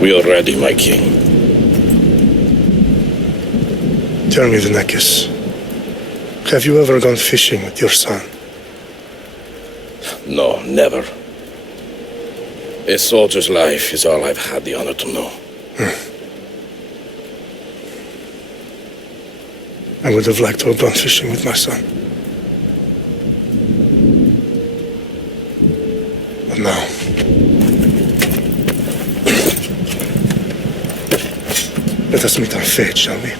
We are ready, my king. Tell me, the Nekus. Have you ever gone fishing with your son? No, never. A soldier's life is all I've had the honor to know. I would have liked to have gone fishing with my son. But now... let us meet our fate, shall we?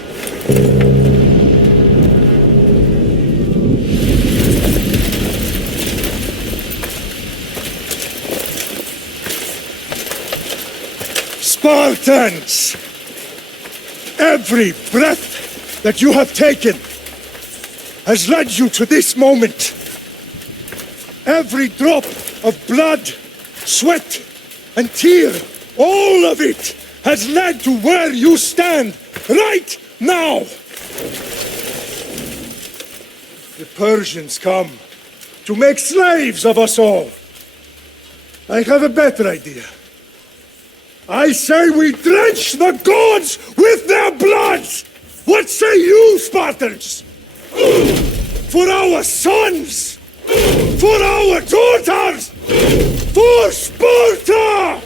Spartans! Every breath that you have taken has led you to this moment. Every drop of blood, sweat, and tear, all of it has led to where you stand right now. The Persians come to make slaves of us all. I have a better idea. I say we drench the gods with their blood! What say you, Spartans? For our sons! For our daughters! For Sparta!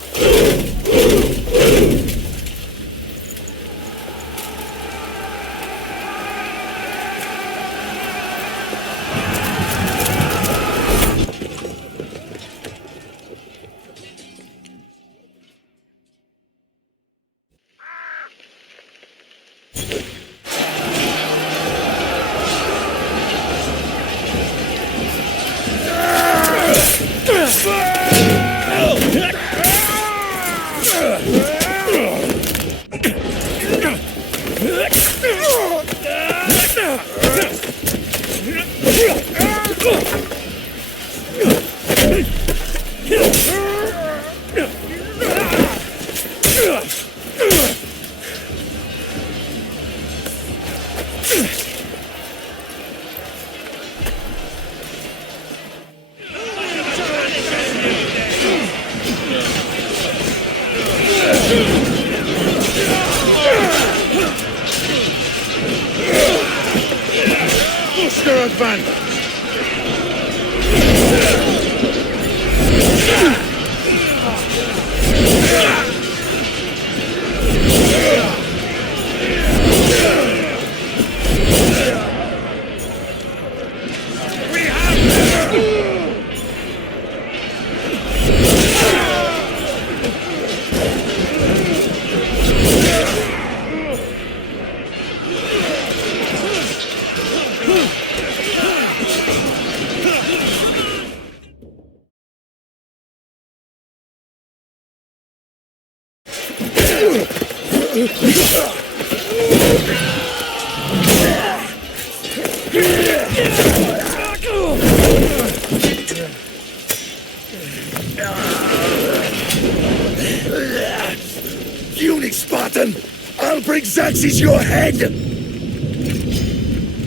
Puny Spartan! I'll bring Xerxes your head!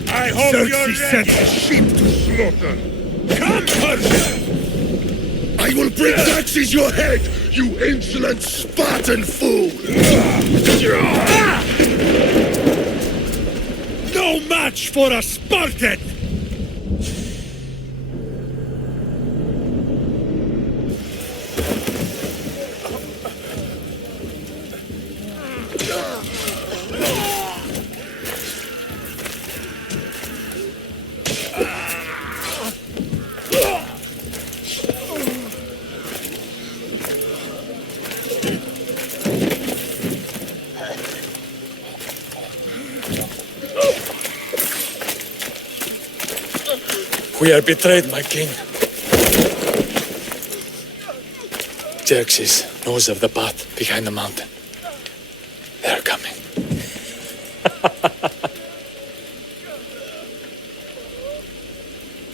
I hope Xerxes sent a sheep to slaughter! Come, Persia! I will bring Xerxes your head, you insolent Spartan fool! No match for a Spartan! We are betrayed, my king. Xerxes knows of the path behind the mountain. They're coming.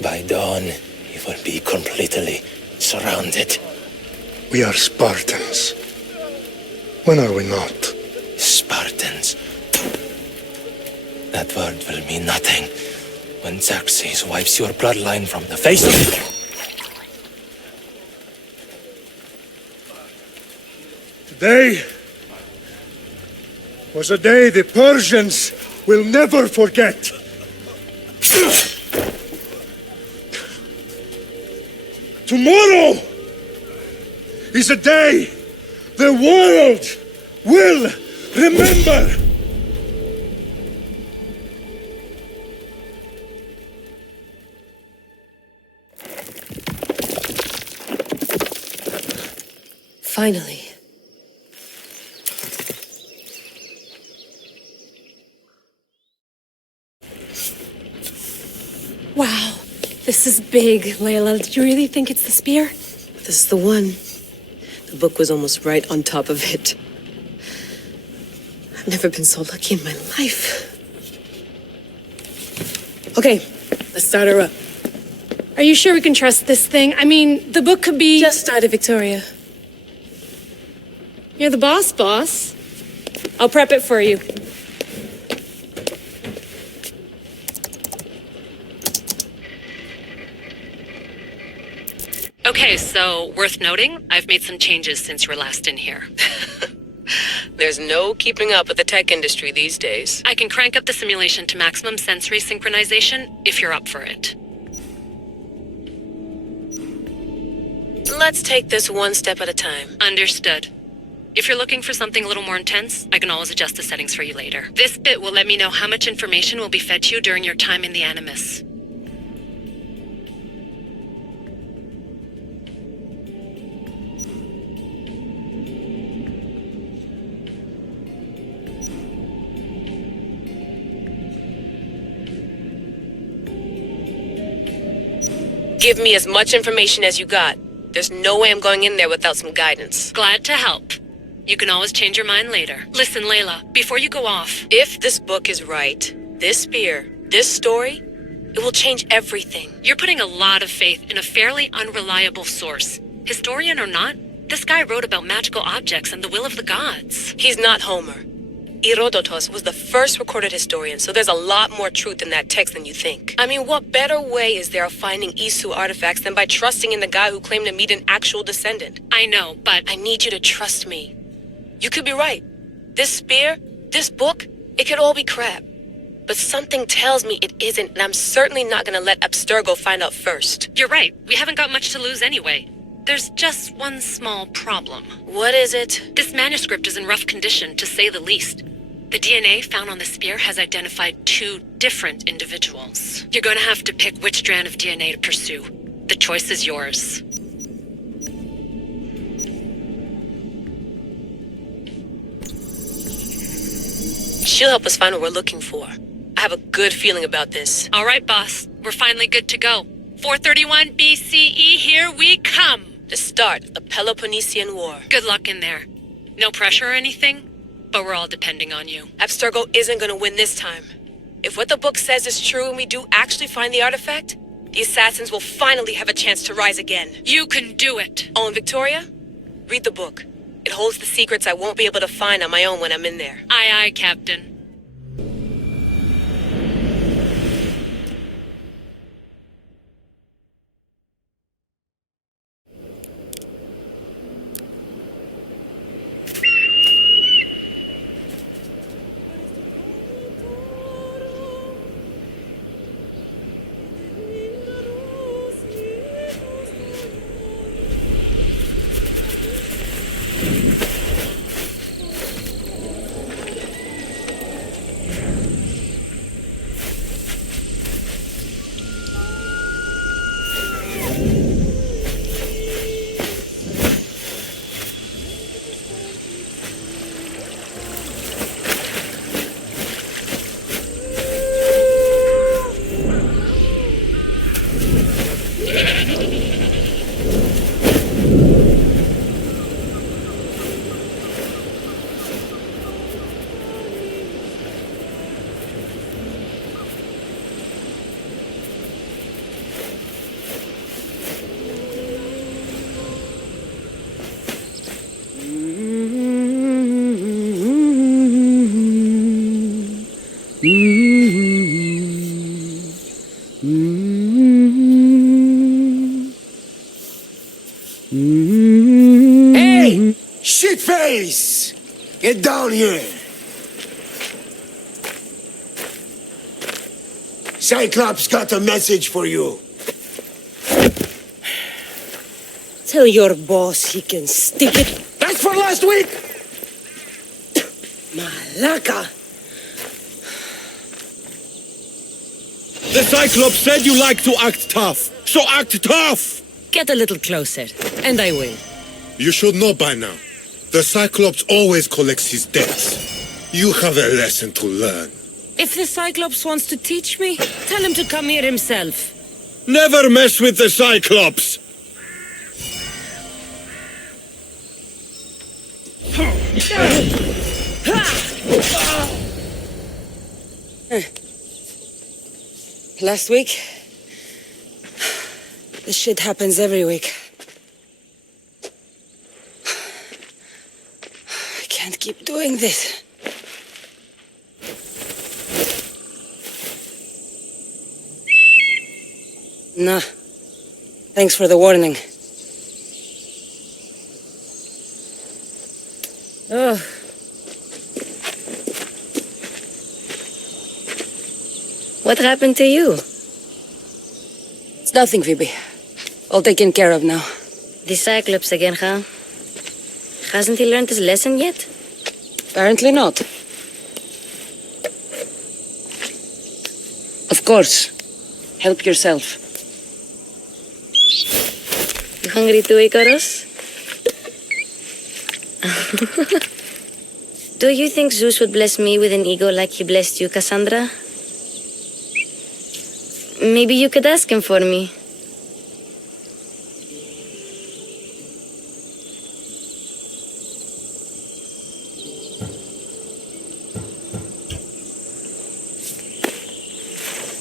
By dawn, he will be completely surrounded. We are Spartans. When are we not? Spartans. That word will mean nothing when Xerxes wipes your bloodline from the face of it. Today, was a day the Persians will never forget. Tomorrow is a day the world will remember. Finally. Wow, this is big, Layla. Did you really think it's the spear? This is the one. The book was almost right on top of it. I've never been so lucky in my life. Okay, let's start her up. Are you sure we can trust this thing? I mean, the book could be... Just started, Victoria. You're the boss. I'll prep it for you. Okay, so worth noting, I've made some changes since you were last in here. There's no keeping up with the tech industry these days. I can crank up the simulation to maximum sensory synchronization if you're up for it. Let's take this one step at a time. Understood. If you're looking for something a little more intense, I can always adjust the settings for you later. This bit will let me know how much information will be fed to you during your time in the Animus. Give me as much information as you got. There's no way I'm going in there without some guidance. Glad to help. You can always change your mind later. Listen, Layla, before you go off... If this book is right, this spear, this story, it will change everything. You're putting a lot of faith in a fairly unreliable source. Historian or not, this guy wrote about magical objects and the will of the gods. He's not Homer. Herodotus was the first recorded historian, so there's a lot more truth in that text than you think. I mean, what better way is there of finding Isu artifacts than by trusting in the guy who claimed to meet an actual descendant? I know, but... I need you to trust me. You could be right. This spear, this book, it could all be crap. But something tells me it isn't, and I'm certainly not gonna let Abstergo find out first. You're right. We haven't got much to lose anyway. There's just one small problem. What is it? This manuscript is in rough condition, to say the least. The DNA found on the spear has identified 2 different individuals. You're going to have to pick which strand of DNA to pursue. The choice is yours. She'll help us find what we're looking for. I have a good feeling about this. All right, boss. We're finally good to go. 431 BCE, here we come! The start of the Peloponnesian War. Good luck in there. No pressure or anything, but we're all depending on you. Abstergo isn't gonna win this time. If what the book says is true and we do actually find the artifact, the assassins will finally have a chance to rise again. You can do it! Oh, and Victoria? Read the book. It holds the secrets I won't be able to find on my own when I'm in there. Aye, aye, Captain. Hey! Shitface! Get down here! Cyclops got a message for you. Tell your boss he can stick it. That's for last week! Malaka! The Cyclops said you like to act tough, so act tough! Get a little closer, and I will. You should know by now. The Cyclops always collects his debts. You have a lesson to learn. If the Cyclops wants to teach me, tell him to come here himself. Never mess with the Cyclops! Last week? This shit happens every week. I can't keep doing this. Nah. Thanks for the warning. Oh. What happened to you? It's nothing, Phoebe. All taken care of now. The Cyclops again, huh? Hasn't he learned his lesson yet? Apparently not. Of course. Help yourself. You hungry too, Icarus? Do you think Zeus would bless me with an ego like he blessed you, Cassandra? Maybe you could ask him for me.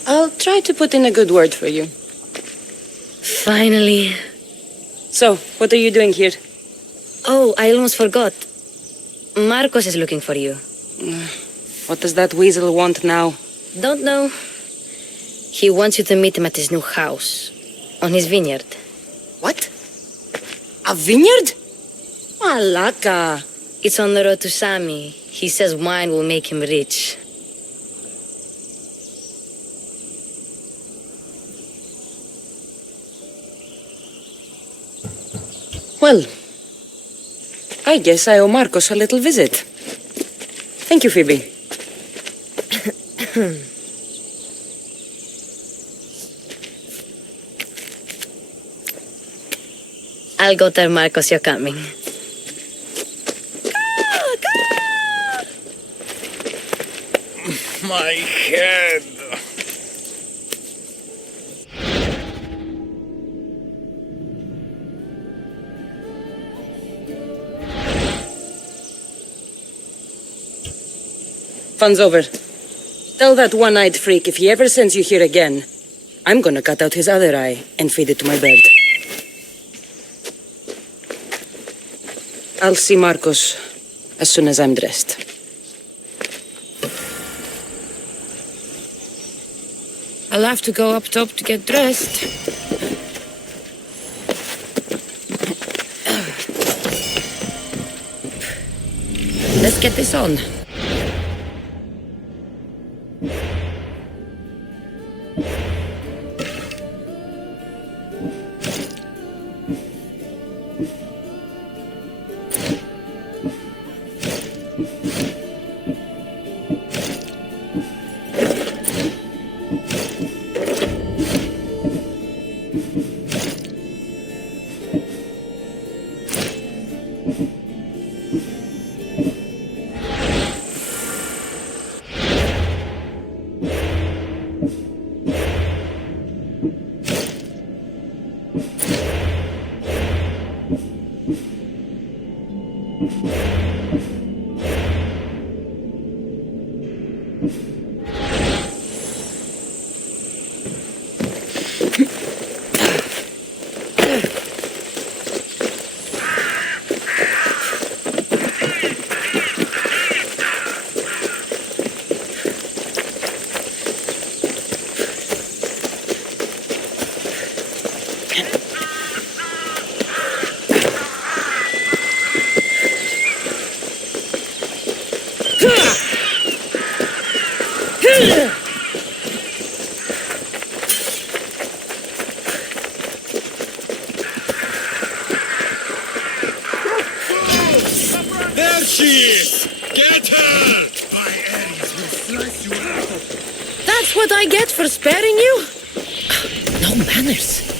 I'll try to put in a good word for you. Finally. So, what are you doing here? Oh, I almost forgot. Marcos is looking for you. What does that weasel want now? Don't know. He wants you to meet him at his new house. On his vineyard. What? A vineyard? Malaka. It's on the road to Sami. He says wine will make him rich. Well, I guess I owe Marcos a little visit. Thank you, Phoebe. I'll go tell Marcos you're coming. My head. Fun's over. Tell that one-eyed freak if he ever sends you here again, I'm gonna cut out his other eye and feed it to my bird. I'll see Marcos as soon as I'm dressed. I'll have to go up top to get dressed. Let's get this on. That's what I get for sparing you? No manners.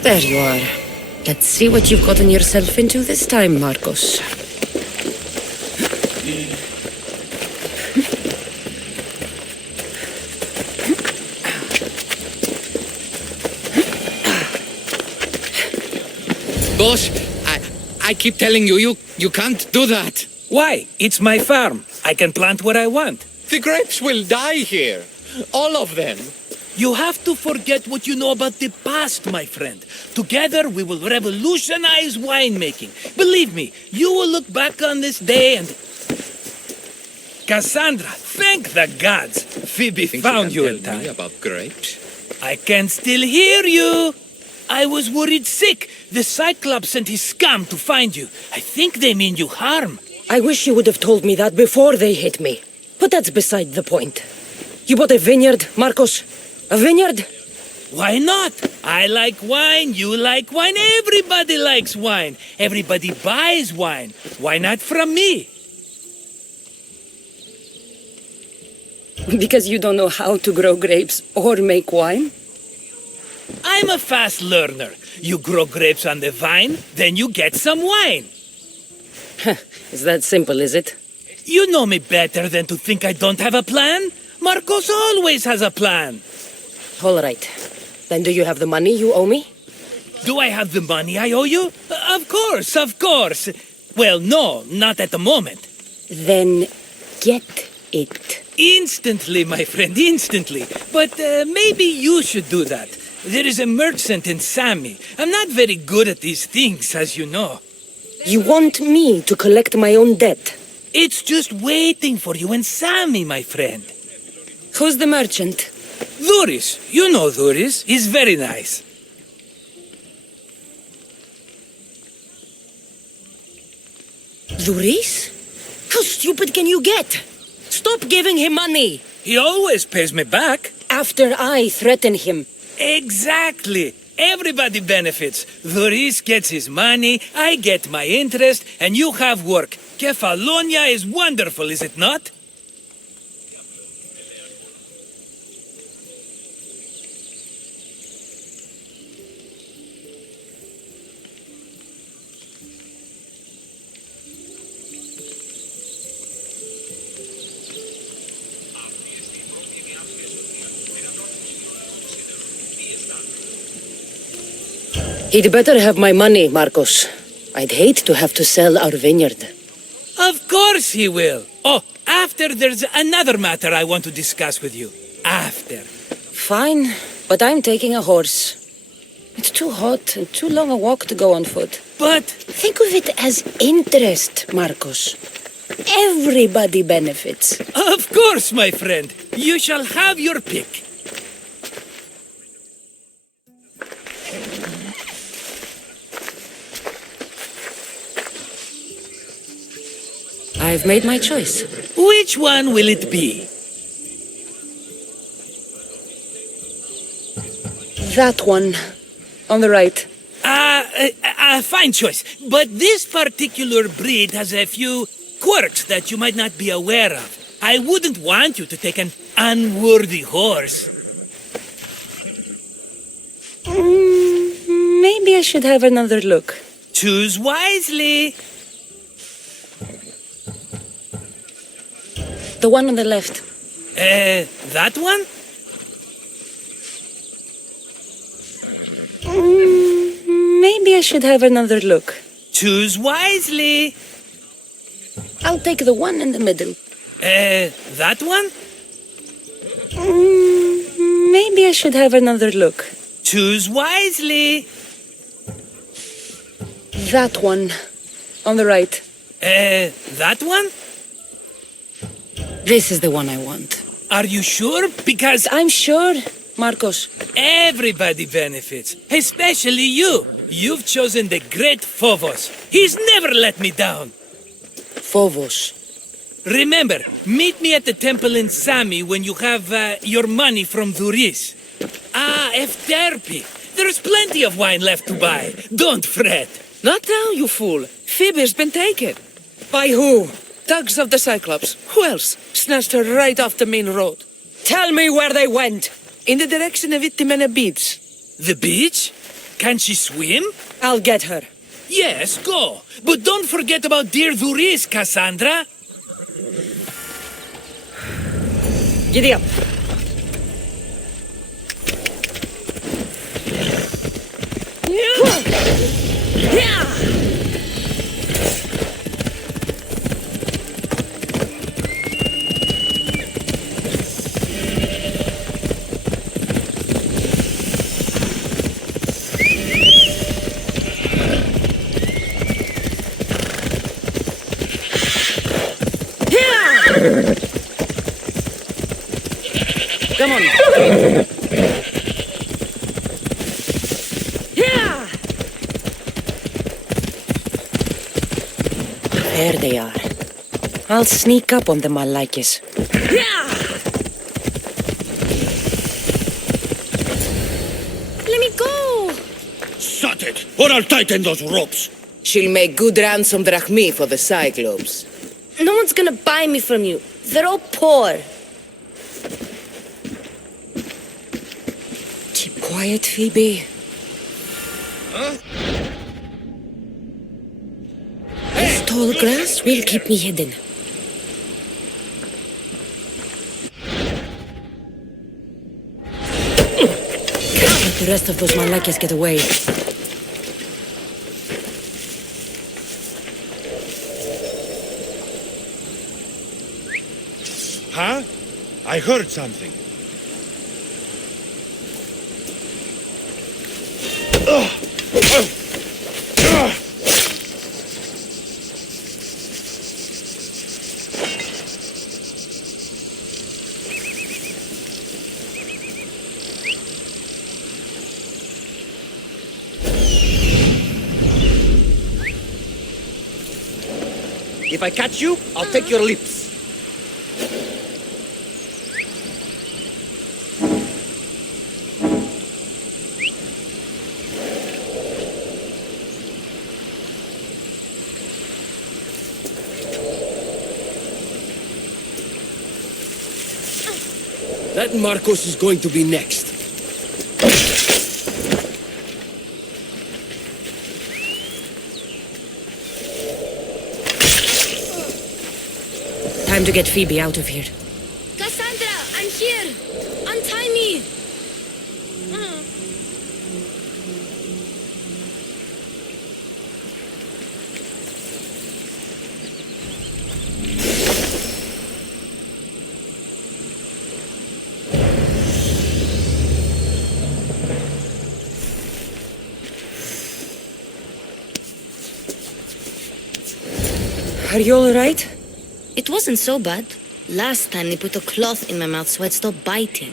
There you are. Let's see what you've gotten yourself into this time, Marcos. Boss, I keep telling you can't do that. Why? It's my farm. I can plant what I want. The grapes will die here. All of them. You have to forget what you know about the past, my friend. Together, we will revolutionize winemaking. Believe me, you will look back on this day and... Cassandra, thank the gods. Phoebe found you in time. About grapes? I can still hear you. I was worried sick. The Cyclops sent his scum to find you. I think they mean you harm. I wish you would have told me that before they hit me. But that's beside the point. You bought a vineyard, Marcos? A vineyard? Why not? I like wine, you like wine, everybody likes wine. Everybody buys wine. Why not from me? Because you don't know how to grow grapes or make wine? I'm a fast learner. You grow grapes on the vine, then you get some wine. Is that simple, is it? You know me better than to think I don't have a plan. Marcos always has a plan. All right. Then do you have the money you owe me? Do I have the money I owe you? Of course, of course. Well, no, not at the moment. Then get it. Instantly, my friend, instantly. But maybe you should do that. There is a merchant in Sami. I'm not very good at these things, as you know. You want me to collect my own debt? It's just waiting for you in Sami, my friend. Who's the merchant? Dhuris. You know Dhuris. He's very nice. Dhuris? How stupid can you get? Stop giving him money! He always pays me back. After I threaten him. Exactly. Everybody benefits. Dhuris gets his money, I get my interest, and you have work. Kefalonia is wonderful, is it not? He'd better have my money, Marcos. I'd hate to have to sell our vineyard. Of course he will. Oh, after there's another matter I want to discuss with you. After. Fine, but I'm taking a horse. It's too hot and too long a walk to go on foot. But... think of it as interest, Marcos. Everybody benefits. Of course, my friend. You shall have your pick. I've made my choice. Which one will it be? That one. On the right. Fine choice. But this particular breed has a few quirks that you might not be aware of. I wouldn't want you to take an unworthy horse. Maybe I should have another look. Choose wisely. The one on the left. That one? Maybe I should have another look. Choose wisely. I'll take the one in the middle. That one? Maybe I should have another look. Choose wisely. That one. On the right. That one? This is the one I want. Are you sure? Because I'm sure, Marcos. everybody benefits, especially you. You've chosen the great Phobos. He's never let me down. Phobos. Remember, meet me at the temple in Sami when you have your money from Duris. Ah, Efterpi. There's plenty of wine left to buy. Don't fret. Not now, you fool. Phoebe's been taken. By who? Thugs of the Cyclops. Who else? Snatched her right off the main road. Tell me where they went. In the direction of Itimena Beach. The beach? Can she swim? I'll get her. Yes, go. But don't forget about dear Duris, Cassandra. Giddy up. Come on. There they are. I'll sneak up on them, Malakis. Let me go! Shut it, or I'll tighten those ropes. She'll make good ransom drachmi for the Cyclops. No one's gonna buy me from you. They're all poor. Keep quiet, Phoebe. This tall grass will keep me hidden. Can't let the rest of those Malakis get away. Huh? I heard something. If I catch you, I'll take your lips. That Marcos is going to be next. Time to get Phoebe out of here. Cassandra, I'm here! Untie me! Are you all right? It wasn't so bad. Last time they put a cloth in my mouth so I'd stop biting.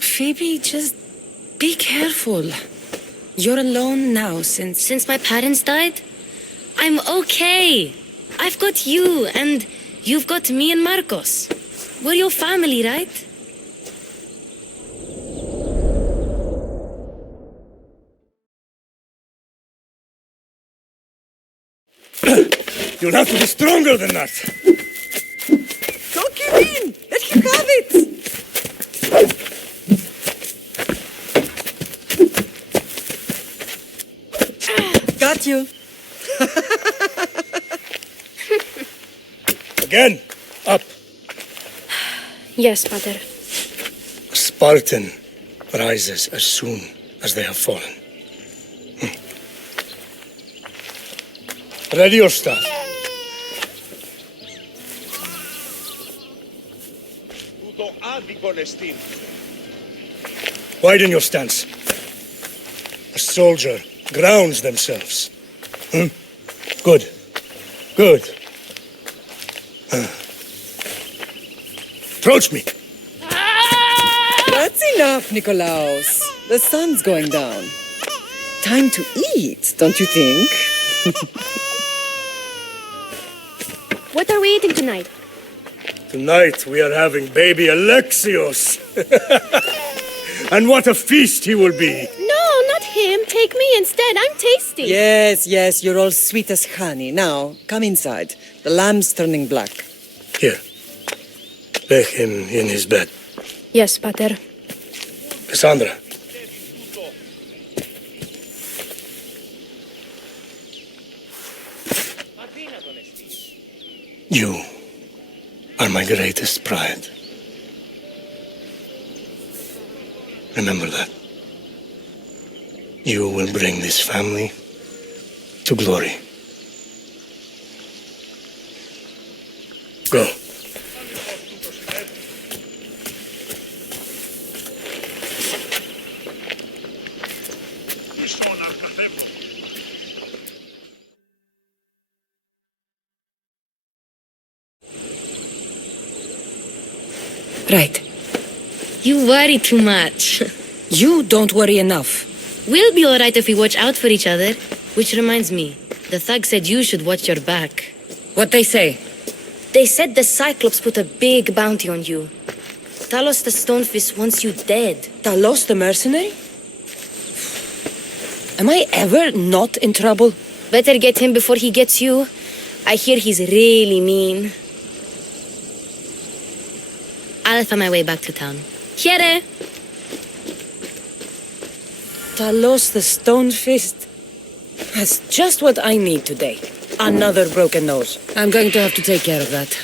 Phoebe, just be careful. You're alone now Since my parents died? I'm okay. I've got you, and you've got me and Marcos. We're your family, right? You'll have to be stronger than that. Don't give in! Let him have it! Got you. Again, up. Yes, Father. A Spartan rises as soon as they have fallen. Ready your staff. Widen your stance. A soldier grounds themselves. Good. approach me. That's enough, Nikolaus. The sun's going down. Time to eat, don't you think? What are we eating tonight? Tonight we are having baby Alexios. And what a feast he will be. No, not him. Take me instead. I'm tasty. Yes, yes, you're all sweet as honey. Now, come inside. The lamb's turning black. Here. Lay him in his bed. Yes, Pater. Cassandra. You are my greatest pride. Remember that. You will bring this family to glory. Go. Right. You worry too much. You don't worry enough. We'll be alright if we watch out for each other. Which reminds me, the thug said you should watch your back. What they say? They said the Cyclops put a big bounty on you. Talos the Stonefist wants you dead. Talos the mercenary? Am I ever not in trouble? Better get him before he gets you. I hear he's really mean. I'll find my way back to town. Here! Talos the Stonefist? That's just what I need today. Another broken nose. I'm going to have to take care of that.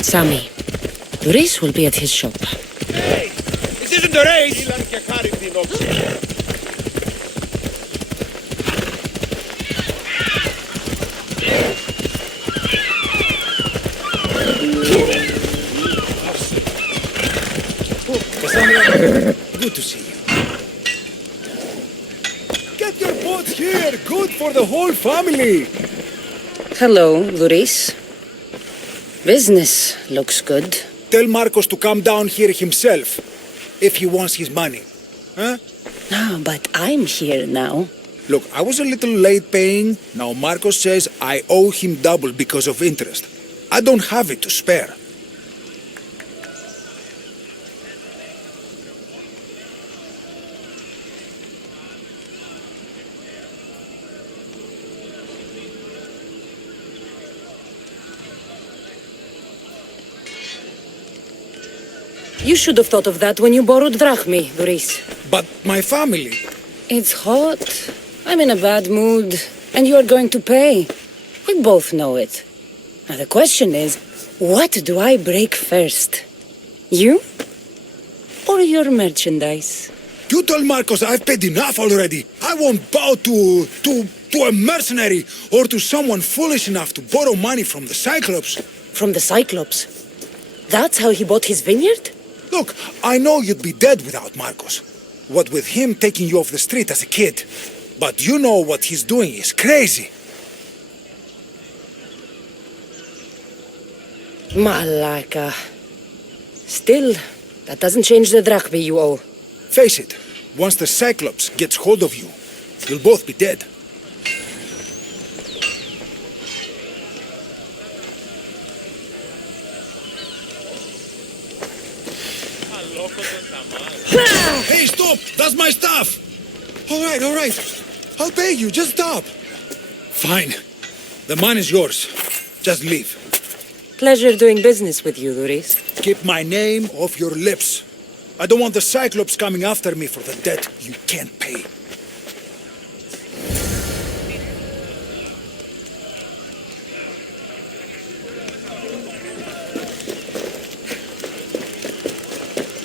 Sammy, Luis will be at his shop. Hey! This isn't a race! Cassandra, good to see you. Get your boats here! Good for the whole family! Hello, Luis. Business looks good. Tell Marcos to come down here himself, if he wants his money. Huh? No, but I'm here now. Look, I was a little late paying. Now Marcos says I owe him double because of interest. I don't have it to spare. You should have thought of that when you borrowed drachmi, Luis. But my family... It's hot. I'm in a bad mood. And you are going to pay. We both know it. Now the question is, what do I break first? You? Or your merchandise? You told Marcos I've paid enough already. I won't bow to a mercenary or to someone foolish enough to borrow money from the Cyclops. From the Cyclops? That's how he bought his vineyard? Look, I know you'd be dead without Marcos. What with him taking you off the street as a kid. But you know what he's doing is crazy. Malaka. Still, that doesn't change the drachma you owe. Face it, once the Cyclops gets hold of you, you'll both be dead. Hey, stop! That's my stuff! All right. I'll pay you, just stop. Fine. The mine is yours. Just leave. Pleasure doing business with you, Duris. Keep my name off your lips. I don't want the Cyclops coming after me for the debt you can't pay.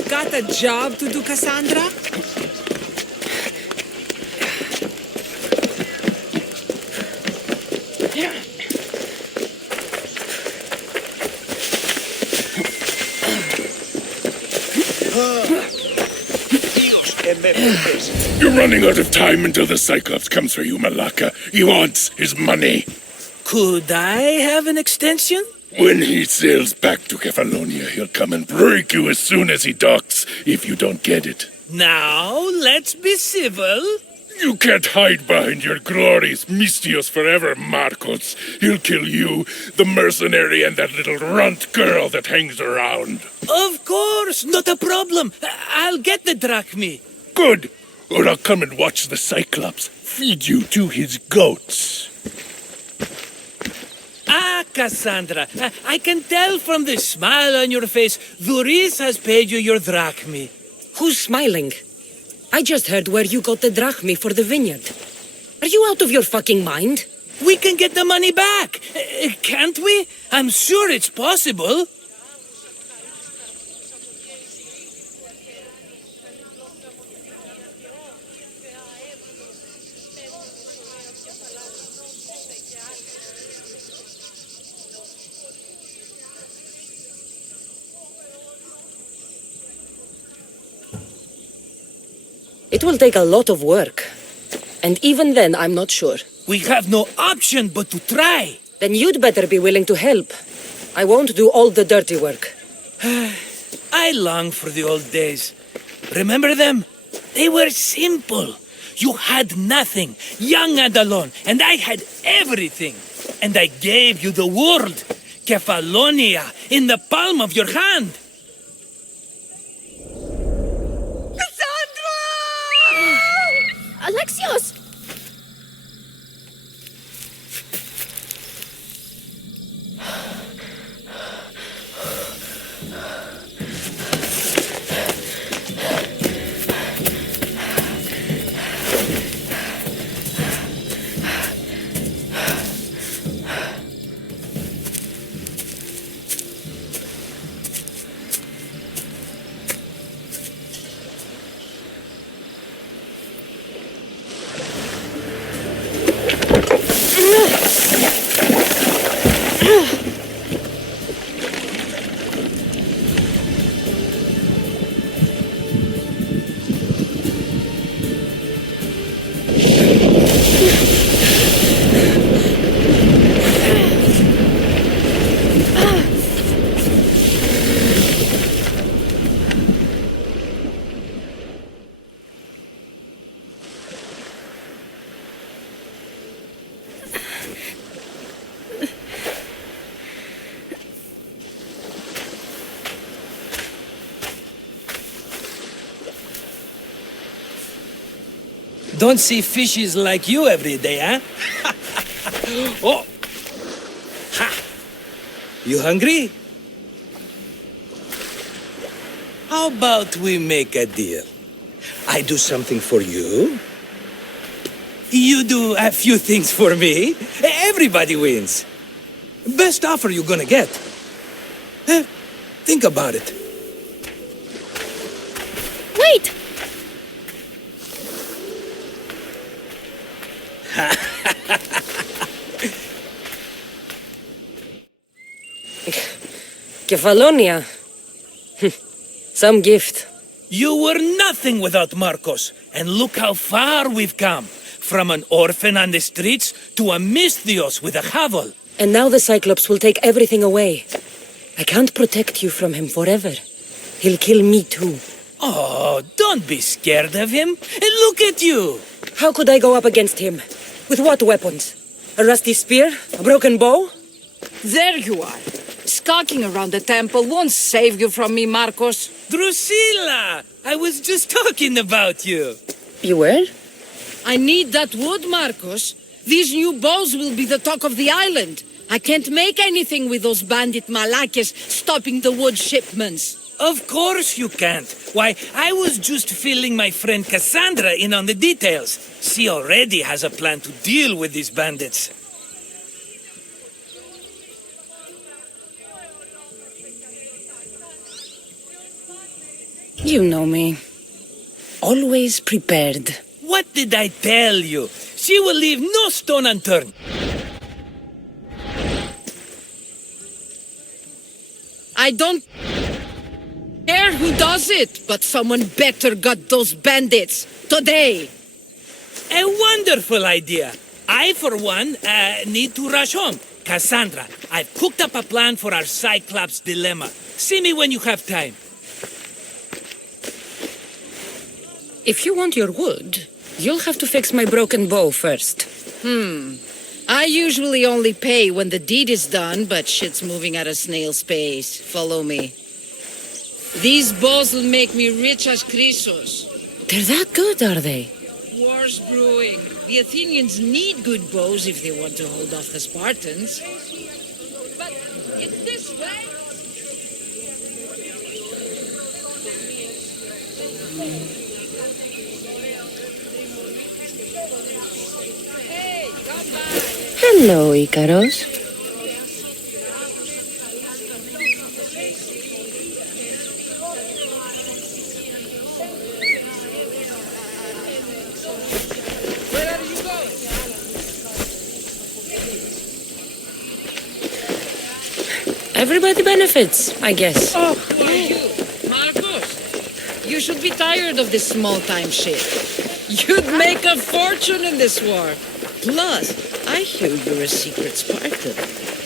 Got a job to do, Cassandra? You're running out of time until the Cyclops comes for you, Malaka. He wants his money. Could I have an extension? When he sails back to Kefalonia, he'll come and break you as soon as he docks, if you don't get it. Now, let's be civil. You can't hide behind your glories, Mistios forever, Marcos. He'll kill you, the mercenary, and that little runt girl that hangs around. Of course, not a problem. I'll get the drachmi. Good. Or I'll come and watch the Cyclops feed you to his goats. Ah, Cassandra, I can tell from the smile on your face, Duris has paid you your drachmi. Who's smiling? I just heard where you got the drachmi for the vineyard. Are you out of your fucking mind? We can get the money back, can't we? I'm sure it's possible. It will take a lot of work. And even then, I'm not sure. We have no option but to try. Then you'd better be willing to help. I won't do all the dirty work. I long for the old days. Remember them? They were simple. You had nothing, young and alone, and I had everything. And I gave you the world, Kefalonia, in the palm of your hand. Alexios! Don't see fishes like you every day, huh? Oh! Ha! You hungry? How about we make a deal? I do something for you. You do a few things for me. Everybody wins. Best offer you're gonna get. Think about it. Wait! Kefalonia. Some gift. You were nothing without Marcos, and look how far we've come. From an orphan on the streets to a Misthios with a hovel. And now the Cyclops will take everything away. I can't protect you from him forever. He'll kill me too. Oh, don't be scared of him. And look at you. How could I go up against him? With what weapons? A rusty spear? A broken bow? There you are. Skulking around the temple won't save you from me, Marcos. Drusilla! I was just talking about you. You were? I need that wood, Marcos. These new bows will be the talk of the island. I can't make anything with those bandit malakes stopping the wood shipments. Of course you can't. Why, I was just filling my friend Cassandra in on the details. She already has a plan to deal with these bandits. You know me. Always prepared. What did I tell you? She will leave no stone unturned. I don't care who does it, but someone better got those bandits today. A wonderful idea. I, for one, need to rush home. Cassandra, I've cooked up a plan for our Cyclops dilemma. See me when you have time. If you want your wood, you'll have to fix my broken bow first. I usually only pay when the deed is done, but shit's moving at a snail's pace. Follow me. These bows will make me rich as Chrysos. They're that good, are they? War's brewing. The Athenians need good bows if they want to hold off the Spartans. But it's this way. Hey, come back. Hello, Icaros. Where are you going? Everybody benefits, I guess. Oh, who are you? Marcos, you should be tired of this small-time shit. You'd make a fortune in this war. Plus, I hear you're a secret Spartan.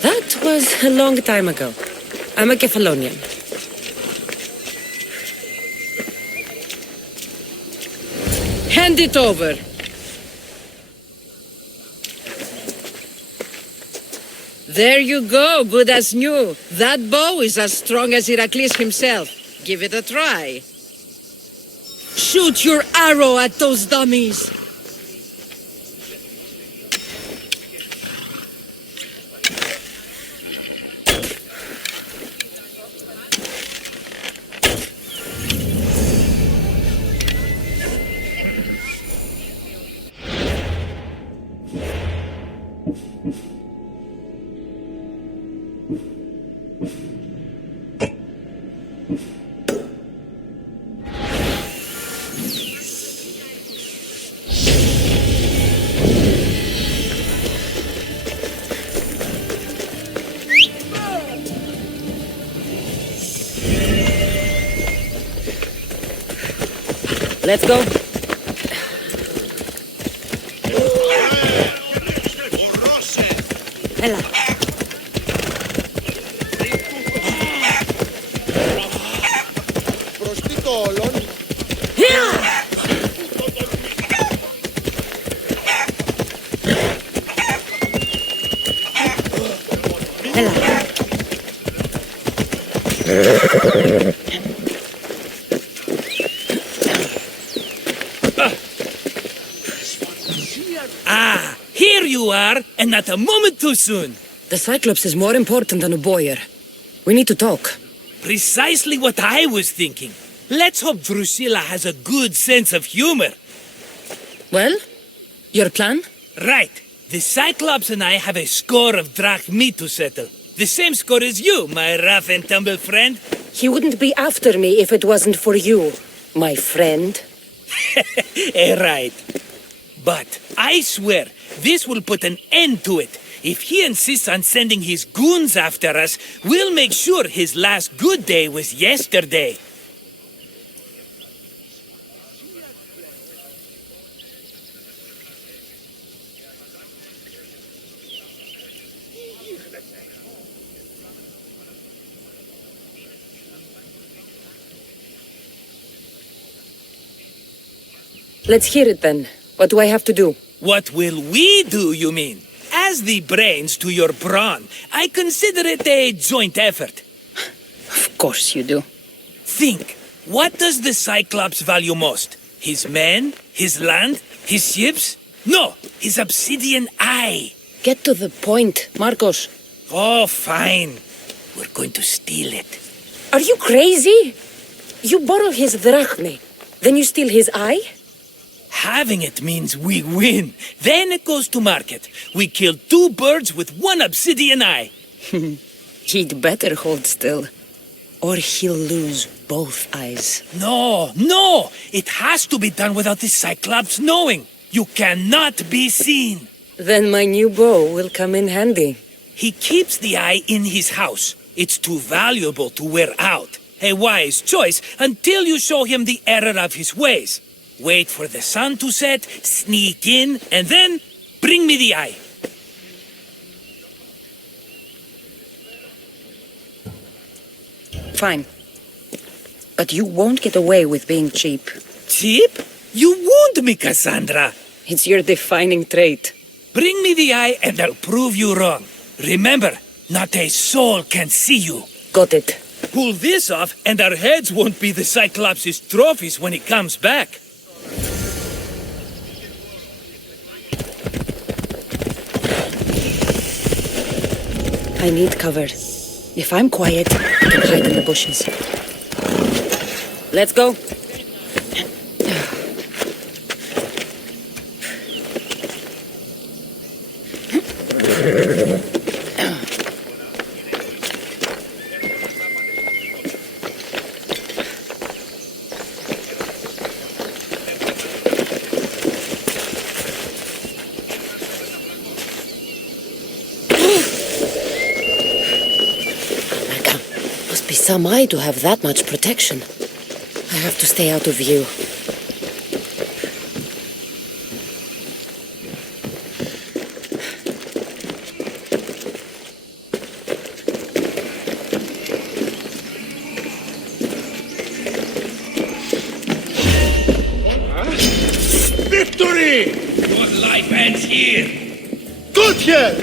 That was a long time ago. I'm a Kephalonian. Hand it over. There you go, good as new. That bow is as strong as Heracles himself. Give it a try. Shoot your arrow at those dummies. Let's go. Ella. Ah, here you are, and not a moment too soon. The Cyclops is more important than a boyar. We need to talk. Precisely what I was thinking. Let's hope Drusilla has a good sense of humor. Well, your plan? Right. The Cyclops and I have a score of drachmi to settle. The same score as you, my rough and tumble friend. He wouldn't be after me if it wasn't for you, my friend. Right. But I swear, this will put an end to it. If he insists on sending his goons after us, we'll make sure his last good day was yesterday. Let's hear it then. What do I have to do? What will we do, you mean? As the brains to your brawn, I consider it a joint effort. Of course you do. Think, what does the Cyclops value most? His men? His land? His ships? No, his obsidian eye. Get to the point, Marcos. Oh, fine. We're going to steal it. Are you crazy? You borrow his drachme, then you steal his eye? Having it means we win. Then it goes to market. We kill 2 birds with 1 obsidian eye. He'd better hold still, or he'll lose both eyes. No! It has to be done without the Cyclops knowing. You cannot be seen. Then my new bow will come in handy. He keeps the eye in his house. It's too valuable to wear out. A wise choice until you show him the error of his ways. Wait for the sun to set, sneak in, and then bring me the eye. Fine. But you won't get away with being cheap. Cheap? You wound me, Cassandra. It's your defining trait. Bring me the eye and I'll prove you wrong. Remember, not a soul can see you. Got it. Pull this off and our heads won't be the Cyclops' trophies when he comes back. I need cover. If I'm quiet, I can hide in the bushes. Let's go. Must be some eye to have that much protection. I have to stay out of view. Victory! Your life ends here. Good here!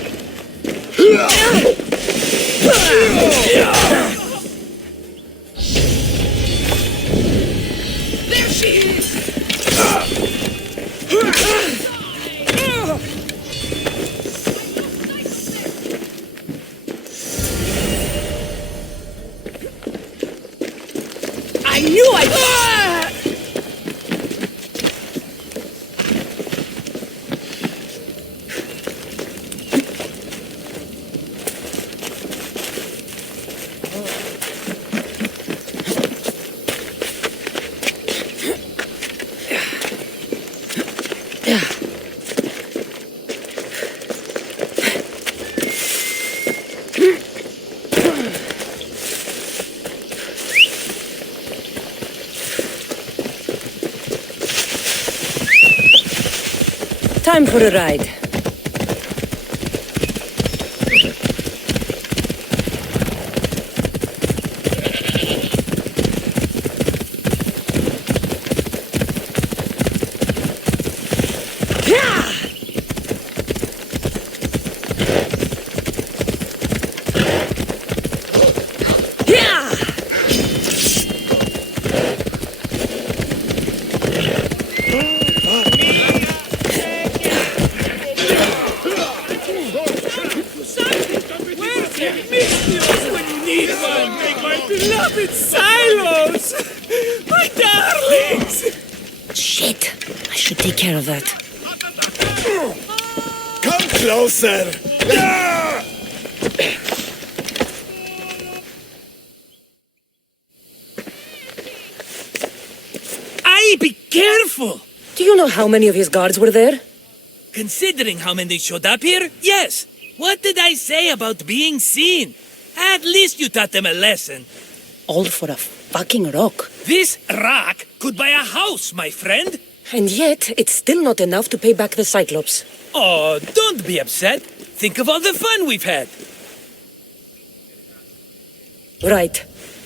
There she is! I knew I... Time for a ride. Beloved silos! My darlings! Shit! I should take care of that. Come closer! Aye, be careful! Do you know how many of his guards were there? Considering how many showed up here, yes. What did I say about being seen? At least you taught them a lesson. All for a fucking rock. This rock could buy a house, my friend. And yet, it's still not enough to pay back the Cyclops. Oh, don't be upset. Think of all the fun we've had. Right.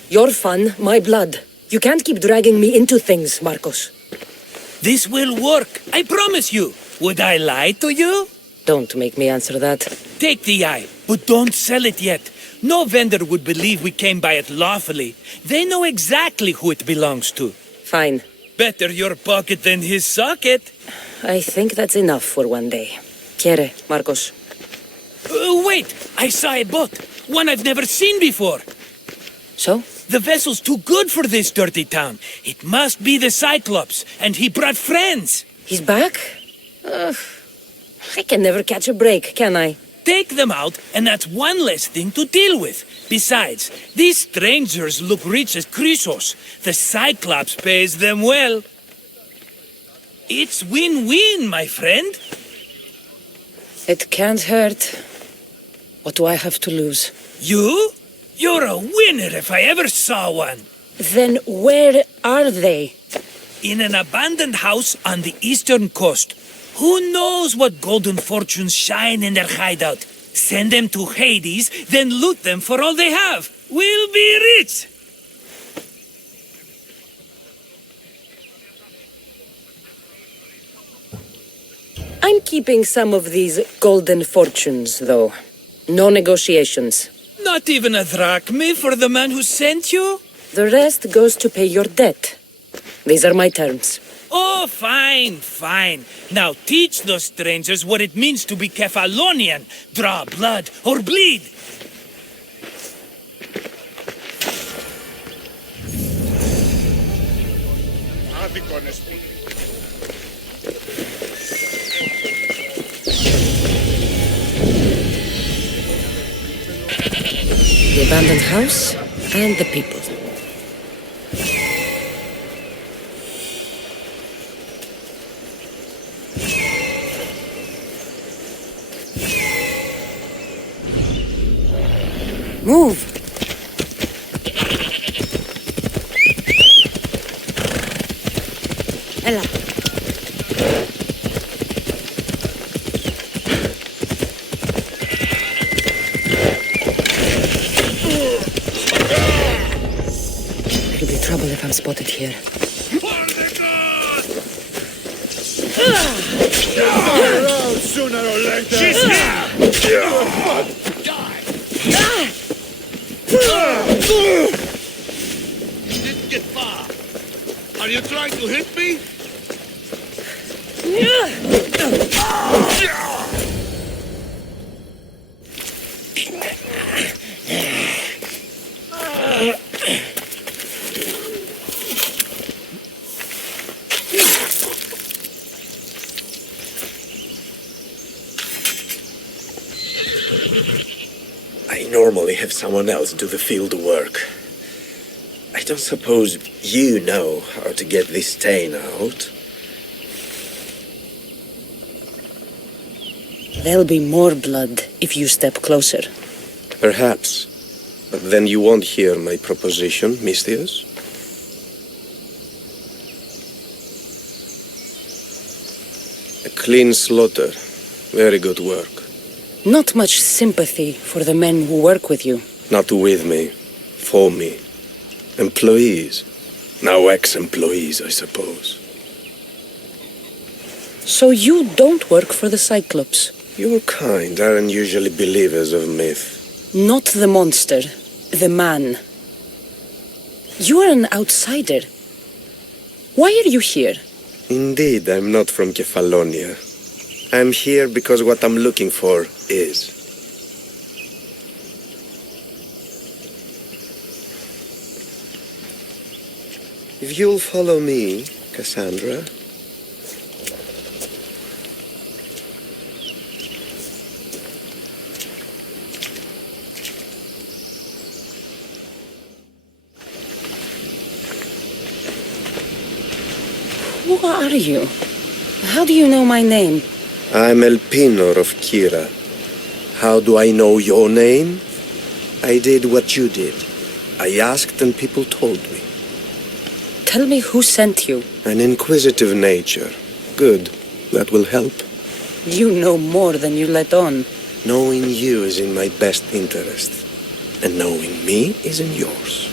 Your fun, my blood. You can't keep dragging me into things, Marcos. This will work. I promise you. Would I lie to you? Don't make me answer that. Take the eye, but don't sell it yet. No vendor would believe we came by it lawfully. They know exactly who it belongs to. Fine. Better your pocket than his socket. I think that's enough for one day. Quiere, Marcos? Wait! I saw a boat. One I've never seen before. So? The vessel's too good for this dirty town. It must be the Cyclops, and he brought friends. He's back? I can never catch a break, can I? Take them out, and that's one less thing to deal with. Besides, these strangers look rich as Chrysos. The Cyclops pays them well. It's win-win, my friend. It can't hurt. What do I have to lose? You? You're a winner if I ever saw one. Then where are they? In an abandoned house on the eastern coast. Who knows what golden fortunes shine in their hideout? Send them to Hades, then loot them for all they have. We'll be rich! I'm keeping some of these golden fortunes, though. No negotiations. Not even a drachme for the man who sent you? The rest goes to pay your debt. These are my terms. Oh, fine, fine. Now teach those strangers what it means to be Kefalonian. Draw blood or bleed. The abandoned house and the people. Move! Ella. It'll be trouble if I'm spotted here. Around sooner or later. She's here! You didn't get far. Are you trying to hit me? I normally have someone else do the field work. I don't suppose you know how to get this stain out. There'll be more blood if you step closer. Perhaps. But then you won't hear my proposition, Mistius. A clean slaughter. Very good work. Not much sympathy for the men who work with you. Not with me. For me. Employees. Now ex-employees, I suppose. So you don't work for the Cyclops? Your kind aren't usually believers of myth. Not the monster. The man. You are an outsider. Why are you here? Indeed, I'm not from Kefalonia. I'm here because what I'm looking for is. If you'll follow me, Cassandra. Who are you? How do you know my name? I'm El Pinor of Kira. How do I know your name? I did what you did. I asked and people told me. Tell me who sent you. An inquisitive nature. Good. That will help. You know more than you let on. Knowing you is in my best interest. And knowing me is in yours.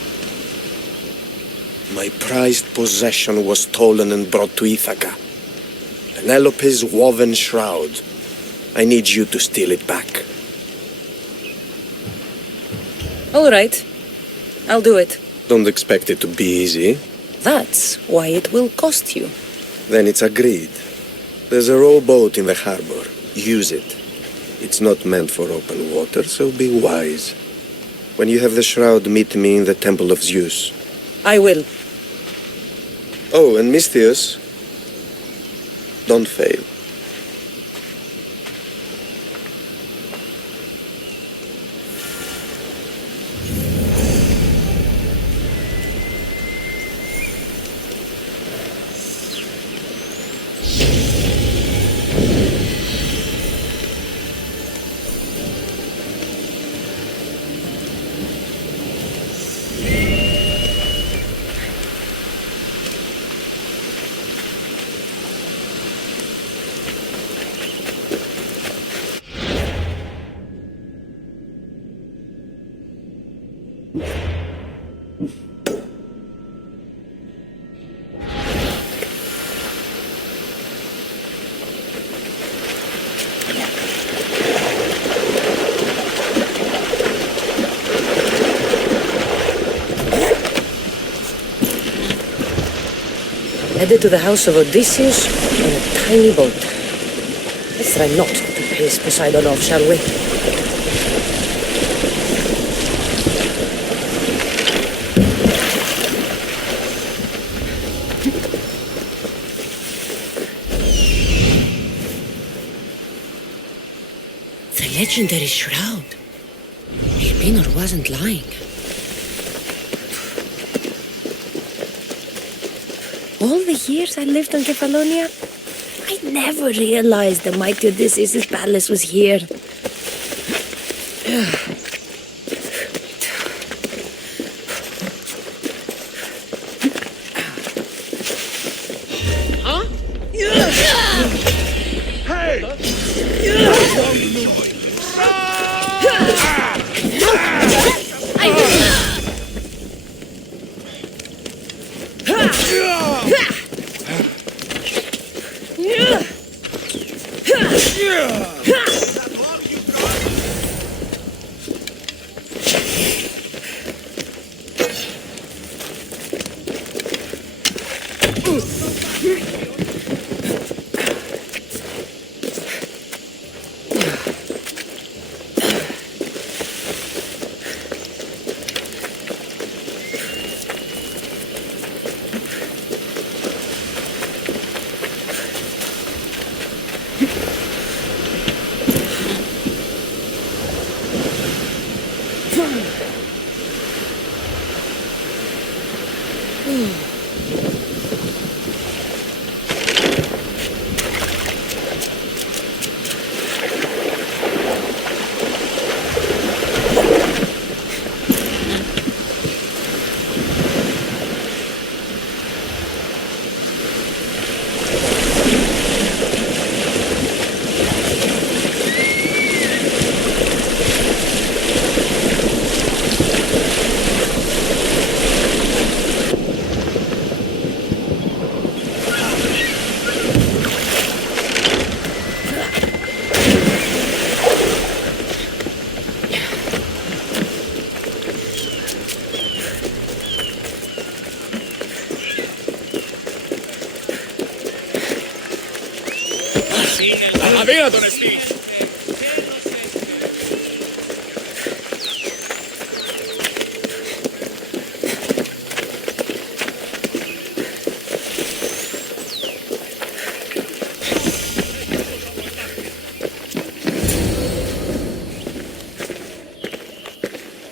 My prized possession was stolen and brought to Ithaca. Penelope's woven shroud. I need you to steal it back. All right. I'll do it. Don't expect it to be easy. That's why it will cost you. Then it's agreed. There's a rowboat in the harbor. Use it. It's not meant for open water, so be wise. When you have the shroud, meet me in the Temple of Zeus. I will. Oh, and Misthios, don't fail. Headed to the house of Odysseus on a tiny boat. Let's try not to piss Poseidon off, shall we? The legendary shroud. Elpinor wasn't lying. All the years I lived on Kefalonia, I never realized the mighty Odysseus' palace was here. Huh?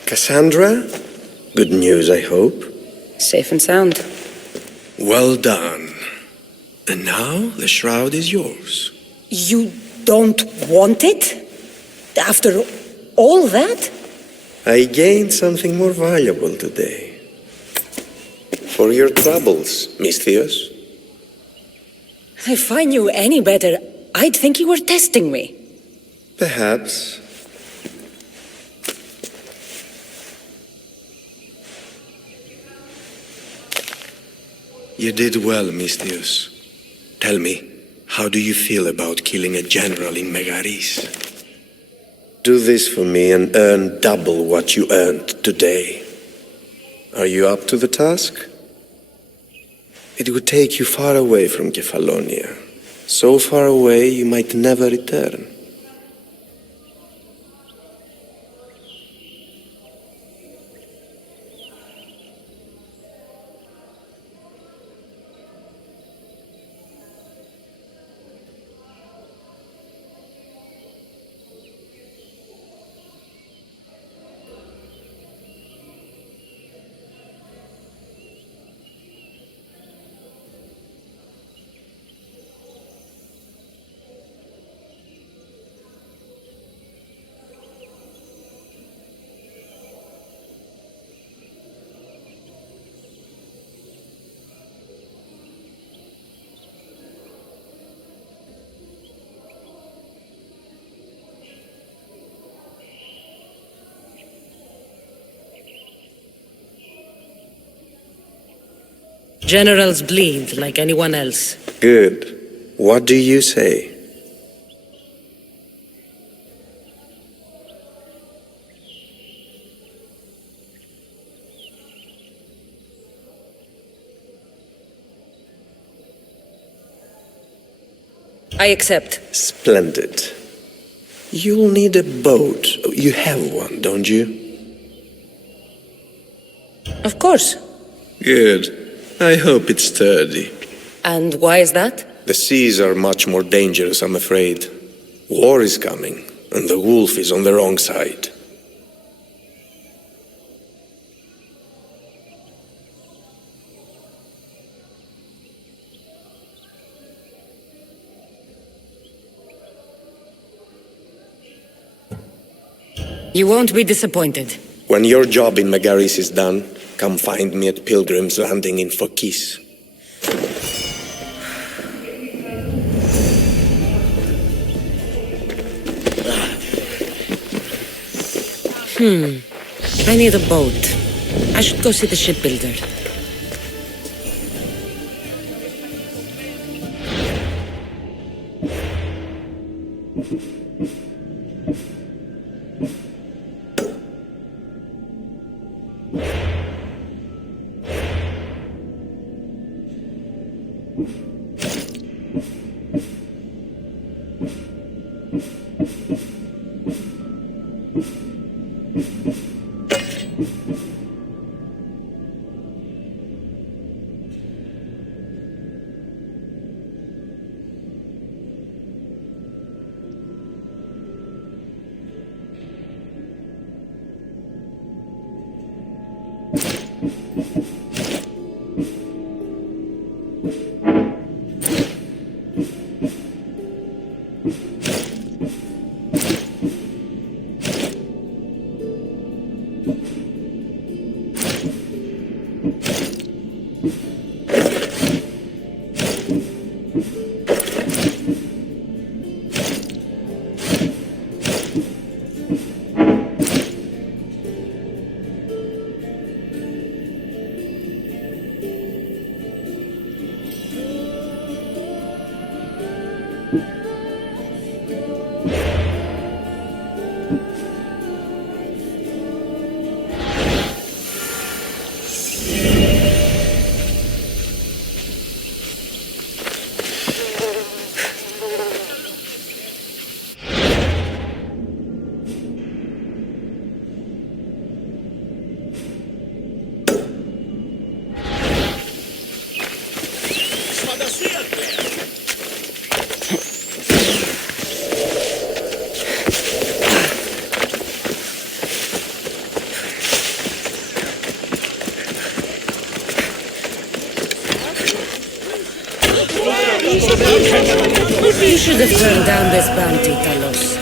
Cassandra? Good news, I hope. Safe and sound. Well done. And now the shroud is yours. You don't want it? After all that? I gained something more valuable today. For your troubles, Misthios. If I knew any better, I'd think you were testing me. Perhaps. You did well, Mistios. Tell me, how do you feel about killing a general in Megaris? Do this for me and earn double what you earned today. Are you up to the task? It would take you far away from Kefalonia. So far away you might never return. Generals bleed like anyone else. Good. What do you say? I accept. Splendid. You'll need a boat. You have one, don't you? Of course. Good. I hope it's sturdy. And why is that? The seas are much more dangerous, I'm afraid. War is coming, and the wolf is on the wrong side. You won't be disappointed. When your job in Megaris is done, come find me at Pilgrim's Landing in Phokis. I need a boat. I should go see the shipbuilder. You should have turned down this bounty, Talos.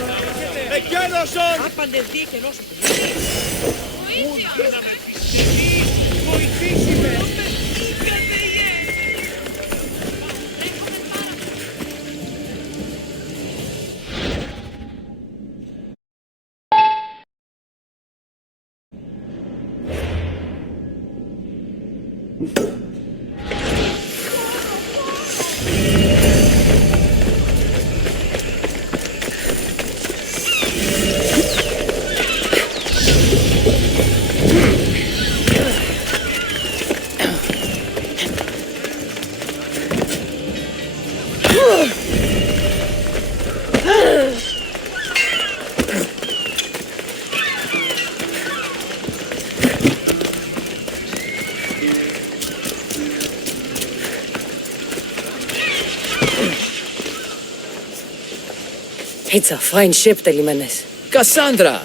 It's a fine ship, Telimenes. Cassandra!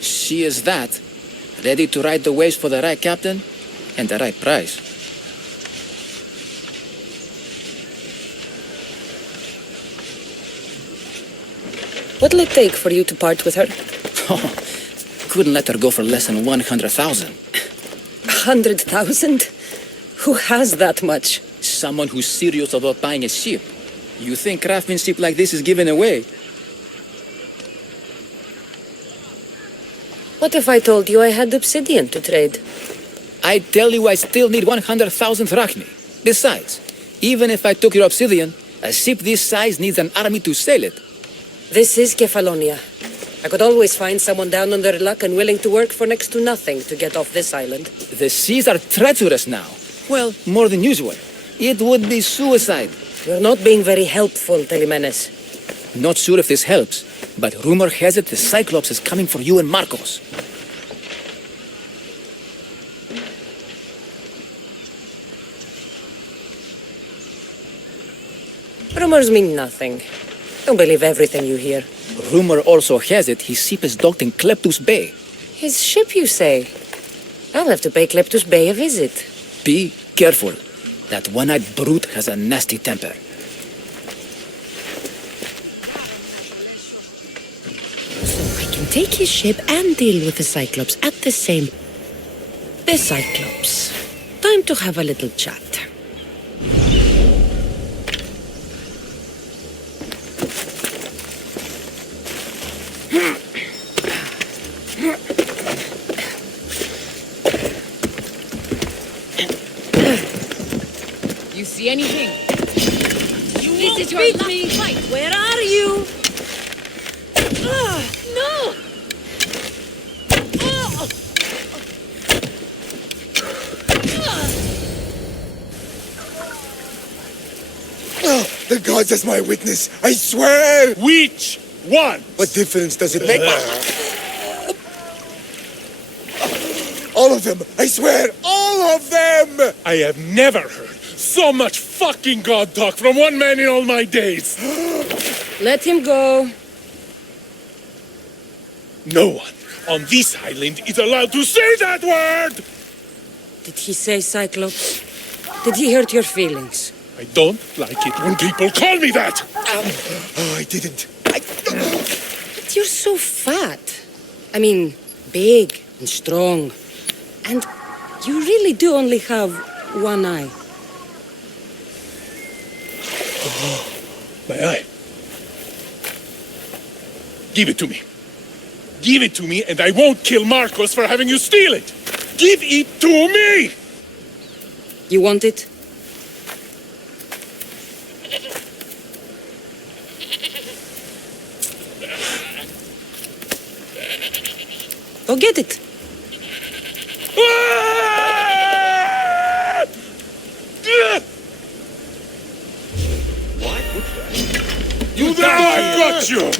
She is that. Ready to ride the waves for the right captain and the right price. What'll it take for you to part with her? Couldn't let her go for less than 100,000. 100,000? Who has that much? Someone who's serious about buying a ship. You think craftsmanship like this is given away? What if I told you I had obsidian to trade? I tell you I still need 100,000 drachmi. Besides, even if I took your obsidian, a ship this size needs an army to sail it. This is Kefalonia. I could always find someone down on their luck and willing to work for next to nothing to get off this island. The seas are treacherous now. Well, more than usual. It would be suicide. You're not being very helpful, Telimenes. Not sure if this helps, but rumor has it the Cyclops is coming for you and Marcos. Rumors mean nothing. Don't believe everything you hear. Rumor also has it his ship is docked in Kleptus Bay. His ship, you say? I'll have to pay Kleptus Bay a visit. Be careful. That one-eyed brute has a nasty temper. I can take his ship and deal with the Cyclops at the same... The Cyclops. Time to have a little chat. You see anything? This is your last fight. Where are you? No! Oh, the gods as my witness, I swear! Which one? What difference does it make? All of them! I swear, all of them! I have never heard so much fucking god talk from one man in all my days. Let him go. No one on this island is allowed to say that word! Did he say Cyclops? Did he hurt your feelings? I don't like it when people call me that! Oh, I didn't. But you're so fat. I mean, big and strong. And you really do only have one eye. Oh, my eye. Give it to me. Give it to me and I won't kill Marcos for having you steal it. Give it to me! You want it? Go get it. You there! I got you!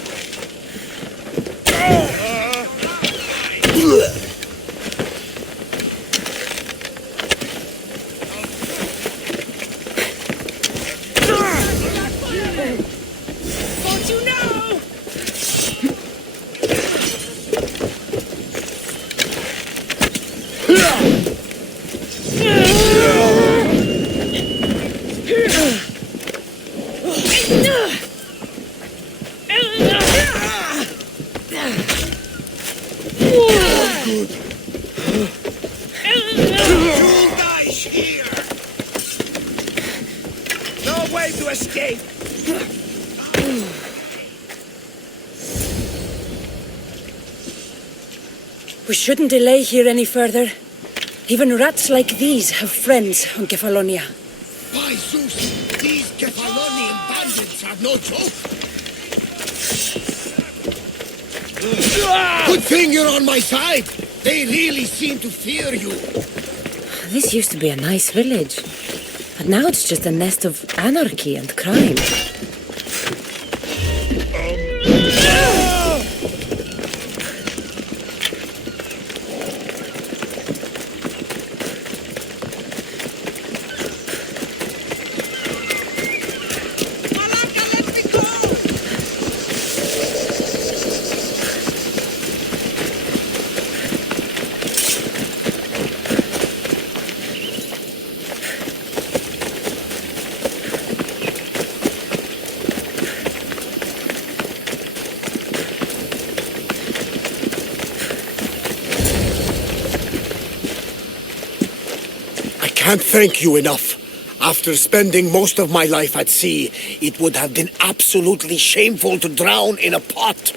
Don't you know? No way to escape. We shouldn't delay here any further. Even rats like these have friends on Kefalonia. By Zeus, these Kefalonian bandits are no joke. Good thing you're on my side. They really seem to fear you. This used to be a nice village. But now it's just a nest of anarchy and crime. I can't thank you enough. After spending most of my life at sea, it would have been absolutely shameful to drown in a pot.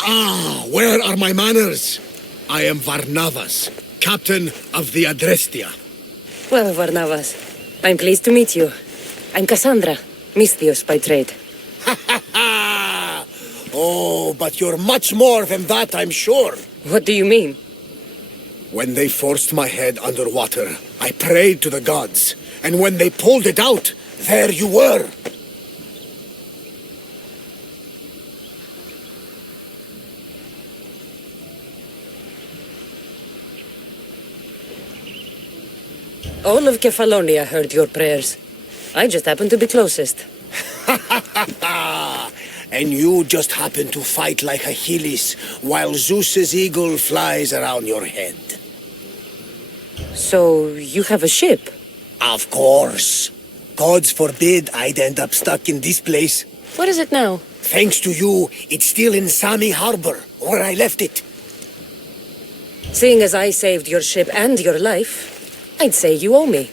Ah, where are my manners? I am Varnavas, captain of the Adrestia. Well, Varnavas, I'm pleased to meet you. I'm Cassandra, Misthios by trade. Oh, but you're much more than that, I'm sure. What do you mean? When they forced my head underwater, I prayed to the gods. And when they pulled it out, there you were. All of Kefalonia heard your prayers. I just happened to be closest. And you just happen to fight like Achilles, while Zeus's eagle flies around your head. So, you have a ship? Of course. Gods forbid I'd end up stuck in this place. What is it now? Thanks to you, it's still in Sami Harbor, where I left it. Seeing as I saved your ship and your life, I'd say you owe me.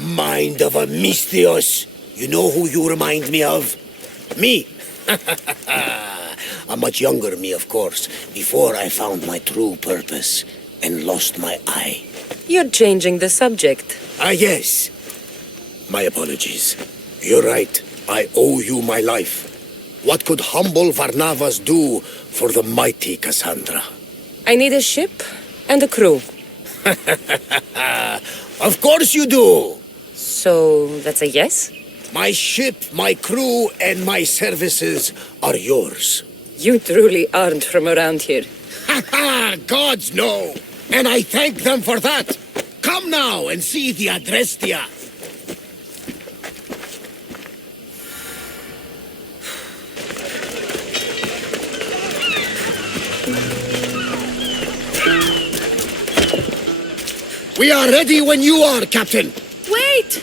Mind of a Misthios. You know who you remind me of? Me. A much younger me, of course, before I found my true purpose and lost my eye. You're changing the subject. Ah, yes. My apologies. You're right. I owe you my life. What could humble Varnavas do for the mighty Cassandra? I need a ship and a crew. Of course you do! So, that's a yes? My ship, my crew, and my services are yours. You truly aren't from around here. Ha ha! Gods know! And I thank them for that! Come now and see the Adrestia! We are ready when you are, Captain! Wait!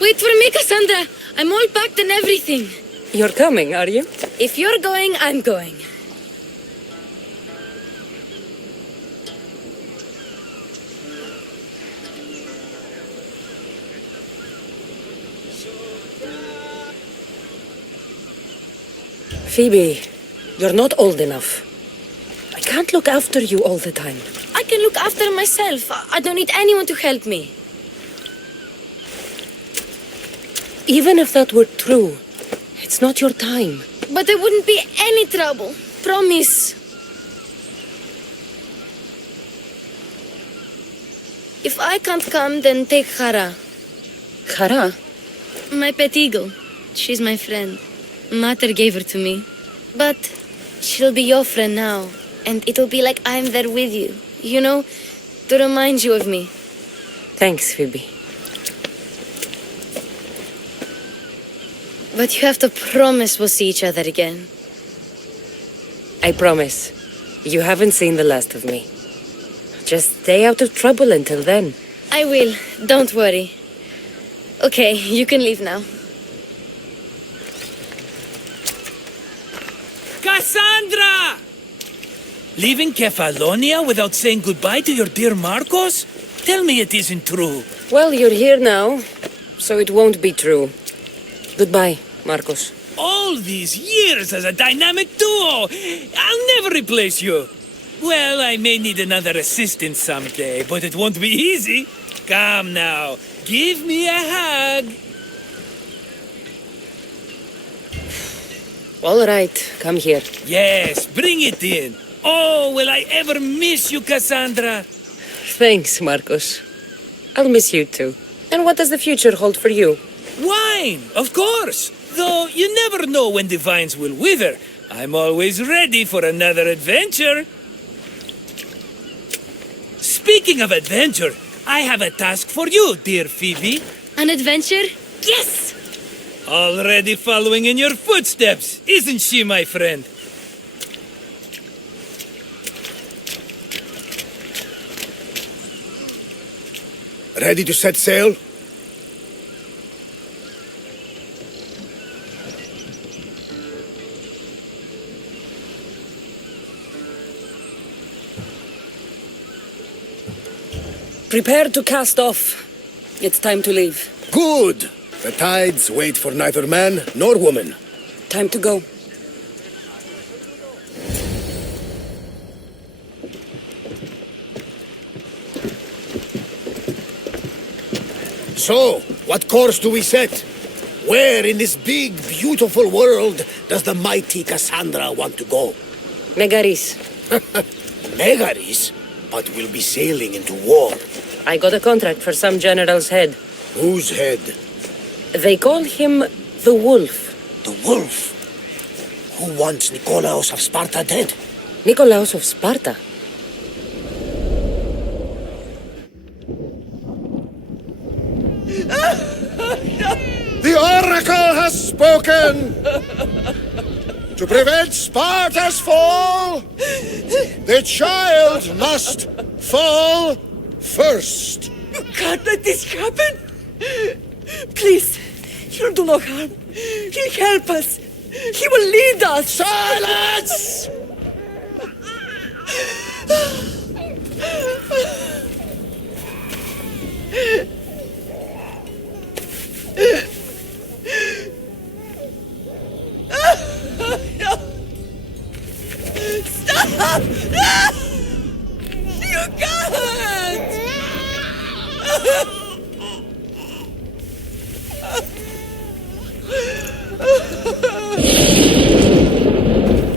Wait for me, Cassandra! I'm all packed and everything. You're coming, are you? If you're going, I'm going. Phoebe, you're not old enough. I can't look after you all the time. I can look after myself. I don't need anyone to help me. Even if that were true, it's not your time. But there wouldn't be any trouble. Promise. If I can't come, then take Hara. Hara? My pet eagle. She's my friend. Mater gave her to me. But she'll be your friend now. And it'll be like I'm there with you. You know, to remind you of me. Thanks, Phoebe. But you have to promise we'll see each other again. I promise. You haven't seen the last of me. Just stay out of trouble until then. I will. Don't worry. Okay, you can leave now. Cassandra! Leaving Kefalonia without saying goodbye to your dear Marcos? Tell me it isn't true. Well, you're here now, so it won't be true. Goodbye, Marcos. All these years as a dynamic duo! I'll never replace you! Well, I may need another assistant someday, but it won't be easy. Come now, give me a hug. All right, come here. Yes, bring it in. Oh, will I ever miss you, Cassandra? Thanks, Marcos. I'll miss you too. And what does the future hold for you? Wine, of course. Though you never know when the vines will wither. I'm always ready for another adventure. Speaking of adventure, I have a task for you, dear Phoebe. An adventure? Yes! Already following in your footsteps, isn't she, my friend? Ready to set sail? Prepare to cast off. It's time to leave. Good! The tides wait for neither man nor woman. Time to go. So, what course do we set? Where in this big, beautiful world does the mighty Cassandra want to go? Megaris. Megaris? But we'll be sailing into war. I got a contract for some general's head. Whose head? They call him the Wolf. The Wolf? Who wants Nikolaos of Sparta dead? Nikolaos of Sparta? The Oracle has spoken! To prevent Sparta's fall, the child must fall first. You can't let this happen! Please, he'll do no harm. He'll help us. He will lead us. Silence! Stop! You can't!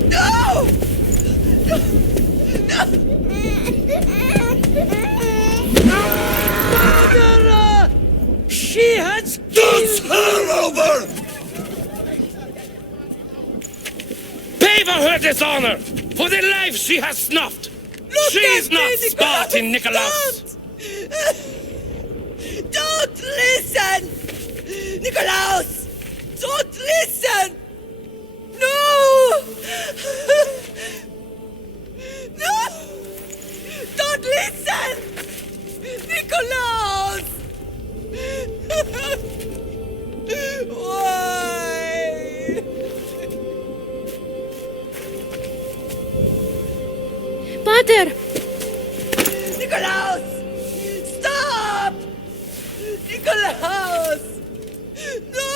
No! Murderer! She has Does her over! Pay for her dishonor, for the life she has snuffed. She is not Spartan, Nikolaos. Don't listen! Nikolaos! Don't listen! No! No! Don't listen! Nikolaos! Why? Pater! Nikolaos! Stop! Nikolaos! No!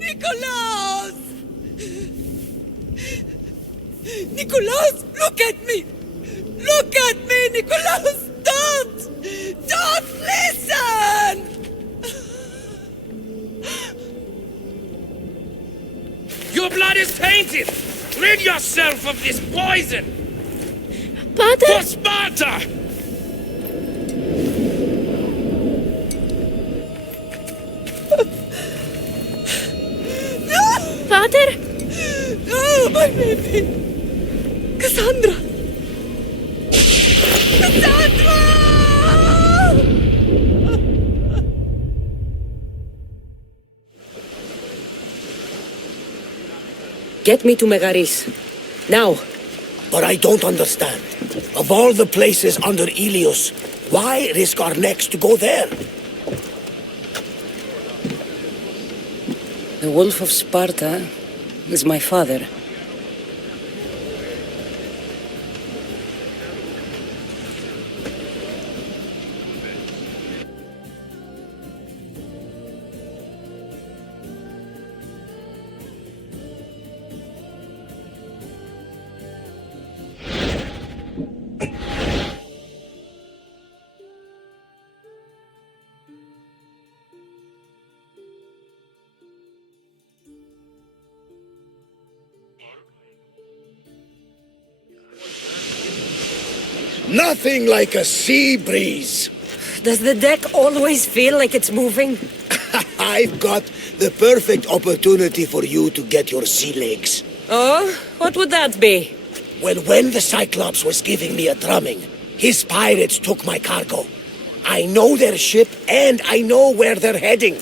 Nikolaos! Nikolaos, look at me! Look at me, Nikolaos! Don't! Don't listen! Your blood is tainted. Rid yourself of this poison. Pater! For Sparta! Pater! No, my baby! Cassandra! Cassandra! Get me to Megaris. Now. But I don't understand. Of all the places under Ilios, why risk our necks to go there? The Wolf of Sparta is my father. Nothing like a sea breeze. Does the deck always feel like it's moving? I've got the perfect opportunity for you to get your sea legs. Oh? What would that be? Well, when the Cyclops was giving me a drumming, his pirates took my cargo. I know their ship, and I know where they're heading.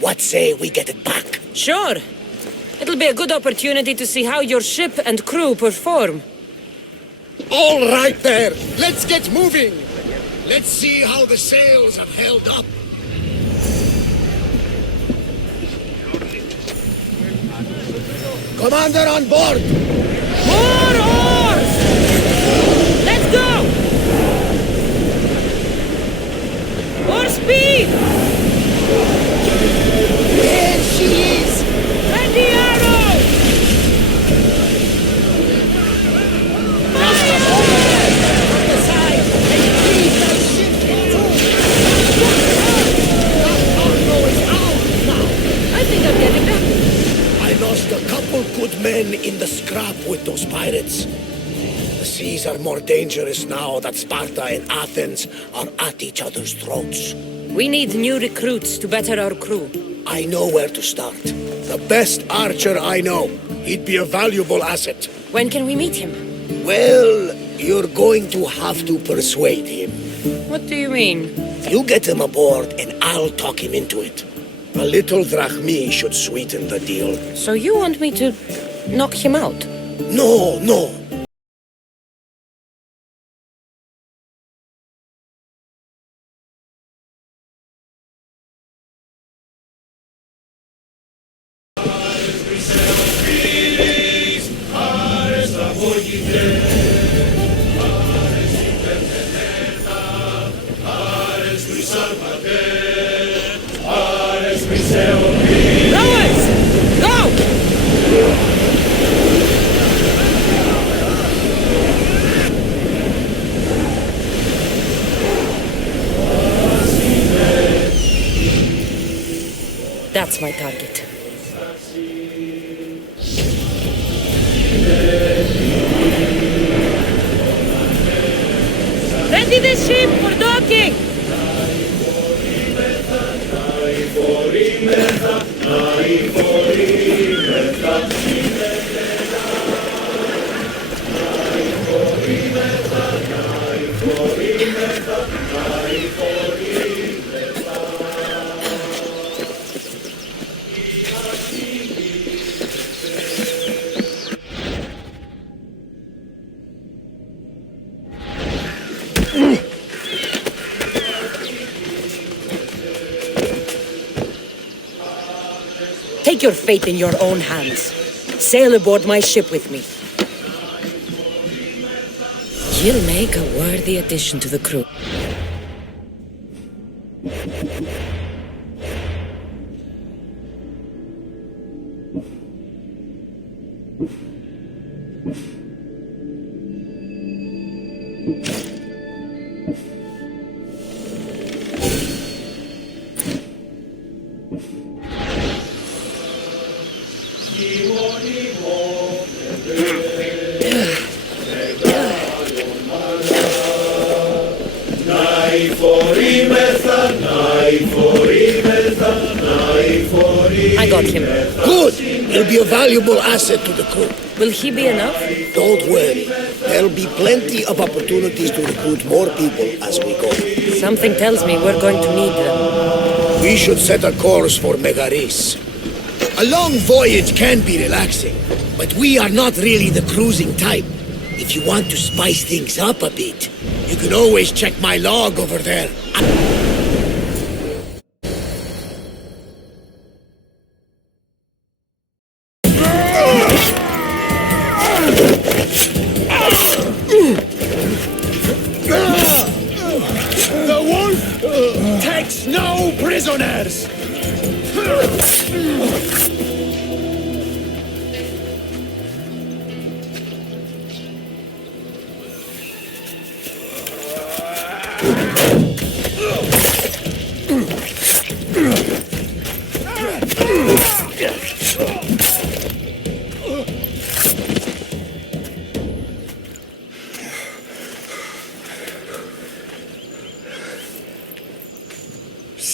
What say we get it back? Sure. It'll be a good opportunity to see how your ship and crew perform. All right there, let's get moving. Let's see how the sails have held up. Commander on board! More oars! Let's go! More speed! There she is! And the arrow! Fire! On the side! And leave that ship That cargo is ours now! I think I'm getting back. I lost a couple good men in the scrap with those pirates. The seas are more dangerous now that Sparta and Athens are at each other's throats. We need new recruits to better our crew. I know where to start. The best archer I know. He'd be a valuable asset. When can we meet him? Well, you're going to have to persuade him. What do you mean? You get him aboard and I'll talk him into it. A little drachmi should sweeten the deal. So you want me to knock him out? No, no. That's my target. Ready the ship for docking! Take your fate in your own hands. Sail aboard my ship with me. You'll make a worthy addition to the crew. I got him. Good! He'll be a valuable asset to the crew. Will he be enough? Don't worry. There'll be plenty of opportunities to recruit more people as we go. Something tells me we're going to need them. We should set a course for Megaris. A long voyage can be relaxing, but we are not really the cruising type. If you want to spice things up a bit, you can always check my log over there. The wolf takes no prisoners!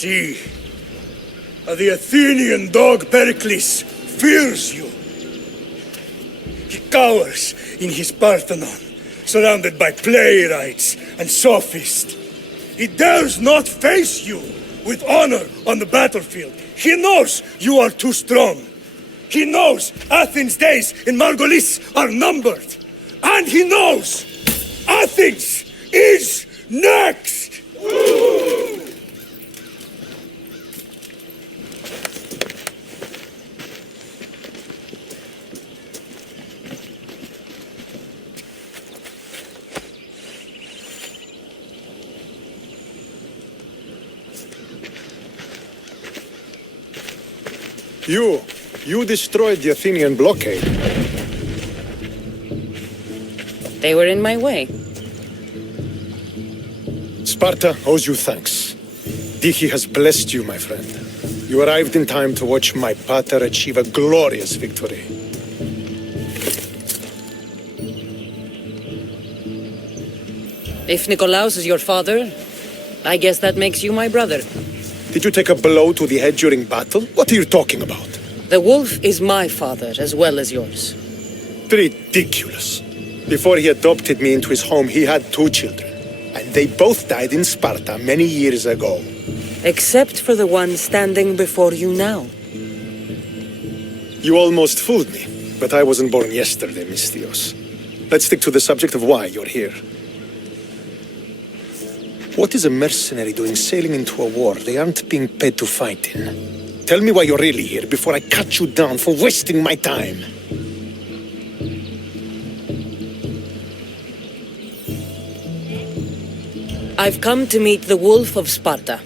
see. The Athenian dog Pericles fears you. He cowers in his Parthenon, surrounded by playwrights and sophists. He dares not face you with honor on the battlefield. He knows you are too strong. He knows Athens' days in Margolis are numbered. And he knows Athens is next! You destroyed the Athenian blockade. They were in my way. Sparta owes you thanks. Diki has blessed you, my friend. You arrived in time to watch my pater achieve a glorious victory. If Nikolaos is your father, I guess that makes you my brother. Did you take a blow to the head during battle? What are you talking about? The wolf is my father as well as yours. Ridiculous. Before he adopted me into his home, he had 2 children. And they both died in Sparta many years ago. Except for the one standing before you now. You almost fooled me, but I wasn't born yesterday, Mystios. Let's stick to the subject of why you're here. What is a mercenary doing sailing into a war they aren't being paid to fight in? Tell me why you're really here before I cut you down for wasting my time. I've come to meet the Wolf of Sparta.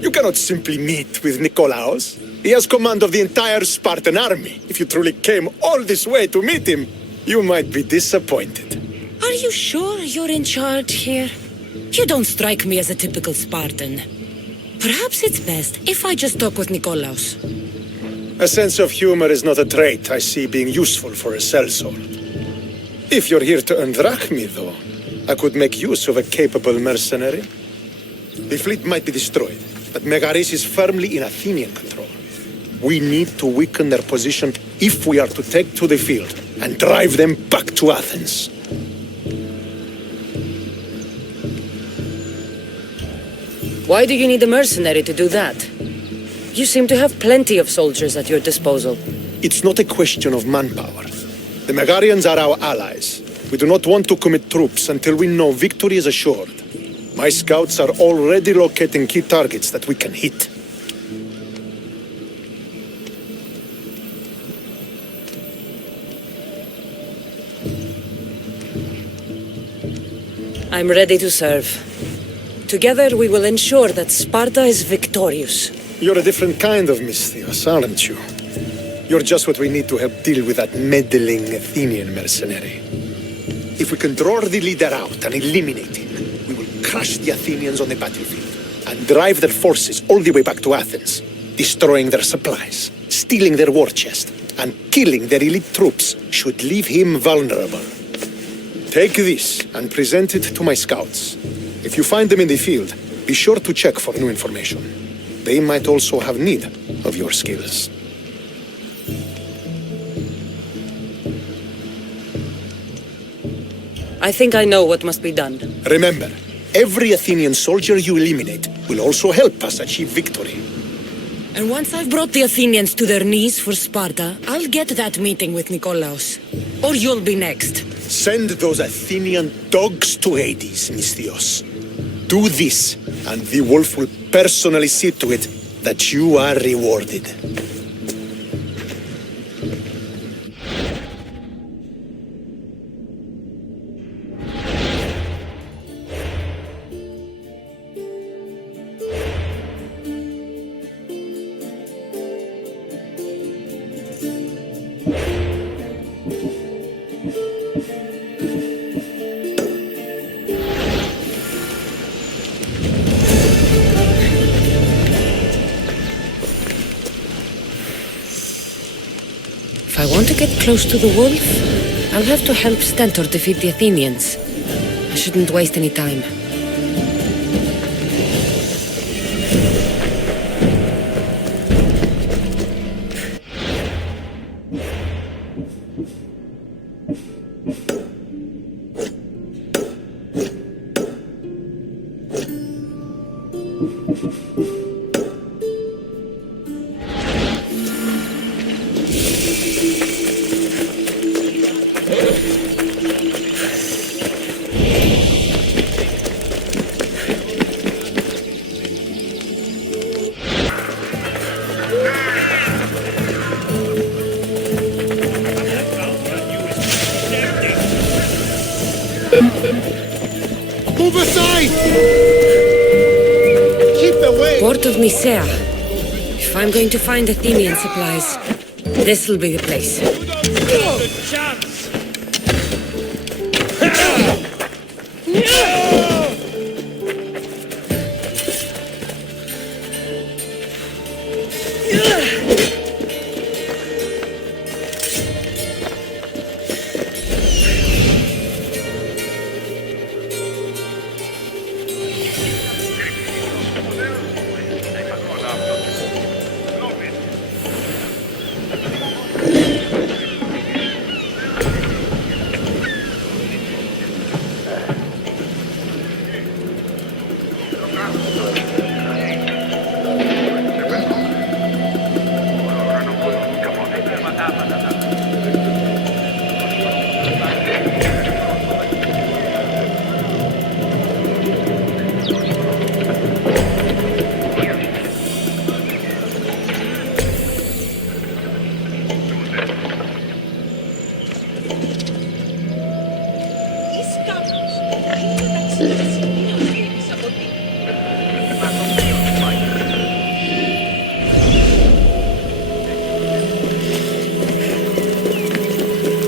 You cannot simply meet with Nikolaos. He has command of the entire Spartan army. If you truly came all this way to meet him, you might be disappointed. Are you sure you're in charge here? You don't strike me as a typical Spartan. Perhaps it's best if I just talk with Nikolaos. A sense of humor is not a trait I see being useful for a sellsword. If you're here to earn drachmi, though, I could make use of a capable mercenary. The fleet might be destroyed, but Megaris is firmly in Athenian control. We need to weaken their position if we are to take to the field and drive them back to Athens. Why do you need a mercenary to do that? You seem to have plenty of soldiers at your disposal. It's not a question of manpower. The Megarians are our allies. We do not want to commit troops until we know victory is assured. My scouts are already locating key targets that we can hit. I'm ready to serve. Together we will ensure that Sparta is victorious. You're a different kind of Mystios, aren't you? You're just what we need to help deal with that meddling Athenian mercenary. If we can draw the leader out and eliminate him, we will crush the Athenians on the battlefield and drive their forces all the way back to Athens, destroying their supplies, stealing their war chest, and killing their elite troops should leave him vulnerable. Take this and present it to my scouts. If you find them in the field, be sure to check for new information. They might also have need of your skills. I think I know what must be done. Remember, every Athenian soldier you eliminate will also help us achieve victory. And once I've brought the Athenians to their knees for Sparta, I'll get that meeting with Nikolaos. Or you'll be next. Send those Athenian dogs to Hades, Mystios. Do this, and the wolf will personally see to it that you are rewarded. If I want to get close to the wolf, I'll have to help Stentor defeat the Athenians. I shouldn't waste any time. Move aside! Keep the way! Port of Nicaea. If I'm going to find Athenian supplies, this'll be the place.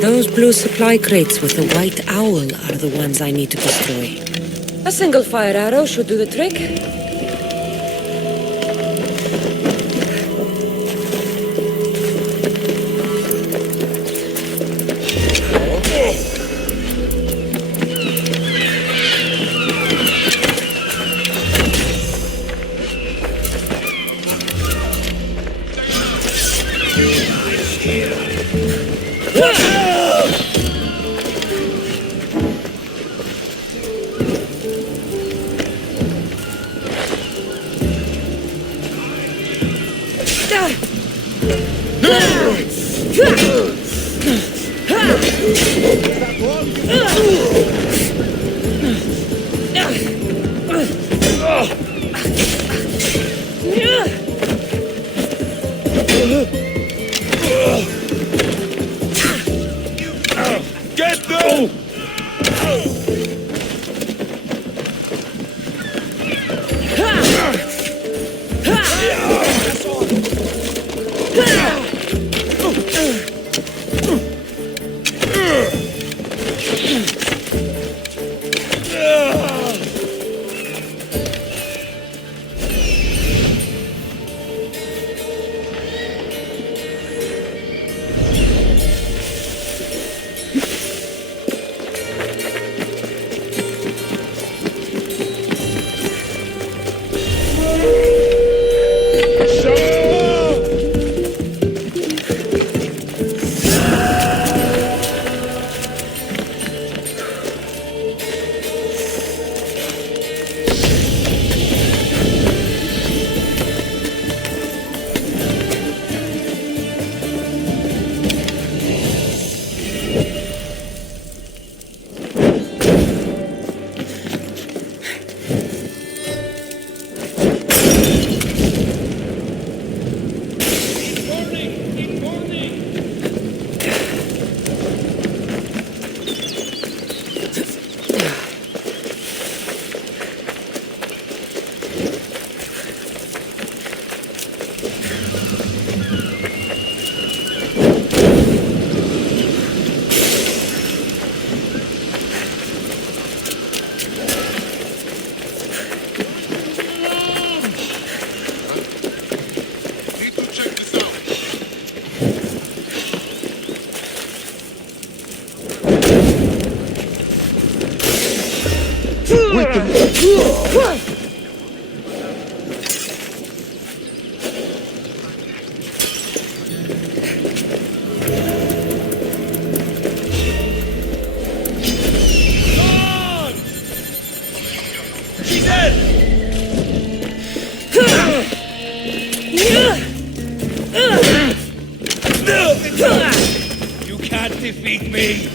Those blue supply crates with the white owl are the ones I need to destroy. A single fire arrow should do the trick. Get them! with them. She's dead! You can't defeat me!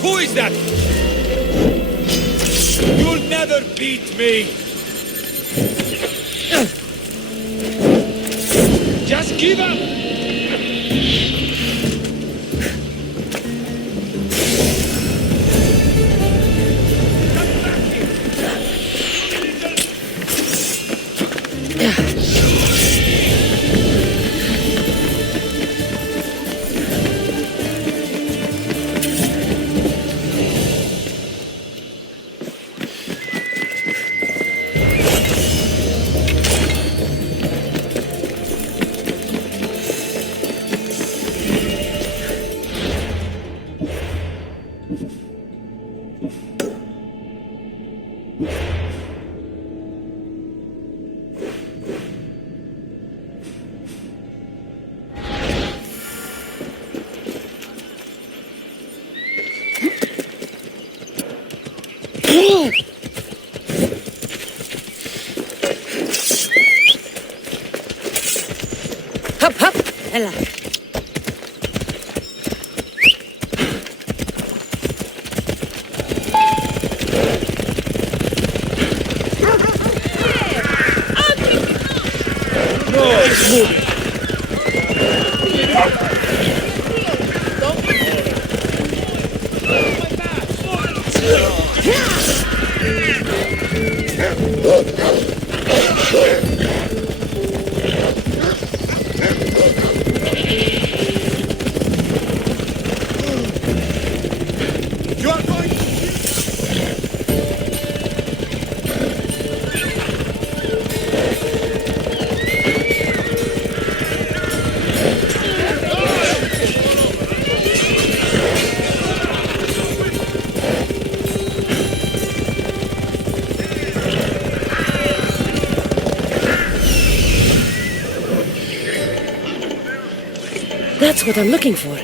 Who is that? You'll never beat me! Just give up! Hop, hop! Ella. That's what I'm looking for.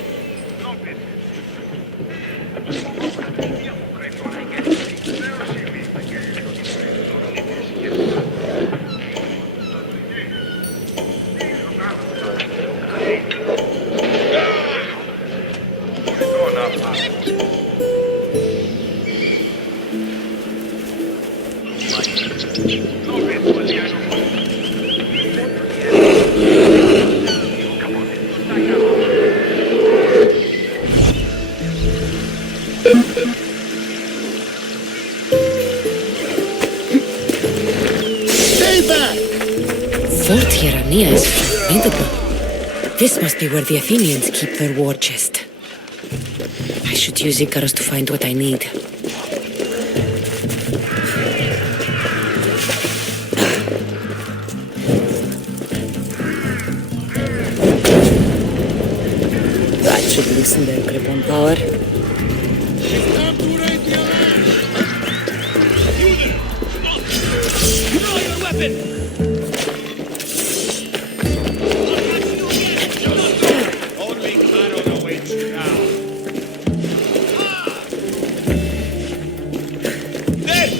Is formidable. This must be where the Athenians keep their war chest. I should use Icarus to find what I need. That should loosen their grip on power. Draw your weapon! Only Baron awaits you now. There!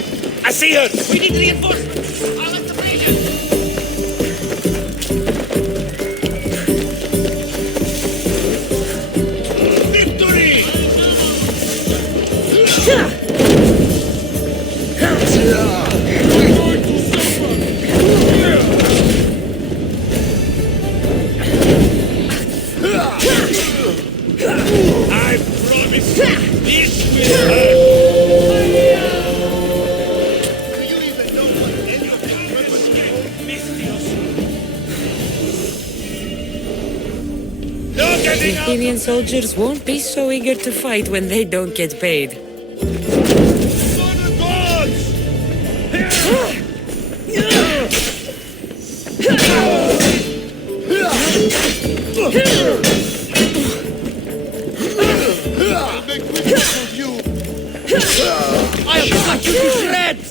I see her! We need reinforcements! I'll let the bridge. I promise this will hurt. Do you even know what any of them will escape? No getting out! Athenian soldiers won't be so eager to fight when they don't get paid. I'll cut you to shreds!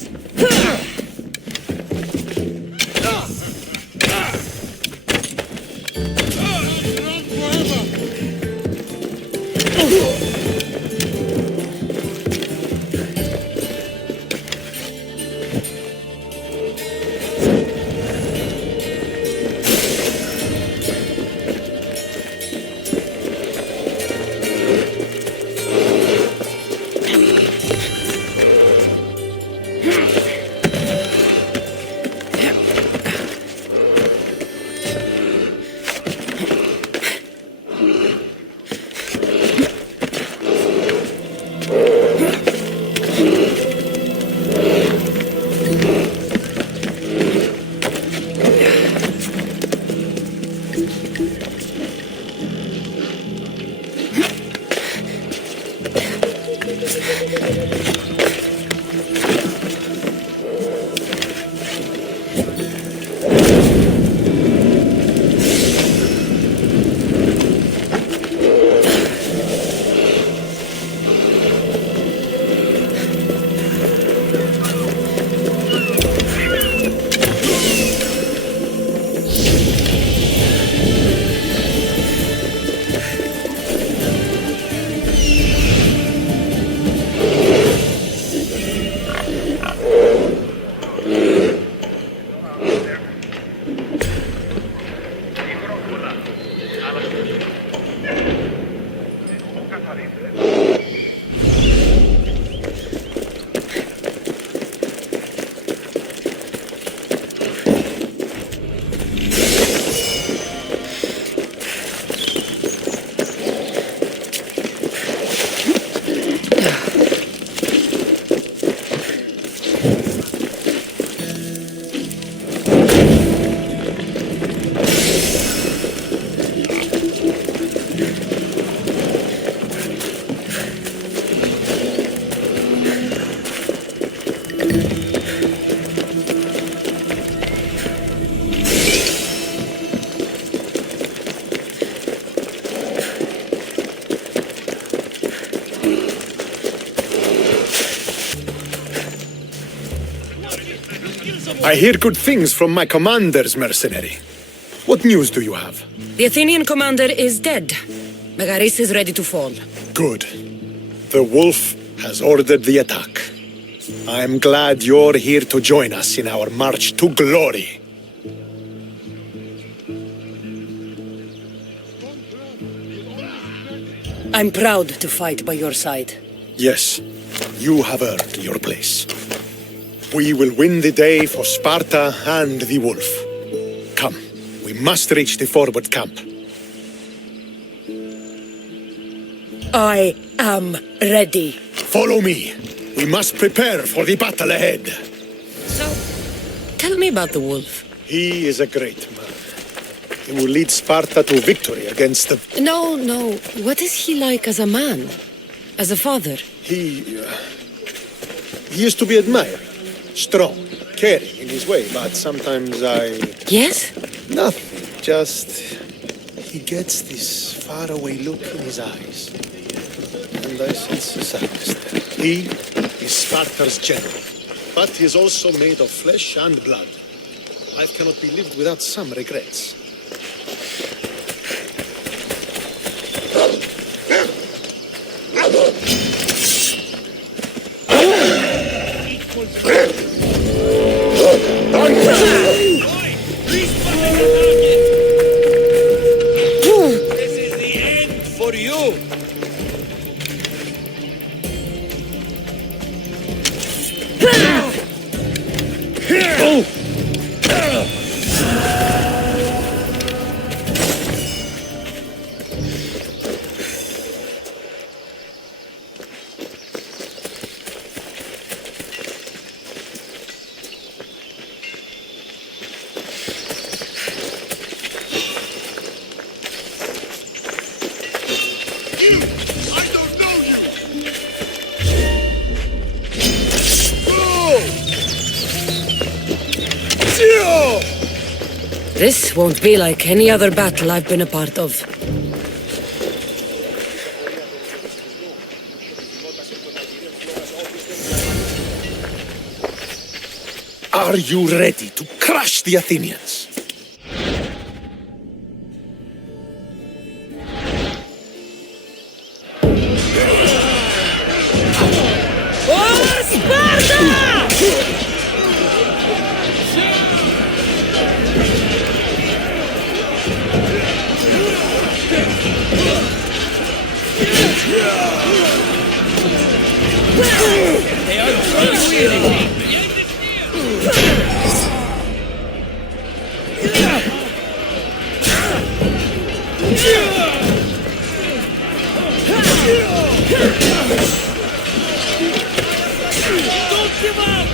I hear good things from my commanders, mercenary. What news do you have? The Athenian commander is dead. Megaris is ready to fall. Good. The wolf has ordered the attack. I'm glad you're here to join us in our march to glory. I'm proud to fight by your side. Yes, you have earned your place. We will win the day for Sparta and the wolf. Come, we must reach the forward camp. I am ready. Follow me. We must prepare for the battle ahead. So, tell me about the wolf. He is a great man. He will lead Sparta to victory against the... No. What is he like as a man? As a father? He used to be admired. Strong, caring in his way, but sometimes I... Yes? Nothing, just... He gets this faraway look in his eyes. And I sense sadness there. He is Sparta's general, but he is also made of flesh and blood. Life cannot be lived without some regrets. For you! This won't be like any other battle I've been a part of. Are you ready to crush the Athenians? They are freewheeling! Don't give up!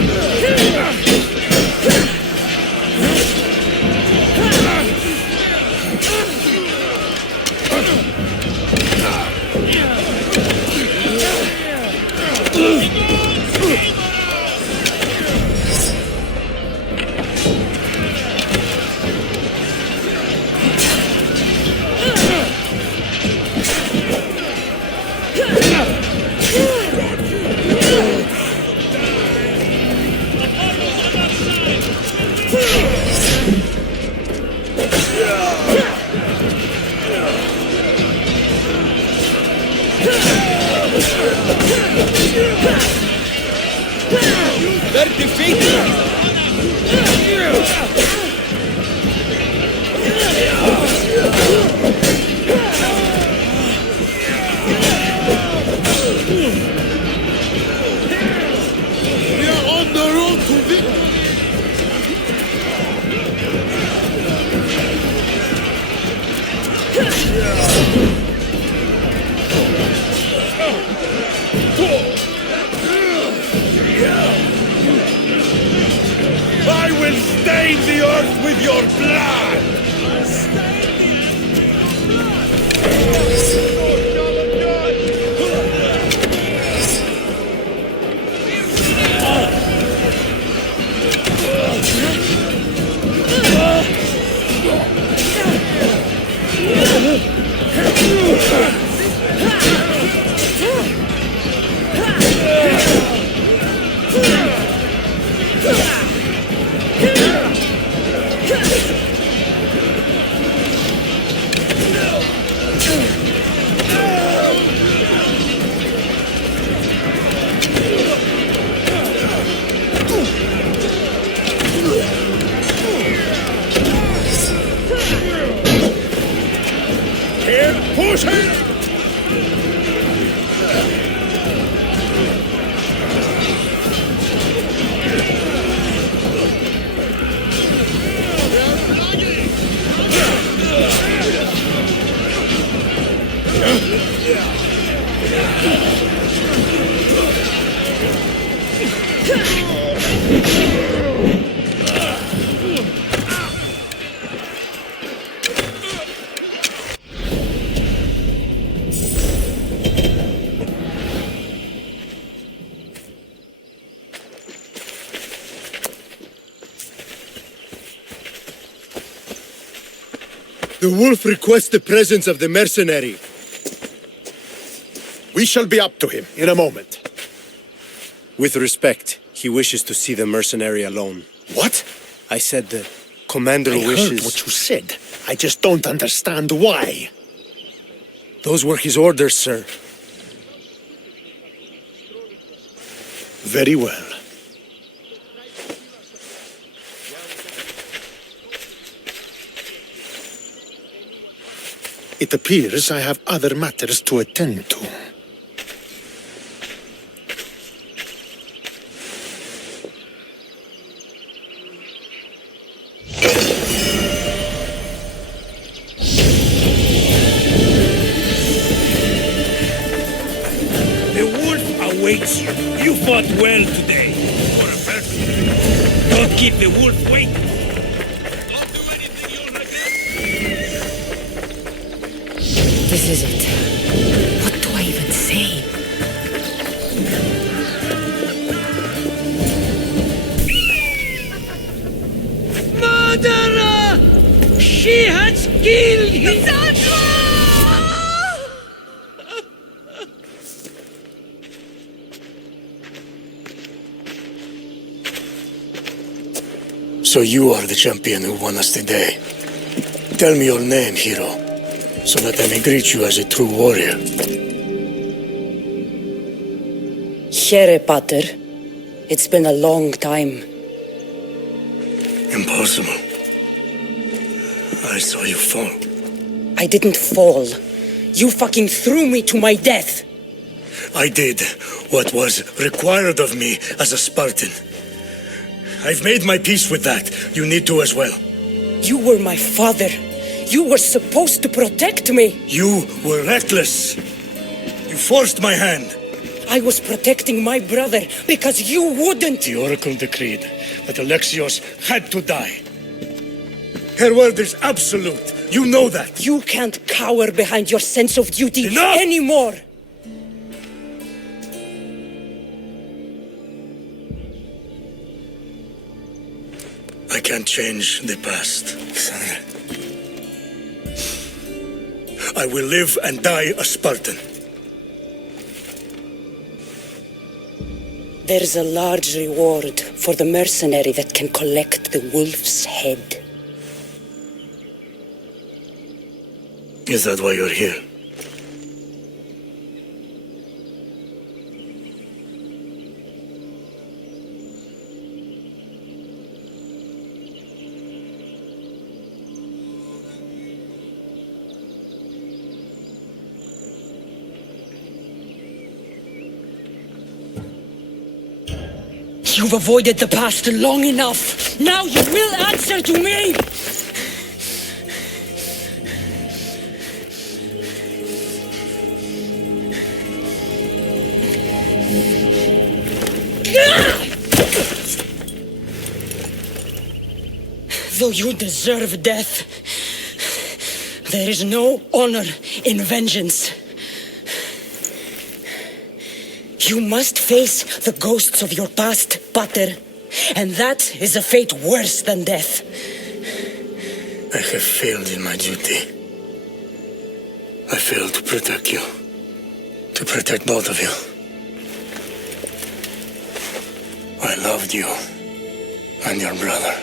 They're defeated! We are on the road to victory! I will stain the earth with your blood! Push it! The wolf requests the presence of the mercenary. We shall be up to him in a moment. With respect, he wishes to see the mercenary alone. What? I said the commander I wishes... heard what you said. I just don't understand why. Those were his orders, sir. Very well. It appears I have other matters to attend to. The wolf awaits you. You fought well today. For a person. Don't keep the wolf waiting. This is it. What do I even say? Murderer! She has killed him! So you are the champion who won us today. Tell me your name, hero, so that I may greet you as a true warrior. Here, Pater. It's been a long time. Impossible. I saw you fall. I didn't fall. You fucking threw me to my death. I did what was required of me as a Spartan. I've made my peace with that. You need to as well. You were my father. You were supposed to protect me. You were reckless. You forced my hand. I was protecting my brother because you wouldn't. The Oracle decreed that Alexios had to die. Her word is absolute. You know that. You can't cower behind your sense of duty anymore. I can't change the past, Sandra. I will live and die a Spartan. There's a large reward for the mercenary that can collect the wolf's head. Is that why you're here? You've avoided the past long enough. Now you will answer to me! Though you deserve death, there is no honor in vengeance. You must face the ghosts of your past, Pater, and that is a fate worse than death. I have failed in my duty. I failed to protect you. To protect both of you. I loved you and your brother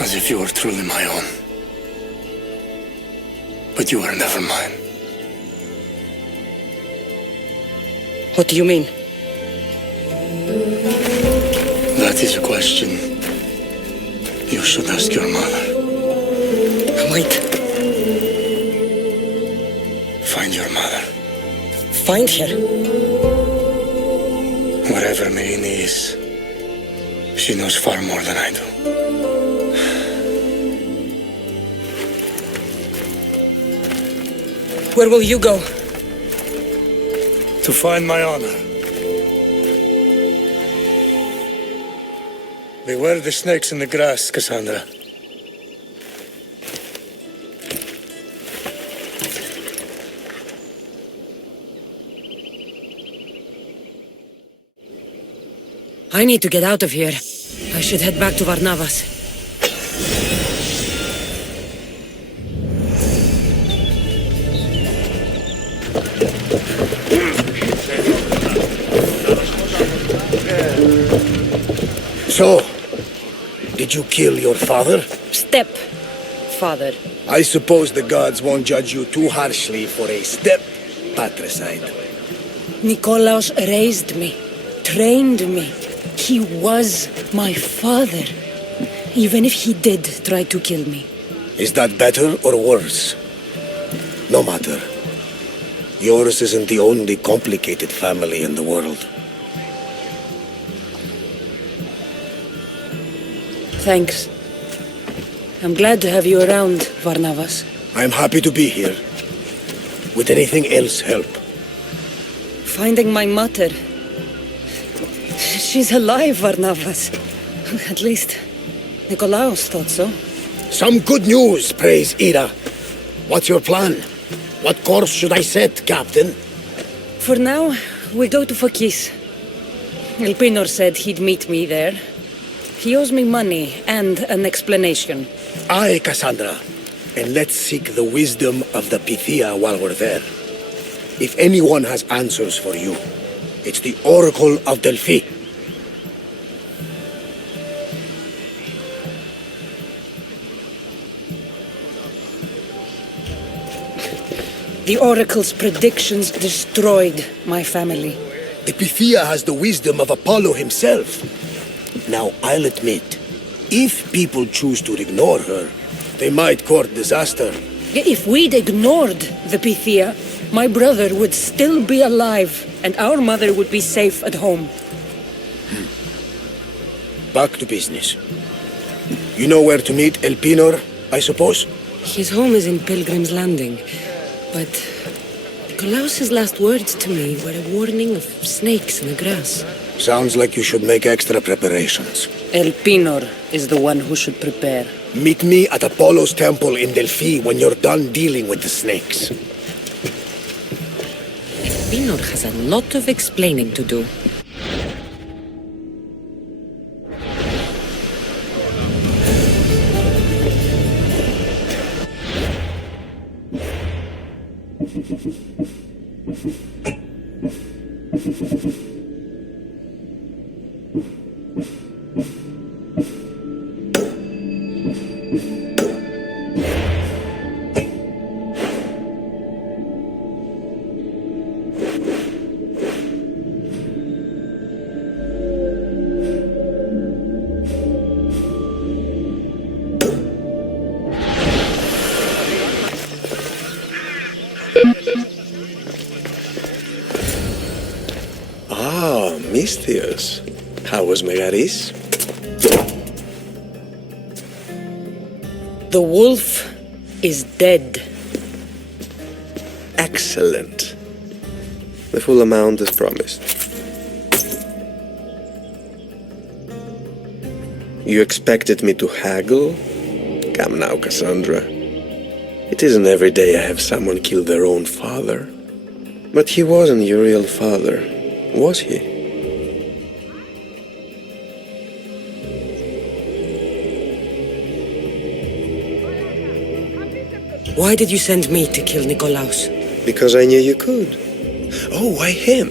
as if you were truly my own. But you were never mine. What do you mean? That is a question you should ask your mother. Wait. Find your mother. Find her? Wherever Merini is, she knows far more than I do. Where will you go? To find my honor. Beware the snakes in the grass, Cassandra. I need to get out of here. I should head back to Varnavas. So, did you kill your father? Step-father. I suppose the gods won't judge you too harshly for a step-patricide. Nikolaos raised me, trained me. He was my father. Even if he did try to kill me. Is that better or worse? No matter. Yours isn't the only complicated family in the world. Thanks. I'm glad to have you around, Varnavas. I'm happy to be here. Would anything else help? Finding my mother. She's alive, Varnavas. At least, Nikolaos thought so. Some good news, praise Ira. What's your plan? What course should I set, Captain? For now, we go to Fakis. Elpinor said he'd meet me there. He owes me money and an explanation. Aye, Cassandra. And let's seek the wisdom of the Pythia while we're there. If anyone has answers for you, it's the Oracle of Delphi. The Oracle's predictions destroyed my family. The Pythia has the wisdom of Apollo himself. Now, I'll admit, if people choose to ignore her, they might court disaster. If we'd ignored the Pythia, my brother would still be alive, and our mother would be safe at home. Back to business. You know where to meet Elpinor, I suppose? His home is in Pilgrim's Landing, but Nikolaos's last words to me were a warning of snakes in the grass. Sounds like you should make extra preparations. Elpinor is the one who should prepare. Meet me at Apollo's temple in Delphi when you're done dealing with the snakes. Elpinor has a lot of explaining to do. Ah, Misthios. How was Megaris? The wolf is dead. Excellent. The full amount as promised. You expected me to haggle? Come now, Cassandra. It isn't every day I have someone kill their own father. But he wasn't your real father, was he? Why did you send me to kill Nikolaos? Because I knew you could. Oh, why him?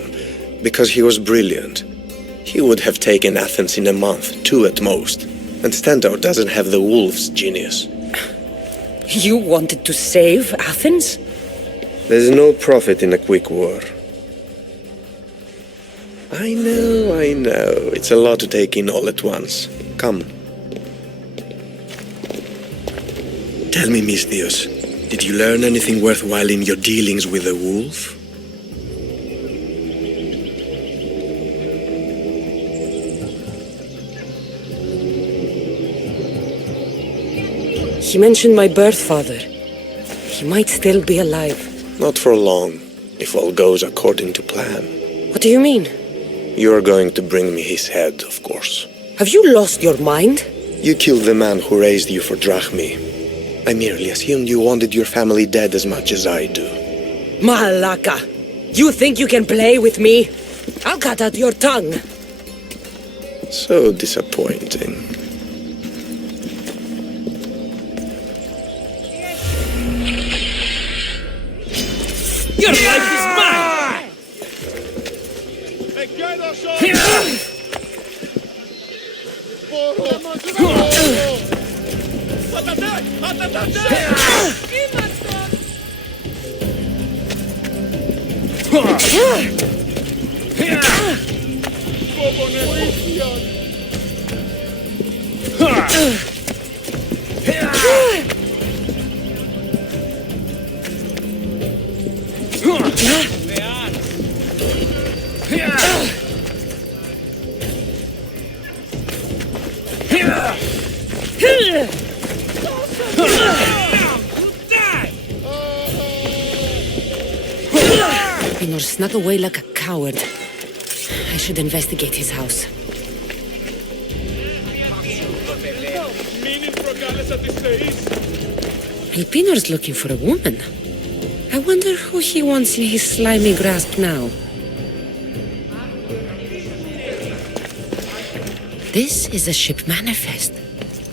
Because he was brilliant. He would have taken Athens in a month, 2 at most. And Stentor doesn't have the wolf's genius. You wanted to save Athens? There's no profit in a quick war. I know. It's a lot to take in all at once. Come. Tell me, Misthios, did you learn anything worthwhile in your dealings with the wolf? He mentioned my birth father. He might still be alive. Not for long, if all goes according to plan. What do you mean? You're going to bring me his head, of course. Have you lost your mind? You killed the man who raised you for Drachmi. I merely assumed you wanted your family dead as much as I do. Malaka! You think you can play with me? I'll cut out your tongue. So disappointing. You're Your life is mine! Pinor snuck away like a coward. I should investigate his house. Elpinor's looking for a woman. I wonder who he wants in his slimy grasp now. This is a ship manifest.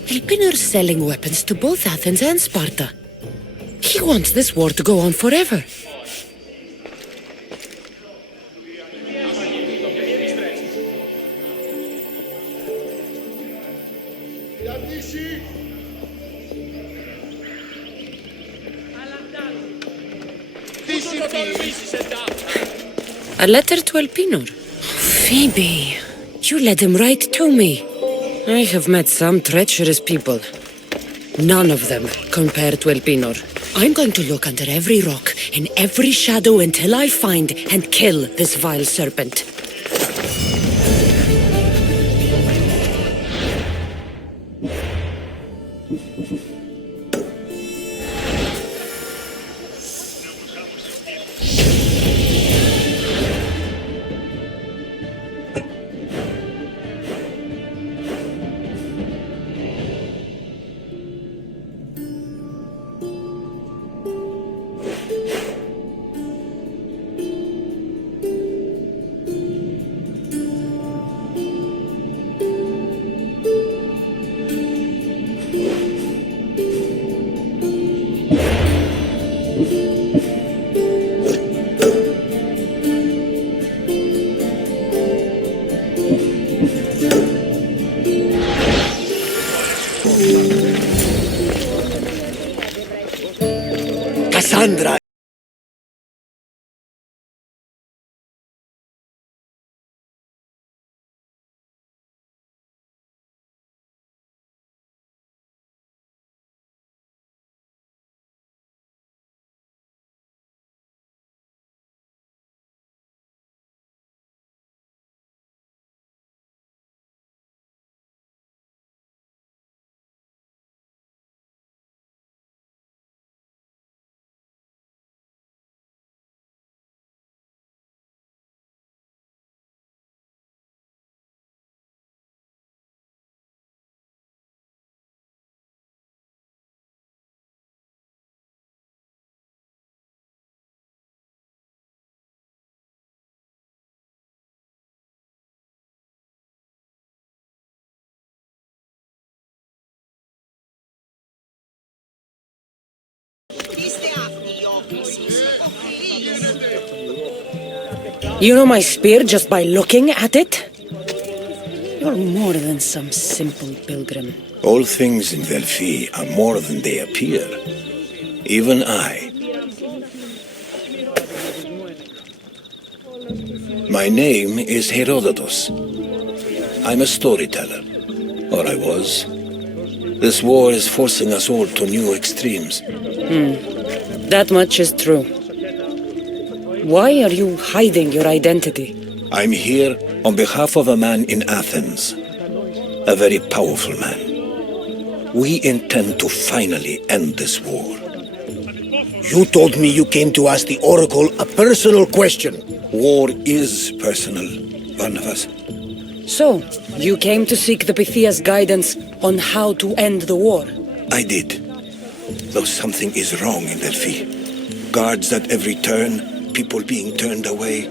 Elpinor's selling weapons to both Athens and Sparta. He wants this war to go on forever. A letter to Elpinor. Phoebe, you led him right to me. I have met some treacherous people. None of them compared to Elpinor. I'm going to look under every rock, in every shadow until I find and kill this vile serpent. Cassandra! You know my spear just by looking at it? You're more than some simple pilgrim. All things in Delphi are more than they appear. Even I. My name is Herodotus. I'm a storyteller. Or I was. This war is forcing us all to new extremes. That much is true. Why are you hiding your identity? I'm here on behalf of a man in Athens. A very powerful man. We intend to finally end this war. You told me you came to ask the Oracle a personal question. War is personal, Barnabas. So, you came to seek the Pythia's guidance on how to end the war? I did. Though something is wrong in Delphi. Guards at every turn, people being turned away.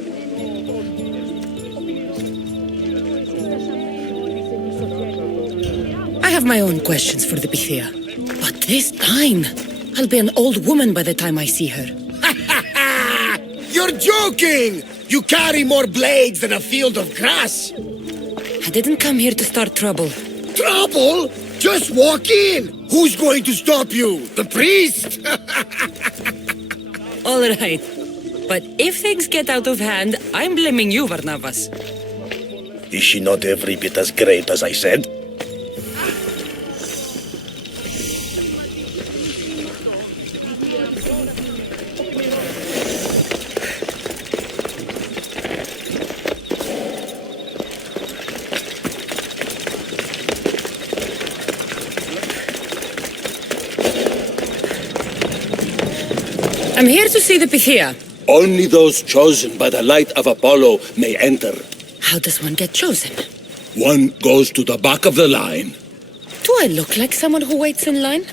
I have my own questions for the Pythia. But this time, I'll be an old woman by the time I see her. You're joking! You carry more blades than a field of grass! I didn't come here to start trouble. Trouble? Just walk in! Who's going to stop you? The priest? All right. But if things get out of hand, I'm blaming you, Barnabas. Is she not every bit as great as I said? I'm here to see the Pythia. Only those chosen by the light of Apollo may enter. How does one get chosen? One goes to the back of the line. Do I look like someone who waits in line?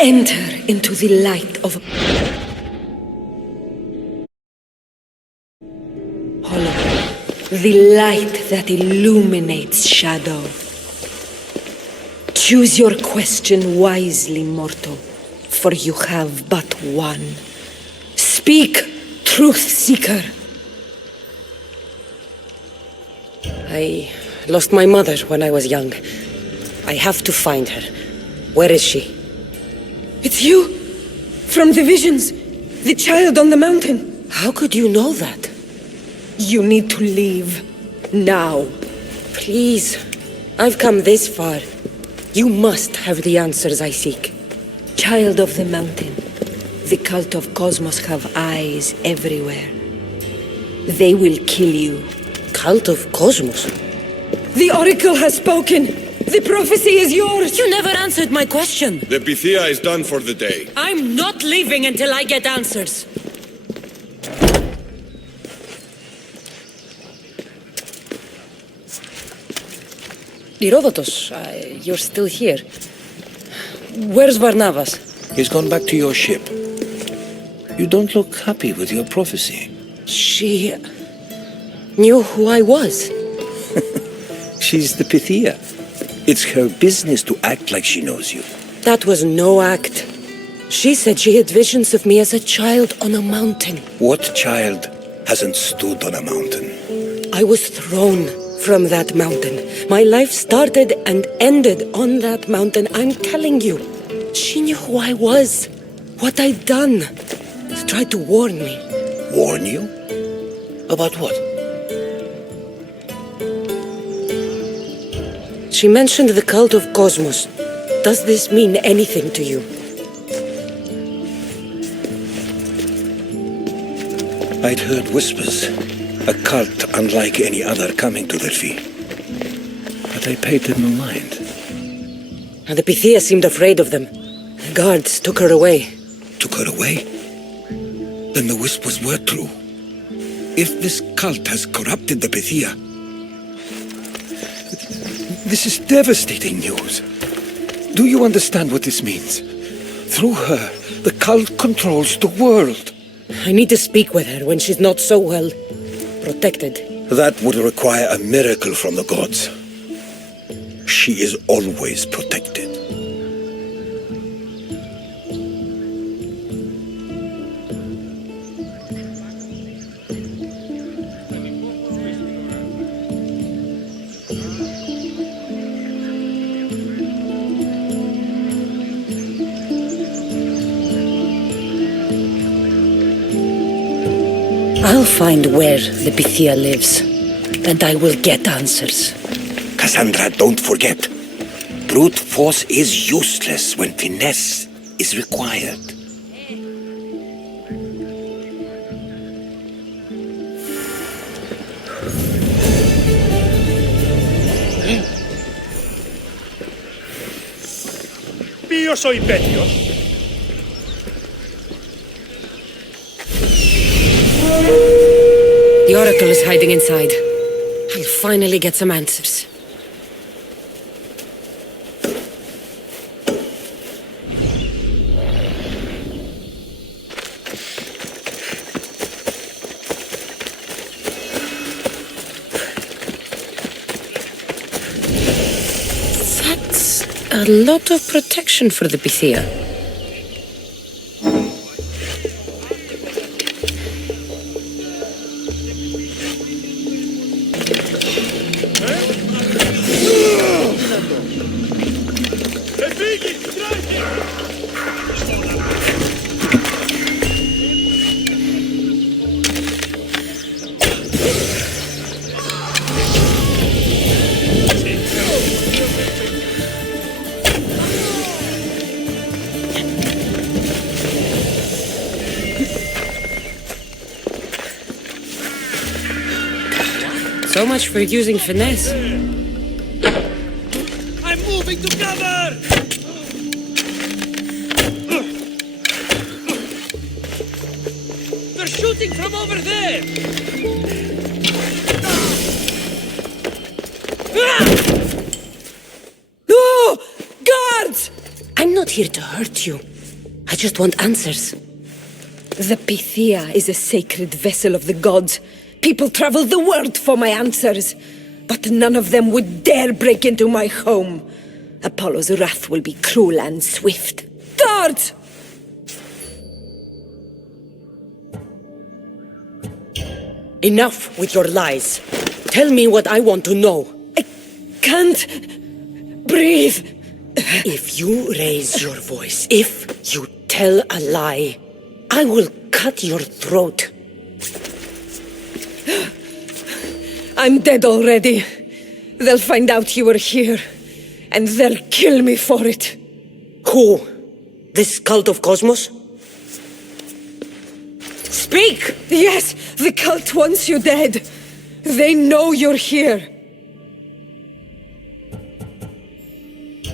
Enter into the light of Hollow, the light that illuminates shadow. Choose your question wisely, mortal, for you have but one. Speak, truth seeker. I lost my mother when I was young. I have to find her. Where is she? It's you! From the visions! The child on the mountain! How could you know that? You need to leave. Now. Please. I've come this far. You must have the answers I seek. Child of the mountain. The cult of Cosmos have eyes everywhere. They will kill you. Cult of Cosmos? The Oracle has spoken! The prophecy is yours! You never answered my question! The Pythia is done for the day. I'm not leaving until I get answers! Herodotus, you're still here. Where's Barnabas? He's gone back to your ship. You don't look happy with your prophecy. She knew who I was. She's the Pythia. It's her business to act like she knows you. That was no act. She said she had visions of me as a child on a mountain. What child hasn't stood on a mountain? I was thrown from that mountain. My life started and ended on that mountain. I'm telling you. She knew who I was, what I'd done. She tried to warn me. Warn you? About what? She mentioned the cult of Cosmos. Does this mean anything to you? I'd heard whispers. A cult unlike any other coming to Delphi. But I paid them no mind. And the Pythia seemed afraid of them. The guards took her away. Took her away? Then the whispers were true. If this cult has corrupted the Pythia, this is devastating news. Do you understand what this means? Through her, the cult controls the world. I need to speak with her when she's not so well protected. That would require a miracle from the gods. She is always protected. I'll find where the Pythia lives, and I will get answers. Cassandra, don't forget. Brute force is useless when finesse is required. Ποιος ο υπέτειος? The Oracle is hiding inside. I'll finally get some answers. That's a lot of protection for the Pythia. So much for using finesse. I'm moving to cover! They're shooting from over there! No! Guards! I'm not here to hurt you. I just want answers. The Pythia is a sacred vessel of the gods. People travel the world for my answers. But none of them would dare break into my home. Apollo's wrath will be cruel and swift. Guards! Enough with your lies. Tell me what I want to know. I can't breathe. If you raise your voice, if you tell a lie, I will cut your throat. I'm dead already. They'll find out you were here, and they'll kill me for it. Who? This cult of Cosmos? Speak! Yes, the cult wants you dead. They know you're here.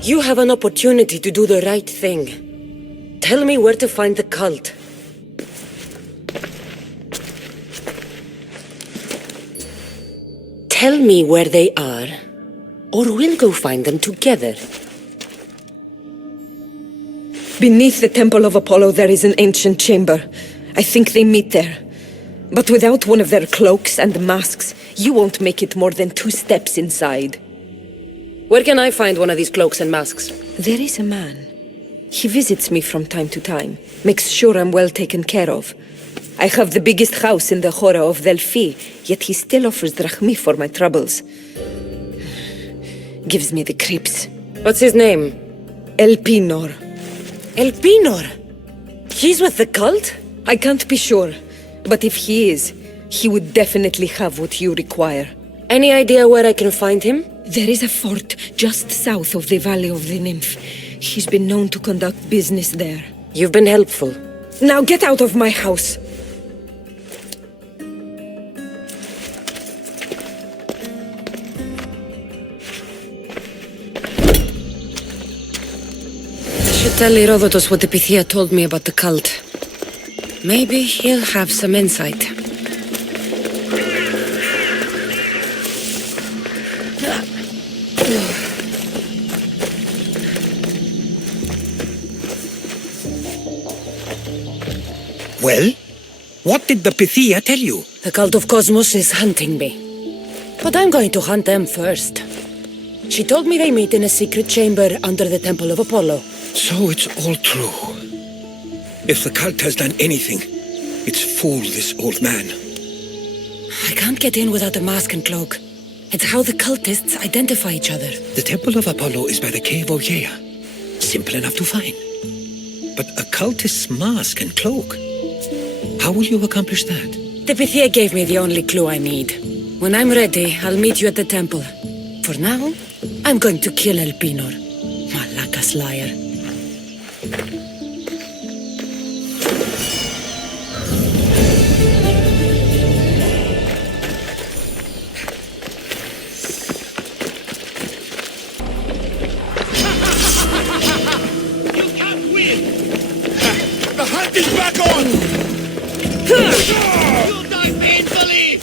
You have an opportunity to do the right thing. Tell me where to find the cult. Tell me where they are, or we'll go find them together. Beneath the Temple of Apollo there is an ancient chamber. I think they meet there. But without one of their cloaks and masks, you won't make it more than 2 steps inside. Where can I find one of these cloaks and masks? There is a man. He visits me from time to time, makes sure I'm well taken care of. I have the biggest house in the Hora of Delphi, yet he still offers drachmi for my troubles. Gives me the creeps. What's his name? Elpinor. Elpinor? He's with the cult? I can't be sure, but if he is, he would definitely have what you require. Any idea where I can find him? There is a fort just south of the Valley of the Nymph. He's been known to conduct business there. You've been helpful. Now get out of my house! I should tell Herodotus what the Pythia told me about the cult. Maybe he'll have some insight. Well? What did the Pythia tell you? The cult of Cosmos is hunting me. But I'm going to hunt them first. She told me they meet in a secret chamber under the Temple of Apollo. So it's all true. If the cult has done anything, it's fooled this old man. I can't get in without a mask and cloak. It's how the cultists identify each other. The Temple of Apollo is by the cave of Yea. Simple enough to find. But a cultist's mask and cloak? How will you accomplish that? The Pythia gave me the only clue I need. When I'm ready, I'll meet you at the temple. For now, I'm going to kill Elpinor. Malakas liar. The hunt is back on! You'll die painfully!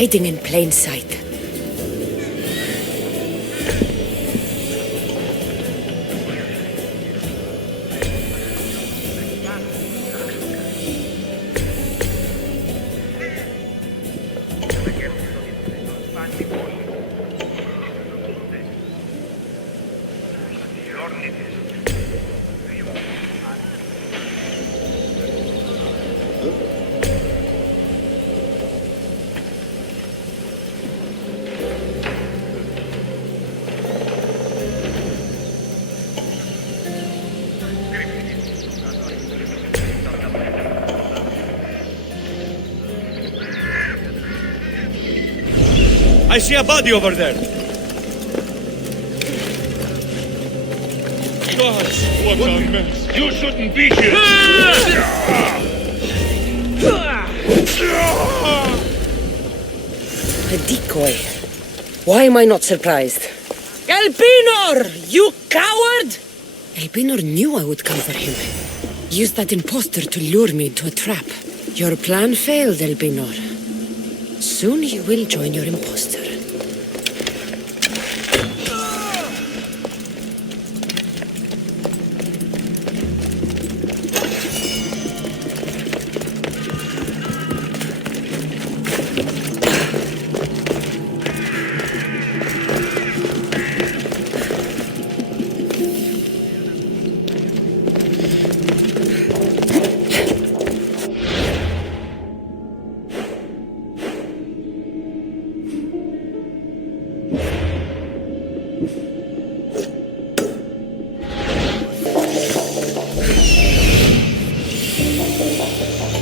hiding in plain sight. I see a body over there. Gods, what a mess. You shouldn't be here. A decoy. Why am I not surprised? Elpinor! You coward! Elpinor knew I would come for him. Used that imposter to lure me into a trap. Your plan failed, Elpinor. Soon you will join your imposter.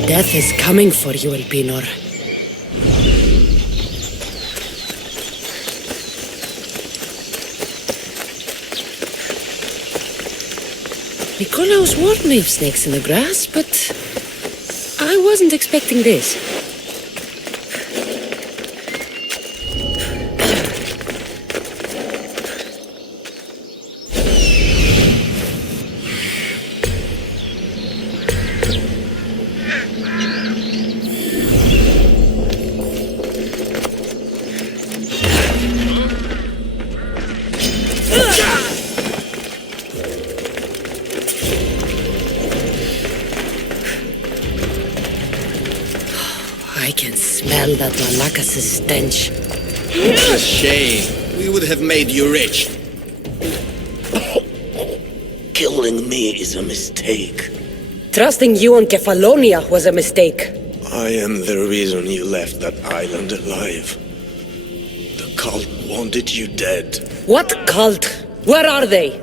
Death is coming for you, Elpinor. Nikolaos warned me of snakes in the grass, but I wasn't expecting this. I can smell that Malakas' stench. A shame. We would have made you rich. Killing me is a mistake. Trusting you on Kefalonia was a mistake. I am the reason you left that island alive. The cult wanted you dead. What cult? Where are they?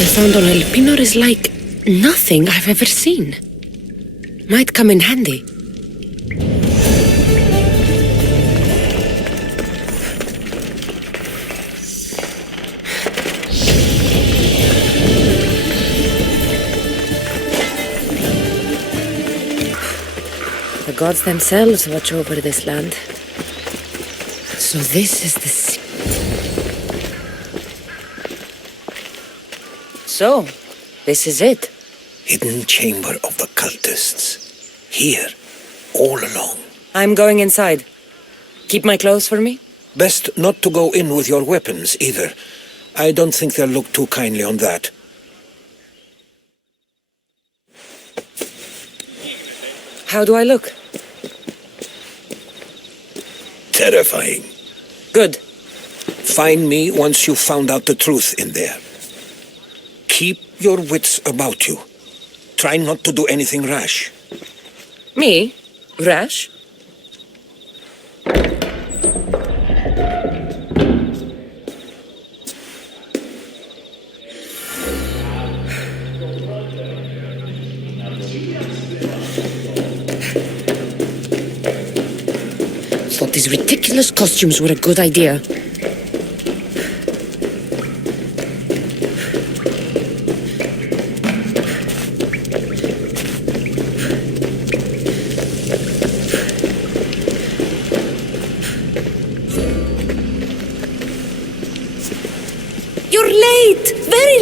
I found on Elpinor is like nothing I've ever seen. Might come in handy. The gods themselves watch over this land. So this is the sea. So, this is it. Hidden chamber of the cultists. Here, all along. I'm going inside. Keep my clothes for me? Best not to go in with your weapons, either. I don't think they'll look too kindly on that. How do I look? Terrifying. Good. Find me once you've found out the truth in there. Keep your wits about you. Try not to do anything rash. Me? Rash? Thought these ridiculous costumes were a good idea.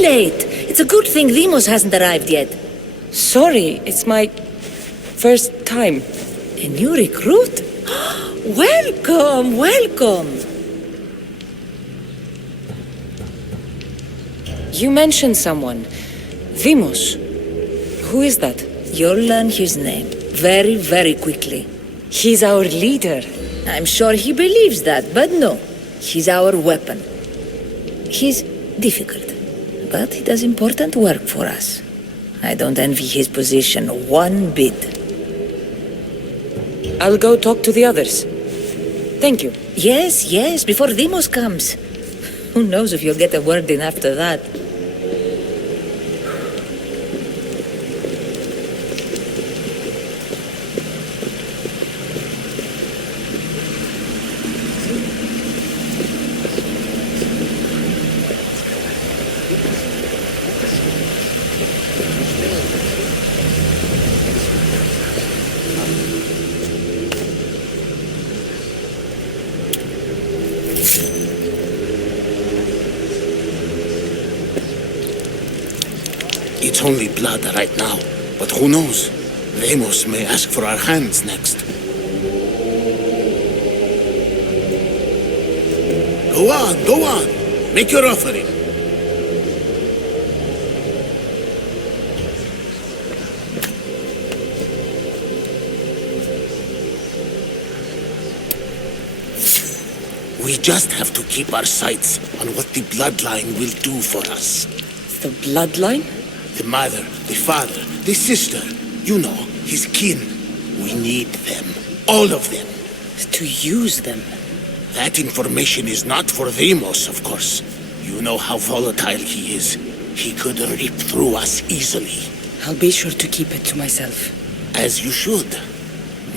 late. It's a good thing Demos hasn't arrived yet. Sorry, it's my first time. A new recruit? Welcome, welcome. You mentioned someone. Demos. Who is that? You'll learn his name very, very quickly. He's our leader. I'm sure he believes that, but no. He's our weapon. He's difficult, but he does important work for us. I don't envy his position one bit. I'll go talk to the others. Thank you. Yes, yes, before Demos comes. Who knows if you'll get a word in after that. It's only blood right now, but who knows? Demos may ask for our hands next. Go on. Make your offering. We just have to keep our sights on what the bloodline will do for us. The bloodline? The mother, the father, the sister. You know, his kin. We need them. All of them. To use them. That information is not for Demos, of course. You know how volatile he is. He could rip through us easily. I'll be sure to keep it to myself. As you should.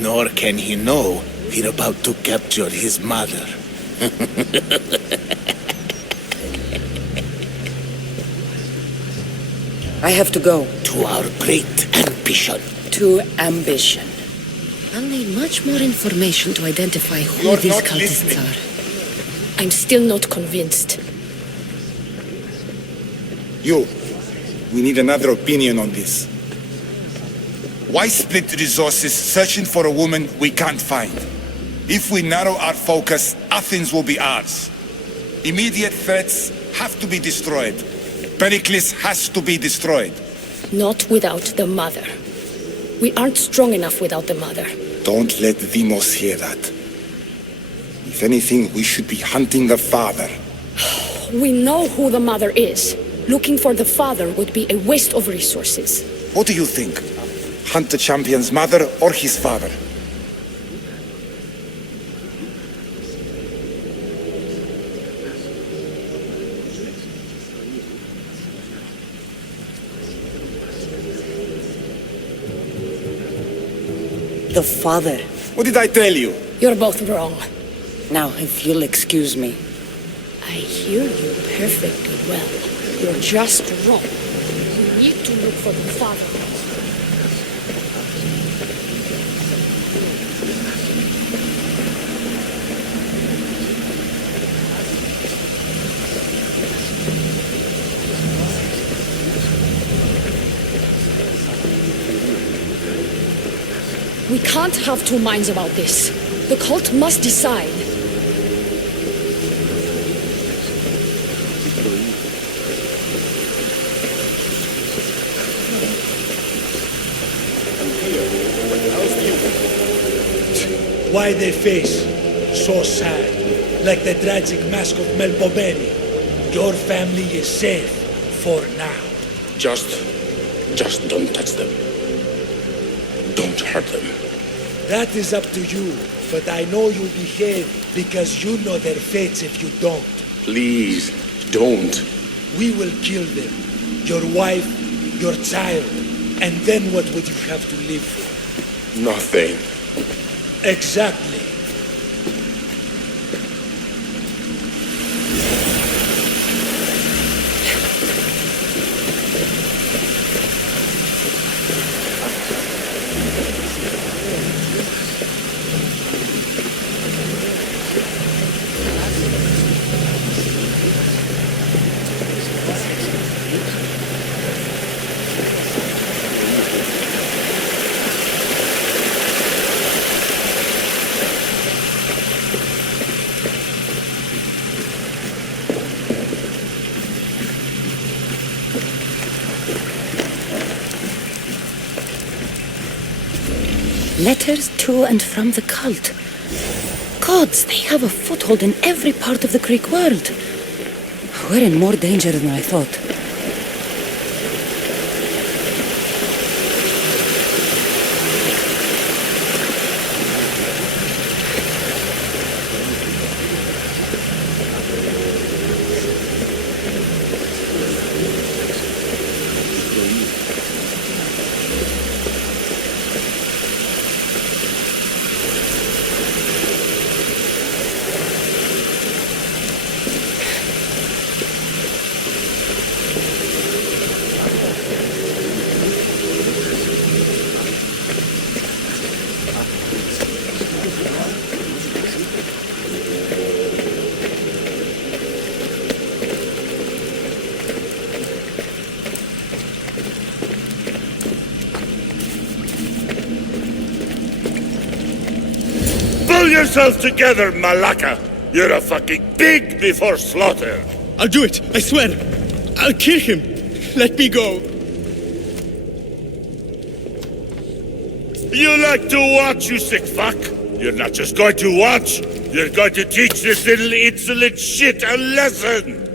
Nor can he know we're about to capture his mother. I have to go. To our great ambition. To ambition. I'll need much more information to identify who You're these not cultists listening. are. I'm still not convinced. You, we need another opinion on this. Why split resources searching for a woman we can't find? If we narrow our focus, Athens will be ours. Immediate threats have to be destroyed. Pericles has to be destroyed. Not without the mother. We aren't strong enough without the mother. Don't let Demos hear that. If anything, we should be hunting the father. We know who the mother is. Looking for the father would be a waste of resources. What do you think? Hunt the champion's mother or his father? The father. What did I tell you? You're both wrong. Now, if you'll excuse me. I hear you perfectly well. You're just wrong. You need to look for the father. We can't have two minds about this. The cult must decide. Why they face so sad, like the tragic mask of Melpomene. Your family is safe for now. Just don't touch them. Don't hurt them. That is up to you, but I know you'll behave because you know their fates if you don't. Please, don't. We will kill them. Your wife, your child, and then what would you have to live for? Nothing. Exactly. Letters to and from the cult. Gods, they have a foothold in every part of the Greek world. We're in more danger than I thought. Pull yourself together, Malaka! You're a fucking pig before slaughter! I'll do it, I swear! I'll kill him! Let me go! You like to watch, you sick fuck? You're not just going to watch, you're going to teach this little insolent shit a lesson!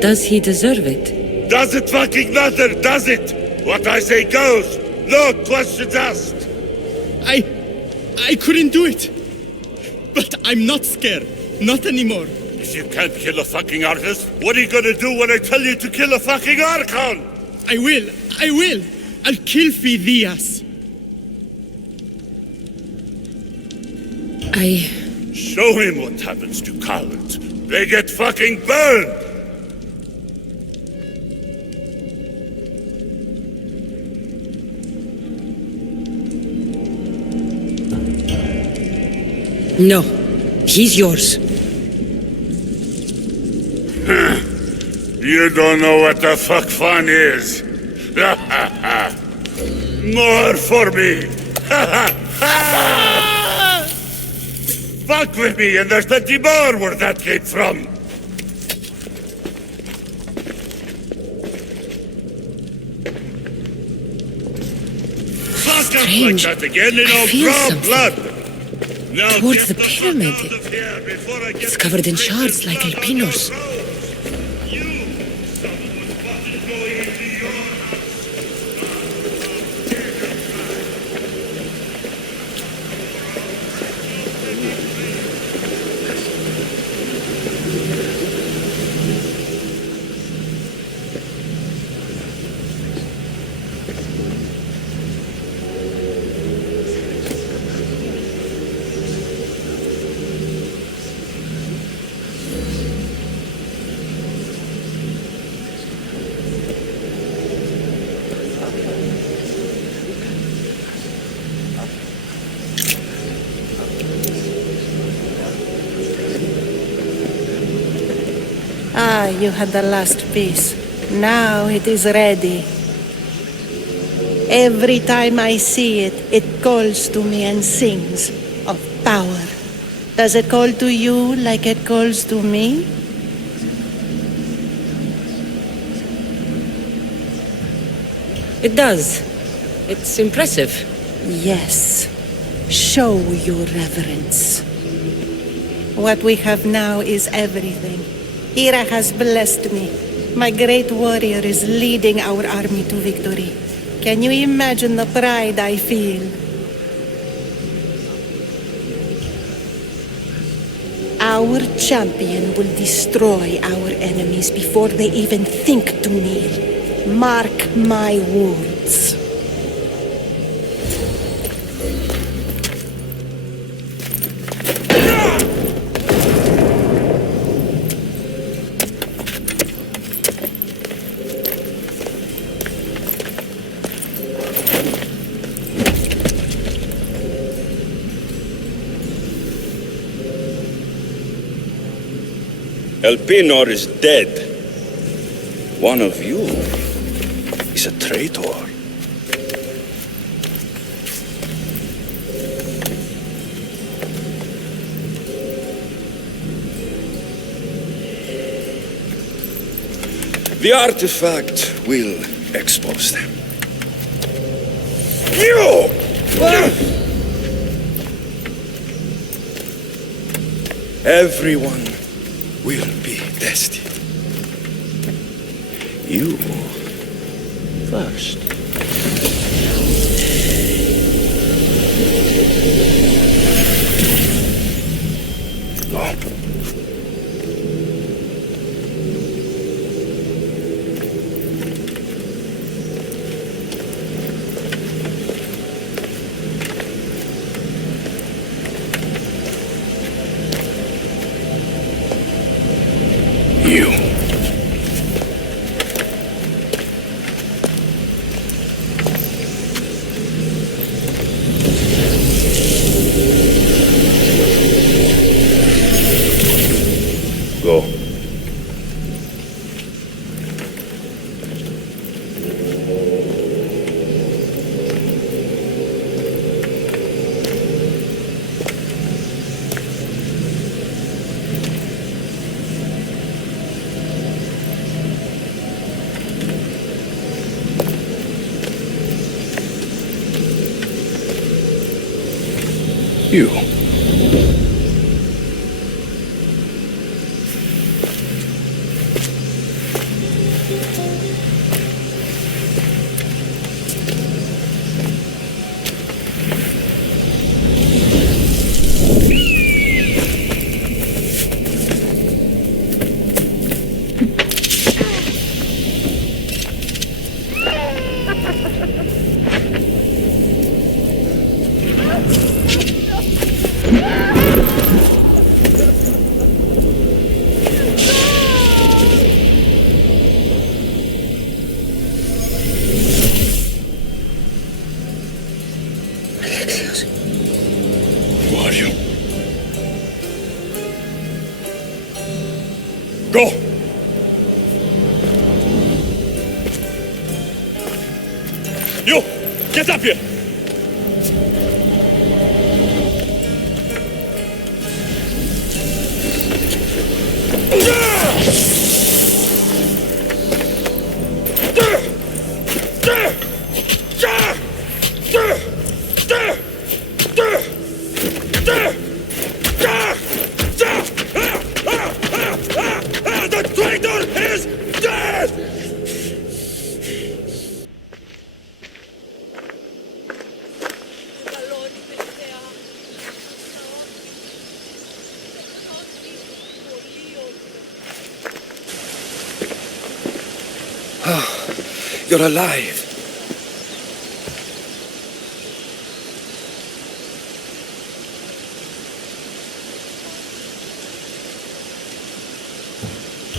Does he deserve it? Does it fucking matter, does it? What I say goes, no questions asked! I couldn't do it! But I'm not scared, not anymore. If you can't kill a fucking artist, what are you gonna do when I tell you to kill a fucking Archon? I will! I'll kill Phidias! Show him what happens to cowards. They get fucking burned! No, he's yours. You don't know what the fuck fun is. More for me. Fuck with me and there's plenty more where that came from. Fuck up like that again and I'll draw blood. Now towards the pyramid. It's covered in shards like Alpinos. Ah, you had the last piece. Now it is ready. Every time I see it, it calls to me and sings of power. Does it call to you like it calls to me? It does. It's impressive. Yes. Show your reverence. What we have now is everything. Hera has blessed me. My great warrior is leading our army to victory. Can you imagine the pride I feel? Our champion will destroy our enemies before they even think to kneel. Mark my words. Elpinor is dead. One of you is a traitor. The artifact will expose them. You! Everyone will be tested. You first. Go. You. Go. You. Who are you? Go! You! Get up here! The traitor is dead! You're alive.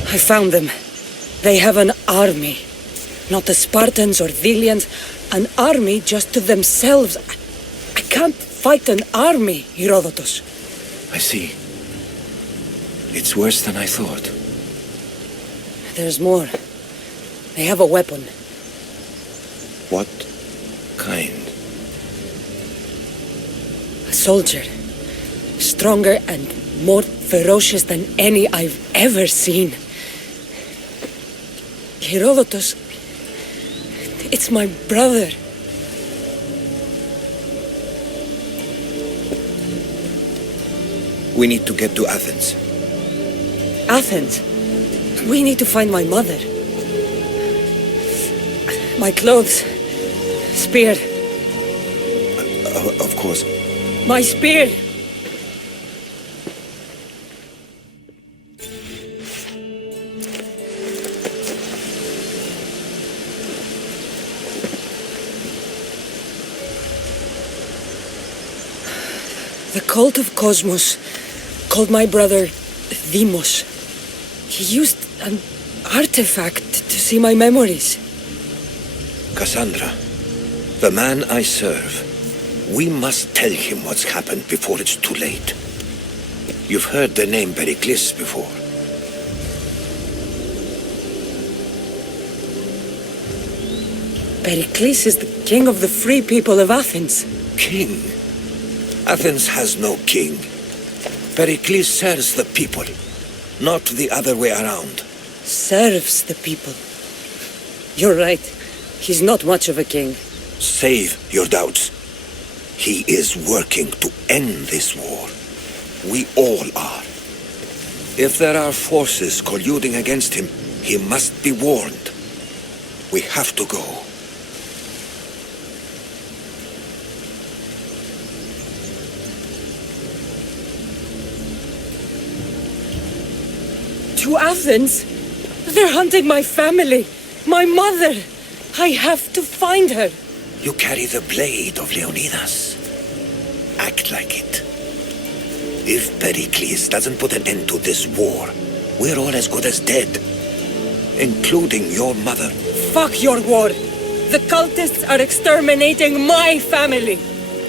I found them. They have an army. Not the Spartans or Delians. An army just to themselves. I can't fight an army, Herodotus. I see. It's worse than I thought. There's more. They have a weapon. What kind? A soldier. Stronger and more ferocious than any I've ever seen. Herodotus, it's my brother. We need to get to Athens. Athens? We need to find my mother. My clothes. Spear. Of course. My spear! The cult of Cosmos called my brother Deimos. He used an artifact to see my memories. Cassandra, the man I serve. We must tell him what's happened before it's too late. You've heard the name Pericles before. Pericles is the king of the free people of Athens. King? Athens has no king. Pericles serves the people, not the other way around. Serves the people. You're right. He's not much of a king. Save your doubts. He is working to end this war. We all are. If there are forces colluding against him, he must be warned. We have to go. To Athens? They're hunting my family. My mother. I have to find her. You carry the blade of Leonidas. Act like it. If Pericles doesn't put an end to this war, we're all as good as dead. Including your mother. Fuck your war. The cultists are exterminating my family.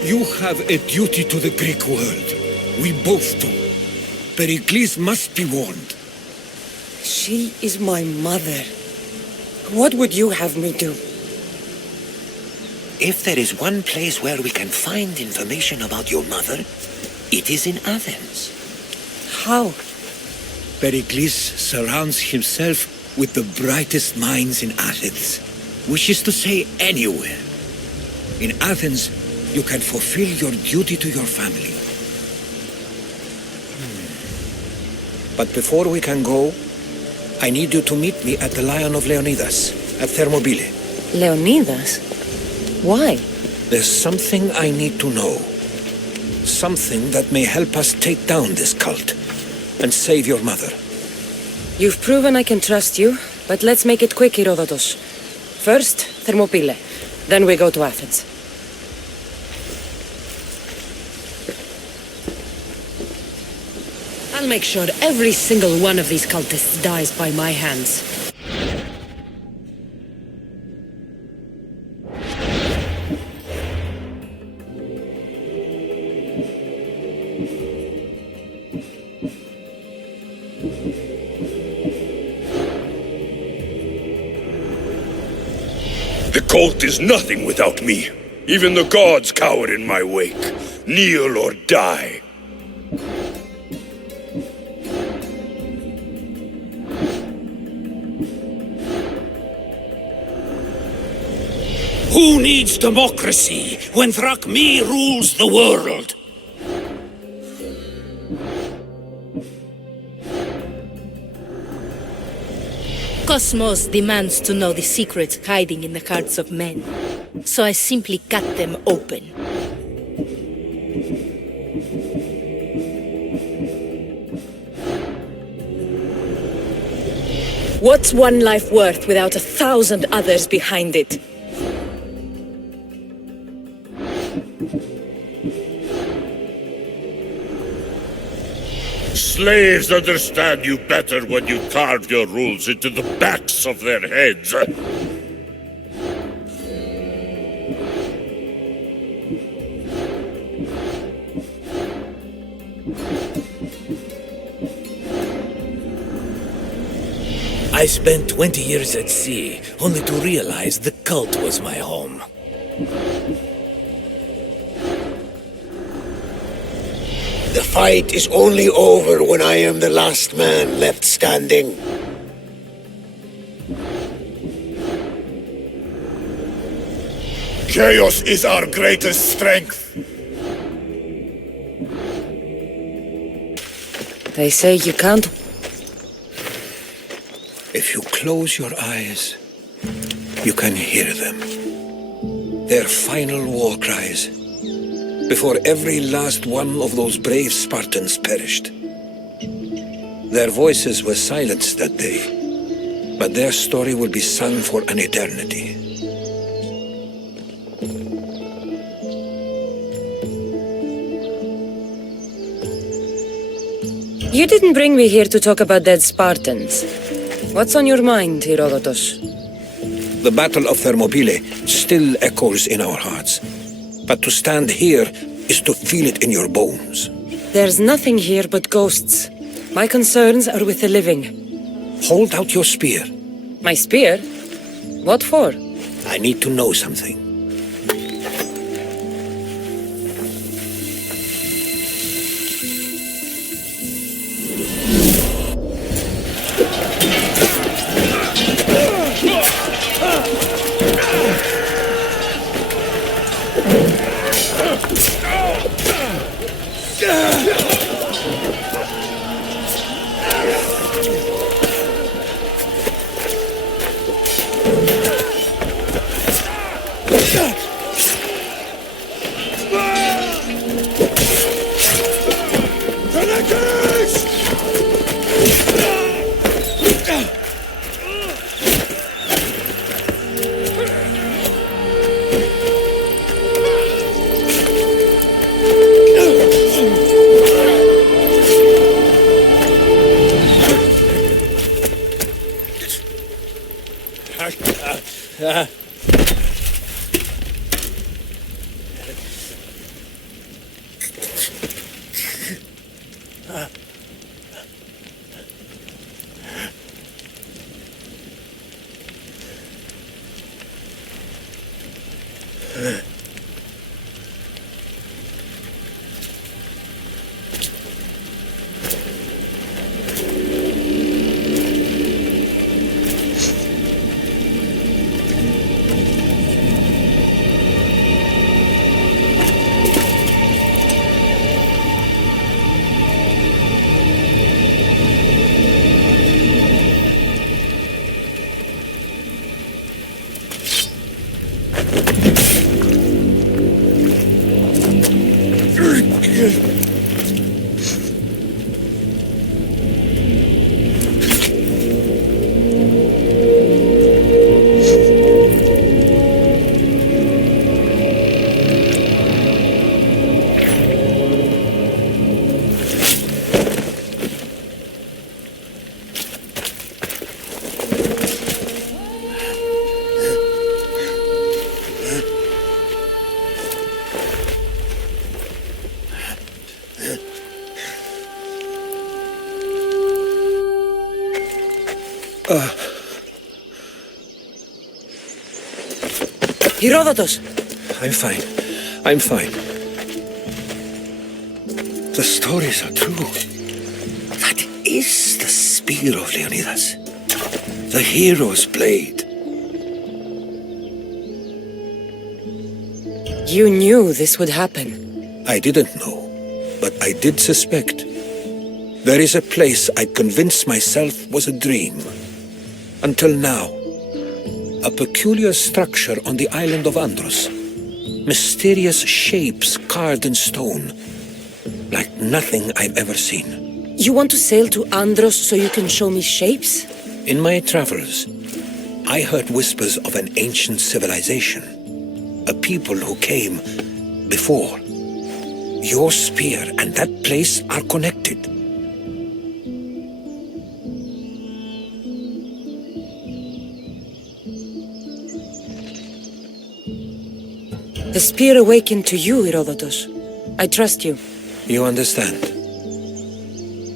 You have a duty to the Greek world. We both do. Pericles must be warned. She is my mother. What would you have me do? If there is one place where we can find information about your mother, it is in Athens. How? Pericles surrounds himself with the brightest minds in Athens, which is to say anywhere. In Athens, you can fulfill your duty to your family. But before we can go, I need you to meet me at the Lion of Leonidas, at Thermopylae. Leonidas? Why? There's something I need to know. Something that may help us take down this cult and save your mother. You've proven I can trust you, but let's make it quick, Herodotus. First, Thermopylae. Then we go to Athens. I'll make sure every single one of these cultists dies by my hands. The cult is nothing without me. Even the gods cower in my wake. Kneel or die. Who needs democracy when Thrakmi rules the world? Cosmos demands to know the secrets hiding in the hearts of men, so I simply cut them open. What's one life worth without 1,000 others behind it? Slaves understand you better when you carve your rules into the backs of their heads. I spent 20 years at sea, only to realize the cult was my home. The fight is only over when I am the last man left standing. Chaos is our greatest strength. They say you can't. If you close your eyes, you can hear them. Their final war cries, before every last one of those brave Spartans perished. Their voices were silenced that day, but their story will be sung for an eternity. You didn't bring me here to talk about dead Spartans. What's on your mind, Herodotus? The Battle of Thermopylae still echoes in our hearts. But to stand here is to feel it in your bones. There's nothing here but ghosts. My concerns are with the living. Hold out your spear. My spear? What for? I need to know something. Herodotus! I'm fine. I'm fine. The stories are true. That is the spear of Leonidas. The hero's blade. You knew this would happen. I didn't know, but I did suspect. There is a place I convinced myself was a dream. Until now. A peculiar structure on the island of Andros. Mysterious shapes carved in stone. Like nothing I've ever seen. You want to sail to Andros so you can show me shapes? In my travels, I heard whispers of an ancient civilization. A people who came before. Your spear and that place are connected. The spear awakened to you, Herodotus. I trust you. You understand.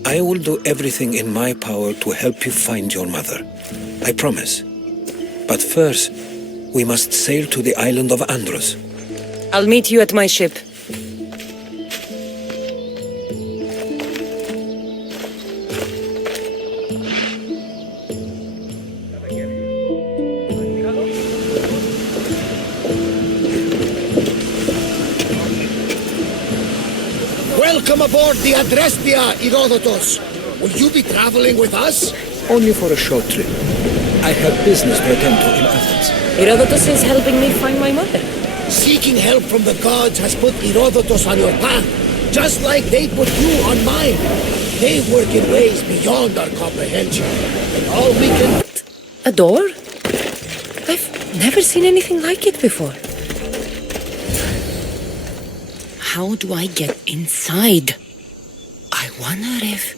I will do everything in my power to help you find your mother. I promise. But first, we must sail to the island of Andros. I'll meet you at my ship. Welcome aboard the Adrespia, Herodotus. Will you be traveling with us? Only for a short trip. I have business to attend to in Athens. Herodotus is helping me find my mother. Seeking help from the gods has put Herodotus on your path, just like they put you on mine. They work in ways beyond our comprehension. And all we can... A door? I've never seen anything like it before. How do I get inside? I wonder if...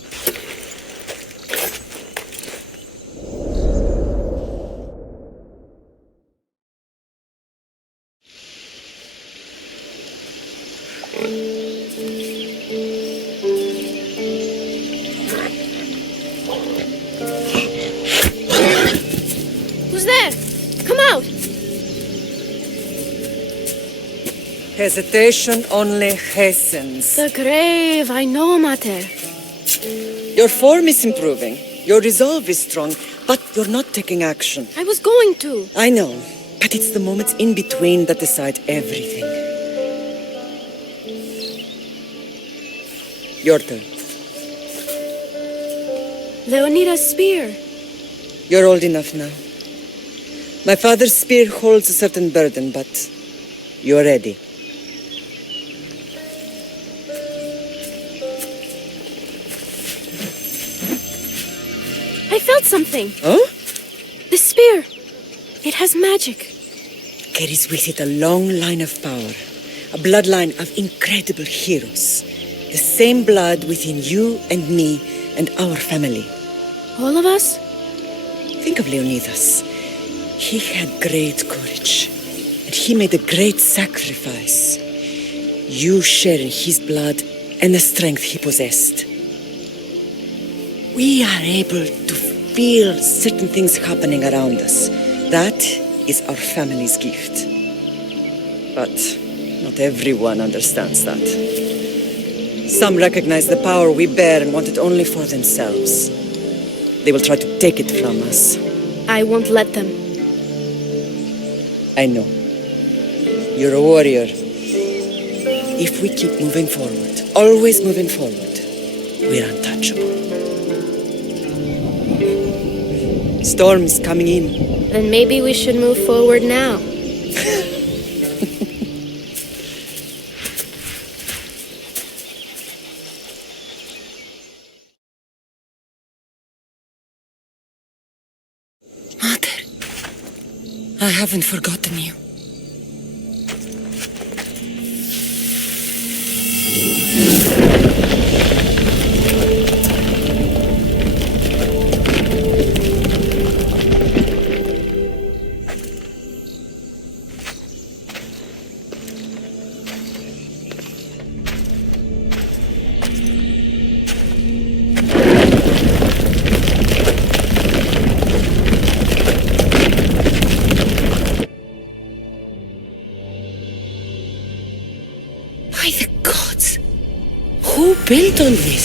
Who's there? Come out! Hesitation only hastens. The grave, I know, Mater. Your form is improving. Your resolve is strong, but you're not taking action. I was going to. I know, but it's the moments in between that decide everything. Your turn. Leonidas' spear. You're old enough now. My father's spear holds a certain burden, but You're ready. I felt something. Huh? The spear. It has magic. Carries with it a long line of power. A bloodline of incredible heroes. The same blood within you and me and our family. All of us? Think of Leonidas. He had great courage. And he made a great sacrifice. You share in his blood and the strength he possessed. We are able to feel certain things happening around us. That is our family's gift. But not everyone understands that. Some recognize the power we bear and want it only for themselves. They will try to take it from us. I won't let them. I know. You're a warrior. If we keep moving forward, always moving forward, we're untouchable. Storm's coming in. Then maybe we should move forward now. Mother, I haven't forgotten you. By the gods! Who built on this?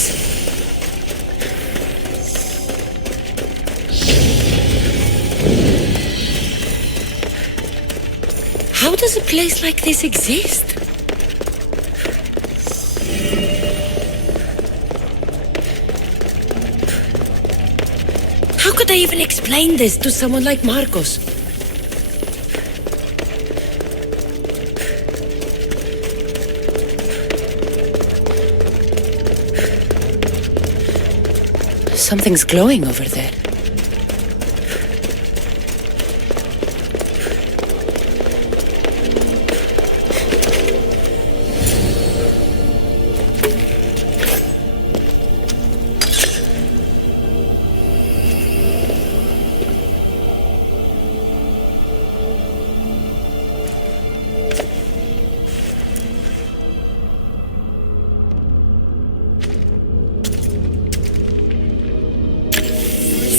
How does a place like this exist? How could I even explain this to someone like Marcos? Something's glowing over there.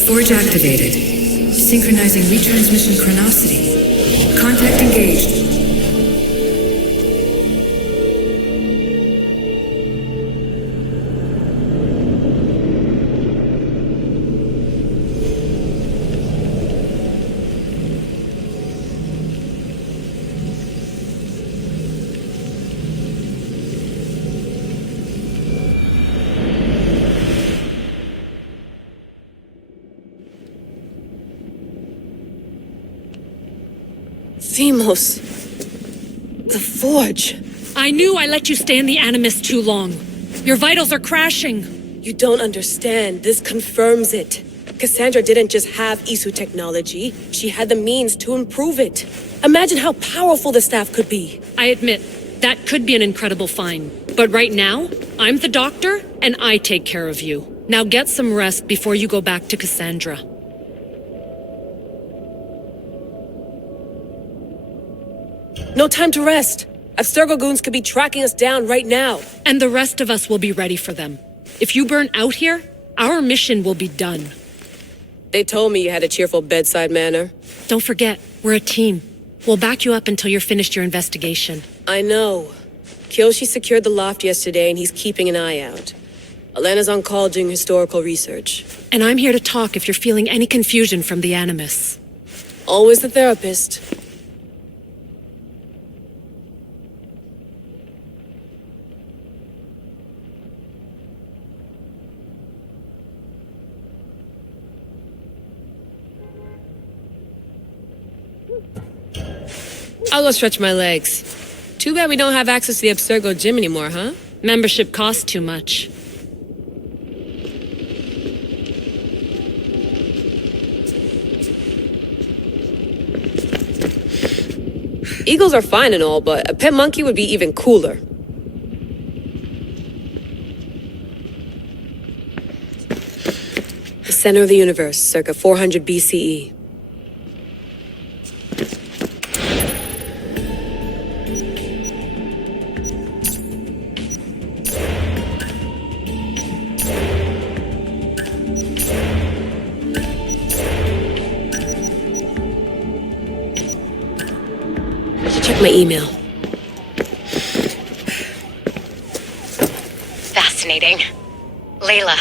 Forge activated. Synchronizing retransmission chronicity. Contact engaged. Themos. The Forge. I knew I let you stay in the Animus too long. Your vitals are crashing. You don't understand. This confirms it. Cassandra didn't just have Isu technology. She had the means to improve it. Imagine how powerful the staff could be. I admit, that could be an incredible find. But right now, I'm the doctor, and I take care of you. Now get some rest before you go back to Cassandra. No time to rest. Abstergo goons could be tracking us down right now. And the rest of us will be ready for them. If you burn out here, our mission will be done. They told me you had a cheerful bedside manner. Don't forget, we're a team. We'll back you up until you're finished your investigation. I know. Kyoshi secured the loft yesterday and he's keeping an eye out. Elena's on call doing historical research. And I'm here to talk if you're feeling any confusion from the Animus. Always the therapist. I'll go stretch my legs. Too bad we don't have access to the Abstergo gym anymore, huh? Membership costs too much. Eagles are fine and all, but a pet monkey would be even cooler. The center of the universe, circa 400 BCE. Check my email. Fascinating. Layla,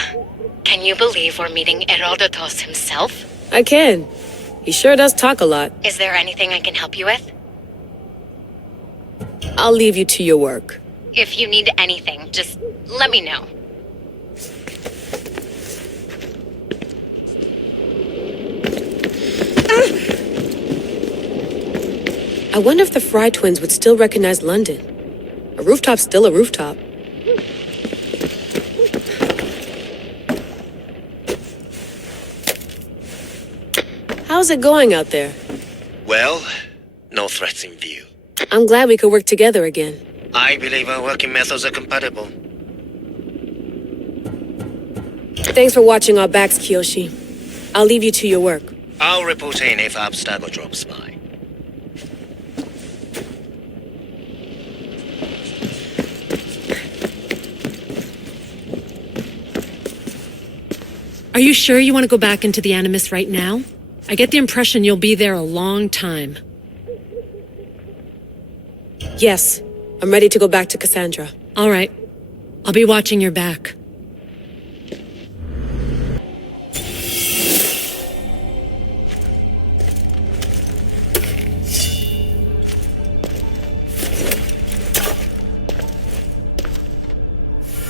can you believe we're meeting Herodotus himself? I can. He sure does talk a lot. Is there anything I can help you with? I'll leave you to your work. If you need anything, just let me know. I wonder if the Fry twins would still recognize London. A rooftop's still a rooftop. How's it going out there? Well, no threats in view. I'm glad we could work together again. I believe our working methods are compatible. Thanks for watching our backs, Kiyoshi. I'll leave you to your work. I'll report in if Abstergo drops by. Are you sure you want to go back into the Animus right now? I get the impression you'll be there a long time. Yes, I'm ready to go back to Cassandra. All right. I'll be watching your back.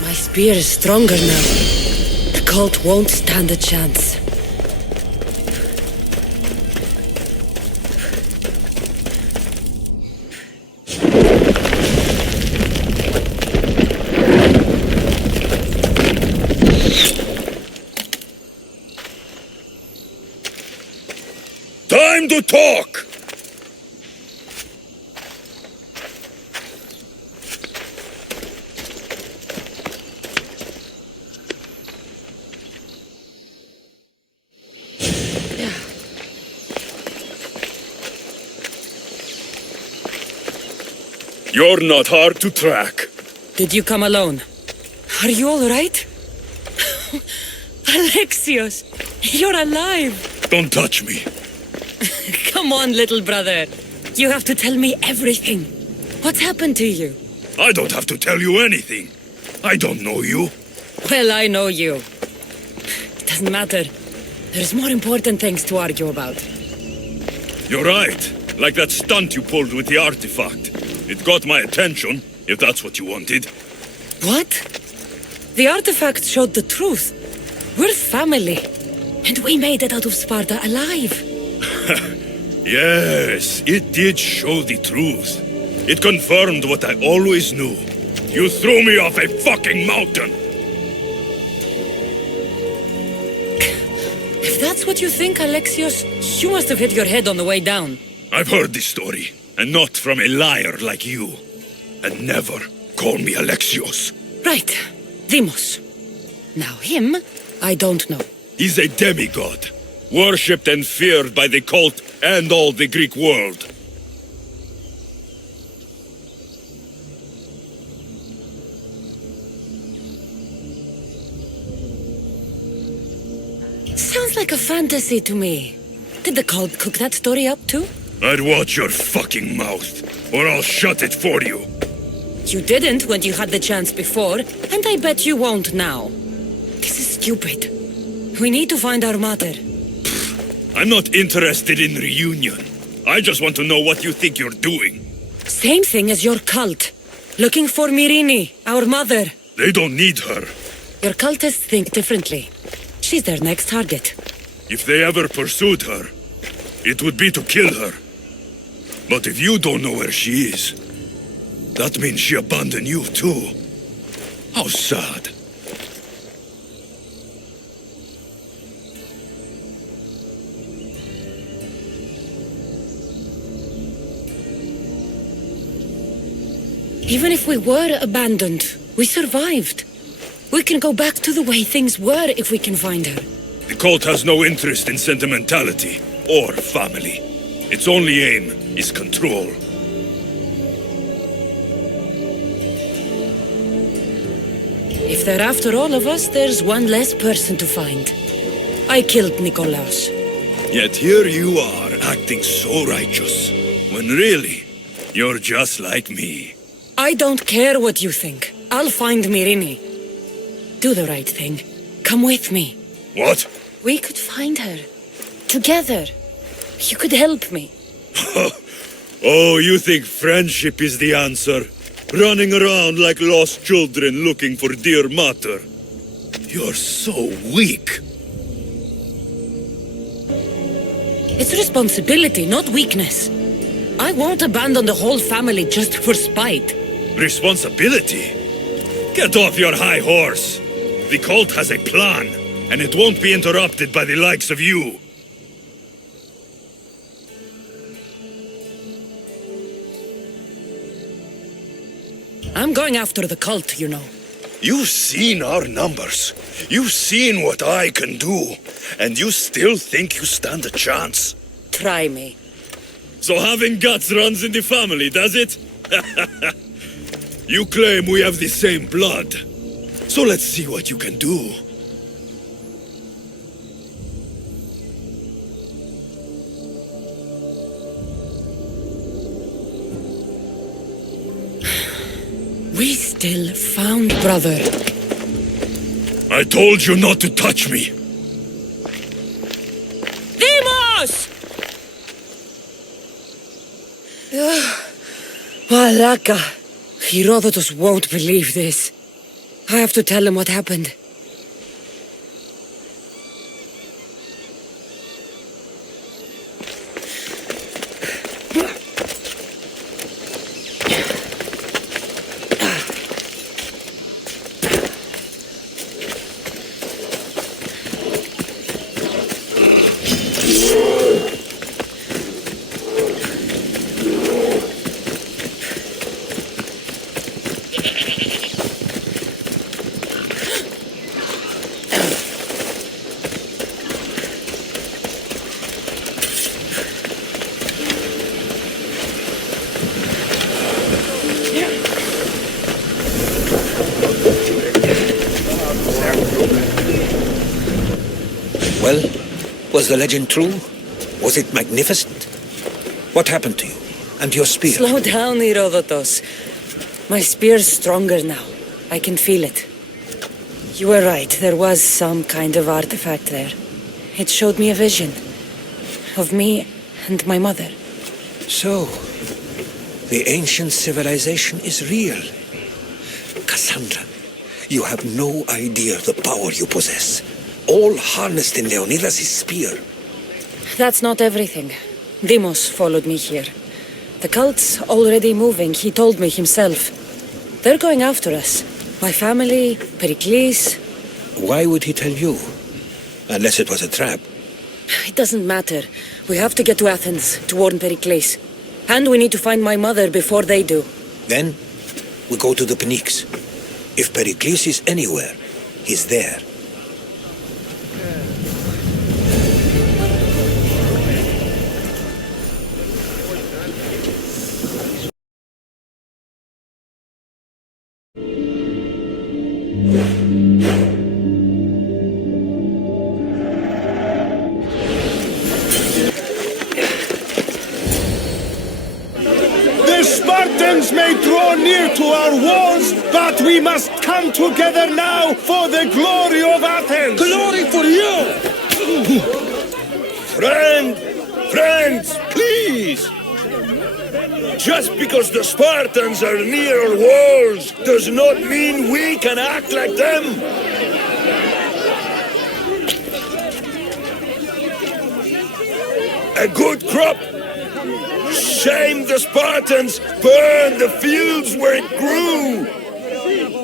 My spear is stronger now. The cult won't stand a chance. Time to talk! You're not hard to track. Did you come alone? Are you all right? Alexios, you're alive! Don't touch me. Come on, little brother. You have to tell me everything. What's happened to you? I don't have to tell you anything. I don't know you. Well, I know you. It doesn't matter. There's more important things to argue about. You're right. Like that stunt you pulled with the artifact. It got my attention, if that's what you wanted. What? The artifact showed the truth. We're family. And we made it out of Sparta alive. Yes, it did show the truth. It confirmed what I always knew. You threw me off a fucking mountain! If that's what you think, Alexios, you must have hit your head on the way down. I've heard this story, and not from a liar like you. And never call me Alexios. Right, Demos. Now him, I don't know. He's a demigod, worshipped and feared by the cult and all the Greek world. Sounds like a fantasy to me. Did the cult cook that story up too? I'd watch your fucking mouth, or I'll shut it for you. You didn't when you had the chance before, and I bet you won't now. This is stupid. We need to find our mother. I'm not interested in reunion. I just want to know what you think you're doing. Same thing as your cult. Looking for Myrine, our mother. They don't need her. Your cultists think differently. She's their next target. If they ever pursued her, it would be to kill her. But if you don't know where she is, That means she abandoned you too. How sad. Even if we were abandoned, we survived. We can go back to the way things were if we can find her. The cult has no interest in sentimentality or family. Its only aim is control. If they're after all of us, there's one less person to find. I killed Nikolaos. Yet here you are, acting so righteous, when really, you're just like me. I don't care what you think. I'll find Mirini. Do the right thing. Come with me. What? We could find her. Together. You could help me. Oh, you think friendship is the answer? Running around like lost children looking for dear mater. You're so weak. It's responsibility, not weakness. I won't abandon the whole family just for spite. Responsibility? Get off your high horse. The cult has a plan, and it won't be interrupted by the likes of you. I'm going after the cult, you know. You've seen our numbers. You've seen what I can do. And you still think you stand a chance? Try me. So having guts runs in the family, does it? You claim we have the same blood. So let's see what you can do. We still found brother. I told you not to touch me. Demos! Malaka. Herodotus won't believe this. I have to tell him what happened. Well, was the legend true? Was it magnificent? What happened to you? And your spear? Slow down, Herodotus. My spear's stronger now. I can feel it. You were right, there was some kind of artifact there. It showed me a vision. Of me and my mother. So, the ancient civilization is real. Cassandra, you have no idea the power you possess. All harnessed in Leonidas' spear. That's not everything. Demos followed me here. The cult's already moving, he told me himself. They're going after us. My family, Pericles. Why would he tell you? Unless it was a trap. It doesn't matter. We have to get to Athens to warn Pericles. And we need to find my mother before they do. Then, we go to the Pnyx. If Pericles is anywhere, he's there. The Spartans may draw near to our walls, but we must come together now for the glory of Athens! Glory for you! Friends, please! Just because the Spartans are near our walls does not mean we can act like them! A good crop Shame the Spartans! Burn the fields where it grew!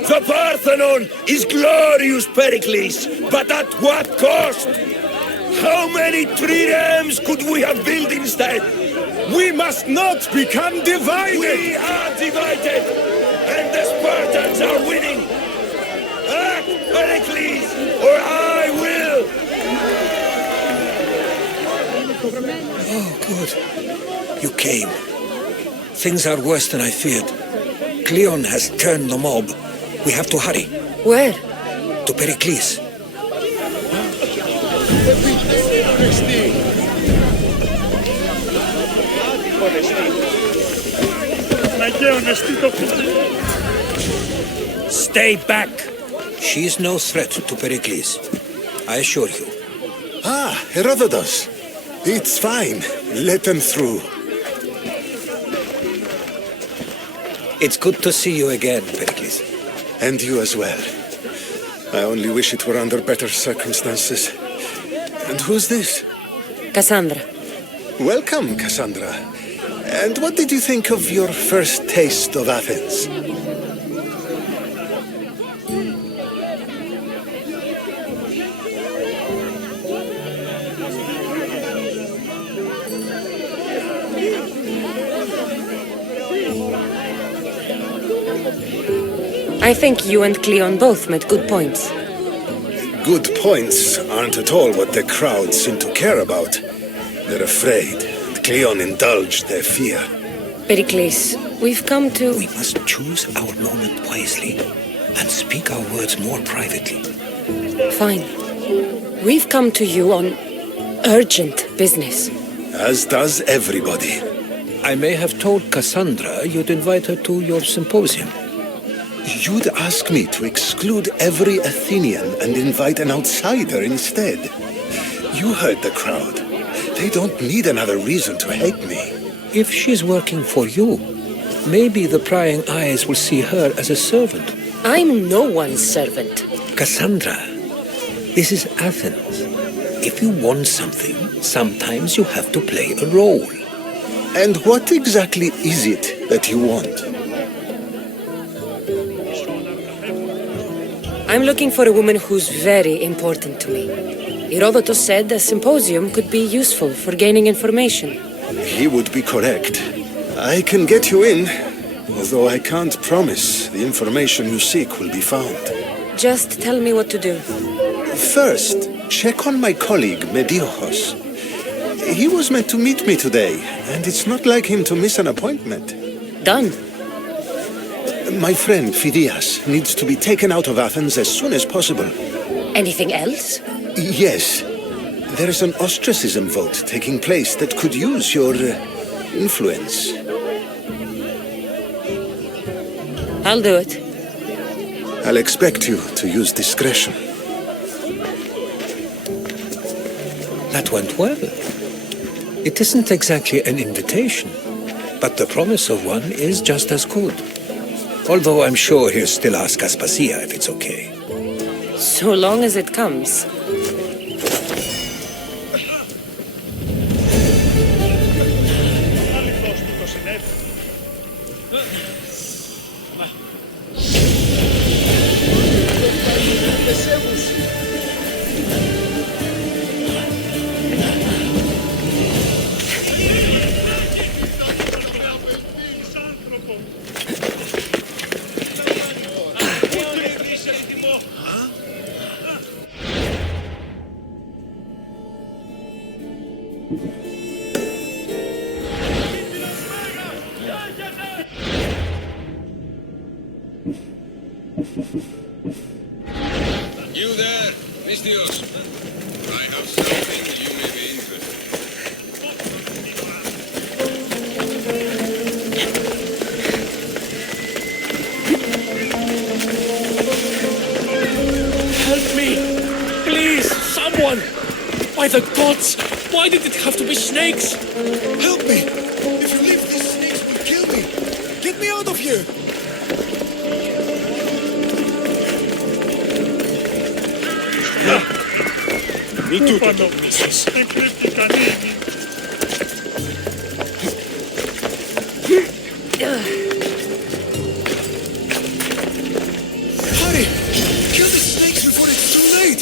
The Parthenon is glorious, Pericles, but at what cost? How many triremes could we have built instead? We must not become divided! We are divided, and the Spartans are winning! Act, Pericles, or I will! Oh, good. You came. Things are worse than I feared. Cleon has turned the mob. We have to hurry. Where? To Pericles. Stay back! She is no threat to Pericles. I assure you. Ah, Herodotus. It's fine. Let them through. It's good to see you again, Pericles. And you as well. I only wish it were under better circumstances. And who's this? Cassandra. Welcome, Cassandra. And what did you think of your first taste of Athens? I think you and Cleon both made good points. Good points aren't at all what the crowd seem to care about. They're afraid, and Cleon indulged their fear. Pericles, we've come to... We must choose our moment wisely and speak our words more privately. Fine. We've come to you on urgent business. As does everybody. I may have told Cassandra you'd invite her to your symposium. You'd ask me to exclude every Athenian and invite an outsider instead. You heard the crowd. They don't need another reason to hate me. If she's working for you, maybe the prying eyes will see her as a servant. I'm no one's servant. Cassandra, this is Athens. If you want something, sometimes you have to play a role. And what exactly is it that you want? I'm looking for a woman who's very important to me. Herodotus said a symposium could be useful for gaining information. He would be correct. I can get you in, although I can't promise the information you seek will be found. Just tell me what to do. First, check on my colleague, Mediochos. He was meant to meet me today, and it's not like him to miss an appointment. Done. My friend, Phidias, needs to be taken out of Athens as soon as possible. Anything else? Yes. There is an ostracism vote taking place that could use your influence. I'll do it. I'll expect you to use discretion. That went well. It isn't exactly an invitation, but the promise of one is just as good. Although I'm sure he'll still ask Aspasia if it's okay. So long as it comes. You there, Mistios. I have something you may be interested Help me! Please, someone! By the gods! Why did it have to be snakes? Help me! If you leave, these snakes will kill me! Get me out of here! Me too. Hurry! Kill the snakes before it's too late!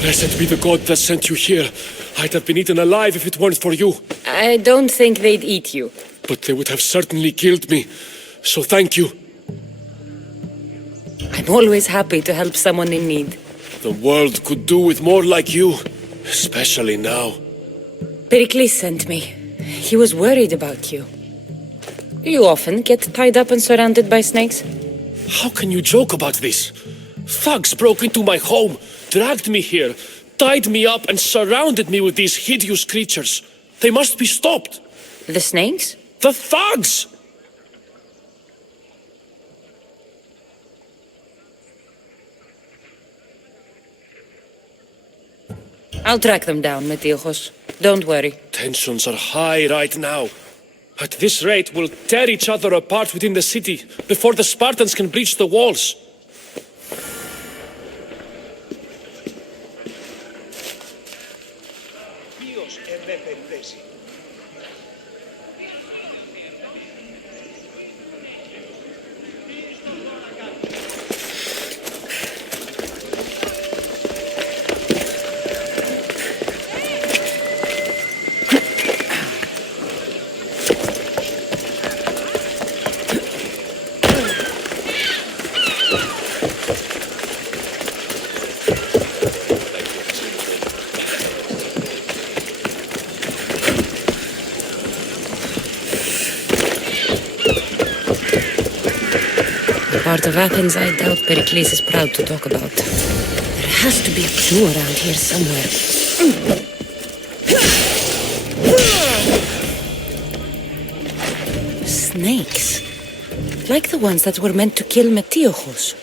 Blessed be the god that sent you here. I'd have been eaten alive if it weren't for you. I don't think they'd eat you. But they would have certainly killed me. So thank you. I'm always happy to help someone in need. The world could do with more like you. Especially now. Pericles sent me. He was worried about you. Do you often get tied up and surrounded by snakes? How can you joke about this? Thugs broke into my home, dragged me here, tied me up and surrounded me with these hideous creatures. They must be stopped. The snakes? The thugs! I'll track them down, Metiochos. Don't worry. Tensions are high right now. At this rate, we'll tear each other apart within the city before the Spartans can breach the walls. Part of Athens I doubt Pericles is proud to talk about. There has to be a clue around here somewhere. Snakes. Like the ones that were meant to kill Metiochos.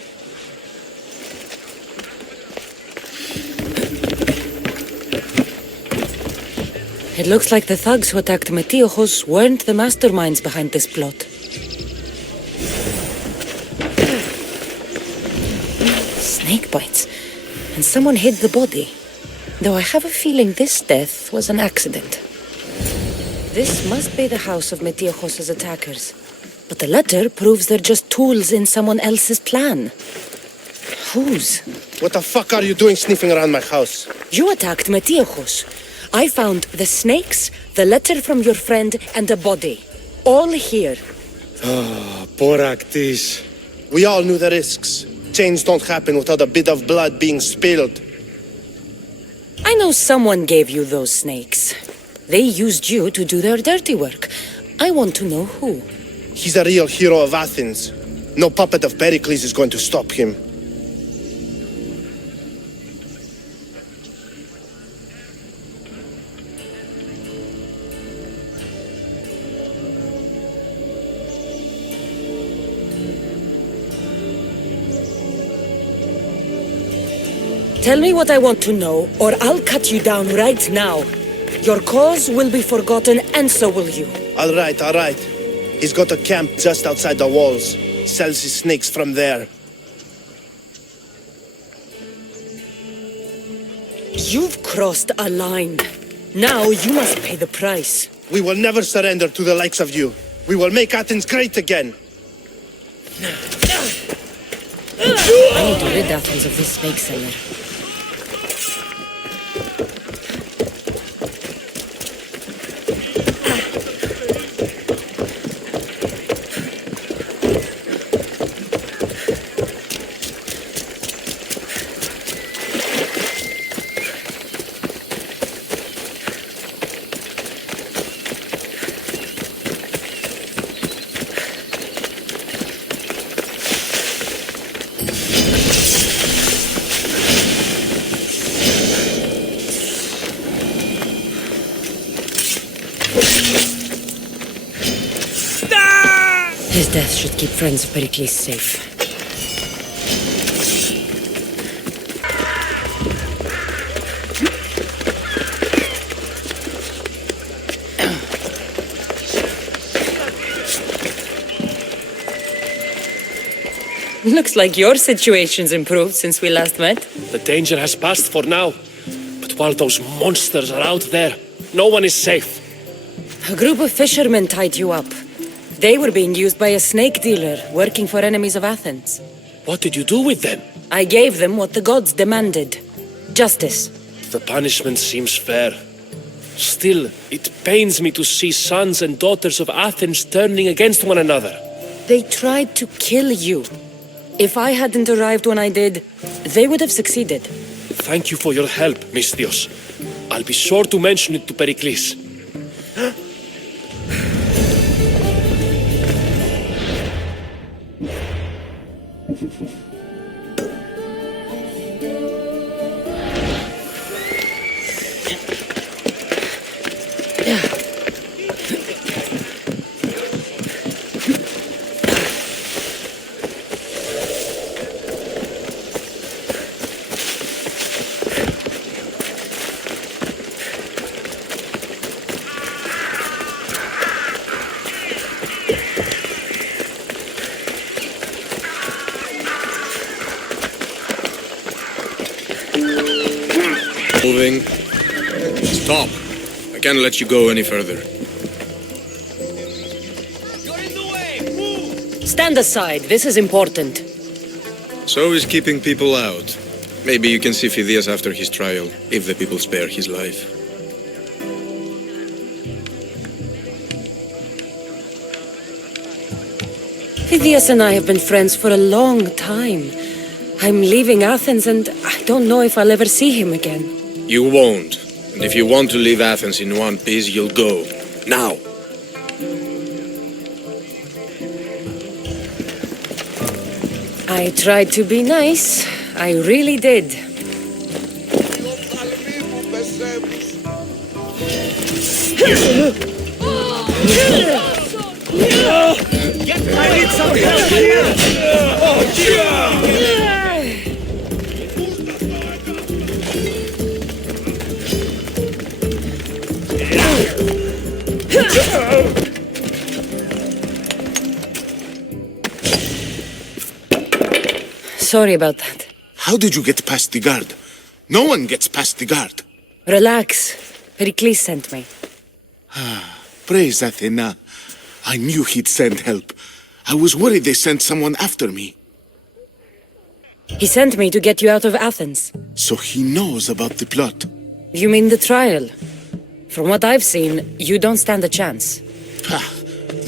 It looks like the thugs who attacked Metiochos weren't the masterminds behind this plot. Snake bites. And someone hid the body. Though I have a feeling this death was an accident. This must be the house of Metiochos' attackers. But the letter proves they're just tools in someone else's plan. Whose? What the fuck are you doing sniffing around my house? You attacked Metiochos. I found the snakes, the letter from your friend, and a body. All here. Ah, poor Actis. We all knew the risks. Change don't happen without a bit of blood being spilled. I know someone gave you those snakes. They used you to do their dirty work. I want to know who. He's a real hero of Athens. No puppet of Pericles is going to stop him. Tell me what I want to know, or I'll cut you down right now. Your cause will be forgotten, and so will you. All right, all right. He's got a camp just outside the walls. Sells his snakes from there. You've crossed a line. Now you must pay the price. We will never surrender to the likes of you. We will make Athens great again. I need to rid Athens of this snake seller. His death should keep friends of Pericles safe. Looks like your situation's improved since we last met. The danger has passed for now. But while those monsters are out there, no one is safe. A group of fishermen tied you up. They were being used by a snake dealer working for enemies of Athens. What did you do with them? I gave them what the gods demanded. Justice. The punishment seems fair. Still, it pains me to see sons and daughters of Athens turning against one another. They tried to kill you. If I hadn't arrived when I did, they would have succeeded. Thank you for your help, Misthios. I'll be sure to mention it to Pericles. Moving. Stop. I can't let you go any further. Stand aside. This is important. So is keeping people out. Maybe you can see Phidias after his trial, if the people spare his life. Phidias and I have been friends for a long time. I'm leaving Athens and I don't know if I'll ever see him again. You won't. And if you want to leave Athens in one piece, you'll go. Now. I tried to be nice. I really did. I need some help here! Oh, yeah! Sorry about that. How did you get past the guard? No one gets past the guard. Relax. Pericles sent me. Praise Athena. I knew he'd send help. I was worried they sent someone after me. He sent me to get you out of Athens. So he knows about the plot. You mean the trial? From what I've seen, you don't stand a chance.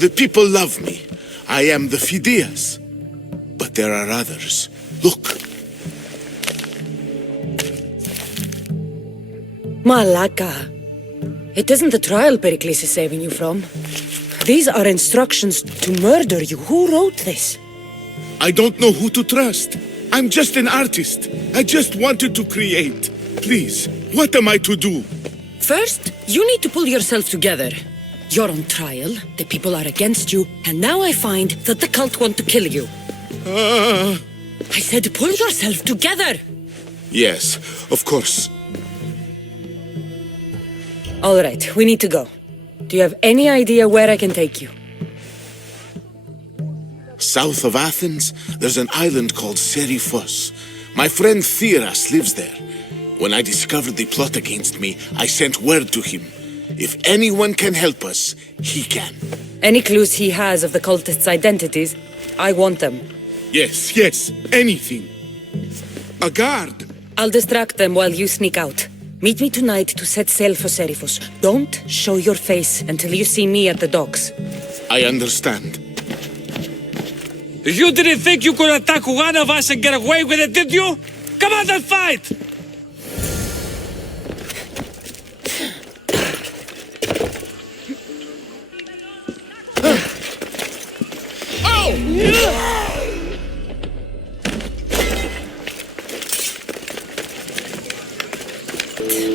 The people love me. I am the Phidias. But there are others. Look. Malaka. It isn't the trial Pericles is saving you from. These are instructions to murder you. Who wrote this? I don't know who to trust. I'm just an artist. I just wanted to create. Please, what am I to do? First, you need to pull yourself together. You're on trial, the people are against you, and now I find that the cult want to kill you. I said pull yourself together! Yes, of course. All right, we need to go. Do you have any idea where I can take you? South of Athens, there's an island called Seriphos. My friend Theras lives there. When I discovered the plot against me, I sent word to him. If anyone can help us, he can. Any clues he has of the cultists' identities, I want them. Yes, anything. A guard. I'll distract them while you sneak out. Meet me tonight to set sail for Seriphos. Don't show your face until you see me at the docks. I understand. You didn't think you could attack one of us and get away with it, did you? Come on and fight!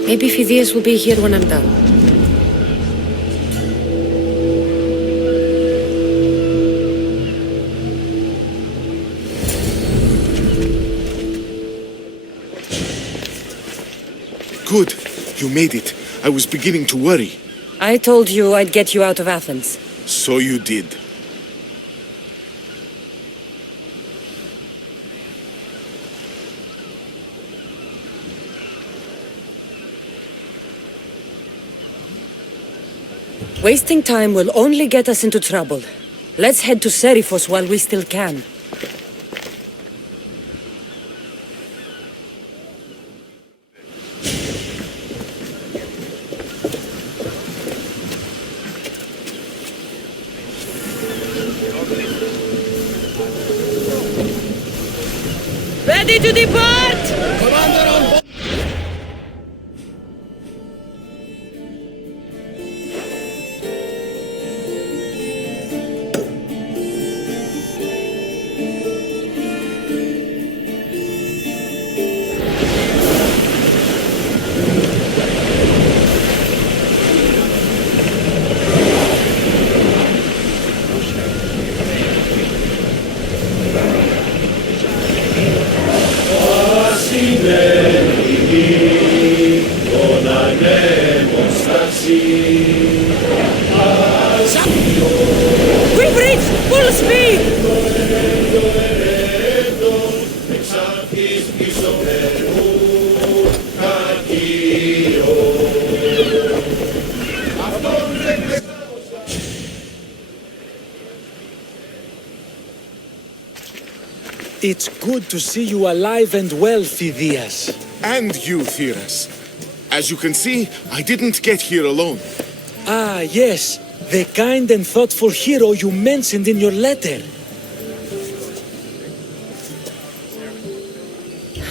Maybe Phidias will be here when I'm done. Good. You made it. I was beginning to worry. I told you I'd get you out of Athens. So you did. Wasting time will only get us into trouble. Let's head to Serifos while we still can. Ready to depart! Commander on board! We've reached full speed! It's good to see you alive and well, Phidias. And you, Theras. As you can see, I didn't get here alone. Ah, yes. The kind and thoughtful hero you mentioned in your letter.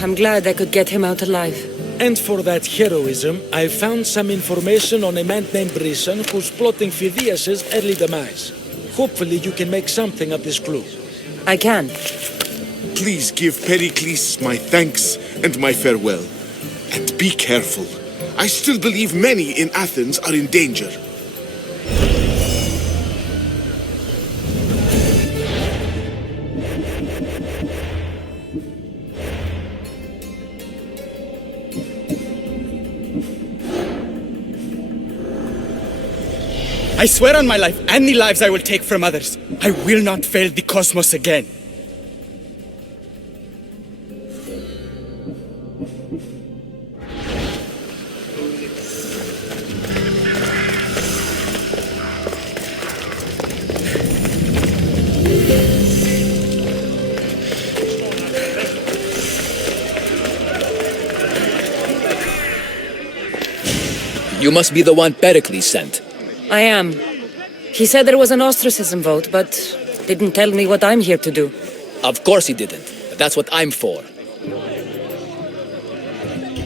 I'm glad I could get him out alive. And for that heroism, I found some information on a man named Brisson who's plotting Phidias' early demise. Hopefully you can make something of this clue. I can. Please give Pericles my thanks and my farewell. And be careful. I still believe many in Athens are in danger. I swear on my life and the lives I will take from others, I will not fail the cosmos again. You must be the one Pericles sent. I am. He said there was an ostracism vote, but didn't tell me what I'm here to do. Of course he didn't. That's what I'm for.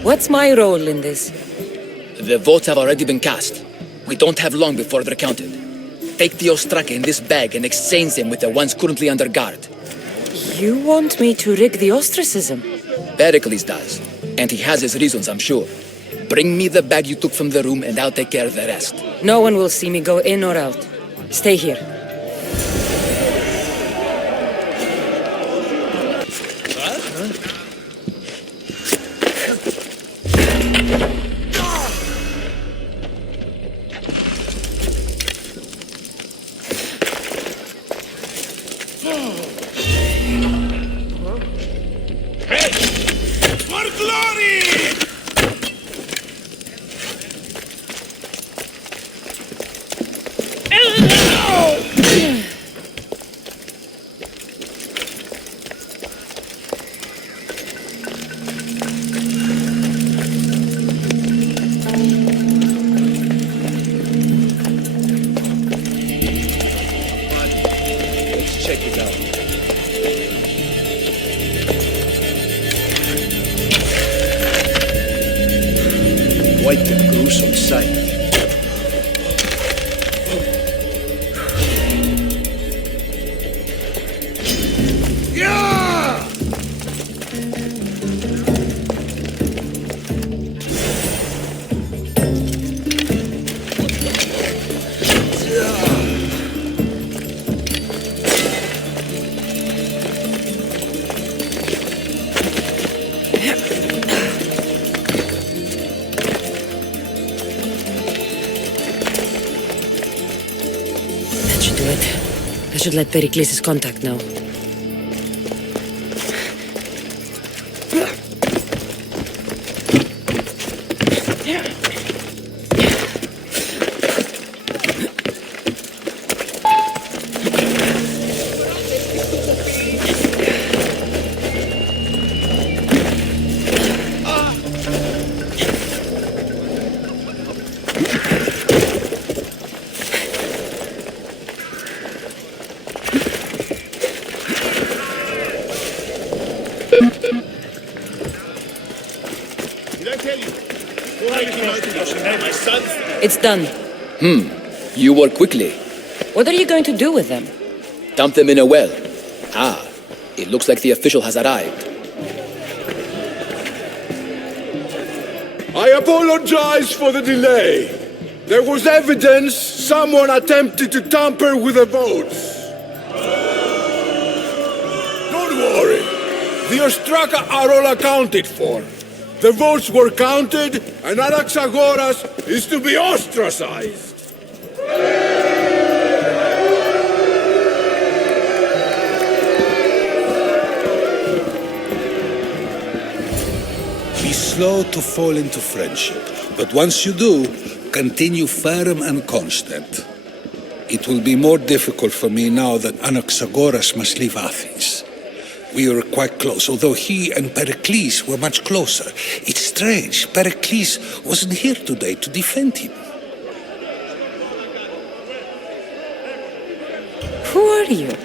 What's my role in this? The votes have already been cast. We don't have long before they're counted. Take the Ostraka in this bag and exchange them with the ones currently under guard. You want me to rig the ostracism? Pericles does. And he has his reasons, I'm sure. Bring me the bag you took from the room and I'll take care of the rest. No one will see me go in or out. Stay here. For glory! Let's check it out. Quite a gruesome sight. I should let Pericles' contact know. It's done. You work quickly. What are you going to do with them? Dump them in a well. Ah, it looks like the official has arrived. I apologize for the delay. There was evidence someone attempted to tamper with the votes. Don't worry. The Ostraka are all accounted for. The votes were counted, and Anaxagoras is to be ostracized. Be slow to fall into friendship, but once you do, continue firm and constant. It will be more difficult for me now that Anaxagoras must leave Athens. We were quite close, although he and Pericles were much closer. It's strange, Pericles wasn't here today to defend him. Who are you?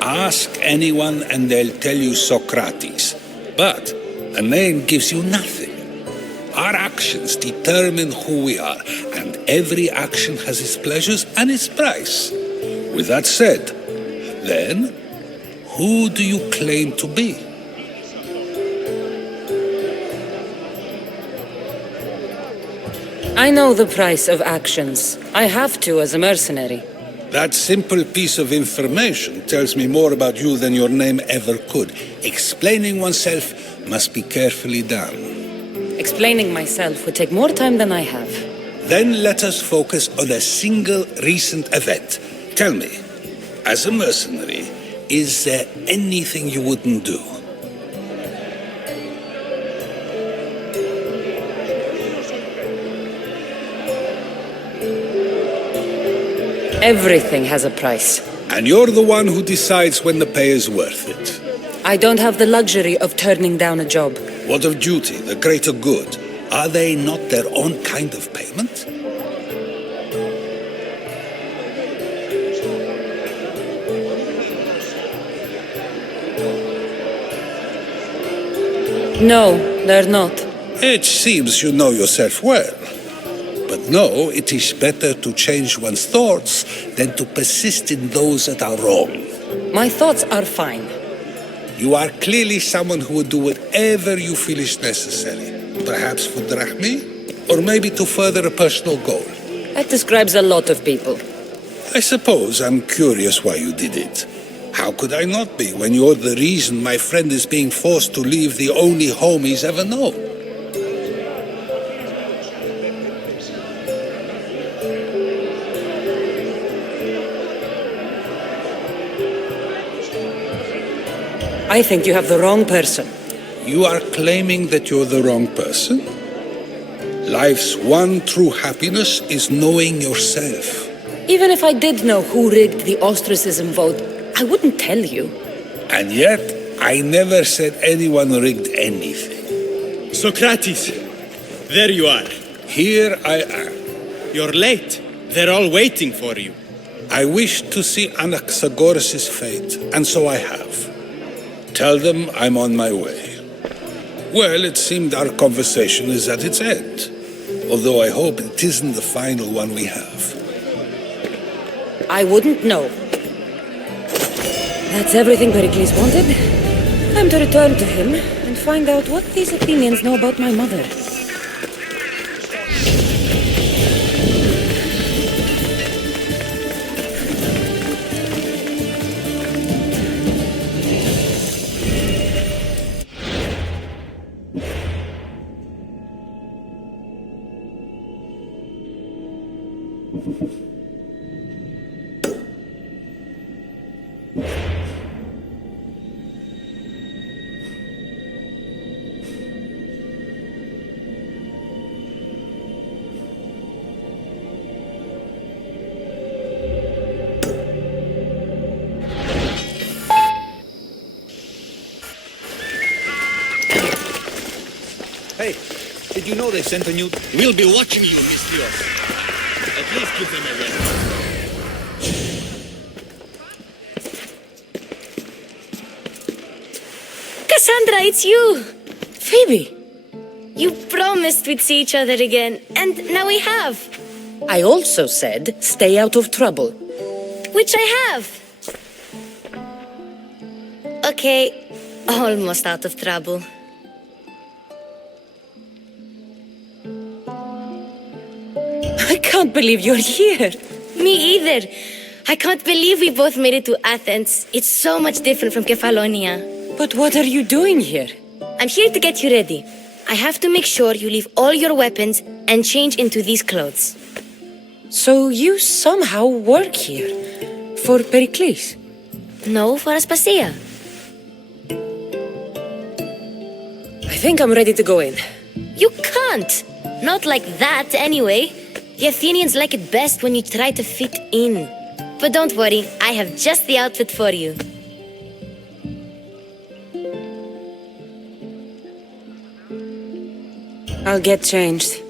Ask anyone and they'll tell you Socrates. But a name gives you nothing. Our actions determine who we are, and every action has its pleasures and its price. With that said, then, who do you claim to be? I know the price of actions. I have to as a mercenary. That simple piece of information tells me more about you than your name ever could. Explaining oneself must be carefully done. Explaining myself would take more time than I have. Then let us focus on a single recent event. Tell me, as a mercenary, is there anything you wouldn't do? Everything has a price. And you're the one who decides when the pay is worth it. I don't have the luxury of turning down a job. What of duty, the greater good? Are they not their own kind of payment? No, they're not. It seems you know yourself well. But no, it is better to change one's thoughts than to persist in those that are wrong. My thoughts are fine. You are clearly someone who would do whatever you feel is necessary. Perhaps for drachmi, or maybe to further a personal goal. That describes a lot of people. I suppose I'm curious why you did it. How could I not be when you're the reason my friend is being forced to leave the only home he's ever known? I think you have the wrong person. You are claiming that you're the wrong person? Life's one true happiness is knowing yourself. Even if I did know who rigged the ostracism vote, I wouldn't tell you. And yet, I never said anyone rigged anything. Socrates, there you are. Here I am. You're late. They're all waiting for you. I wish to see Anaxagoras' fate, and so I have. Tell them I'm on my way. Well, it seemed our conversation is at its end. Although I hope it isn't the final one we have. I wouldn't know. That's everything Pericles wanted. Time to return to him and find out what these Athenians know about my mother. Hey, did you know they sent a new... We'll be watching you, Mistios. At least give them a rest. Cassandra, it's you! Phoebe! You promised we'd see each other again, and now we have. I also said, stay out of trouble. Which I have. Okay, almost out of trouble. I can't believe you're here. Me either. I can't believe we both made it to Athens. It's so much different from Kefalonia. But what are you doing here? I'm here to get you ready. I have to make sure you leave all your weapons and change into these clothes. So you somehow work here? For Pericles? No, for Aspasia. I think I'm ready to go in. You can't! Not like that, anyway. The Athenians like it best when you try to fit in. But don't worry, I have just the outfit for you. I'll get changed.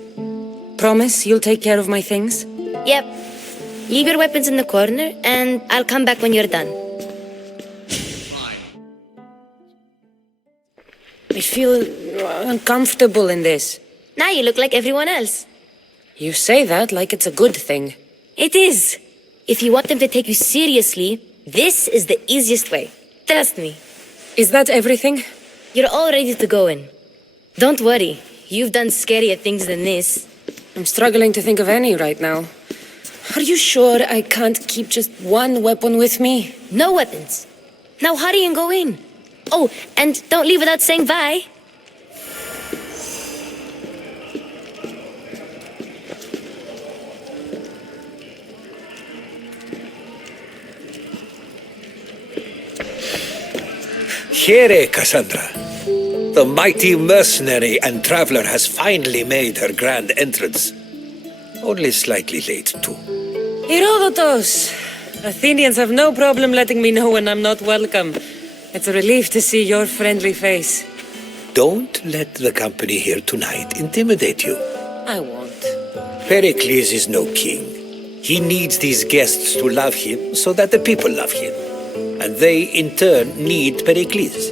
Promise you'll take care of my things? Yep. Leave your weapons in the corner, and I'll come back when you're done. I feel uncomfortable in this. Now you look like everyone else. You say that like it's a good thing. It is. If you want them to take you seriously, this is the easiest way. Trust me. Is that everything? You're all ready to go in. Don't worry. You've done scarier things than this. I'm struggling to think of any right now. Are you sure I can't keep just one weapon with me? No weapons. Now hurry and go in. Oh, and don't leave without saying bye. Here, Cassandra. The mighty mercenary and traveler has finally made her grand entrance. Only slightly late, too. Herodotus! Athenians have no problem letting me know when I'm not welcome. It's a relief to see your friendly face. Don't let the company here tonight intimidate you. I won't. Pericles is no king. He needs these guests to love him so that the people love him. And they, in turn, need Pericles.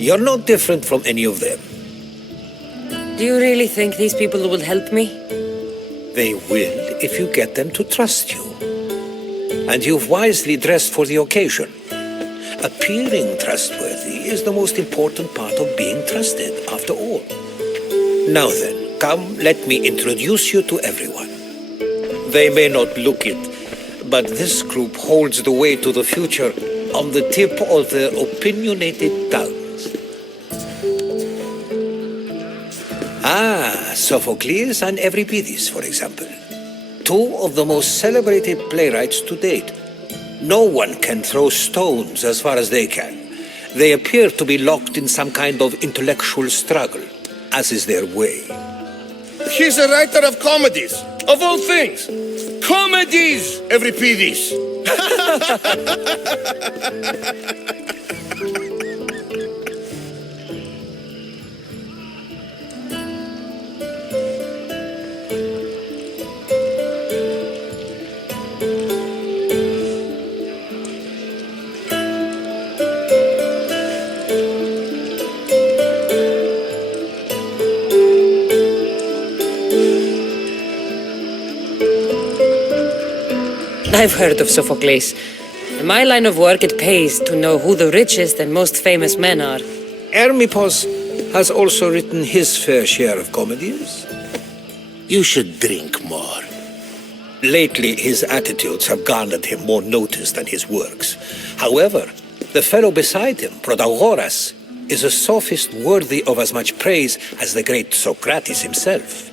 You're no different from any of them. Do you really think these people will help me? They will if you get them to trust you. And you've wisely dressed for the occasion. Appearing trustworthy is the most important part of being trusted, after all. Now then, come, let me introduce you to everyone. They may not look it, but this group holds the way to the future on the tip of their opinionated tongues. Sophocles and Euripides, for example. Two of the most celebrated playwrights to date. No one can throw stones as far as they can. They appear to be locked in some kind of intellectual struggle, as is their way. He's a writer of comedies, of all things. Comedies, Euripides. I've heard of Sophocles. In my line of work, it pays to know who the richest and most famous men are. Hermippos has also written his fair share of comedies. You should drink more. Lately, his attitudes have garnered him more notice than his works. However, the fellow beside him, Protagoras, is a sophist worthy of as much praise as the great Socrates himself.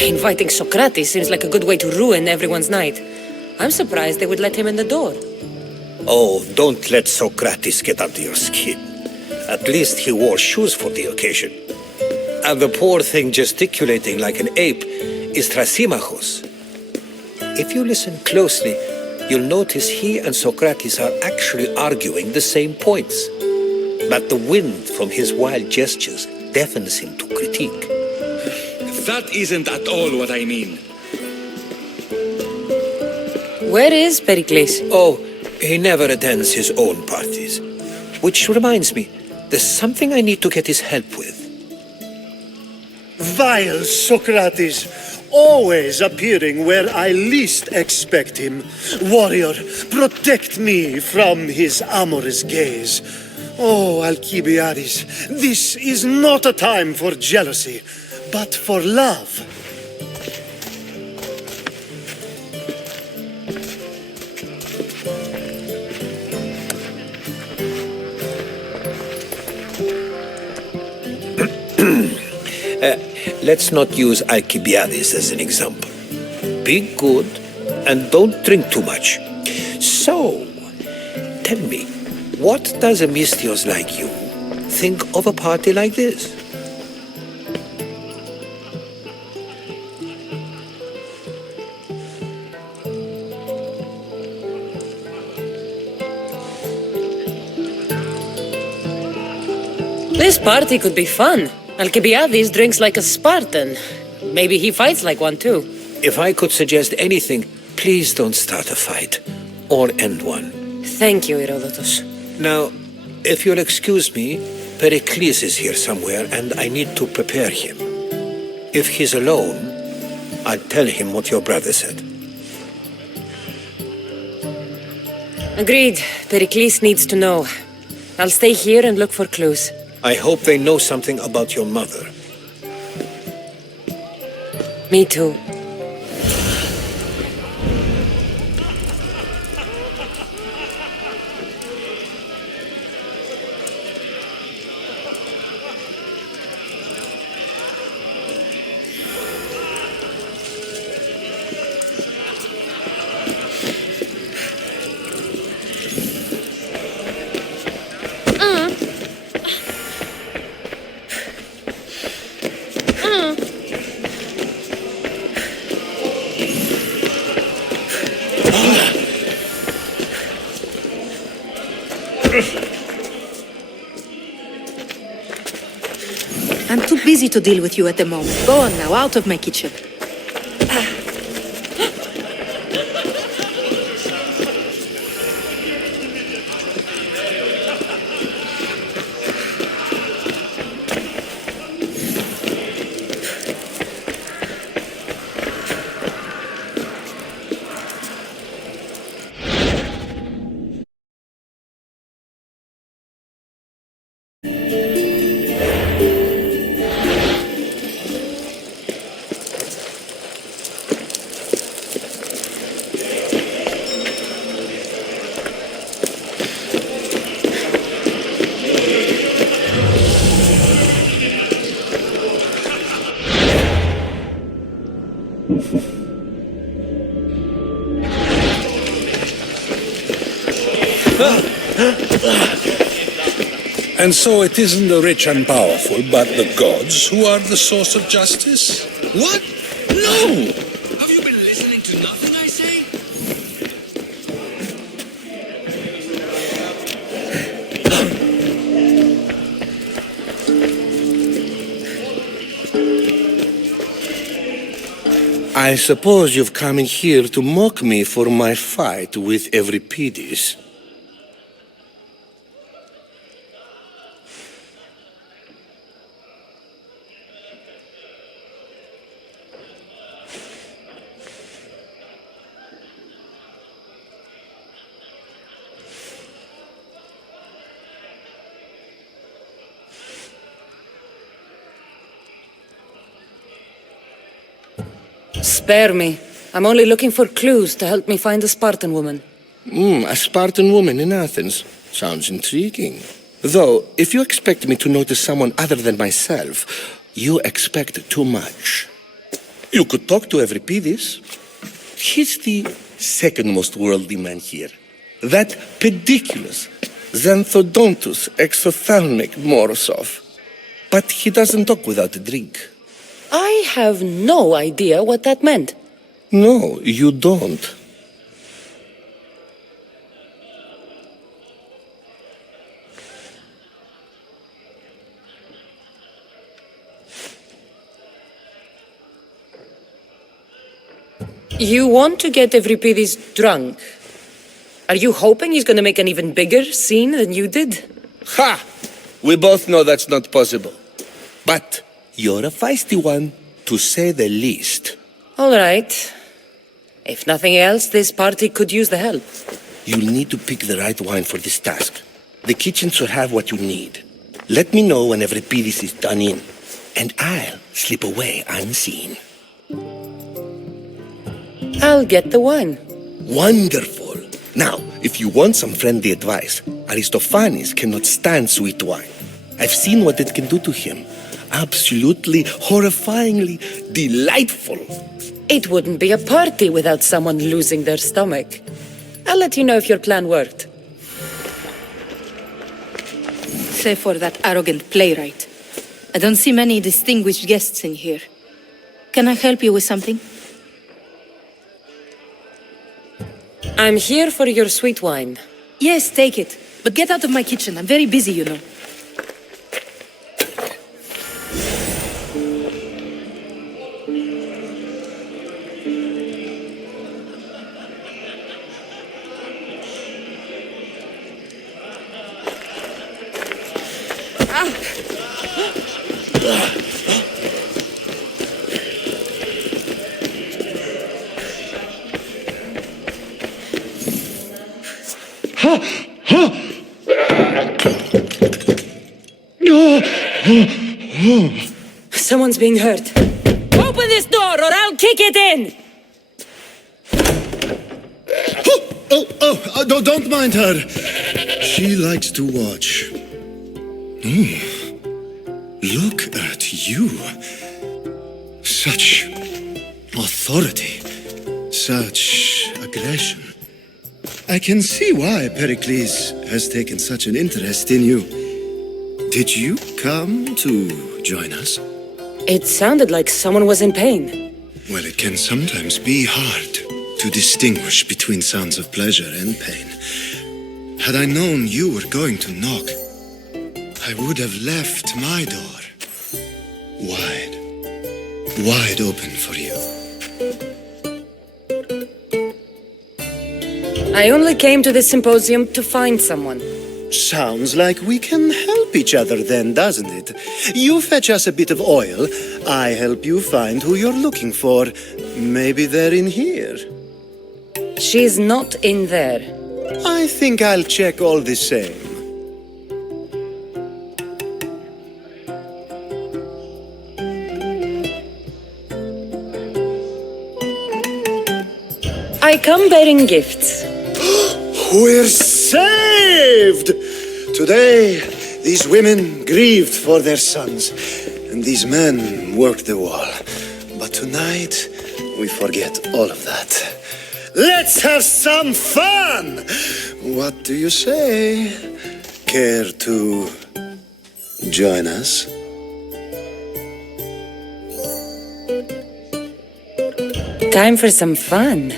Inviting Socrates seems like a good way to ruin everyone's night. I'm surprised they would let him in the door. Oh, don't let Socrates get under your skin. At least he wore shoes for the occasion. And the poor thing gesticulating like an ape is Thrasymachos. If you listen closely, you'll notice he and Socrates are actually arguing the same points. But the wind from his wild gestures deafens him to critique. That isn't at all what I mean. Where is Pericles? Oh, he never attends his own parties. Which reminds me, there's something I need to get his help with. Vile Socrates, always appearing where I least expect him. Warrior, protect me from his amorous gaze. Oh, Alcibiades, this is not a time for jealousy, but for love. Let's not use Alcibiades as an example. Be good and don't drink too much. So, tell me, what does a Mystios like you think of a party like this? This party could be fun. Alcibiades drinks like a Spartan. Maybe he fights like one too. If I could suggest anything, please don't start a fight or end one. Thank you, Herodotus. Now, if you'll excuse me, Pericles is here somewhere and I need to prepare him. If he's alone, I'll tell him what your brother said. Agreed. Pericles needs to know. I'll stay here and look for clues. I hope they know something about your mother. Me too. I'm too busy to deal with you at the moment. Go on now, out of my kitchen. And so it isn't the rich and powerful, but the gods who are the source of justice? What? No! Have you been listening to nothing I say? I suppose you've come in here to mock me for my fight with Euripides. Spare me. I'm only looking for clues to help me find a Spartan woman. A Spartan woman in Athens. Sounds intriguing. Though, if you expect me to notice someone other than myself, you expect too much. You could talk to Euripides. He's the second most worldly man here. That pediculous Xanthodontus exophthalmic Morosov. But he doesn't talk without a drink. I have no idea what that meant. No, you don't. You want to get Euripides drunk? Are you hoping he's gonna make an even bigger scene than you did? Ha! We both know that's not possible. But you're a feisty one, to say the least. All right. If nothing else, this party could use the help. You'll need to pick the right wine for this task. The kitchen should have what you need. Let me know when every piece is done in, and I'll slip away unseen. I'll get the wine. Wonderful. Now, if you want some friendly advice, Aristophanes cannot stand sweet wine. I've seen what it can do to him. Absolutely, horrifyingly delightful. It wouldn't be a party without someone losing their stomach. I'll let you know if your plan worked. Save for that arrogant playwright. I don't see many distinguished guests in here. Can I help you with something? I'm here for your sweet wine. Yes, take it. But get out of my kitchen. I'm very busy, you know. Someone's being hurt. Open this door or I'll kick it in! Don't mind her. She likes to watch. Look at you. Such authority. Such aggression. I can see why Pericles has taken such an interest in you. Did you come to join us? It sounded like someone was in pain. Well, it can sometimes be hard to distinguish between sounds of pleasure and pain. Had I known you were going to knock, I would have left my door wide open for you. I only came to this symposium to find someone. Sounds like we can help each other then, doesn't it? You fetch us a bit of oil, I help you find who you're looking for. Maybe they're in here. She's not in there. I think I'll check all the same. I come bearing gifts. We're saved! Today, these women grieved for their sons, and these men worked the wall. But tonight, we forget all of that. Let's have some fun! What do you say? Care to join us? Time for some fun.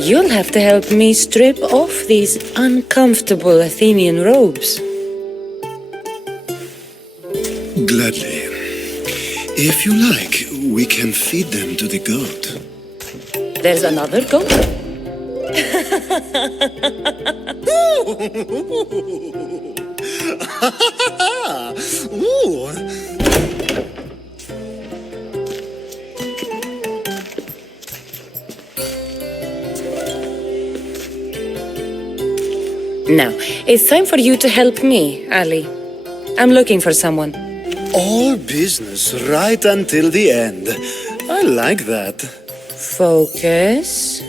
You'll have to help me strip off these uncomfortable Athenian robes. Gladly. If you like, we can feed them to the goat. There's another goat? Ooh. Now, it's time for you to help me, Ali. I'm looking for someone. All business right until the end. I like that. Focus.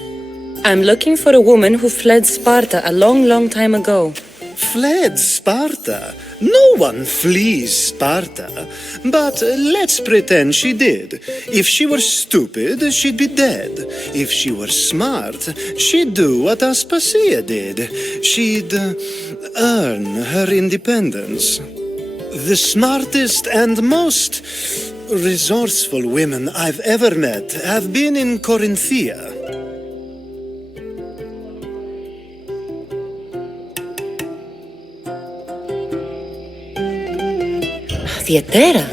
I'm looking for a woman who fled Sparta a long time ago. Fled Sparta? No one flees Sparta. But let's pretend she did. If she were stupid, she'd be dead. If she were smart, she'd do what Aspasia did. She'd earn her independence. The smartest and most resourceful women I've ever met have been in Corinthia. Theatera?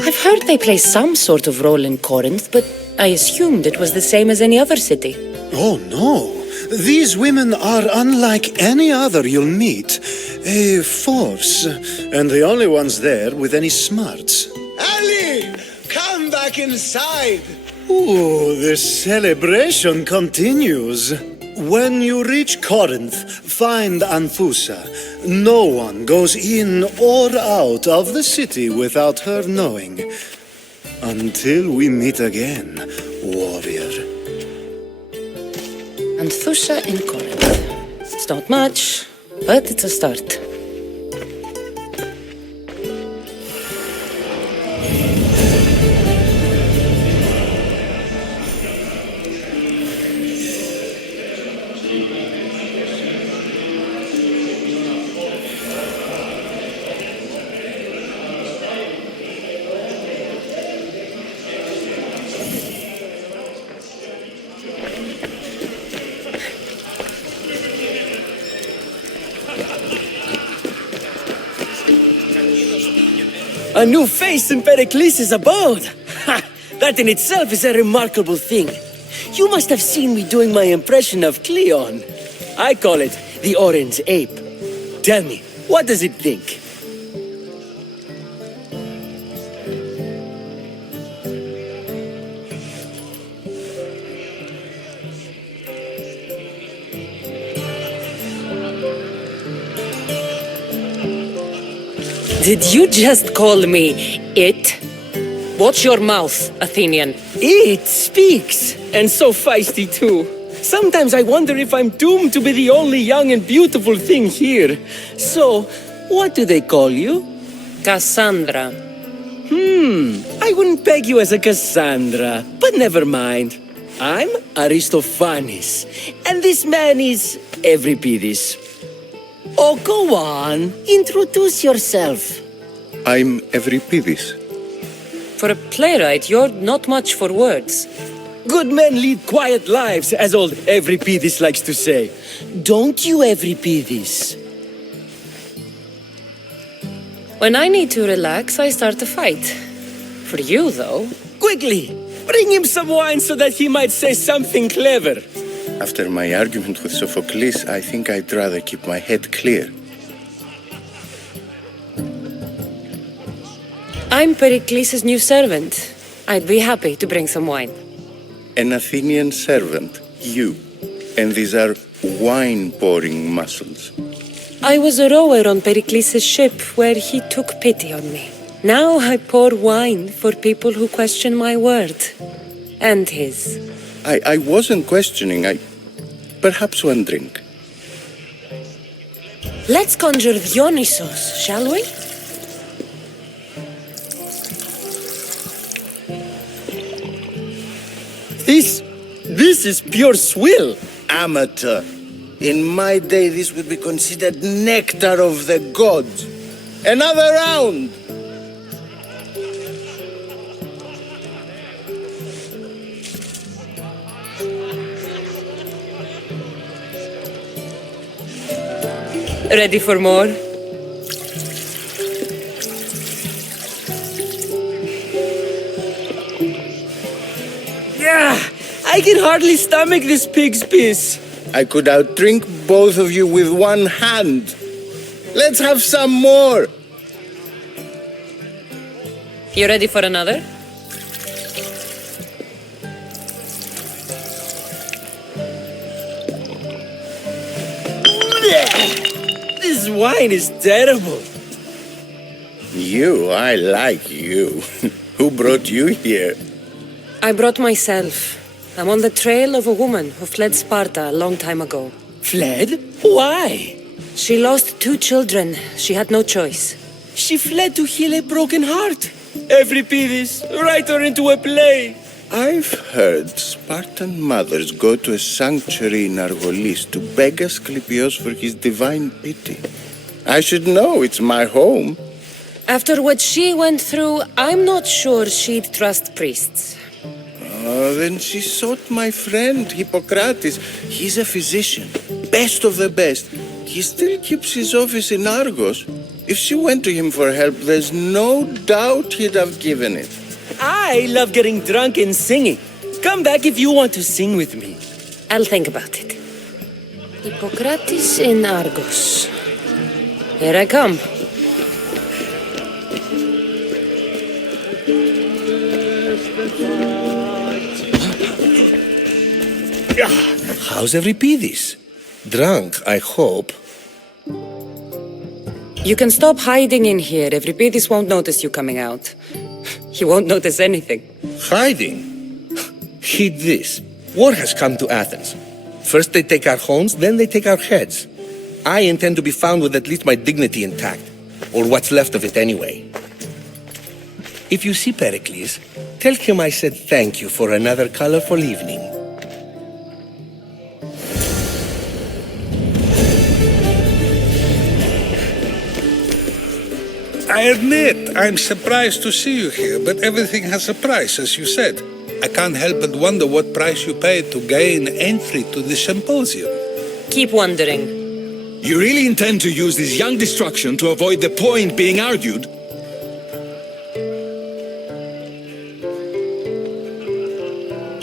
I've heard they play some sort of role in Corinth, but I assumed it was the same as any other city. Oh no, these women are unlike any other you'll meet. A force, and the only ones there with any smarts. Ali! Come back inside! Ooh, the celebration continues. When you reach Corinth, find Anthusa. No one goes in or out of the city without her knowing. Until we meet again, warrior. Anthusa in Corinth. It's not much, but it's a start. A new face in Pericles' abode! Ha! That in itself is a remarkable thing. You must have seen me doing my impression of Cleon. I call it the Orange Ape. Tell me, what does it think? Did you just call me it? Watch your mouth, Athenian. It speaks, and so feisty too. Sometimes I wonder if I'm doomed to be the only young and beautiful thing here. So, what do they call you? Cassandra. I wouldn't peg you as a Cassandra, but never mind. I'm Aristophanes, and this man is Euripides. Oh, go on. Introduce yourself. I'm Euripides. For a playwright, you're not much for words. Good men lead quiet lives, as old Euripides likes to say. Don't you, Euripides? When I need to relax, I start a fight. For you, though... Quickly! Bring him some wine so that he might say something clever. After my argument with Sophocles, I think I'd rather keep my head clear. I'm Pericles' new servant. I'd be happy to bring some wine. An Athenian servant, you. And these are wine-pouring muscles. I was a rower on Pericles' ship where he took pity on me. Now I pour wine for people who question my word. And his. I wasn't questioning. Perhaps one drink. Let's conjure Dionysos, shall we? This is pure swill. Amateur. In my day, this would be considered nectar of the gods. Another round! Ready for more? Yeah, I can hardly stomach this pig's piss. I could outdrink both of you with one hand. Let's have some more. You ready for another? This wine is terrible. I like you. Who brought you here? I brought myself. I'm on the trail of a woman who fled Sparta a long time ago. Fled? Why? She lost 2 children. She had no choice. She fled to heal a broken heart. Euripides, write her into a play. I've heard Spartan mothers go to a sanctuary in Argolis to beg Asclepios for his divine pity. I should know, it's my home. After what she went through, I'm not sure she'd trust priests. Oh, then she sought my friend, Hippocrates. He's a physician, best of the best. He still keeps his office in Argos. If she went to him for help, there's no doubt he'd have given it. I love getting drunk and singing. Come back if you want to sing with me. I'll think about it. Hippocrates in Argos. Here I come. How's Euripides? Drunk, I hope. You can stop hiding in here. Euripides won't notice you coming out. He won't notice anything. Hiding? Heed this. War has come to Athens. First they take our homes, then they take our heads. I intend to be found with at least my dignity intact. Or what's left of it anyway. If you see Pericles, tell him I said thank you for another colorful evening. I admit, I'm surprised to see you here, but everything has a price, as you said. I can't help but wonder what price you paid to gain entry to the symposium. Keep wondering. You really intend to use this young destruction to avoid the point being argued?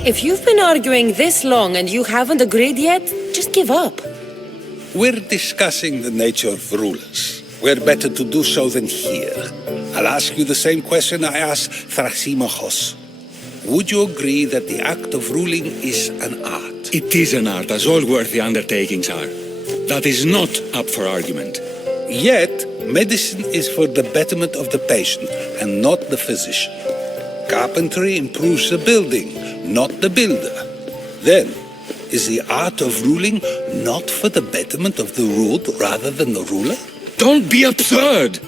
If you've been arguing this long and you haven't agreed yet, just give up. We're discussing the nature of rulers. Where better to do so than here? I'll ask you the same question I asked Thrasymachos. Would you agree that the act of ruling is an art? It is an art, as all worthy undertakings are. That is not up for argument. Yet, medicine is for the betterment of the patient and not the physician. Carpentry improves the building, not the builder. Then, is the art of ruling not for the betterment of the ruled rather than the ruler? Don't be absurd!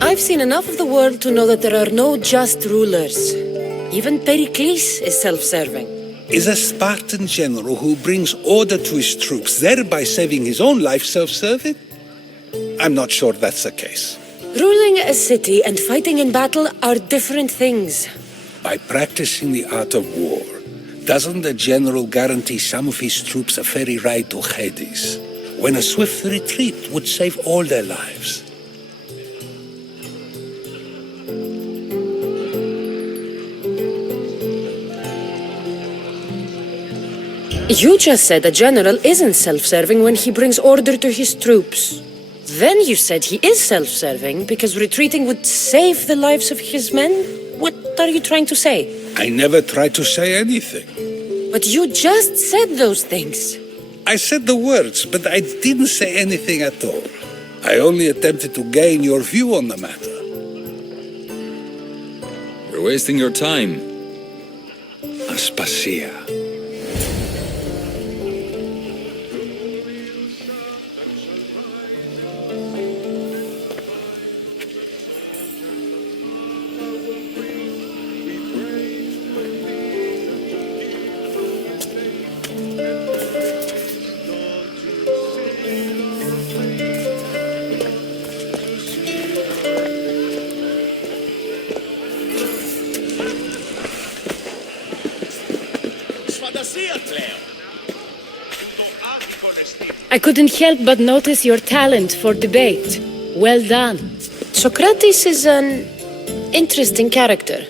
I've seen enough of the world to know that there are no just rulers. Even Pericles is self-serving. Is a Spartan general who brings order to his troops, thereby saving his own life, self-serving? I'm not sure that's the case. Ruling a city and fighting in battle are different things. By practicing the art of war, doesn't the general guarantee some of his troops a ferry ride to Hades, when a swift retreat would save all their lives? You just said a general isn't self-serving when he brings order to his troops. Then you said he is self-serving because retreating would save the lives of his men? What are you trying to say? I never tried to say anything. But you just said those things. I said the words, but I didn't say anything at all. I only attempted to gain your view on the matter. You're wasting your time. Aspasia. I couldn't help but notice your talent for debate. Well done. Socrates is an interesting character.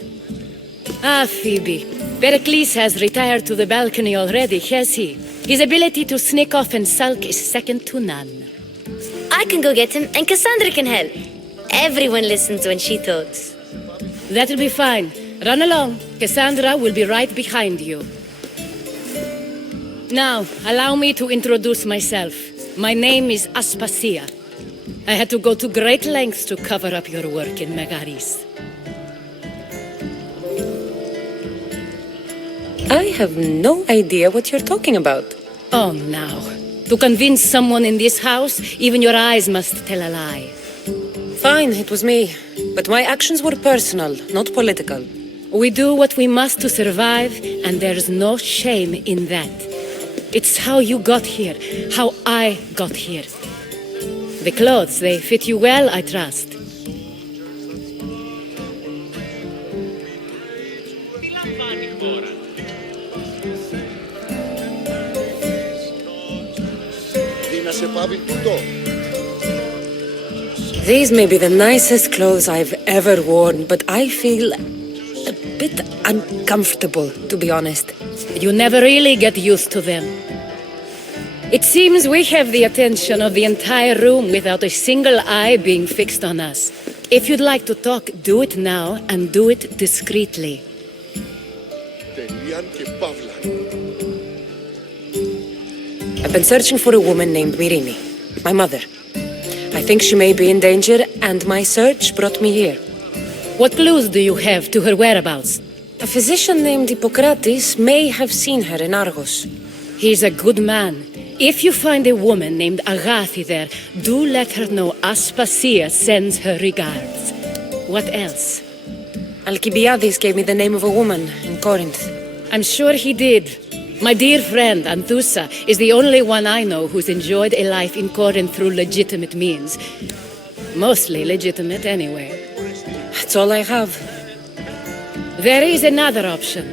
Ah, Phoebe. Pericles has retired to the balcony already, has he? His ability to sneak off and sulk is second to none. I can go get him, and Cassandra can help. Everyone listens when she talks. That'll be fine. Run along. Cassandra will be right behind you. Now, allow me to introduce myself. My name is Aspasia. I had to go to great lengths to cover up your work in Megaris. I have no idea what you're talking about. Oh, now. To convince someone in this house, even your eyes must tell a lie. Fine, it was me. But my actions were personal, not political. We do what we must to survive, and there's no shame in that. It's how you got here, how I got here. The clothes, they fit you well, I trust. These may be the nicest clothes I've ever worn, but I feel a bit uncomfortable, to be honest. You never really get used to them. It seems we have the attention of the entire room without a single eye being fixed on us. If you'd like to talk, do it now, and do it discreetly. I've been searching for a woman named Mirini, my mother. I think she may be in danger, and my search brought me here. What clues do you have to her whereabouts? A physician named Hippocrates may have seen her in Argos. He's a good man. If you find a woman named Agathi there, do let her know Aspasia sends her regards. What else? Alcibiades gave me the name of a woman in Corinth. I'm sure he did. My dear friend, Anthusa, is the only one I know who's enjoyed a life in Corinth through legitimate means. Mostly legitimate, anyway. That's all I have. There is another option.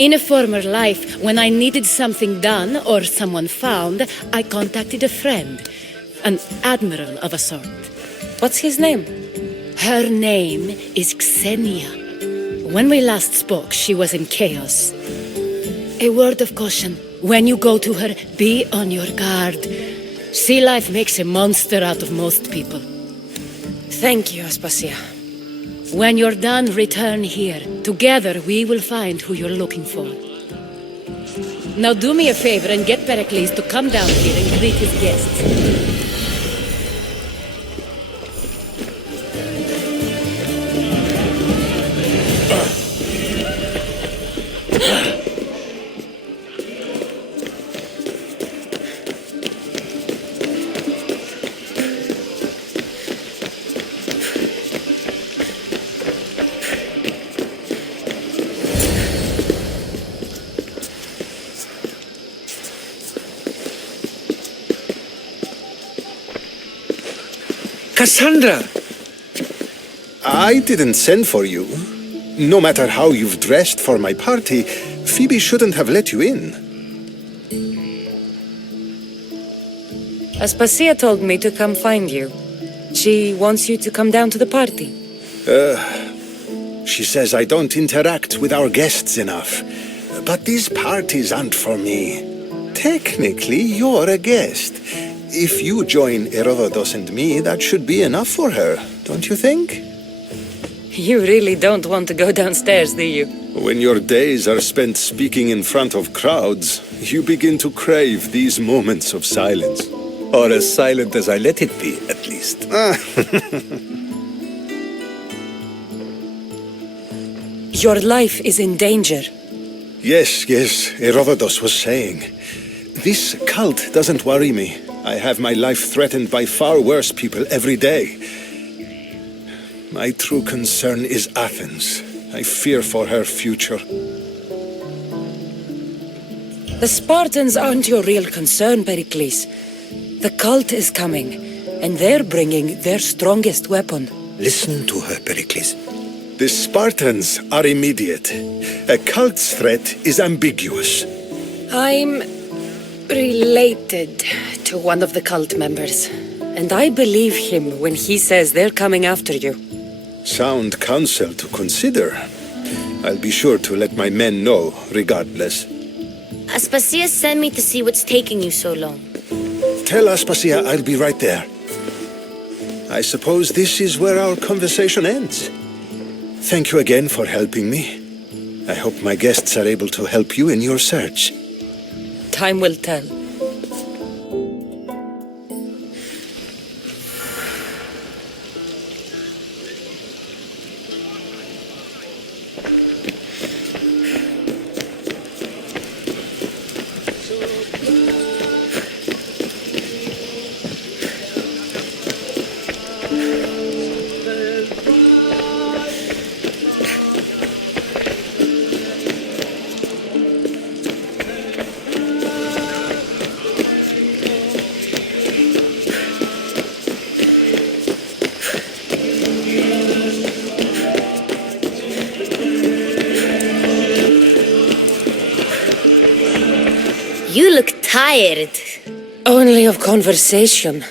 In a former life, when I needed something done or someone found, I contacted a friend. An admiral of a sort. What's his name? Her name is Xenia. When we last spoke, she was in chaos. A word of caution. When you go to her, be on your guard. Sea life makes a monster out of most people. Thank you, Aspasia. When you're done, return here. Together, we will find who you're looking for. Now do me a favor and get Pericles to come down here and greet his guests. Cassandra! I didn't send for you. No matter how you've dressed for my party, Phoebe shouldn't have let you in. Aspasia told me to come find you. She wants you to come down to the party. She says I don't interact with our guests enough. But these parties aren't for me. Technically, you're a guest. If you join Herodotus and me, that should be enough for her, don't you think? You really don't want to go downstairs, do you? When your days are spent speaking in front of crowds, you begin to crave these moments of silence. Or as silent as I let it be, at least. Your life is in danger. Yes, Herodotus was saying. This cult doesn't worry me. I have my life threatened by far worse people every day. My true concern is Athens. I fear for her future. The Spartans aren't your real concern, Pericles. The cult is coming, and they're bringing their strongest weapon. Listen to her, Pericles. The Spartans are immediate. A cult's threat is ambiguous. I'm related to one of the cult members, and I believe him when he says they're coming after you. Sound counsel to consider. I'll be sure to let my men know, regardless. Aspasia sent me to see what's taking you so long. Tell Aspasia I'll be right there. I suppose this is where our conversation ends. Thank you again for helping me. I hope my guests are able to help you in your search. Time will tell. You look tired. Only of conversation.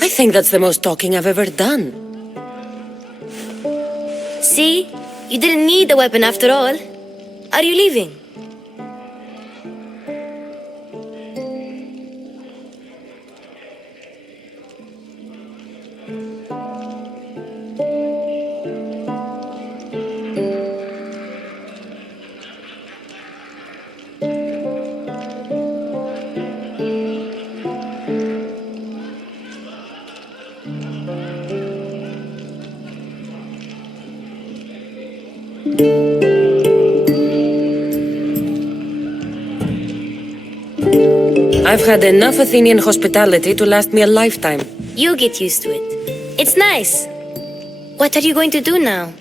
I think that's the most talking I've ever done. See? You didn't need the weapon after all. Are you leaving? I've had enough Athenian hospitality to last me a lifetime. You get used to it. It's nice. What are you going to do now?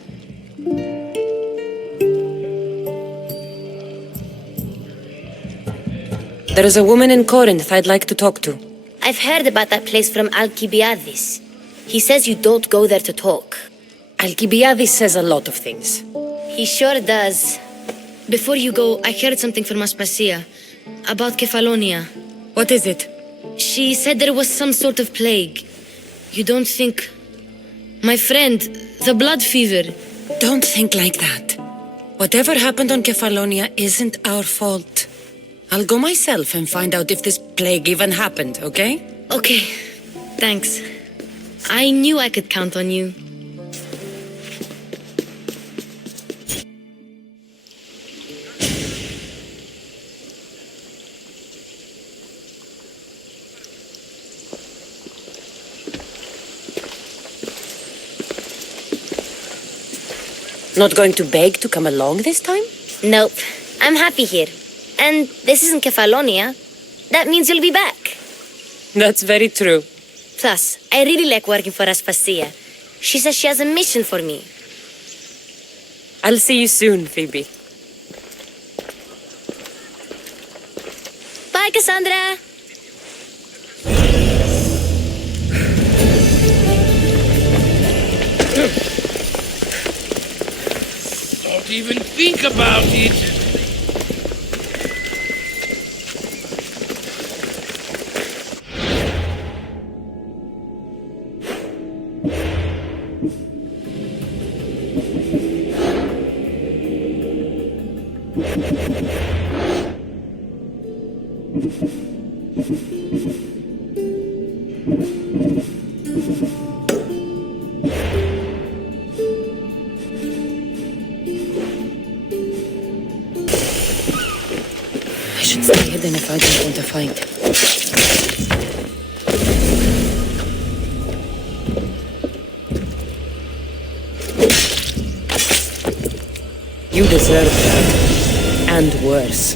There is a woman in Corinth I'd like to talk to. I've heard about that place from Alcibiades. He says you don't go there to talk. Alcibiades says a lot of things. He sure does. Before you go, I heard something from Aspasia about Kefalonia. What is it? She said there was some sort of plague. You don't think... My friend, the blood fever. Don't think like that. Whatever happened on Kefalonia isn't our fault. I'll go myself and find out if this plague even happened, okay? Okay, thanks. I knew I could count on you. Not going to beg to come along this time? Nope. I'm happy here. And this isn't Kefalonia. That means you'll be back. That's very true. Plus, I really like working for Aspasia. She says she has a mission for me. I'll see you soon, Phoebe. Bye, Cassandra! Don't even think about it. I should stay hidden if I don't want a fight. You deserve that. And worse.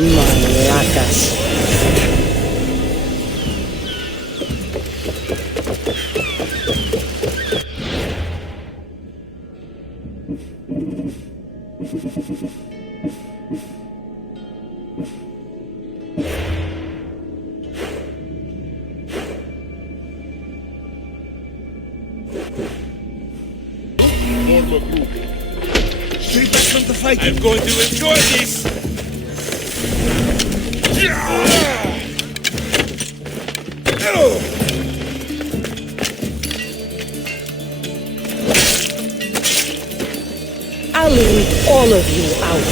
Malacas. Straight back from the fight. I'm going to enjoy this. I'll lead all of you out.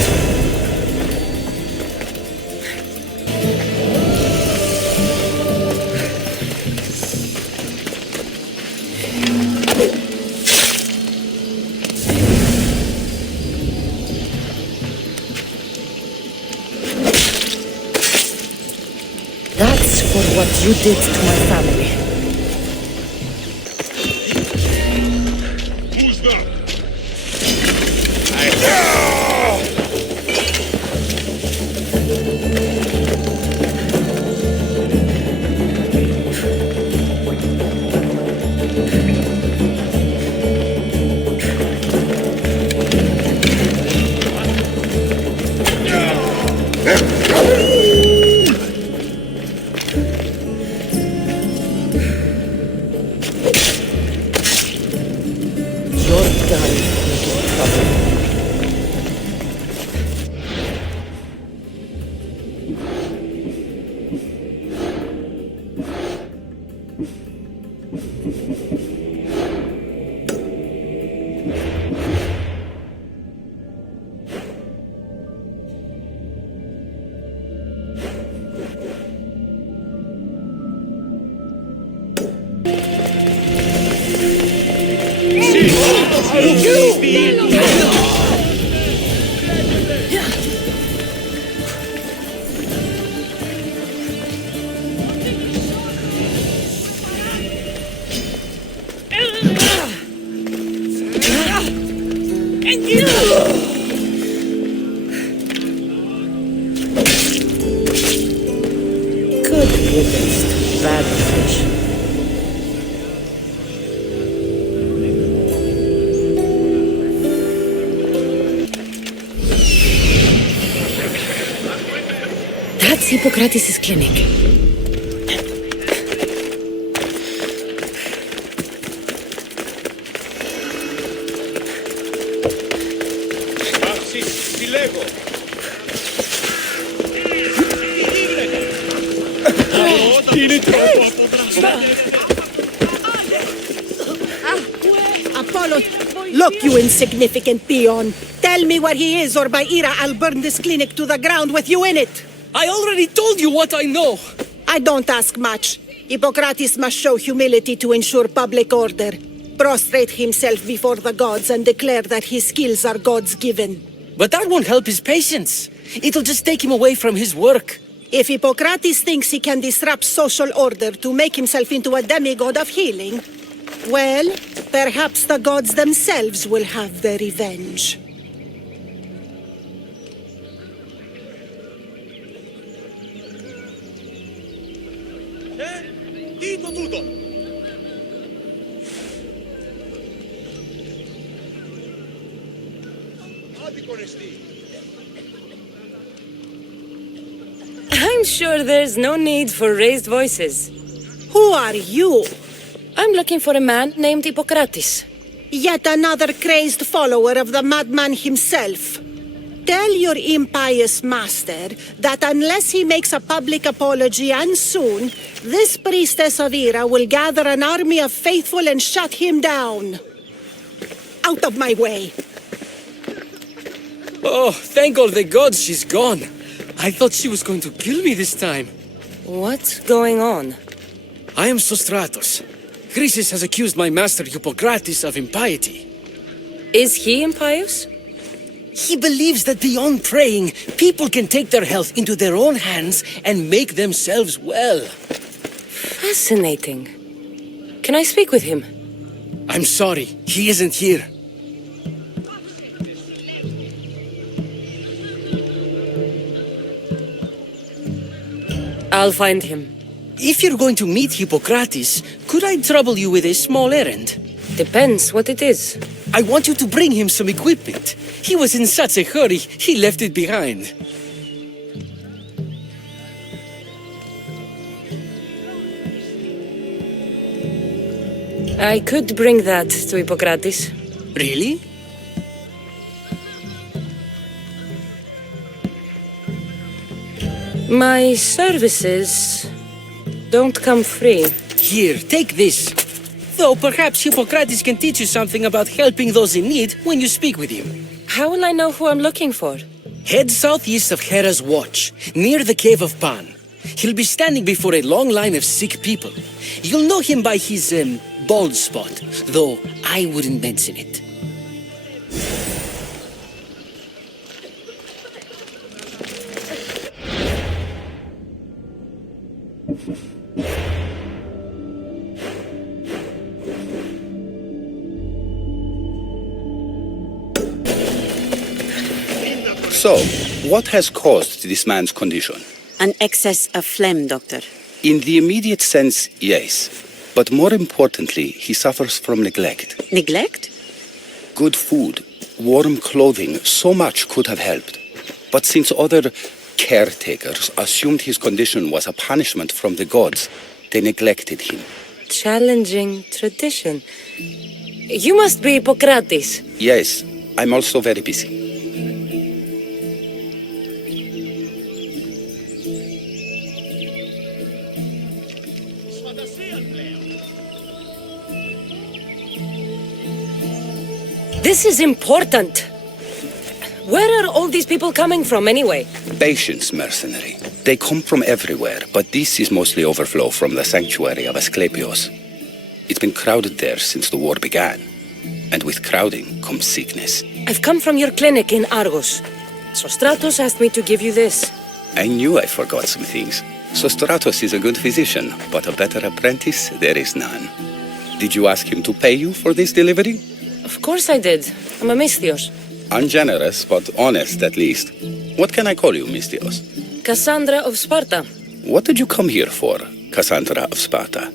That's for what you did to my family. Who's that? Good riddance to bad fish. That's Hippocrates' clinic. Apollo, look, you insignificant peon. Tell me where he is, or by Ira, I'll burn this clinic to the ground with you in it. I already told you what I know. I don't ask much. Hippocrates must show humility to ensure public order. Prostrate himself before the gods and declare that his skills are God's given. But that won't help his patients. It'll just take him away from his work. If Hippocrates thinks he can disrupt social order to make himself into a demigod of healing, well, perhaps the gods themselves will have their revenge. Dito tutto! I'm sure there's no need for raised voices. Who are you? I'm looking for a man named Hippocrates. Yet another crazed follower of the madman himself. Tell your impious master that unless he makes a public apology, and soon, this priestess of Ira will gather an army of faithful and shut him down. Out of my way. Oh, thank all the gods she's gone. I thought she was going to kill me this time. What's going on? I am Sostratos. Chrysis has accused my master Hippocrates of impiety. Is he impious? He believes that beyond praying, people can take their health into their own hands and make themselves well. Fascinating. Can I speak with him? I'm sorry, he isn't here. I'll find him. If you're going to meet Hippocrates, could I trouble you with a small errand? Depends what it is. I want you to bring him some equipment. He was in such a hurry, he left it behind. I could bring that to Hippocrates. Really? My services don't come free. Here, take this. Though perhaps Hippocrates can teach you something about helping those in need when you speak with him. How will I know who I'm looking for? Head southeast of Hera's Watch, near the Cave of Pan. He'll be standing before a long line of sick people. You'll know him by his, bald spot, though I wouldn't mention it. So, what has caused this man's condition? An excess of phlegm, Doctor. In the immediate sense, yes. But more importantly, he suffers from neglect. Neglect? Good food, warm clothing, so much could have helped. But since other caretakers assumed his condition was a punishment from the gods, they neglected him. Challenging tradition. You must be Hippocrates. Yes, I'm also very busy. This is important. Where are all these people coming from anyway? Patience, mercenary. They come from everywhere, but this is mostly overflow from the sanctuary of Asclepios. It's been crowded there since the war began. And with crowding comes sickness. I've come from your clinic in Argos. So Stratos asked me to give you this. I knew I forgot some things. So Stratos is a good physician, but a better apprentice there is none. Did you ask him to pay you for this delivery? Of course I did. I'm a Misthios. Ungenerous, but honest at least. What can I call you, Misthios? Cassandra of Sparta. What did you come here for, Cassandra of Sparta?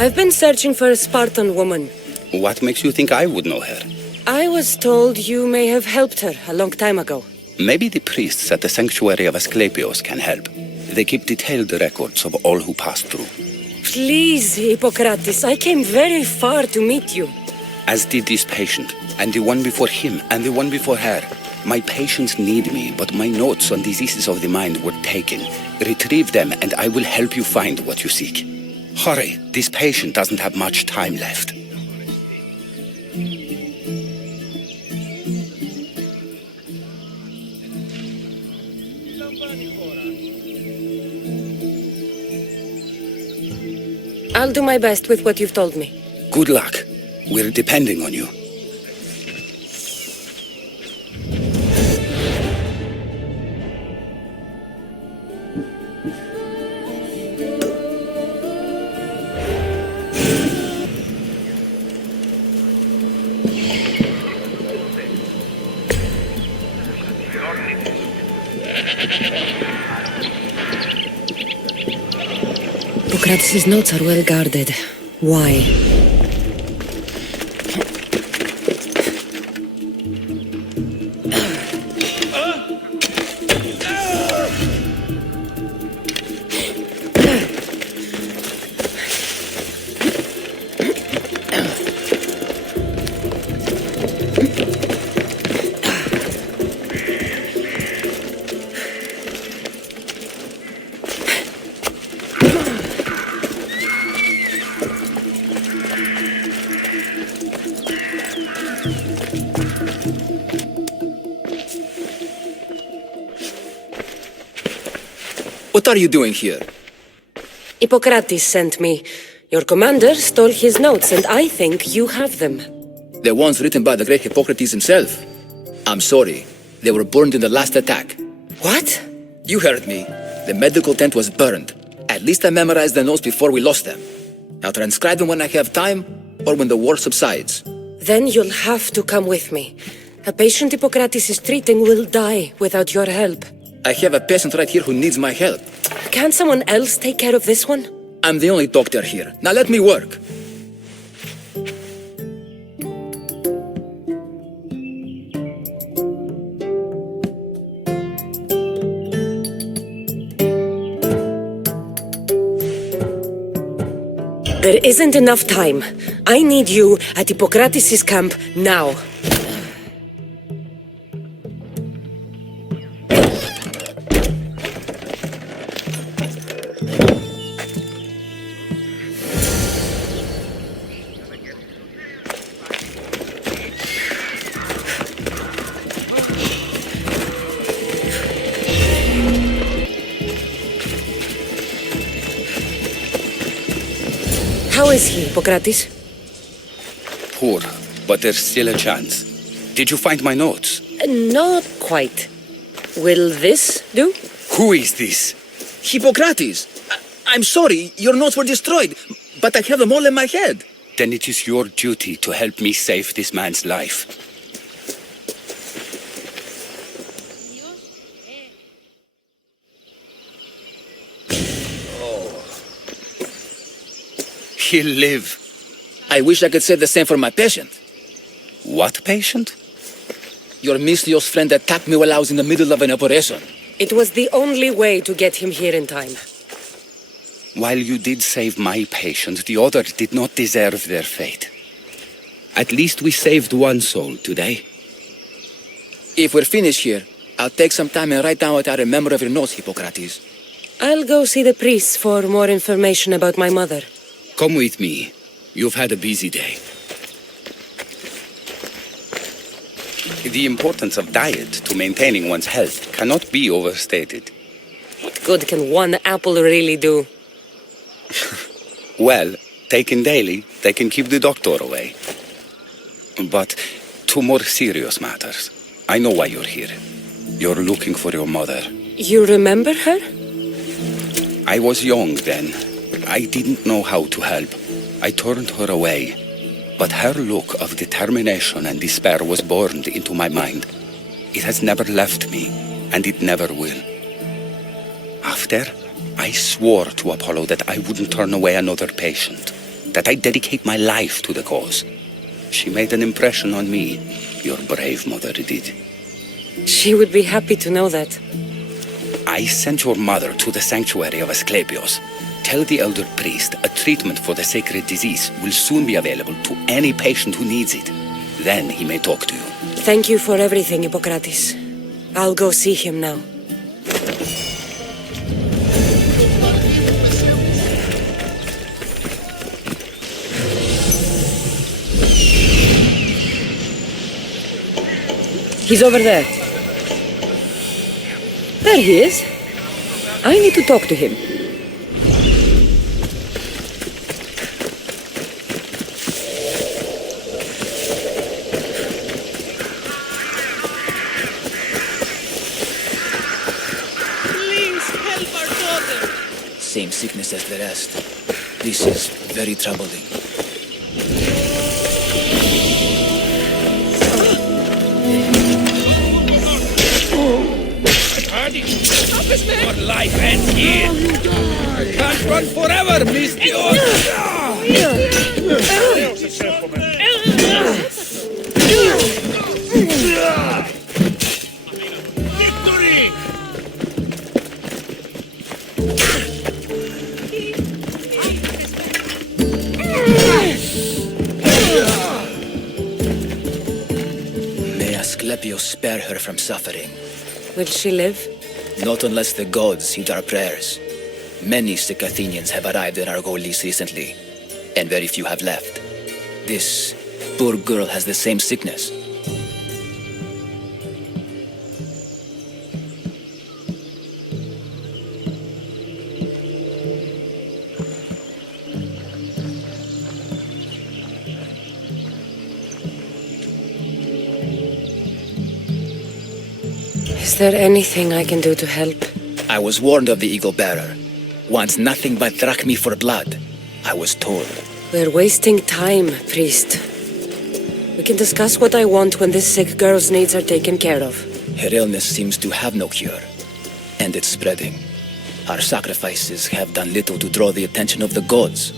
I've been searching for a Spartan woman. What makes you think I would know her? I was told you may have helped her a long time ago. Maybe the priests at the sanctuary of Asclepios can help. They keep detailed records of all who pass through. Please, Hippocrates, I came very far to meet you. As did this patient, and the one before him, and the one before her. My patients need me, but my notes on diseases of the mind were taken. Retrieve them, and I will help you find what you seek. Hurry, this patient doesn't have much time left. I'll do my best with what you've told me. Good luck. We're depending on you. Hippocrates' notes are well guarded. Why? What are you doing here? Hippocrates sent me. Your commander stole his notes, and I think you have them. The ones written by the great Hippocrates himself. I'm sorry. They were burned in the last attack. What? You heard me. The medical tent was burned. At least I memorized the notes before we lost them. I'll transcribe them when I have time, or when the war subsides. Then you'll have to come with me. A patient Hippocrates is treating will die without your help. I have a patient right here who needs my help. Can't someone else take care of this one? I'm the only doctor here. Now let me work. There isn't enough time. I need you at Hippocrates' camp now. How is he, Hippocrates? Poor, but there's still a chance. Did you find my notes? Not quite. Will this do? Who is this? Hippocrates! I'm sorry, your notes were destroyed, but I have them all in my head. Then it is your duty to help me save this man's life. He'll live. I wish I could say the same for my patient. What patient? Your Misthios friend attacked me while I was in the middle of an operation. It was the only way to get him here in time. While you did save my patient, the others did not deserve their fate. At least we saved one soul today. If we're finished here, I'll take some time and write down what I remember of your notes, Hippocrates. I'll go see the priests for more information about my mother. Come with me. You've had a busy day. The importance of diet to maintaining one's health cannot be overstated. What good can one apple really do? Well, taken daily, they can keep the doctor away. But to more serious matters, I know why you're here. You're looking for your mother. You remember her? I was young then. I didn't know how to help. I turned her away. But her look of determination and despair was burned into my mind. It has never left me, and it never will. After, I swore to Apollo that I wouldn't turn away another patient, that I'd dedicate my life to the cause. She made an impression on me, your brave mother did. She would be happy to know that. I sent your mother to the sanctuary of Asclepios. Tell the elder priest a treatment for the sacred disease will soon be available to any patient who needs it. Then he may talk to you. Thank you for everything, Hippocrates. I'll go see him now. He's over there. There he is. I need to talk to him. Same sickness as the rest. This is very troubling. Your life ends here. You can't run forever, Mistios. Victory! May Asclepios spare her from suffering. Will she live? Not unless the gods heed our prayers. Many sick Athenians have arrived in Argolis recently, and very few have left. This poor girl has the same sickness. Is there anything I can do to help? I was warned of the Eagle Bearer. Wants nothing but drachmi for blood. I was told. We're wasting time, priest. We can discuss what I want when this sick girl's needs are taken care of. Her illness seems to have no cure, and it's spreading. Our sacrifices have done little to draw the attention of the gods.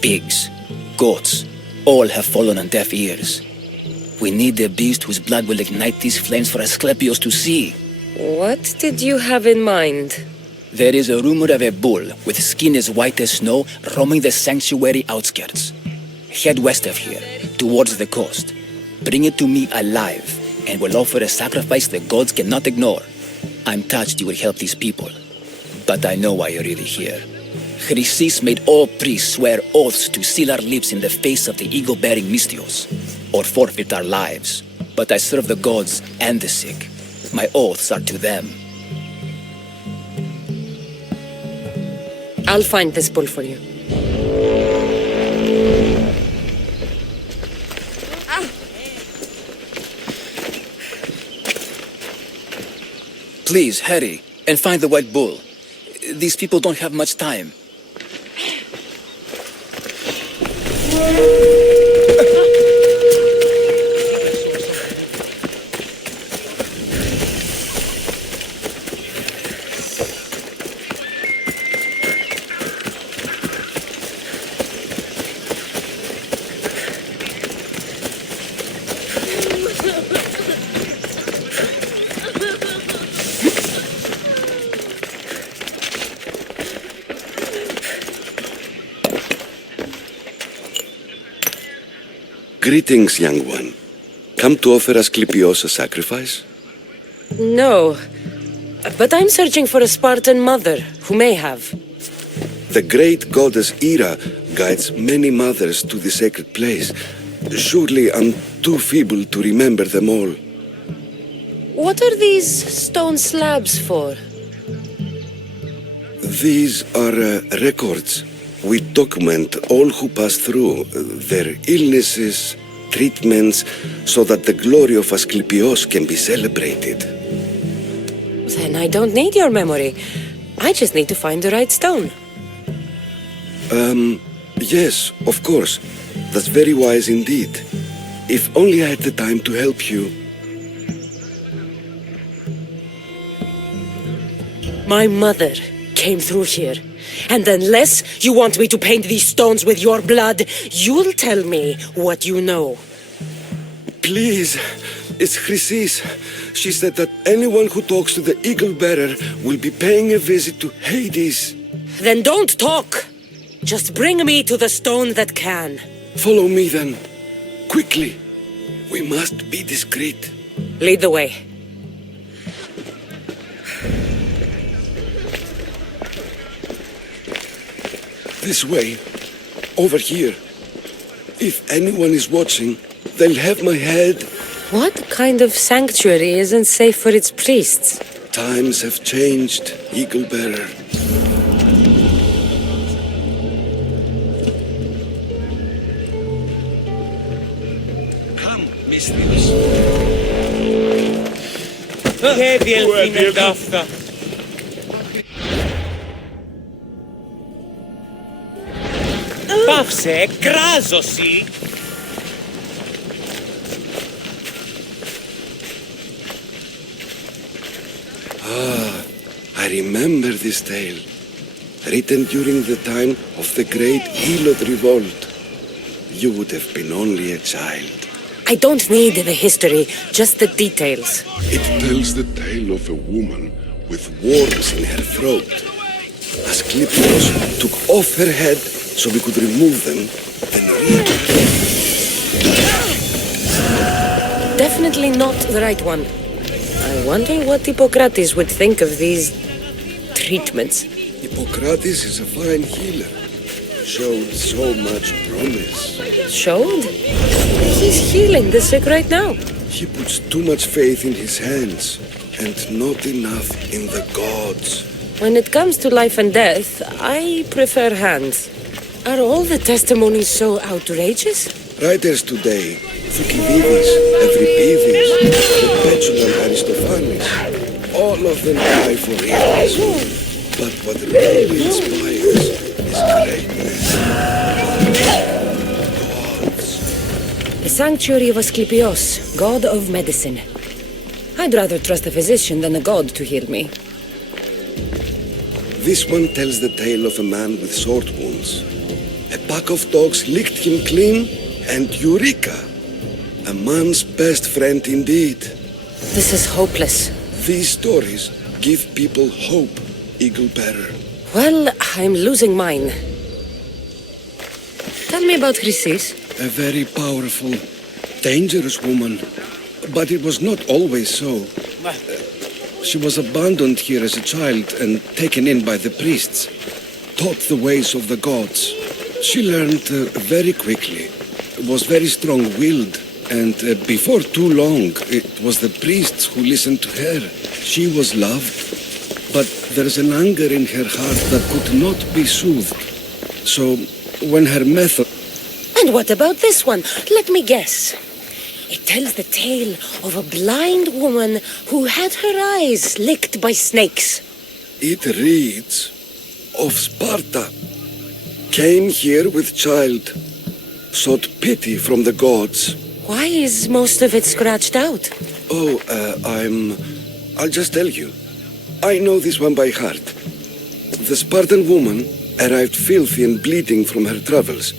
Pigs, goats, all have fallen on deaf ears. We need the beast whose blood will ignite these flames for Asclepios to see. What did you have in mind? There is a rumor of a bull with skin as white as snow roaming the sanctuary outskirts. Head west of here, towards the coast. Bring it to me alive, and we'll offer a sacrifice the gods cannot ignore. I'm touched you will help these people, but I know why you're really here. Chrysis made all priests swear oaths to seal our lips in the face of the eagle-bearing Mistios, or forfeit our lives. But I serve the gods and the sick. My oaths are to them. I'll find this bull for you. Please, hurry, and find the white bull. These people don't have much time. Greetings, young one. Come to offer Asclepios a sacrifice? No, but I'm searching for a Spartan mother who may have. The great goddess Hera guides many mothers to the sacred place. Surely I'm too feeble to remember them all. What are these stone slabs for? These are records. We document all who pass through, their illnesses, treatments, so that the glory of Asclepios can be celebrated. Then I don't need your memory. I just need to find the right stone. Yes, of course. That's very wise indeed. If only I had the time to help you. My mother came through here. And unless you want me to paint these stones with your blood, you'll tell me what you know. Please, it's Chrysis. She said that anyone who talks to the Eagle Bearer will be paying a visit to Hades. Then don't talk. Just bring me to the stone that can. Follow me then. Quickly. We must be discreet. Lead the way. This way. Over here. If anyone is watching, they'll have my head. What kind of sanctuary isn't safe for its priests? Times have changed, Eagle Bearer. Come, mistress. Che viene d'affa. Παύσε, κράζωση! I remember this tale. Written during the time of the great Helot revolt. You would have been only a child. I don't need the history, just the details. It tells the tale of a woman with worms in her throat. Asclepios took off her head so we could remove them, then Definitely not the right one. I wonder what Hippocrates would think of these treatments. Hippocrates is a fine healer. Showed so much promise. Showed? He's healing the sick right now. He puts too much faith in his hands and not enough in the gods. When it comes to life and death, I prefer hands. Are all the testimonies so outrageous? Writers today, Thucydides, Euripides, the petulant Aristophanes, all of them die for realism. But what really inspires is greatness. The sanctuary of Asclepios, god of medicine. I'd rather trust a physician than a god to heal me. This one tells the tale of a man with sword wounds. A pack of dogs licked him clean, and Eureka! A man's best friend indeed. This is hopeless. These stories give people hope, Eagle Bearer. Well, I'm losing mine. Tell me about Chrysis. A very powerful, dangerous woman. But it was not always so. She was abandoned here as a child and taken in by the priests. Taught the ways of the gods. She learned very quickly. Was very strong-willed. And before too long, it was the priests who listened to her. She was loved. But there's an anger in her heart that could not be soothed. So, when her method... And what about this one? Let me guess. It tells the tale of a blind woman who had her eyes licked by snakes. It reads of Sparta. Came here with child. Sought pity from the gods. Why is most of it scratched out? Oh, I'll just tell you. I know this one by heart. The Spartan woman arrived filthy and bleeding from her travels.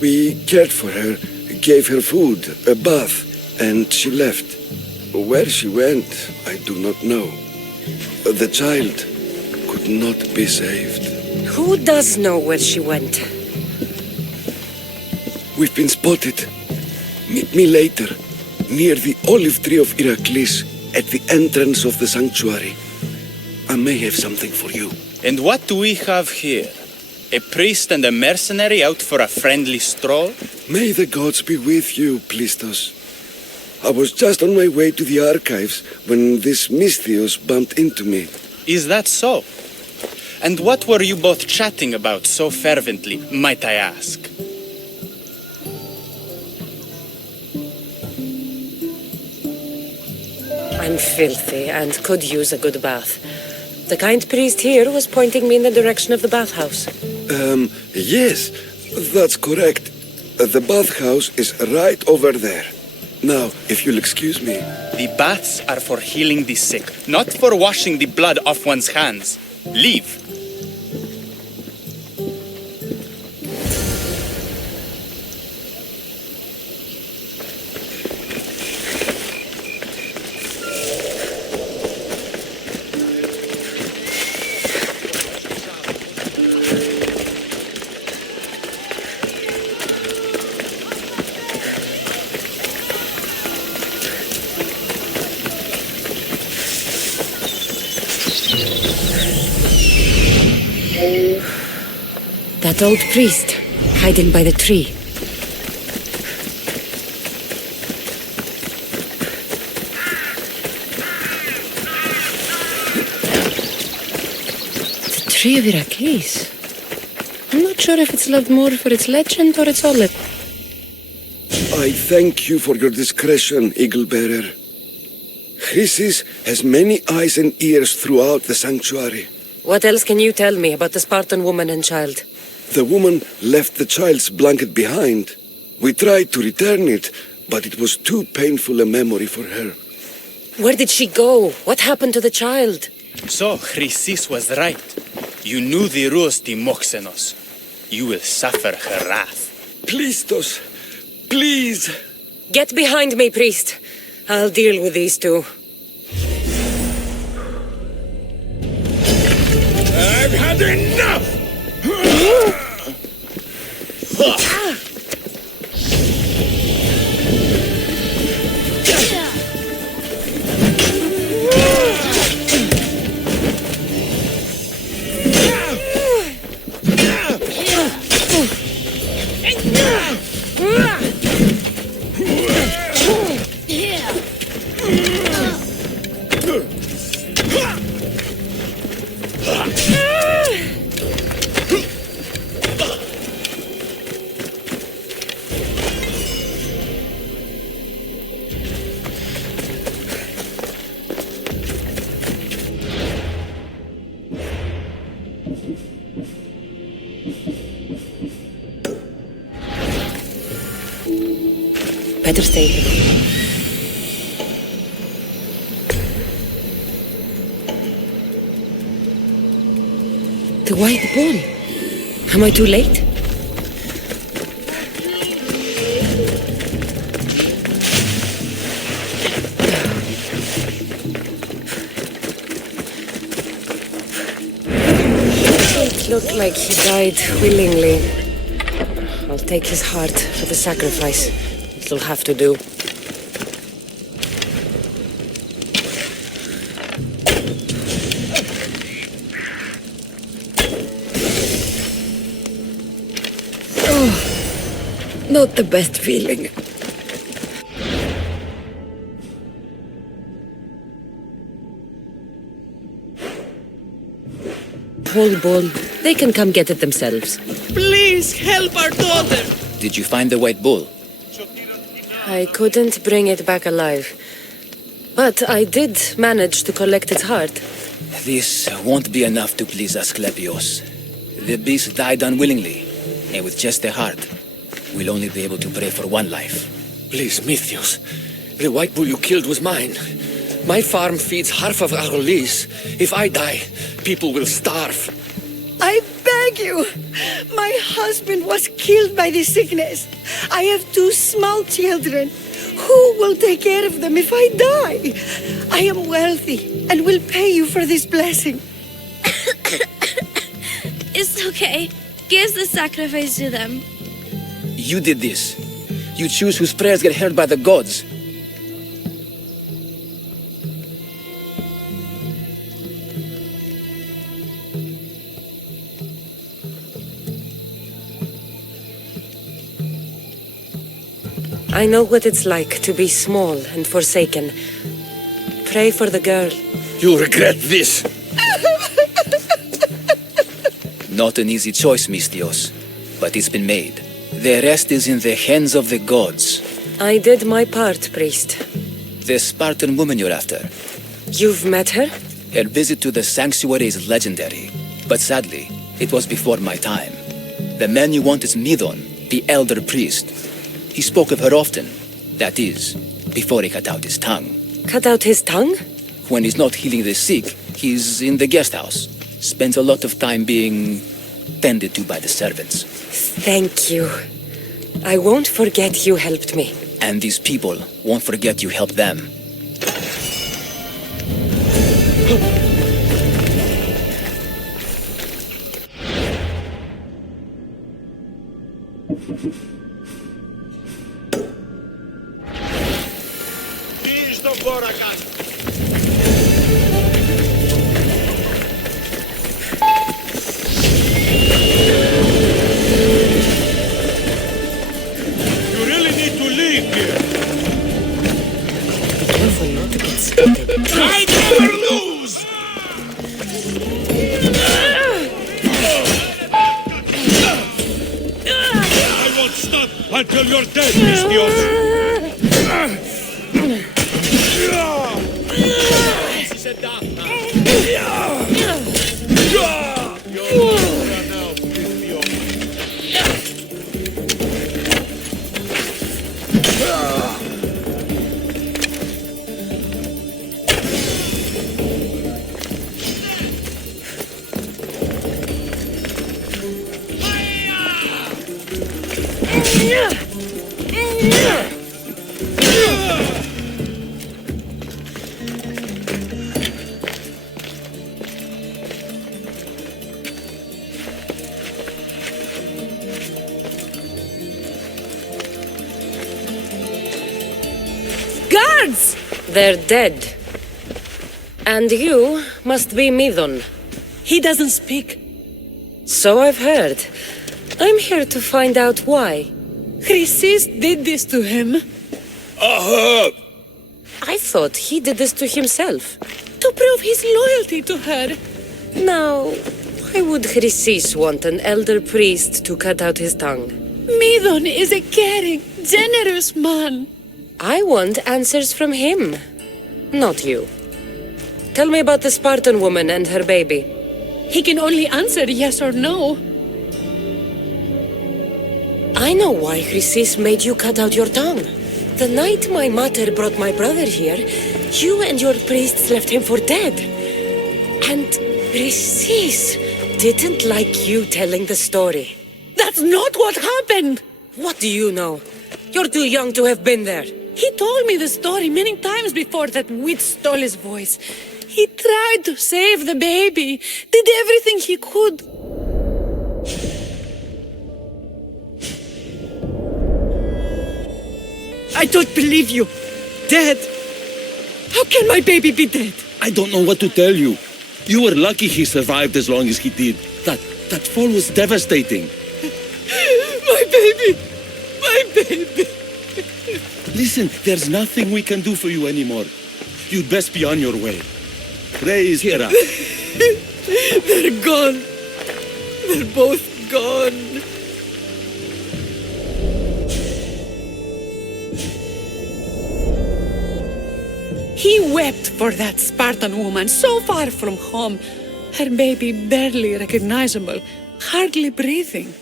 We cared for her, gave her food, a bath, and she left. Where she went, I do not know. The child could not be saved. Who does know where she went? We've been spotted. Meet me later, near the olive tree of Heracles, at the entrance of the sanctuary. I may have something for you. And what do we have here? A priest and a mercenary out for a friendly stroll? May the gods be with you, Plistos. I was just on my way to the archives when this Misthios bumped into me. Is that so? And what were you both chatting about so fervently, might I ask? I'm filthy and could use a good bath. The kind priest here was pointing me in the direction of the bathhouse. Yes, that's correct. The bathhouse is right over there. Now, if you'll excuse me. The baths are for healing the sick, not for washing the blood off one's hands. Leave. That old priest, hiding by the tree. The tree of Iraklis. I'm not sure if it's loved more for its legend or its olive. I thank you for your discretion, Eagle Bearer. Chrysis has many eyes and ears throughout the sanctuary. What else can you tell me about the Spartan woman and child? The woman left the child's blanket behind. We tried to return it, but it was too painful a memory for her. Where did she go? What happened to the child? So, Chrysis was right. You knew the rules, Timoxenos. You will suffer her wrath. Plistos, please. Get behind me, priest. I'll deal with these two. I've had enough! Better stay here. The white bull. Am I too late? It looked like he died willingly. I'll take his heart for the sacrifice. It'll have to do. Oh, not the best feeling. Poor bull. They can come get it themselves. Please help our daughter! Did you find the white bull? I couldn't bring it back alive. But I did manage to collect its heart. This won't be enough to please Asclepios. The beast died unwillingly, and with just a heart, we'll only be able to pray for one life. Please, Misthios. The white bull you killed was mine. My farm feeds half of Arolis. If I die, people will starve. I beg you! My husband was killed by this sickness. I have 2 small children. Who will take care of them if I die? I am wealthy and will pay you for this blessing. It's okay. Give the sacrifice to them. You did this. You choose whose prayers get heard by the gods. I know what it's like to be small and forsaken. Pray for the girl. You regret this. Not an easy choice, Mistios, but it's been made. The rest is in the hands of the gods. I did my part, priest. The Spartan woman you're after. You've met her? Her visit to the sanctuary is legendary, but sadly, it was before my time. The man you want is Midon, the elder priest. He spoke of her often. That is, before he cut out his tongue. Cut out his tongue? When he's not healing the sick, he's in the guest house. Spends a lot of time being tended to by the servants. Thank you. I won't forget you helped me. And these people won't forget you helped them. You really need to leave here. Be careful not to get spotted. I never lose! I won't stop until you're dead, Mistios! Guards! They're dead. And you must be Midon. He doesn't speak. So I've heard. I'm here to find out why. Chrysis did this to him. I thought he did this to himself. To prove his loyalty to her. Now, why would Chrysis want an elder priest to cut out his tongue? Midon is a caring, generous man. I want answers from him, not you. Tell me about the Spartan woman and her baby. He can only answer yes or no. I know why Chrysis made you cut out your tongue. The night my mother brought my brother here, you and your priests left him for dead. And Chrysis didn't like you telling the story. That's not what happened! What do you know? You're too young to have been there. He told me the story many times before that witch stole his voice. He tried to save the baby, did everything he could. I don't believe you. Dead. How can my baby be dead? I don't know what to tell you. You were lucky he survived as long as he did. That fall was devastating. My baby! My baby! Listen, there's nothing we can do for you anymore. You'd best be on your way. Praise Hera. They're gone. They're both gone. He wept for that Spartan woman so far from home. Her baby barely recognizable, hardly breathing.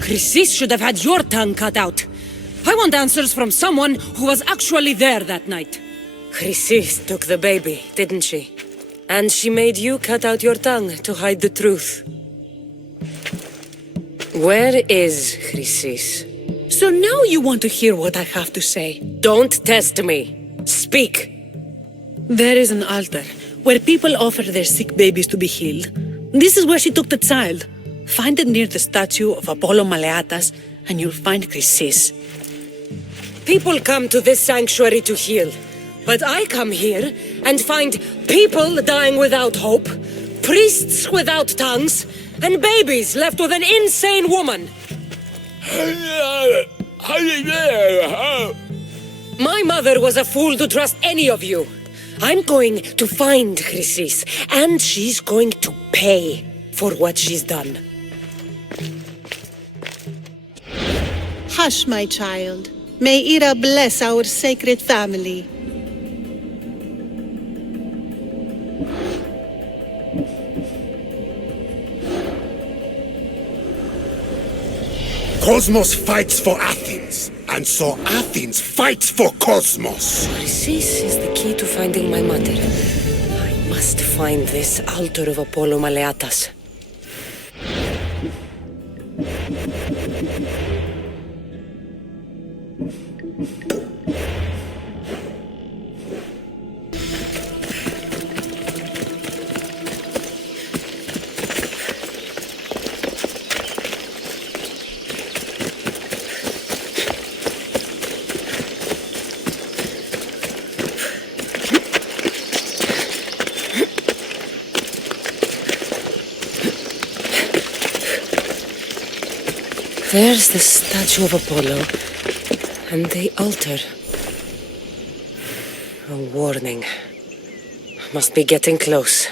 Chrysis should have had your tongue cut out. I want answers from someone who was actually there that night. Chrysis took the baby, didn't she? And she made you cut out your tongue to hide the truth. Where is Chrysis? So now you want to hear what I have to say. Don't test me. Speak. There is an altar where people offer their sick babies to be healed. This is where she took the child. Find it near the statue of Apollo Maleatas, and you'll find Chrysis. People come to this sanctuary to heal. But I come here and find people dying without hope, priests without tongues, and babies left with an insane woman. My mother was a fool to trust any of you. I'm going to find Chrysis, and she's going to pay for what she's done. Hush, my child. May Ira bless our sacred family. Cosmos fights for Athens, and so Athens fights for Cosmos. Chrysis is the key to finding my mother. I must find this altar of Apollo Maleatas. There's the statue of Apollo, and the altar. A warning. Must be getting close.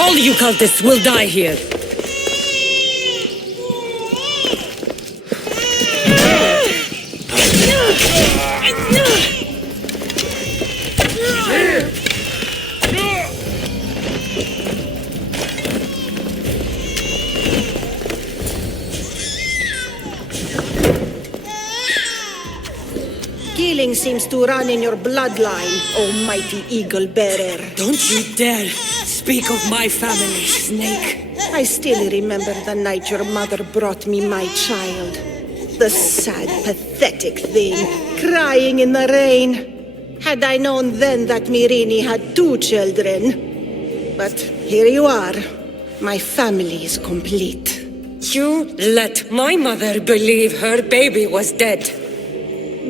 All you cultists will die here. Killing seems to run in your bloodline, oh mighty eagle bearer. Don't you dare speak of my family, Snake. I still remember the night your mother brought me my child. The sad, pathetic thing, crying in the rain. Had I known then that Mirini had 2 children. But here you are. My family is complete. You let my mother believe her baby was dead.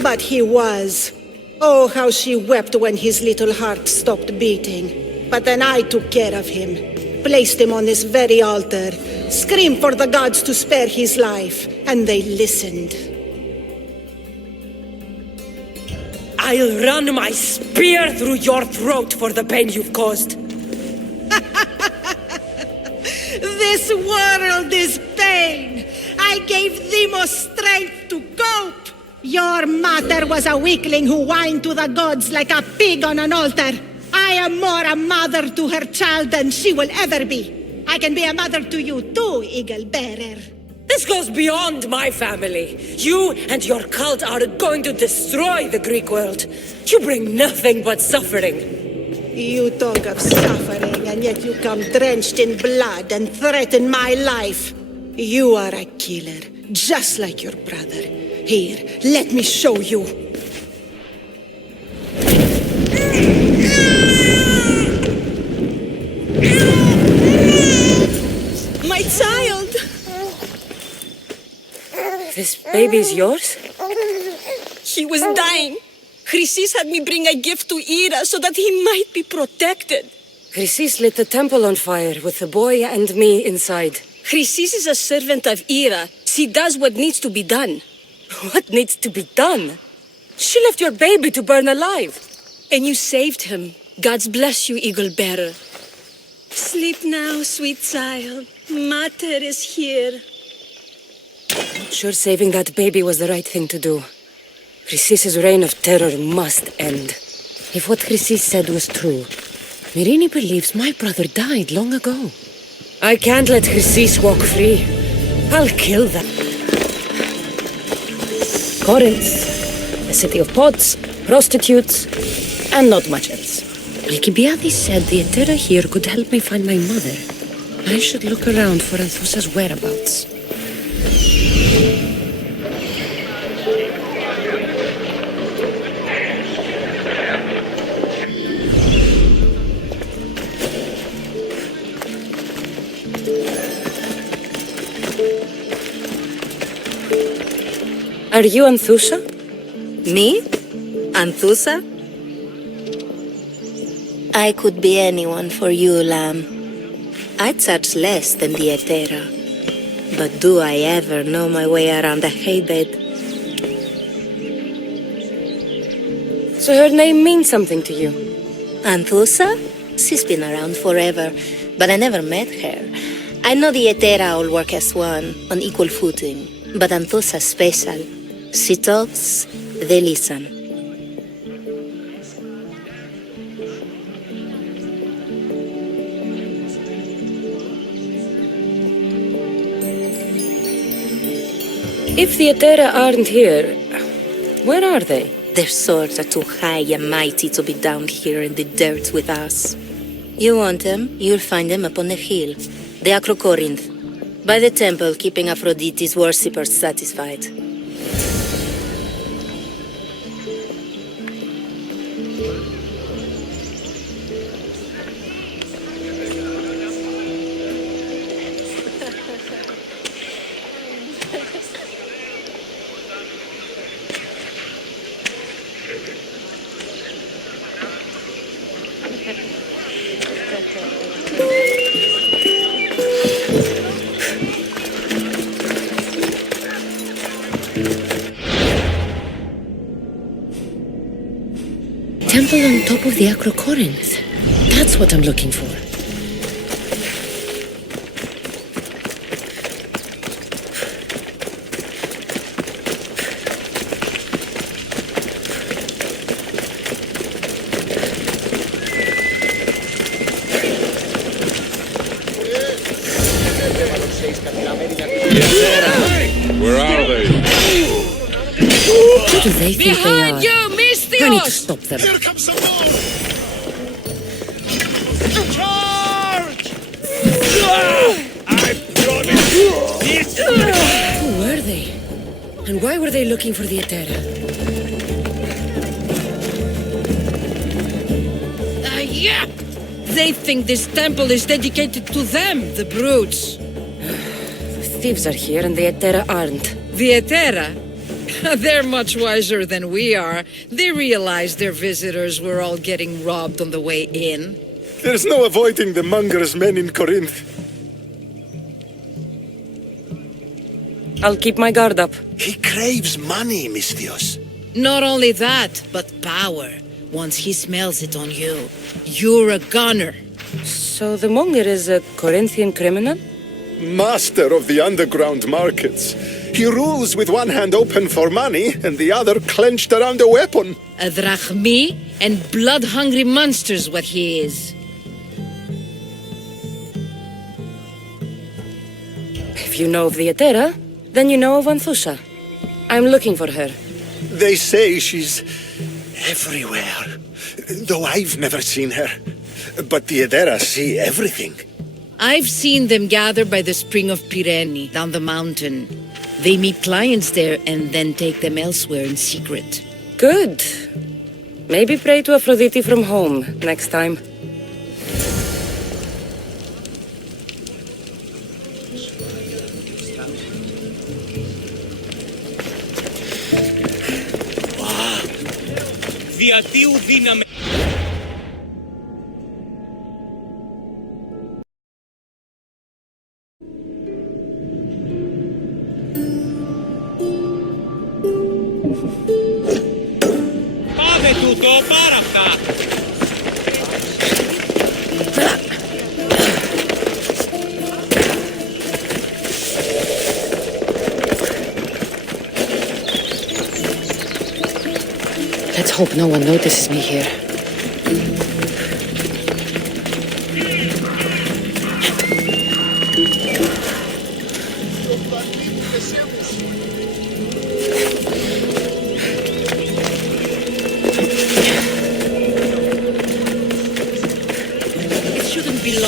But he was. Oh, how she wept when his little heart stopped beating. But then I took care of him, placed him on this very altar, screamed for the gods to spare his life, and they listened. I'll run my spear through your throat for the pain you've caused. This world is pain. I gave Demos strength to cope. Your mother was a weakling who whined to the gods like a pig on an altar. I am more a mother to her child than she will ever be. I can be a mother to you too, Eagle Bearer. This goes beyond my family. You and your cult are going to destroy the Greek world. You bring nothing but suffering. You talk of suffering, and yet you come drenched in blood and threaten my life. You are a killer, just like your brother. Here, let me show you. My child! This baby's yours? He was dying. Chrysis had me bring a gift to Ira so that he might be protected. Chrysis lit the temple on fire with the boy and me inside. Chrysis is a servant of Ira. She does what needs to be done. What needs to be done? She left your baby to burn alive. And you saved him. God's bless you, Eagle Bearer. Sleep now, sweet child. Mater is here. Not sure saving that baby was the right thing to do. Chrysis' reign of terror must end. If what Chrysis said was true, Mirini believes my brother died long ago. I can't let Chrysis walk free. I'll kill them. Corinth, a city of pots, prostitutes, and not much else. Alcibiades said the Etera here could help me find my mother. I should look around for Anthusa's whereabouts. Are you Anthusa? Me? Anthusa? I could be anyone for you, Lamb. I charge less than the Etera. But do I ever know my way around a haybed? So her name means something to you? Anthusa? She's been around forever, but I never met her. I know the Etera all work as one, on equal footing. But Anthusa's special. She talks, they listen. If the Etera aren't here, where are they? Their swords are too high and mighty to be down here in the dirt with us. You want them, you'll find them up on the hill. The Acrocorinth. By the temple, keeping Aphrodite's worshippers satisfied. Temple on top of the Acrocorinth. That's what I'm looking for. Where are they? Who do they think Behind they are? you, I need to Mystios! stop them. Here comes some more! Charge! I promise you! Who were they? And why were they looking for the Etera? Yeah! They think this temple is dedicated to them, the brutes. The thieves are here and the Etera aren't. The Etera? They're much wiser than we are. They realized their visitors were all getting robbed on the way in. There's no avoiding the monger's men in Corinth. I'll keep my guard up. He craves money, Mystios. Not only that, but power. Once he smells it on you, you're a gunner. So the monger is a Corinthian criminal? Master of the underground markets. He rules with one hand open for money and the other clenched around a weapon. A drachmi and blood-hungry monster's what he is. If you know of the Etera, then you know of Anthusa. I'm looking for her. They say she's everywhere, though I've never seen her. But the Etera see everything. I've seen them gather by the spring of Pyrene, down the mountain. They meet clients there and then take them elsewhere in secret. Good. Maybe pray to Aphrodite from home next time. Διατίου δύναμε. Πάμε τούτο, πάρα αυτά. Let's hope no one notices me here.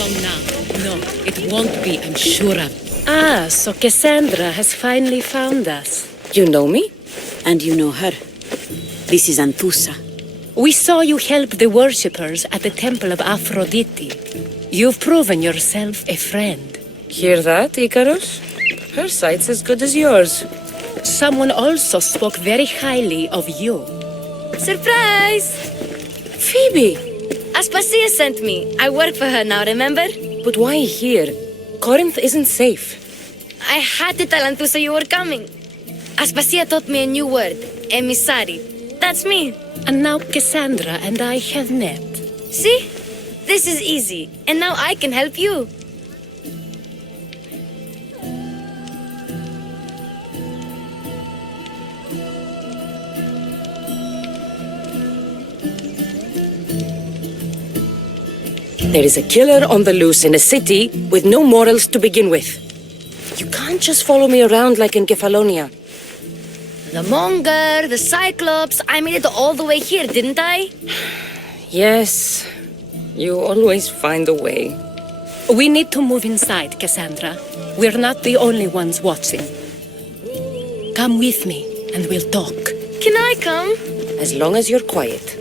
wrong now. No, it won't be, I'm sure of. Ah, so Cassandra has finally found us. You know me? And you know her. This is Anthusa. We saw you help the worshippers at the Temple of Aphrodite. You've proven yourself a friend. Hear that, Icarus? Her sight's as good as yours. Someone also spoke very highly of you. Surprise! Phoebe! Aspasia sent me. I work for her now, remember? But why here? Corinth isn't safe. I had to tell Anthusa you were coming. Aspasia taught me a new word, emissary. That's me. And now Cassandra and I have met. See? This is easy. And now I can help you. There is a killer on the loose in a city with no morals to begin with. You can't just follow me around like in Kefalonia. The Monger, the Cyclops, I made it all the way here, didn't I? Yes, you always find a way. We need to move inside, Cassandra. We're not the only ones watching. Come with me, and we'll talk. Can I come? As long as you're quiet.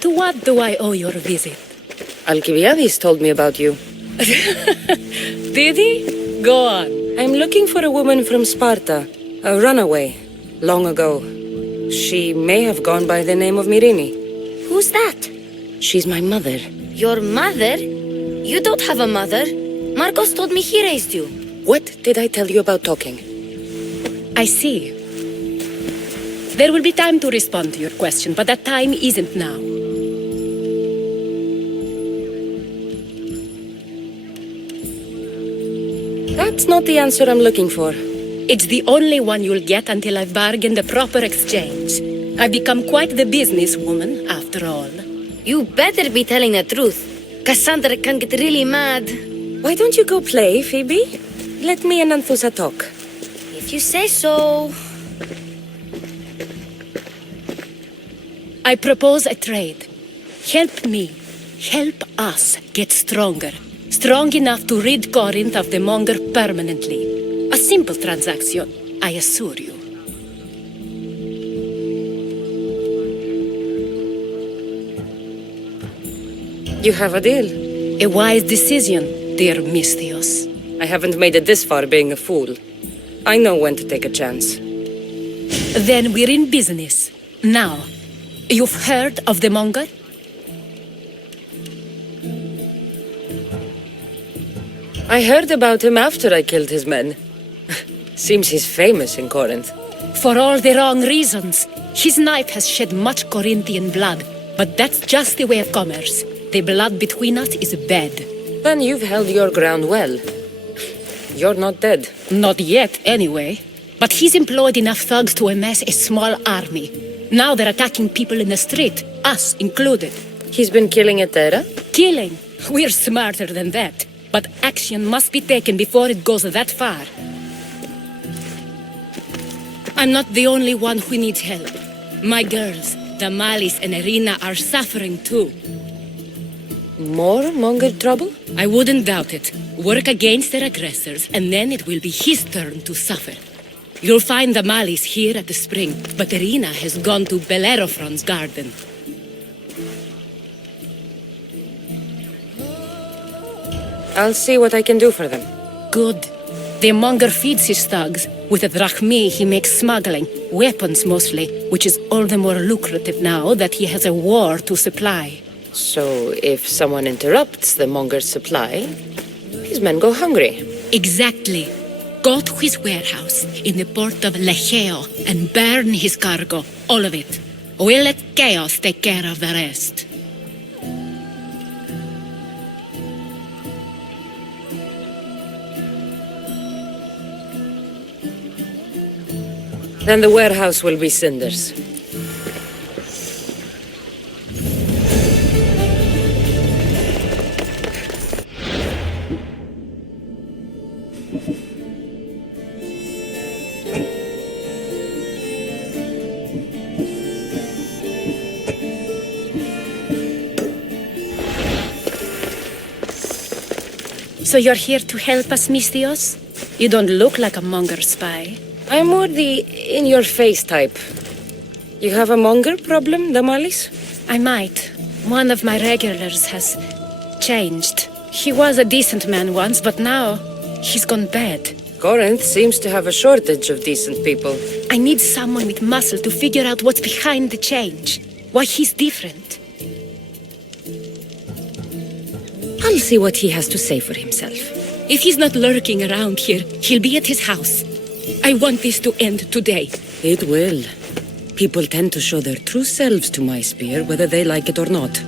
To what do I owe your visit? Alcibiades told me about you. Did he? Go on. I'm looking for a woman from Sparta, a runaway, long ago. She may have gone by the name of Myrine. Who's that? She's my mother. Your mother? You don't have a mother. Marcos told me he raised you. What did I tell you about talking? I see. There will be time to respond to your question, but that time isn't now. That's not the answer I'm looking for. It's the only one you'll get until I've bargained a proper exchange. I've become quite the businesswoman, after all. You better be telling the truth. Cassandra can get really mad. Why don't you go play, Phoebe? Let me and Anthusa talk. If you say so. I propose a trade. Help me. Help us get stronger. Strong enough to rid Corinth of the Monger permanently. A simple transaction, I assure you. You have a deal. A wise decision, dear Misthios. I haven't made it this far being a fool. I know when to take a chance. Then we're in business. Now, you've heard of the Monger? I heard about him after I killed his men. Seems he's famous in Corinth. For all the wrong reasons. His knife has shed much Corinthian blood, but that's just the way of commerce. The blood between us is bad. Then you've held your ground well. You're not dead. Not yet, anyway. But he's employed enough thugs to amass a small army. Now they're attacking people in the street, us included. He's been killing at Terra? Killing? We're smarter than that. But action must be taken before it goes that far. I'm not the only one who needs help. My girls, Damalis and Irina, are suffering too. More Monger trouble? I wouldn't doubt it. Work against their aggressors, and then it will be his turn to suffer. You'll find Damalis here at the spring, but Irina has gone to Bellerophon's garden. I'll see what I can do for them. Good. The Monger feeds his thugs. With the drachmi, he makes smuggling, weapons mostly, which is all the more lucrative now that he has a war to supply. So if someone interrupts the Monger's supply, his men go hungry. Exactly. Go to his warehouse in the port of Lecheo and burn his cargo, all of it. We'll let chaos take care of the rest. Then the warehouse will be cinders. So you're here to help us, Mistios? You don't look like a monger spy. I'm more the in-your-face type. You have a monger problem, Damalis? I might. One of my regulars has changed. He was a decent man once, but now he's gone bad. Corinth seems to have a shortage of decent people. I need someone with muscle to figure out what's behind the change. Why he's different. I'll see what he has to say for himself. If he's not lurking around here, he'll be at his house. I want this to end today. It will. People tend to show their true selves to my spear, whether they like it or not.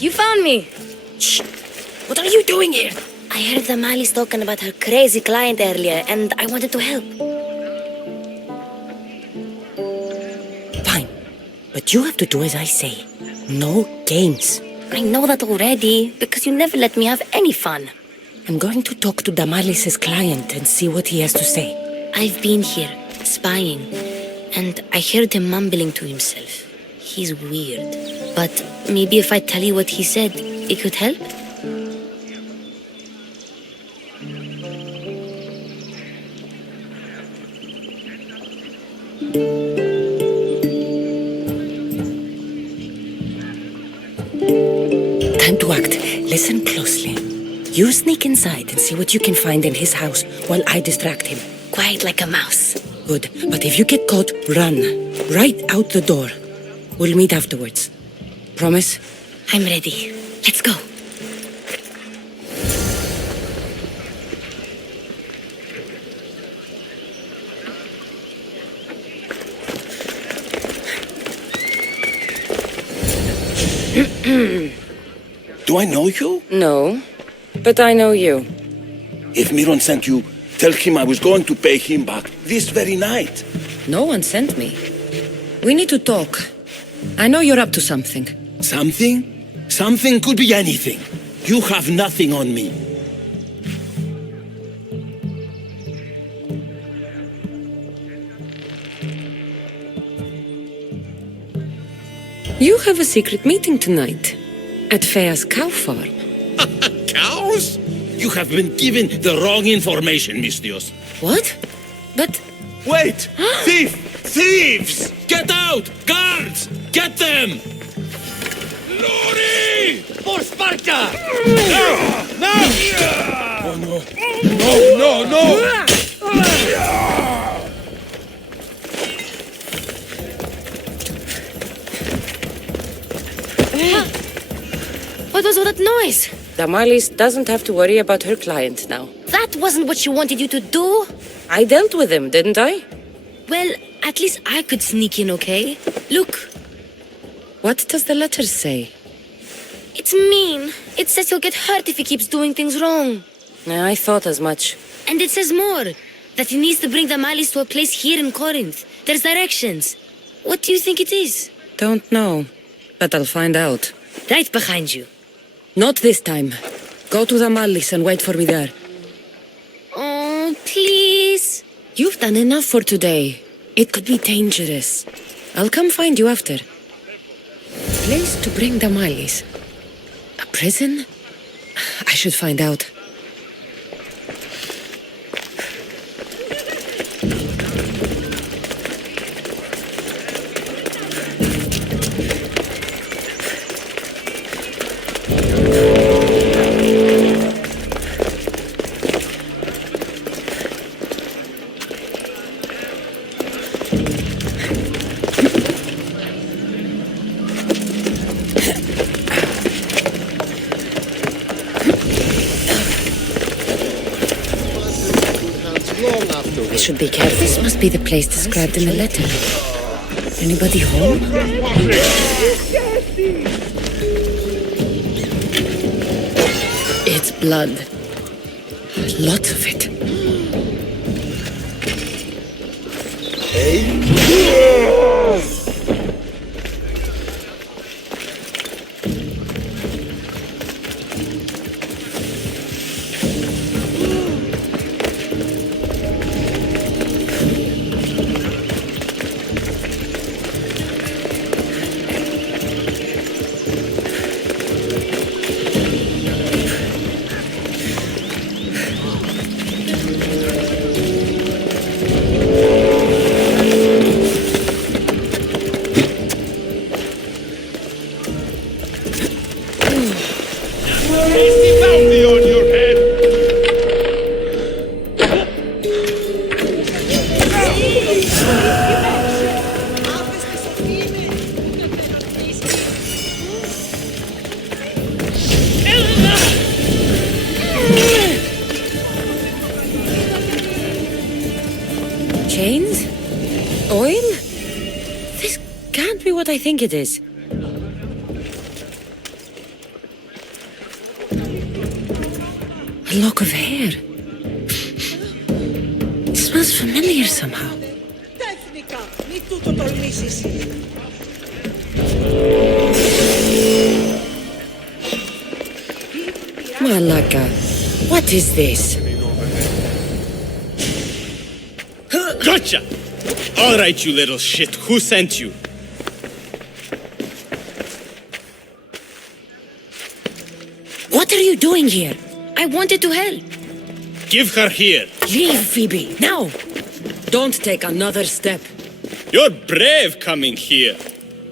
You found me! Shh! What are you doing here? I heard the Mali's talking about her crazy client earlier, and I wanted to help. Fine. But you have to do as I say. No games. I know that already, because you never let me have any fun. I'm going to talk to Damalis's client and see what he has to say. I've been here, spying, and I heard him mumbling to himself. He's weird. But maybe if I tell you what he said, it could help? Time to act. Listen closely. You sneak inside and see what you can find in his house while I distract him. Quiet like a mouse. Good. But if you get caught, run. Right out the door. We'll meet afterwards. Promise? I'm ready. Let's go. Do I know you? No, but I know you. If Miron sent you, tell him I was going to pay him back this very night. No one sent me. We need to talk. I know you're up to something. Something? Something could be anything. You have nothing on me. You have a secret meeting tonight at Fea's cow farm. Cows? You have been given the wrong information, Mistios. What? But... Wait! Thief! Thieves! Get out! Guards! Get them! Lori! For Sparta! No! No! Oh, no! No, no, What was all that noise? Damalis doesn't have to worry about her client now. That wasn't what she wanted you to do. I dealt with him, didn't I? Well, at least I could sneak in, okay? Look. What does the letter say? It's mean. It says he'll get hurt if he keeps doing things wrong. I thought as much. And it says more. That he needs to bring the Malis to a place here in Corinth. There's directions. What do you think it is? Don't know. But I'll find out. Right behind you. Not this time. Go to the Malis and wait for me there. Oh, please. You've done enough for today. It could be dangerous. I'll come find you after. Place to bring the Malis. A prison? I should find out. I should be careful. This must be the place described in the letter. Anybody home? It's blood. Lots of it. Chains? Oil? This can't be what I think it is. A lock of hair. It smells familiar somehow. Malaka, what is this? Gotcha! All right, you little shit. Who sent you? What are you doing here? I wanted to help. Give her here. Leave, Phoebe, now! Don't take another step. You're brave coming here.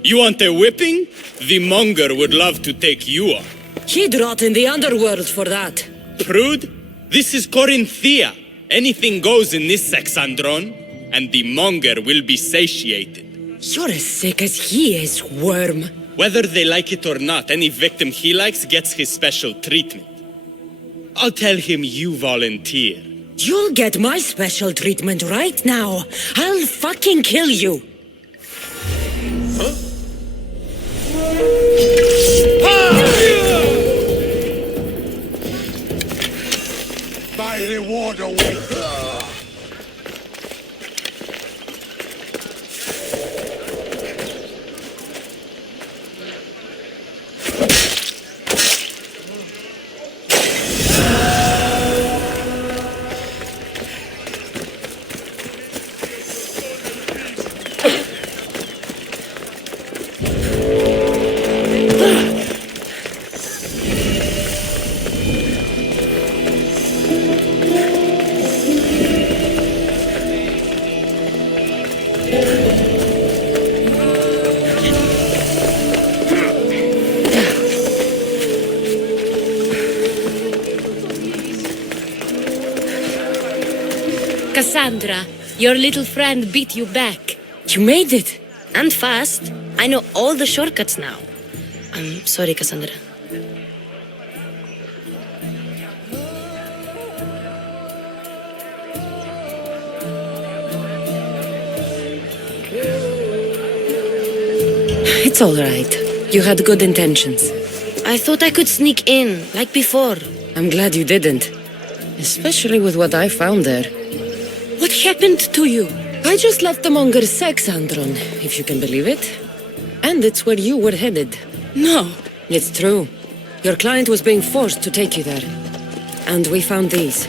You want a whipping? The monger would love to take you on. He'd rot in the underworld for that. Prude, this is Corinthia. Anything goes in this sexandron, and the monger will be satiated. You're as sick as he is, worm. Whether they like it or not, any victim he likes gets his special treatment. I'll tell him you volunteer. You'll get my special treatment right now. I'll fucking kill you. Huh? My reward awaits. Cassandra, your little friend beat you back. You made it. And fast. I know all the shortcuts now. I'm sorry, Cassandra. It's all right. You had good intentions. I thought I could sneak in, like before. I'm glad you didn't. Especially with what I found there. What happened to you? I just left the monger's sex andron, if you can believe it. And it's where you were headed. No. It's true. Your client was being forced to take you there. And we found these.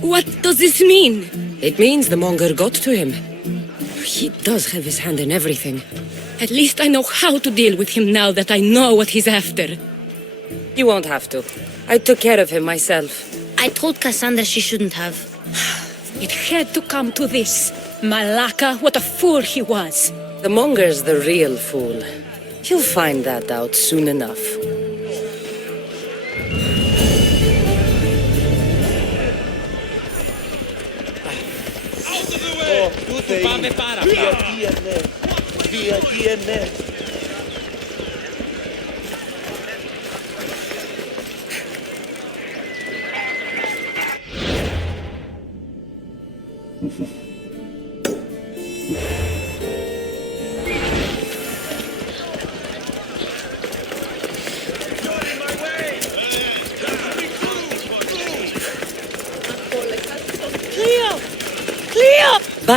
What does this mean? It means the monger got to him. He does have his hand in everything. At least I know how to deal with him now that I know what he's after. You won't have to. I took care of him myself. I told Cassandra she shouldn't have. It had to come to this. Malaka, what a fool he was. The monger's the real fool. He'll find that out soon enough. Πάμε πάρα.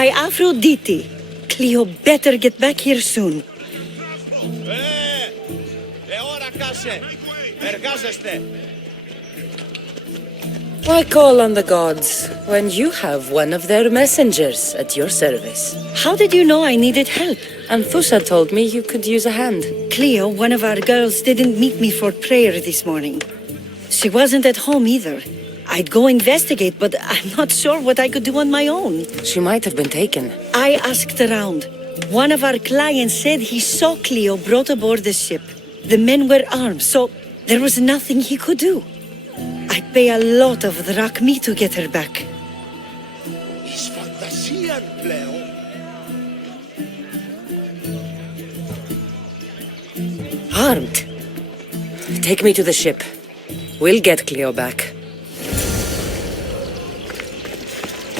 By Aphrodite. Cleo better get back here soon. Why call on the gods when you have one of their messengers at your service? How did you know I needed help? Anthusa told me you could use a hand. Cleo, one of our girls, didn't meet me for prayer this morning. She wasn't at home either. I'd go investigate, but I'm not sure what I could do on my own. She might have been taken. I asked around. One of our clients said he saw Cleo brought aboard the ship. The men were armed, so there was nothing he could do. I'd pay a lot of drachmi to get her back. Armed? Take me to the ship. We'll get Cleo back.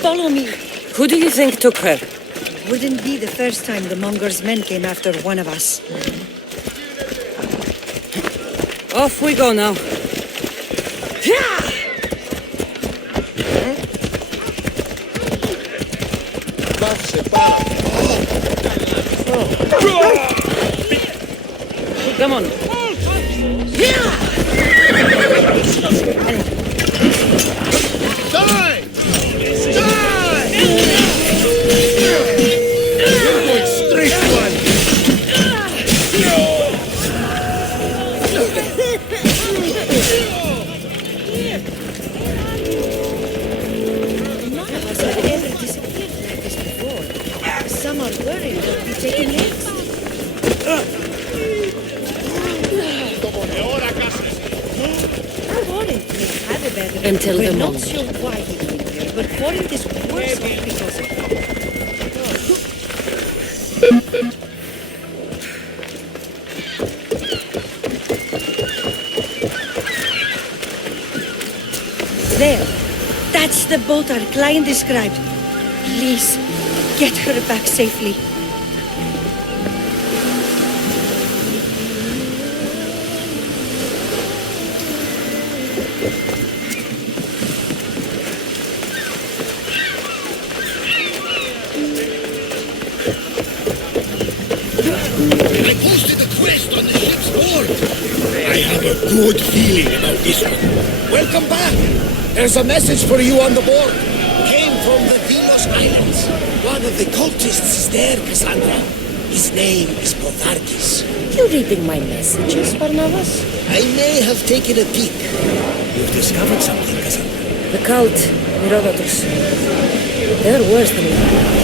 Follow me. Who do you think took her? Wouldn't be the first time the Monger's men came after one of us. Off we go now. Come on. Until the We're not moment. sure why he came here, but Corinth is worse off because of it. There. That's the boat our client described. Please, get her back safely. Good feeling about this one. Welcome back. There's a message for you on the board. Came from the Delos Islands. One of the cultists is there, Cassandra. His name is Potharkis. You reading my messages, Barnabas? I may have taken a peek. You've discovered something, Cassandra. The cult, Herodotus. They're worse than we.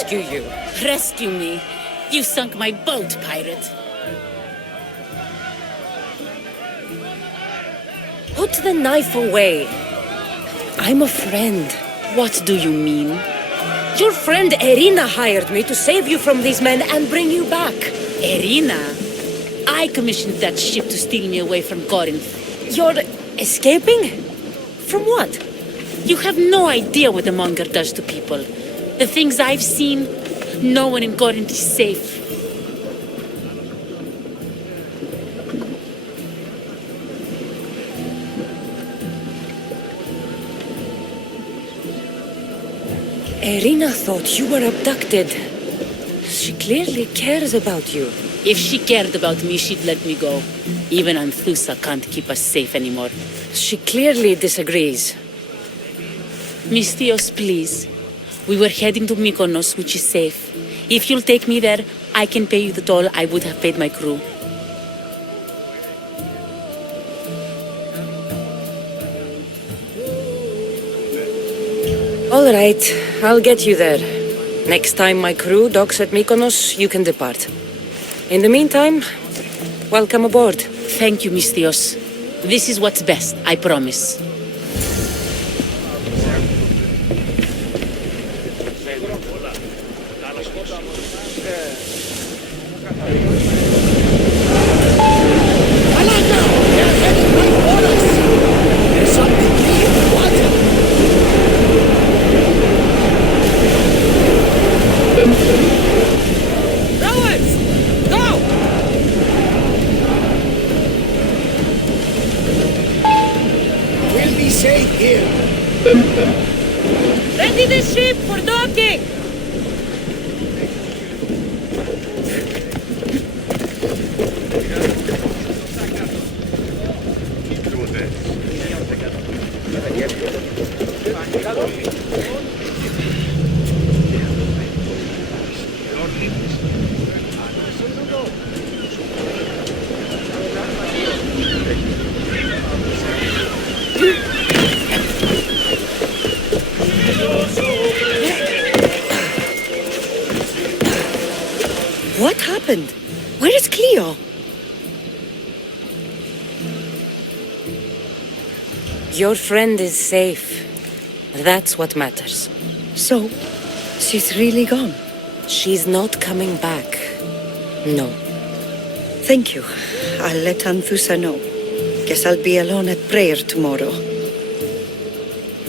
rescue you. Rescue me. You sunk my boat, pirate. Put the knife away. I'm a friend. What do you mean? Your friend Irina hired me to save you from these men and bring you back. Irina? I commissioned that ship to steal me away from Corinth. You're escaping? From what? You have no idea what the monger does to people. The things I've seen, no one in Corinth is safe. Irina thought you were abducted. She clearly cares about you. If she cared about me, she'd let me go. Even Anthusa can't keep us safe anymore. She clearly disagrees. Mystios, please. We were heading to Mykonos, which is safe. If you'll take me there, I can pay you the toll I would have paid my crew. All right, I'll get you there. Next time my crew docks at Mykonos, you can depart. In the meantime, welcome aboard. Thank you, Mystios. This is what's best, I promise. Ready the ship for docking! What happened? Where is Cleo? Your friend is safe. That's what matters. So, she's really gone? She's not coming back. No. Thank you. I'll let Anthusa know. Guess I'll be alone at prayer tomorrow.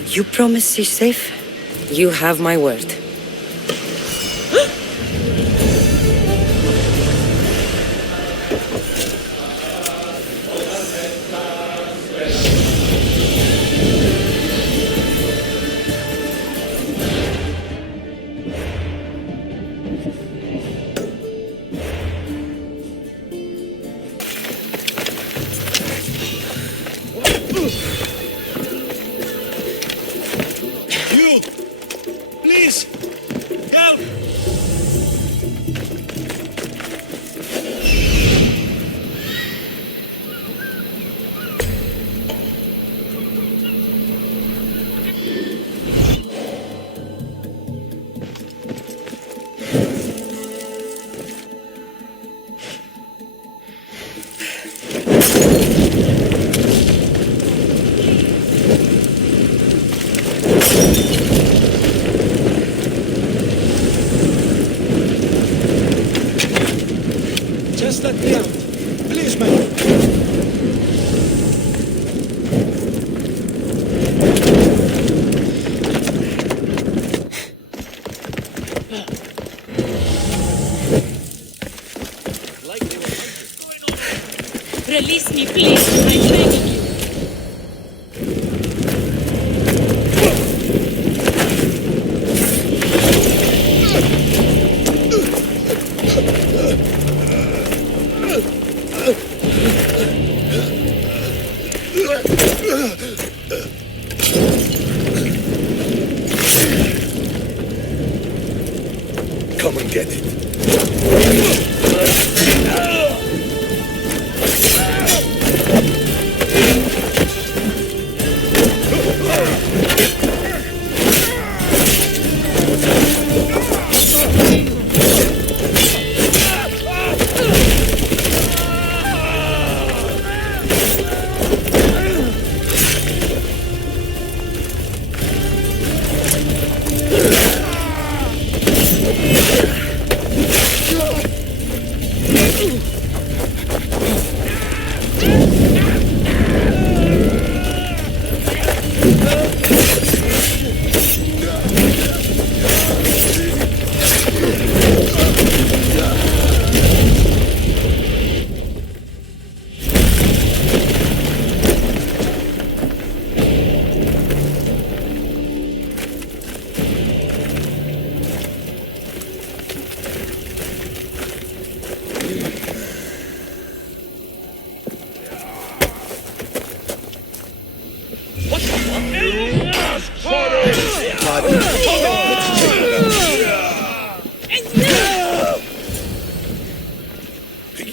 You promise she's safe? You have my word. Just let me out. Please, man. Release me, please. I'm begging you. Come and get it.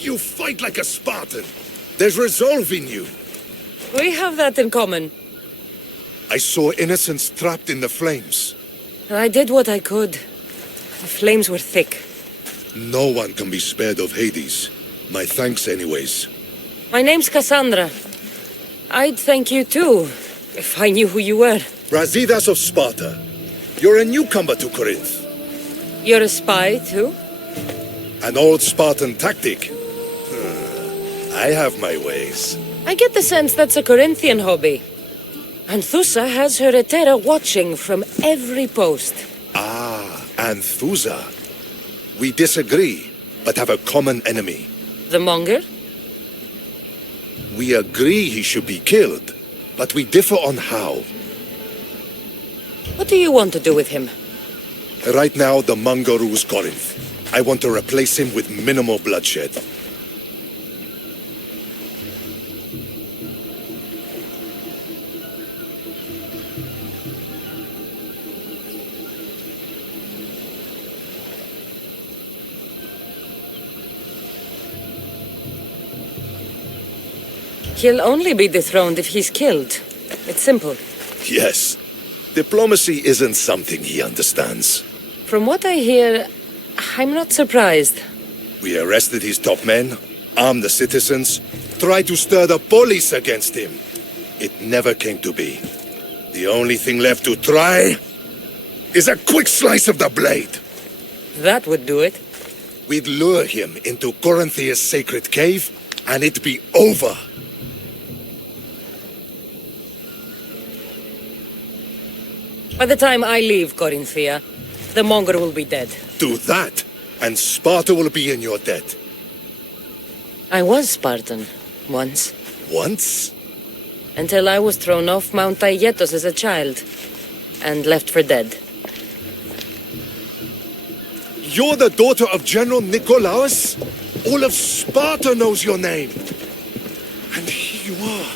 You fight like a Spartan. There's resolve in you. We have that in common. I saw innocents trapped in the flames. I did what I could. The flames were thick. No one can be spared of Hades. My thanks anyways. My name's Cassandra. I'd thank you too, if I knew who you were. Brasidas of Sparta. You're a newcomer to Corinth. You're a spy too? An old Spartan tactic. I have my ways. I get the sense that's a Corinthian hobby. Anthusa has her Etera watching from every post. Ah, Anthusa. We disagree, but have a common enemy. The Monger? We agree he should be killed, but we differ on how. What do you want to do with him? Right now, the Monger rules Corinth. I want to replace him with minimal bloodshed. He'll only be dethroned if he's killed. It's simple. Yes. Diplomacy isn't something he understands. From what I hear, I'm not surprised. We arrested his top men, armed the citizens, tried to stir the police against him. It never came to be. The only thing left to try is a quick slice of the blade. That would do it. We'd lure him into Corinthia's sacred cave, and it'd be over. By the time I leave Corinthia, the Monger will be dead. Do that, and Sparta will be in your debt. I was Spartan, once. Once? Until I was thrown off Mount Aietos as a child, and left for dead. You're the daughter of General Nikolaos? All of Sparta knows your name. And here you are,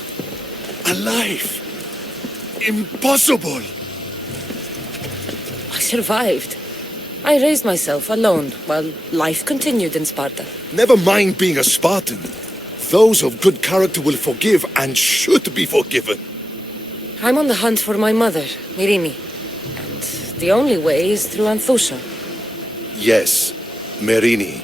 alive. Impossible. I survived. I raised myself alone while life continued in Sparta. Never mind being a Spartan. Those of good character will forgive and should be forgiven. I'm on the hunt for my mother, Myrini. And the only way is through Anthusa. Yes, Merini.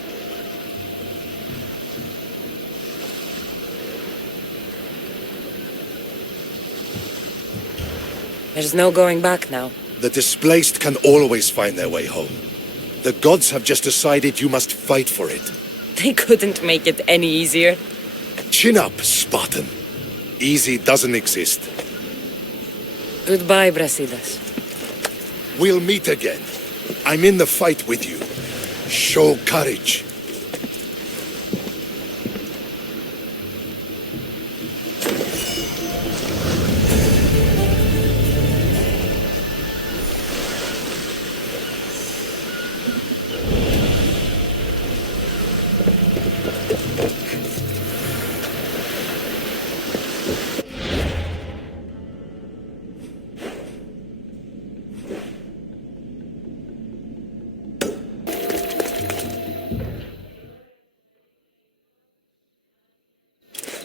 There's no going back now. The displaced can always find their way home. The gods have just decided you must fight for it. They couldn't make it any easier. Chin up, Spartan. Easy doesn't exist. Goodbye, Brasidas. We'll meet again. I'm in the fight with you. Show courage.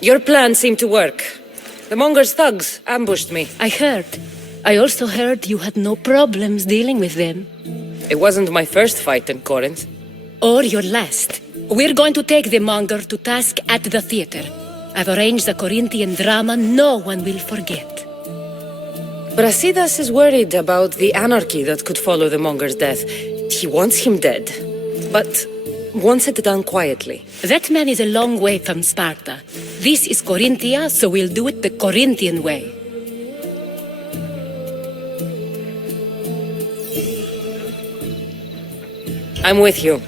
Your plan seemed to work. The Monger's thugs ambushed me. I heard. I also heard you had no problems dealing with them. It wasn't my first fight in Corinth. Or your last. We're going to take the Monger to task at the theater. I've arranged a Corinthian drama no one will forget. Brasidas is worried about the anarchy that could follow the Monger's death. He wants him dead, but wants it done quietly. That man is a long way from Sparta. This is Corinthia, so we'll do it the Corinthian way. I'm with you.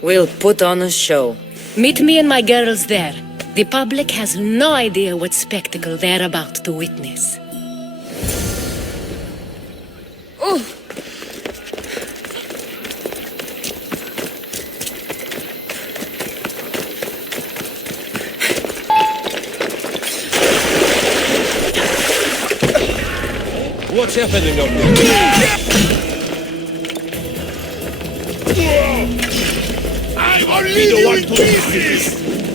We'll put on a show. Meet me and my girls there. The public has no idea what spectacle they're about to witness. Oh. What's happening up there? I will leave you in pieces!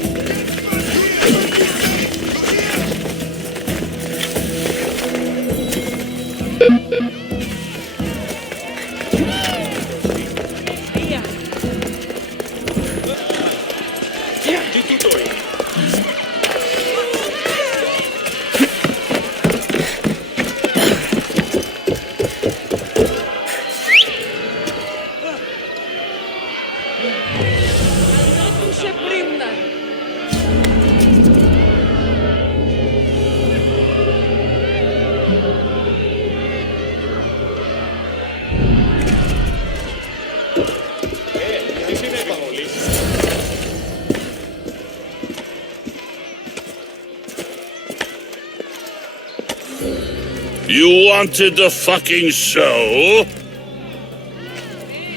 You wanted the fucking show?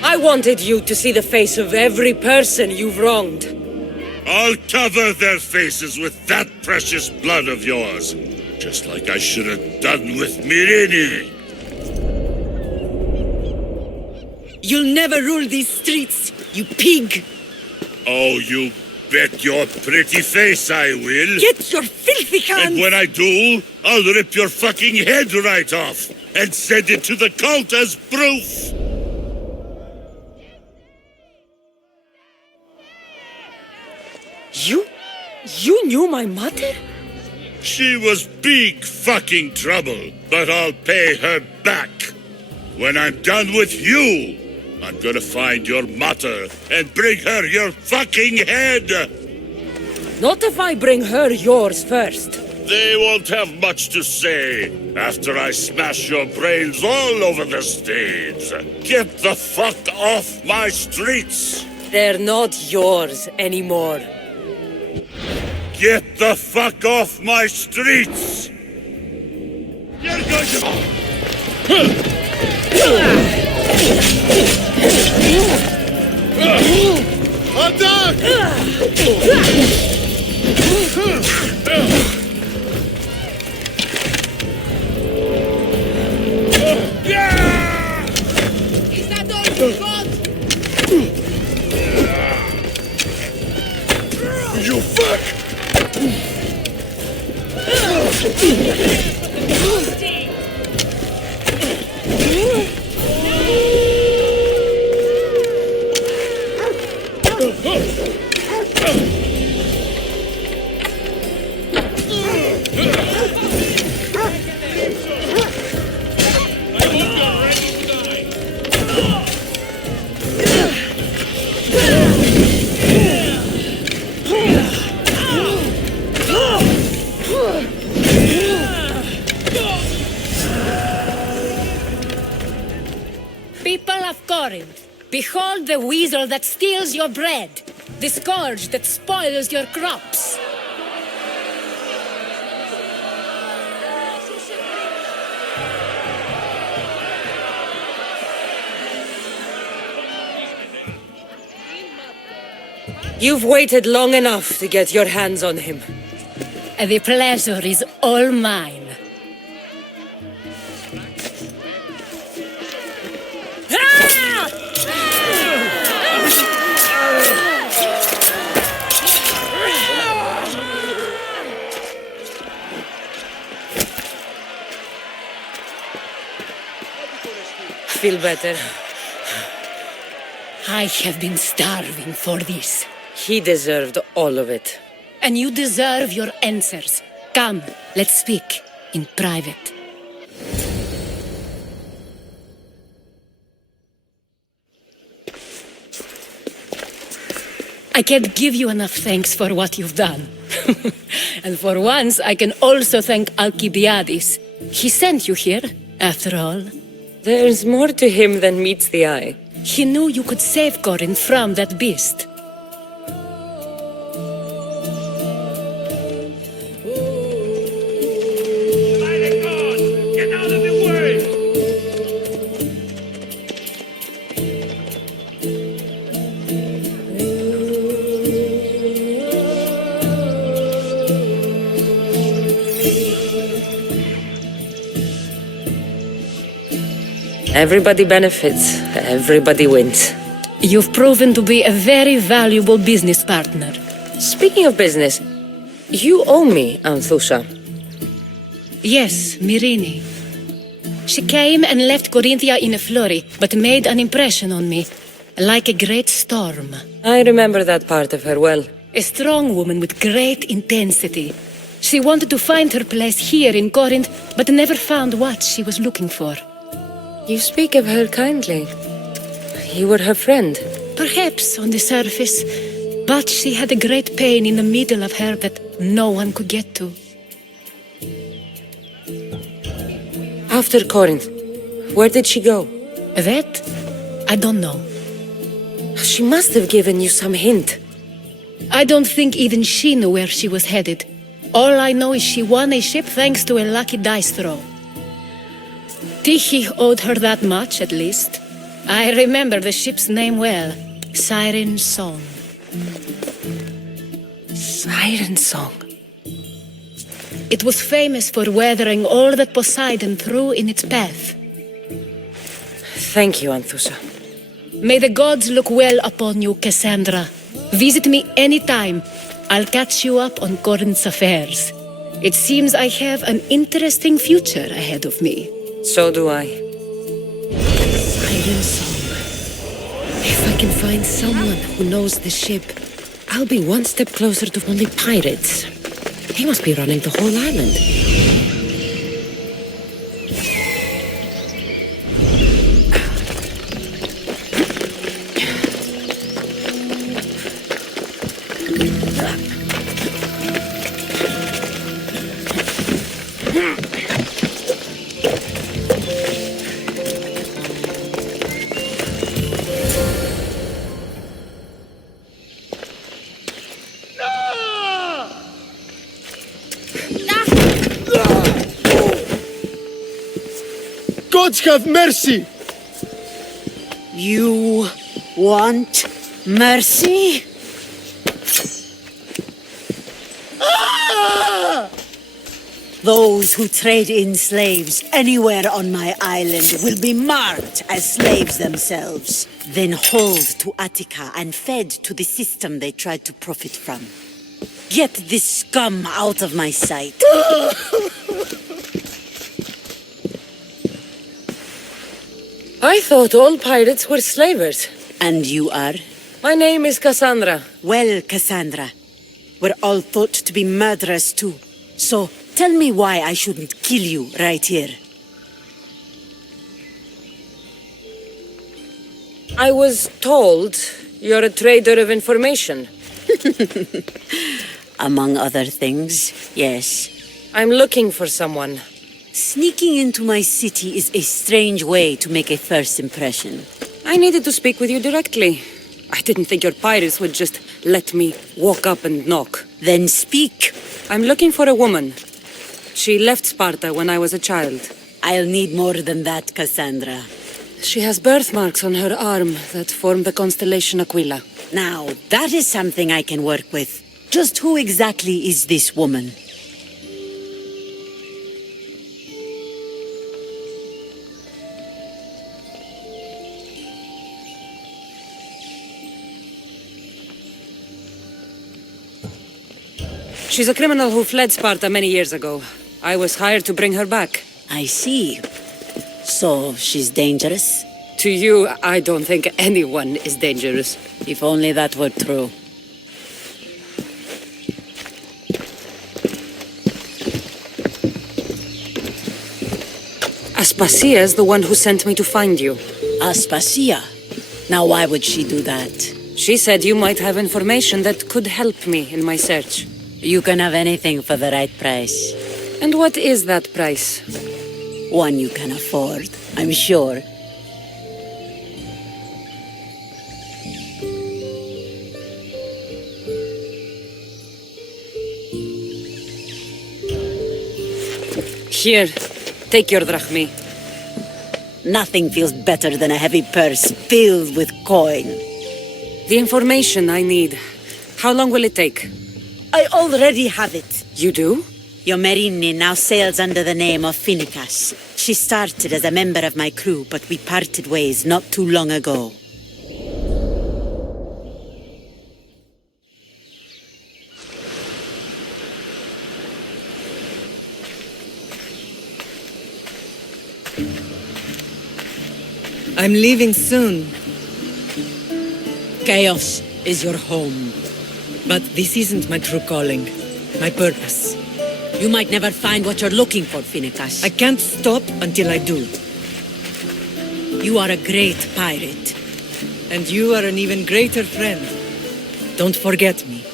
I wanted you to see the face of every person you've wronged. I'll cover their faces with that precious blood of yours. Just like I should have done with Mirini. You'll never rule these streets, you pig! Oh, you bet your pretty face I will. Get your filthy hands! And when I do, I'll rip your fucking head right off and send it to the cult as proof. You knew my mother? She was big fucking trouble, but I'll pay her back. When I'm done with you, I'm gonna find your mother and bring her your fucking head. Not if I bring her yours first. They won't have much to say after I smash your brains all over the stage. Get the fuck off my streets! They're not yours anymore. Get the fuck off my streets! You're going to... Is that all you got? You fuck! People of Corinth, behold the weasel that steals your bread, the scourge that spoils your crops. You've waited long enough to get your hands on him. The pleasure is all mine. Feel better? I have been starving for this. He deserved all of it. And you deserve your answers. Come, let's speak in private. I can't give you enough thanks for what you've done. And for once, I can also thank Alcibiades. He sent you here, after all. There's more to him than meets the eye. He knew you could save Corinth from that beast. Everybody benefits, everybody wins. You've proven to be a very valuable business partner. Speaking of business, you owe me, Anthusha. Yes, Mirini. She came and left Corinthia in a flurry, but made an impression on me, like a great storm. I remember that part of her well. A strong woman with great intensity. She wanted to find her place here in Corinth, but never found what she was looking for. You speak of her kindly. You were her friend. Perhaps on the surface, but she had a great pain in the middle of her that no one could get to. After Corinth, where did she go? That? I don't know. She must have given you some hint. I don't think even she knew where she was headed. All I know is she won a ship thanks to a lucky dice throw. Tichy owed her that much, at least. I remember the ship's name well. Siren Song. Siren Song. It was famous for weathering all that Poseidon threw in its path. Thank you, Anthusa. May the gods look well upon you, Cassandra. Visit me anytime. I'll catch you up on Corinth's affairs. It seems I have an interesting future ahead of me. So do I. Siren Song. If I can find someone who knows the ship, I'll be one step closer to only pirates. He must be running the whole island. Gods have mercy! You want mercy? Ah! Those who trade in slaves anywhere on my island will be marked as slaves themselves, then hauled to Attica and fed to the system they tried to profit from. Get this scum out of my sight. I thought all pirates were slavers. And you are? My name is Cassandra. Well, Cassandra, we're all thought to be murderers too. So tell me why I shouldn't kill you right here. I was told you're a trader of information. Among other things, yes. I'm looking for someone. Sneaking into my city is a strange way to make a first impression. I needed to speak with you directly. I didn't think your pirates would just let me walk up and knock. Then speak. I'm looking for a woman. She left Sparta when I was a child. I'll need more than that, Cassandra. She has birthmarks on her arm that form the constellation Aquila. Now, that is something I can work with. Just who exactly is this woman? She's a criminal who fled Sparta many years ago. I was hired to bring her back. I see. So, she's dangerous? To you, I don't think anyone is dangerous. If only that were true. Aspasia is the one who sent me to find you. Aspasia? Now why would she do that? She said you might have information that could help me in my search. You can have anything for the right price. And what is that price? One you can afford, I'm sure. Here, take your drachmi. Nothing feels better than a heavy purse filled with coin. The information I need. How long will it take? I already have it. You do? Your Merini now sails under the name of Phoenicas. She started as a member of my crew, but we parted ways not too long ago. I'm leaving soon. Chaos is your home. But this isn't my true calling, my purpose. You might never find what you're looking for, Phoenicas. I can't stop until I do. You are a great pirate. And you are an even greater friend. Don't forget me.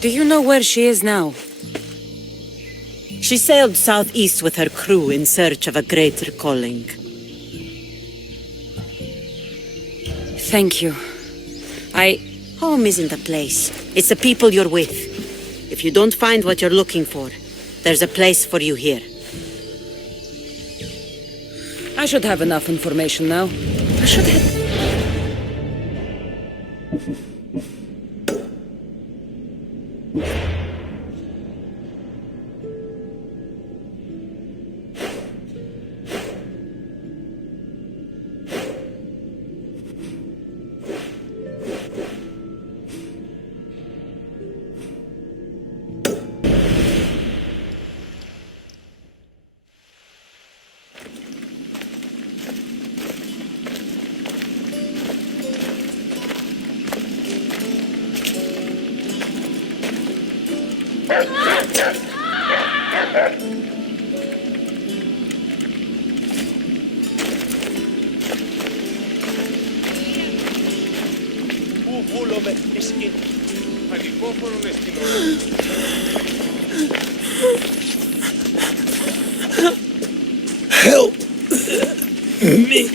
Do you know where she is now? She sailed southeast with her crew in search of a greater calling. Thank you. Home isn't a place. It's the people you're with. If you don't find what you're looking for, there's a place for you here. I should have enough information now. I should have... Help me.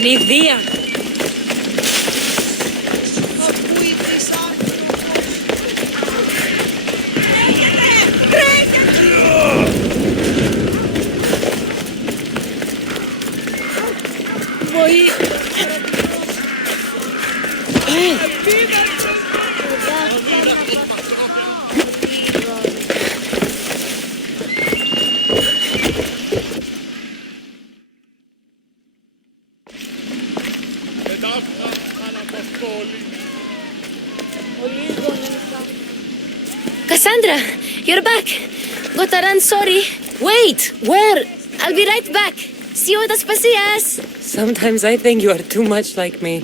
Nvidia! Cassandra, you're back. Gotta run, sorry. Wait, where? I'll be right back. See you at Aspasias. Sometimes I think you are too much like me.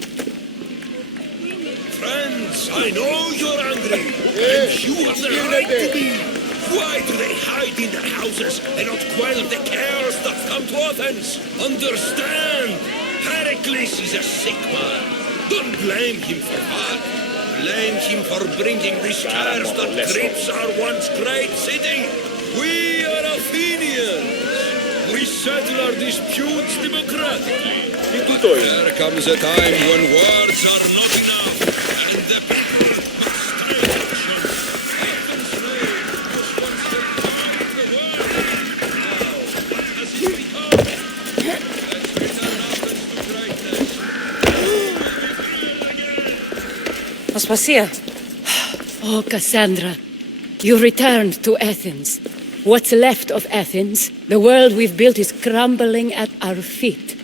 Friends, I know you're angry, and you have the right to be. Why do they hide in their houses and not quell the chaos that's come to Athens? Understand, Pericles is a sick man. Don't blame him for that. Blame him for bringing this chaos that grips our once great city. We are Athenians. We settle our disputes democratically. There comes a time when words are not enough, and the people Aspasia. Oh, Cassandra, you returned to Athens. What's left of Athens, the world we've built is crumbling at our feet.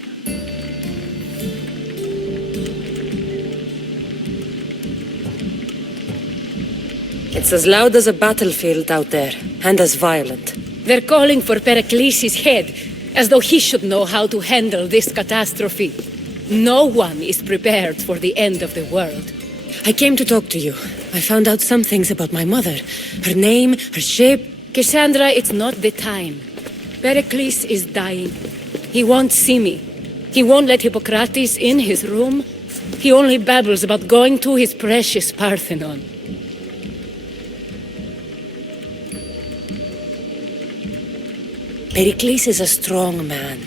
It's as loud as a battlefield out there, and as violent. They're calling for Pericles' head, as though he should know how to handle this catastrophe. No one is prepared for the end of the world. I came to talk to you. I found out some things about my mother. Her name, her shape. Cassandra, it's not the time. Pericles is dying. He won't see me. He won't let Hippocrates in his room. He only babbles about going to his precious Parthenon. Pericles is a strong man.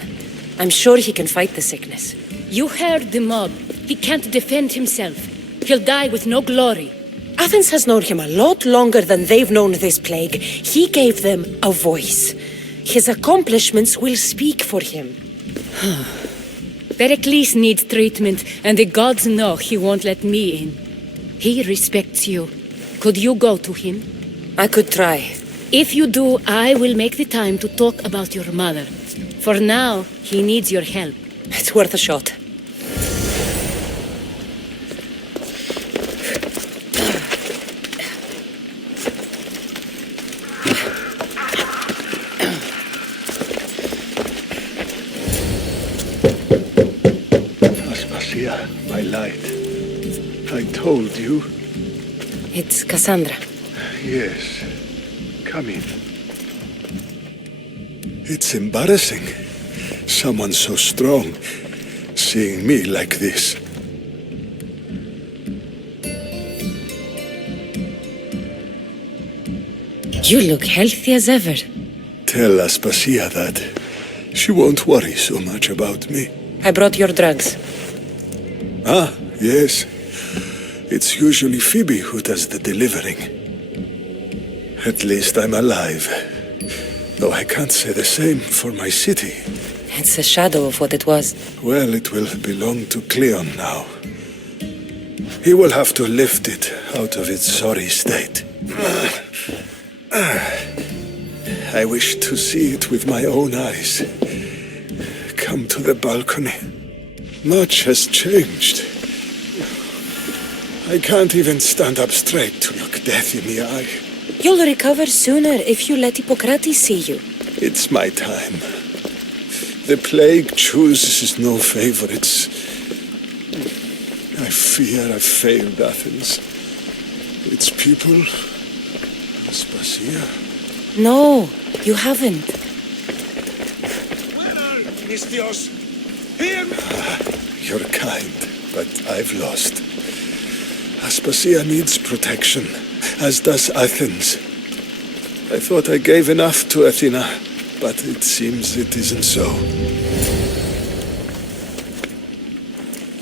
I'm sure he can fight the sickness. You heard the mob. He can't defend himself. He'll die with no glory. Athens has known him a lot longer than they've known this plague. He gave them a voice. His accomplishments will speak for him. Pericles needs treatment, and the gods know he won't let me in. He respects you. Could you go to him? I could try. If you do, I will make the time to talk about your mother. For now, he needs your help. It's worth a shot. Aspasia, my light. I told you. It's Cassandra. Yes. Come in. It's embarrassing. Someone so strong seeing me like this. You look healthy as ever. Tell Aspasia that. She won't worry so much about me. I brought your drugs. Ah, yes. It's usually Phoebe who does the delivering. At least I'm alive. Though I can't say the same for my city. It's a shadow of what it was. Well, it will belong to Cleon now. He will have to lift it out of its sorry state. I wish to see it with my own eyes. Come to the balcony. Much has changed. I can't even stand up straight to look death in the eye. You'll recover sooner if you let Hippocrates see you. It's my time. The plague chooses no favorites. I fear I've failed Athens. Its people. Aspasia. No, you haven't. Mistios, hear me! You're kind, but I've lost. Aspasia needs protection, as does Athens. I thought I gave enough to Athena, but it seems it isn't so.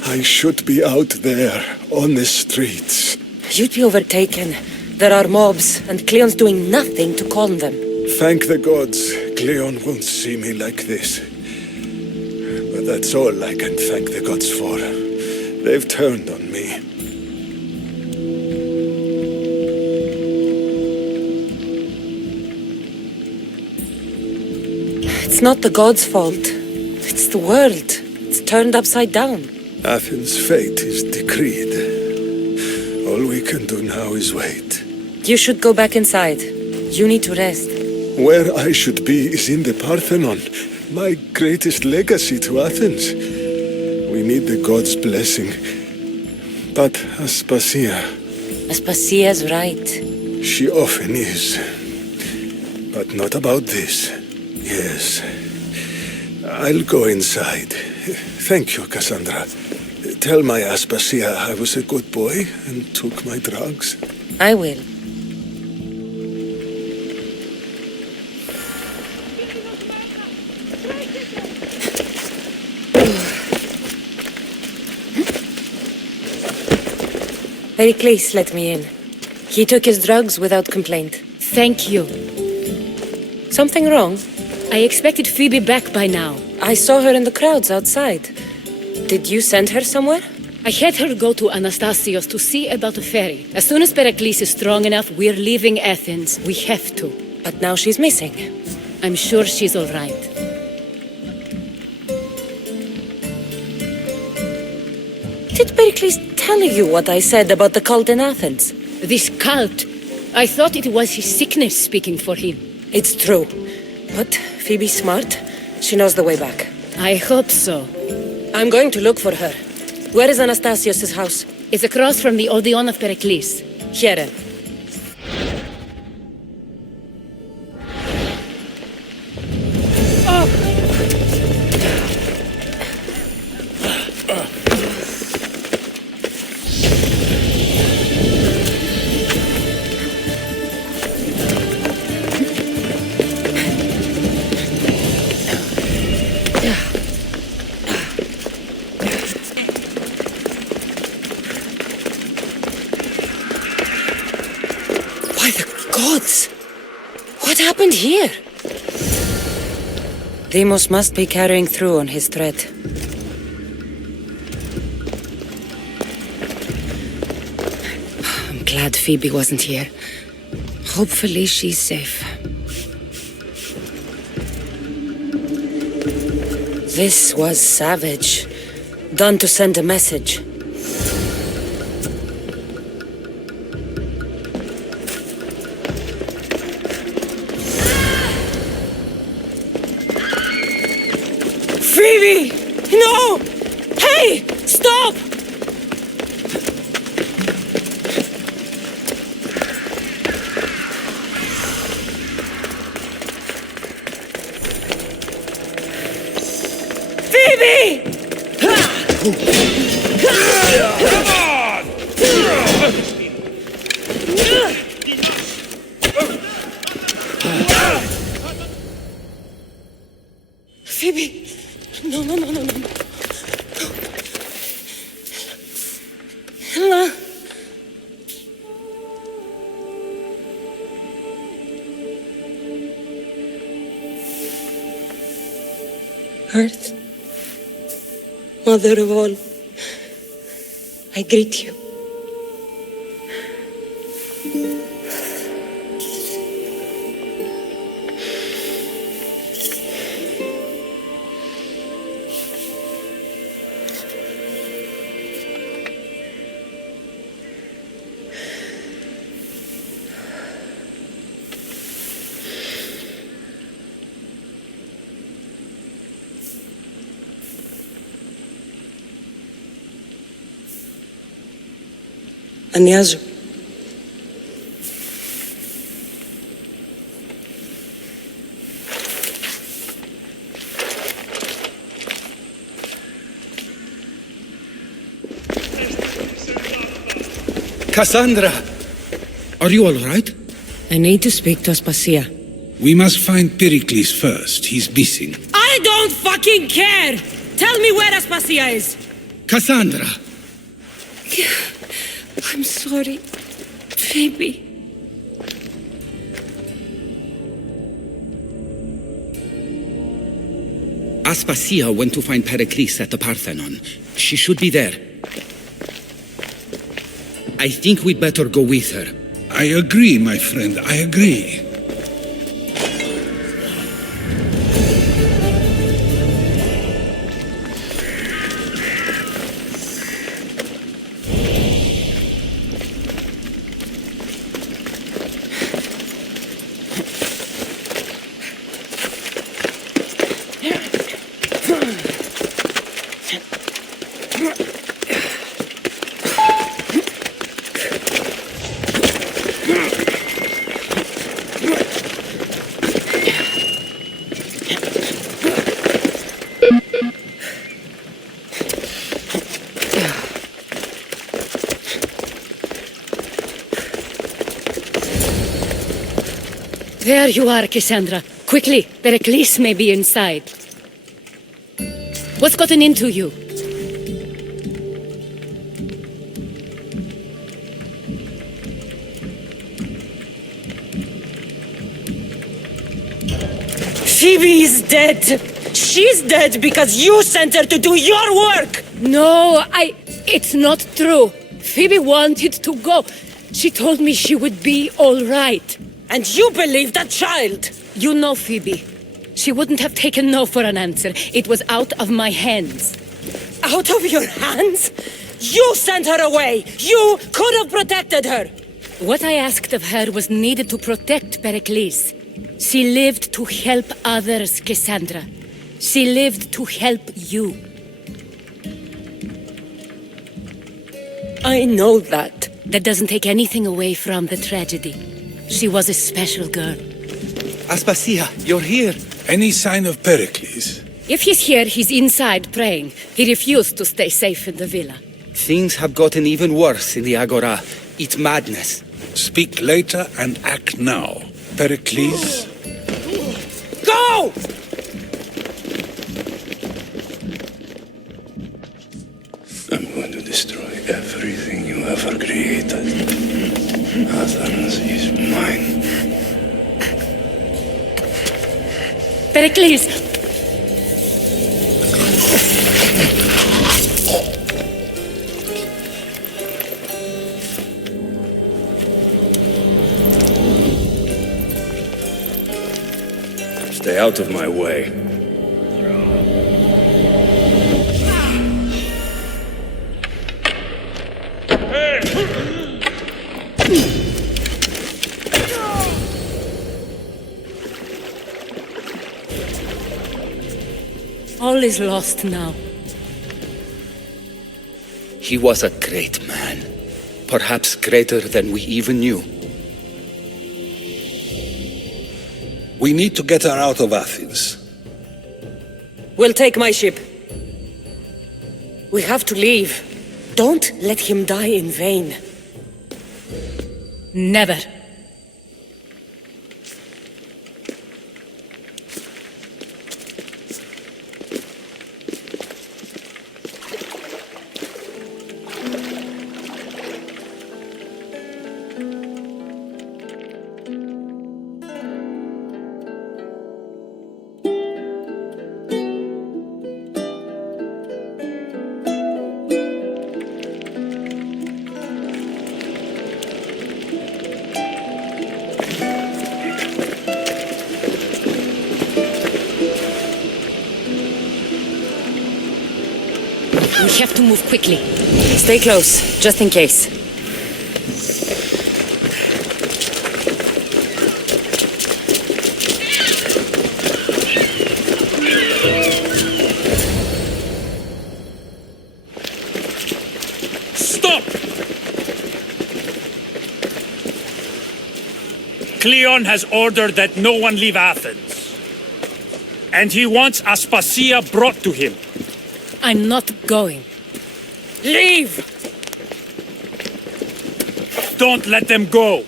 I should be out there, on the streets. You'd be overtaken. There are mobs, and Cleon's doing nothing to calm them. Thank the gods, Cleon won't see me like this. But that's all I can thank the gods for. They've turned on me. It's not the gods' fault. It's the world. It's turned upside down. Athens' fate is decreed. All we can do now is wait. You should go back inside. You need to rest. Where I should be is in the Parthenon, my greatest legacy to Athens. We need the gods' blessing. But Aspasia... Aspasia's right. She often is. But not about this. Yes. I'll go inside. Thank you, Cassandra. Tell my Aspasia I was a good boy and took my drugs. I will. Pericles let me in. He took his drugs without complaint. Thank you. Something wrong? I expected Phoebe back by now. I saw her in the crowds outside. Did you send her somewhere? I had her go to Anastasios to see about a ferry. As soon as Pericles is strong enough, we're leaving Athens. We have to. But now she's missing. I'm sure she's all right. Did Pericles tell you what I said about the cult in Athens? This cult? I thought it was his sickness speaking for him. It's true. But Phoebe's smart. She knows the way back. I hope so. I'm going to look for her. Where is Anastasios' house? It's across from the Odeon of Pericles. Here. By the gods! What happened here? Deimos must be carrying through on his threat. I'm glad Phoebe wasn't here. Hopefully she's safe. This was savage. Done to send a message. Phoebe! No! Hey! Stop! Phoebe! Come on! Phoebe! No, no, no, no, no. Ella. Earth, Mother of all, I greet you. Aniazu. Cassandra! Are you all right? I need to speak to Aspasia. We must find Pericles first. He's missing. I don't fucking care! Tell me where Aspasia is! Cassandra! I'm sorry, Phoebe. Aspasia went to find Pericles at the Parthenon. She should be there. I think we'd better go with her. I agree, my friend. I agree. There you are, Cassandra. Quickly, Pericles may be inside. What's gotten into you? Phoebe is dead! She's dead because you sent her to do your work! No, it's not true. Phoebe wanted to go. She told me she would be all right. And you believe that child? You know Phoebe. She wouldn't have taken no for an answer. It was out of my hands. Out of your hands? You sent her away! You could have protected her! What I asked of her was needed to protect Pericles. She lived to help others, Cassandra. She lived to help you. I know that. That doesn't take anything away from the tragedy. She was a special girl. Aspasia, you're here. Any sign of Pericles? If he's here, he's inside praying. He refused to stay safe in the villa. Things have gotten even worse in the Agora. It's madness. Speak later and act now. Pericles? Go! I'm going to destroy everything you ever created. Athens is mine. Pericles! Stay out of my way. All is lost now. He was a great man. Perhaps greater than we even knew. We need to get her out of Athens. We'll take my ship. We have to leave. Don't let him die in vain. Never. We have to move quickly. Stay close, just in case. Stop! Cleon has ordered that no one leave Athens. And he wants Aspasia brought to him. I'm not going. Leave! Don't let them go!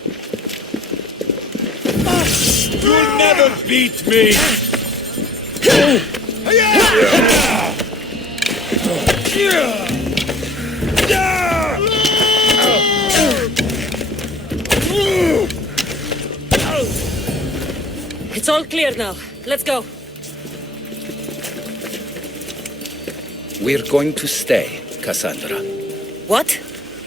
You'll never beat me! It's all clear now. Let's go. We're going to stay, Cassandra. What?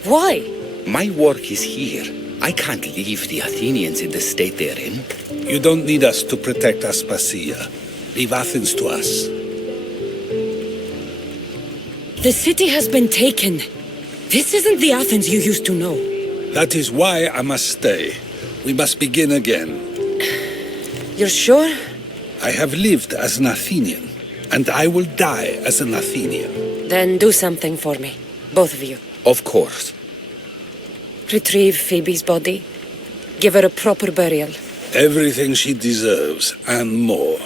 Why? My work is here. I can't leave the Athenians in the state they're in. You don't need us to protect Aspasia. Leave Athens to us. The city has been taken. This isn't the Athens you used to know. That is why I must stay. We must begin again. You're sure? I have lived as an Athenian, and I will die as an Athenian. Then do something for me. Both of you. Of course. Retrieve Phoebe's body. Give her a proper burial. Everything she deserves, and more.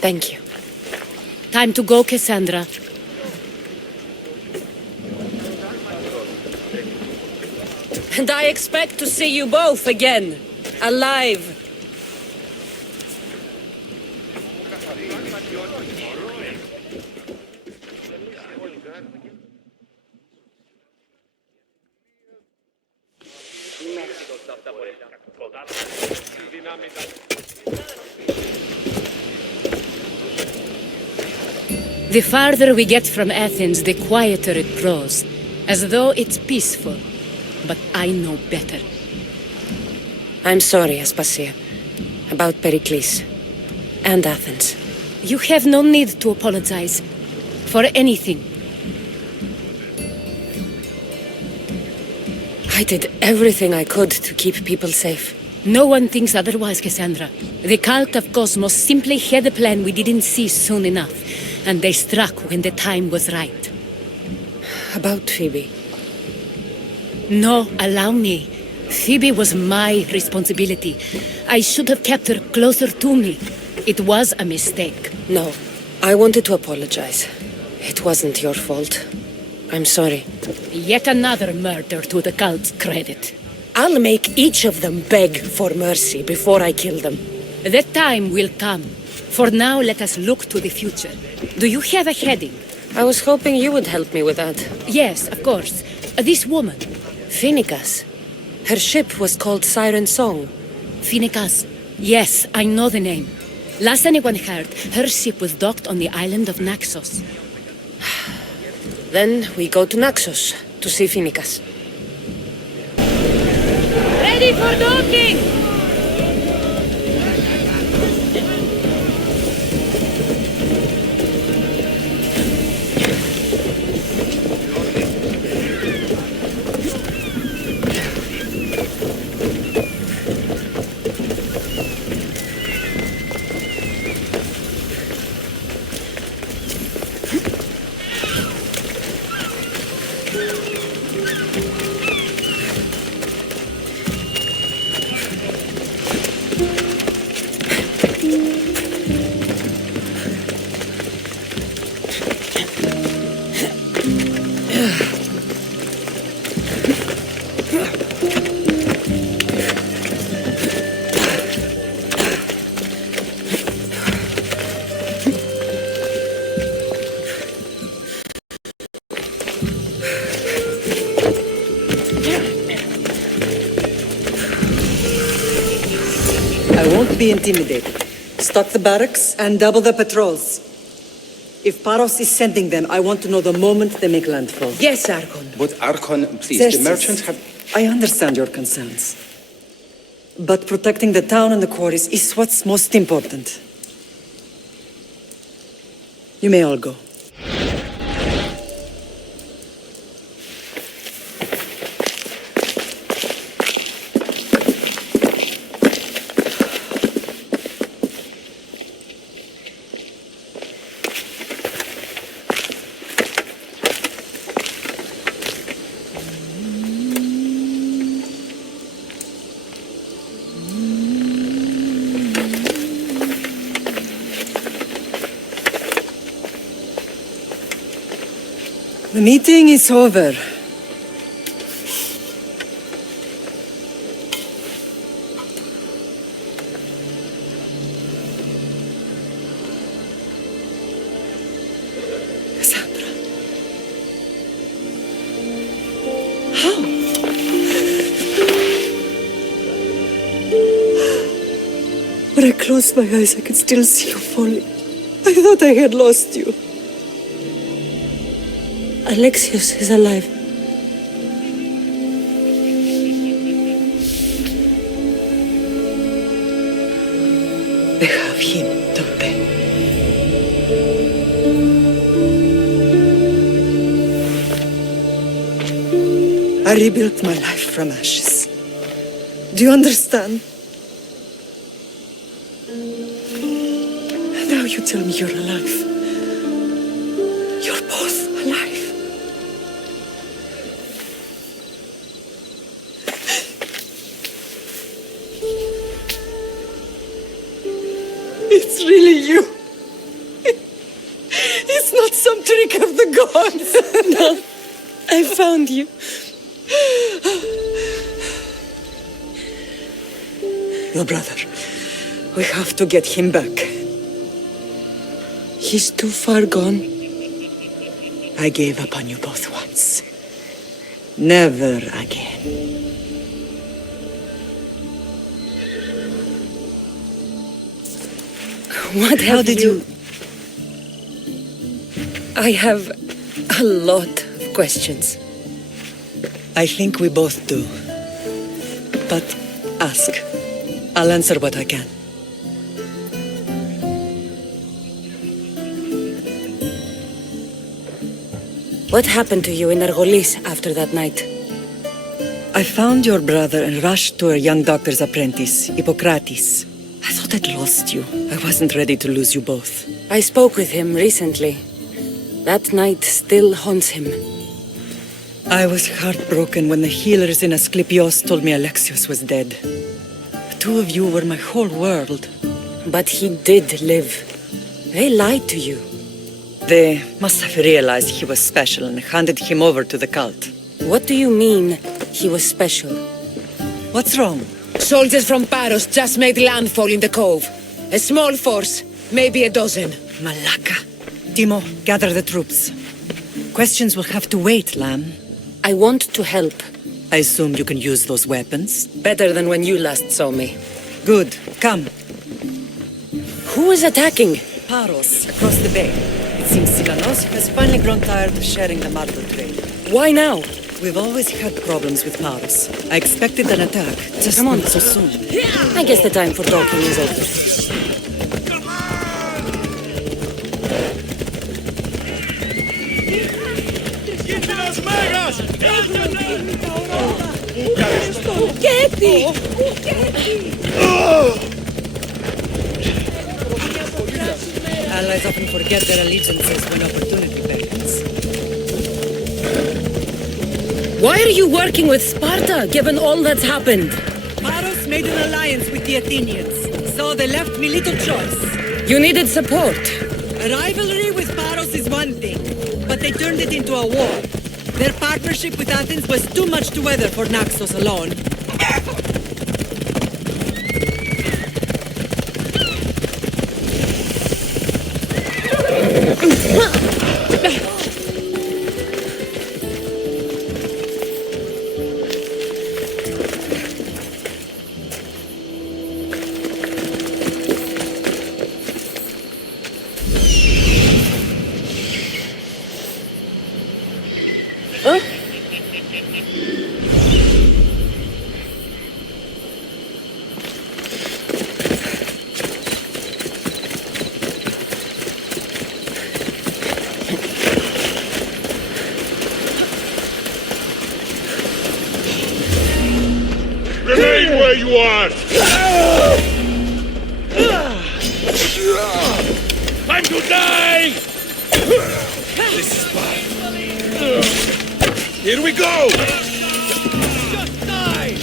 Thank you. Time to go, Cassandra. And I expect to see you both again. Alive. The farther we get from Athens, the quieter it grows, as though it's peaceful. But I know better. I'm sorry, Aspasia, about Pericles and Athens. You have no need to apologize for anything. I did everything I could to keep people safe. No one thinks otherwise, Cassandra. The cult of Cosmos simply had a plan we didn't see soon enough, and they struck when the time was right. About Phoebe. No, allow me. Phoebe was my responsibility. I should have kept her closer to me. It was a mistake. No, I wanted to apologize. It wasn't your fault. I'm sorry. Yet another murder to the cult's credit. I'll make each of them beg for mercy before I kill them. That time will come. For now, let us look to the future. Do you have a heading? I was hoping you would help me with that. Yes, of course. This woman. Phoenicas. Her ship was called Siren Song. Phoenicas. Yes, I know the name. Last anyone heard, her ship was docked on the island of Naxos. Then we go to Naxos to see Phoenicas. Ready for docking! be intimidated. Stock the barracks and double the patrols. If Paros is sending them, I want to know the moment they make landfall. Yes, Archon. But Archon, please, Xerxes, the merchants have... I understand your concerns. But protecting the town and the quarries is what's most important. You may all go. The meeting is over. Cassandra. How? When I closed my eyes, I could still see you falling. I thought I had lost you. Alexios is alive. They have him, don't they? I rebuilt my life from ashes. Do you understand? And now you tell me you're alive. You're both alive. It's really you. It's not some trick of the gods. No, I found you. Your brother. We have to get him back. He's too far gone. I gave up on you both once. Never again. What How have did you... I have a lot of questions. I think we both do. But ask. I'll answer what I can. What happened to you in Argolis after that night? I found your brother and rushed to a young doctor's apprentice, Hippocrates. I thought I'd lost you. I wasn't ready to lose you both. I spoke with him recently. That night still haunts him. I was heartbroken when the healers in Asclepios told me Alexios was dead. The two of you were my whole world. But he did live. They lied to you. They must have realized he was special and handed him over to the cult. What do you mean, he was special? What's wrong? Soldiers from Paros just made landfall in the cove. A small force, maybe a dozen. Malaka. Timo, gather the troops. Questions will have to wait, Lamb. I want to help. I assume you can use those weapons? Better than when you last saw me. Good. Come. Who is attacking? Paros, across the bay. It seems Siganos has finally grown tired of sharing the marble trade. Why now? We've always had problems with Paros. I expected an attack, just Come on. not so soon. I guess the time for talking is over. Allies often forget their allegiances when opportunity beckons. Why are you working with Sparta, given all that's happened? Paros made an alliance with the Athenians, so they left me little choice. You needed support. A rivalry with Paros is one thing, but they turned it into a war. Their partnership with Athens was too much to weather for Naxos alone. one! Time to die! This is fine. Here we go! Just die!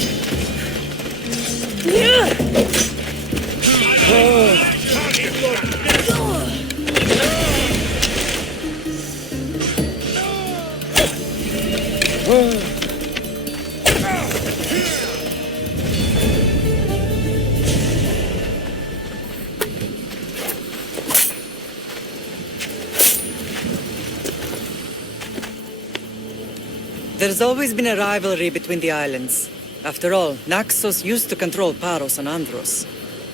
There's always been a rivalry between the islands. After all, Naxos used to control Paros and Andros.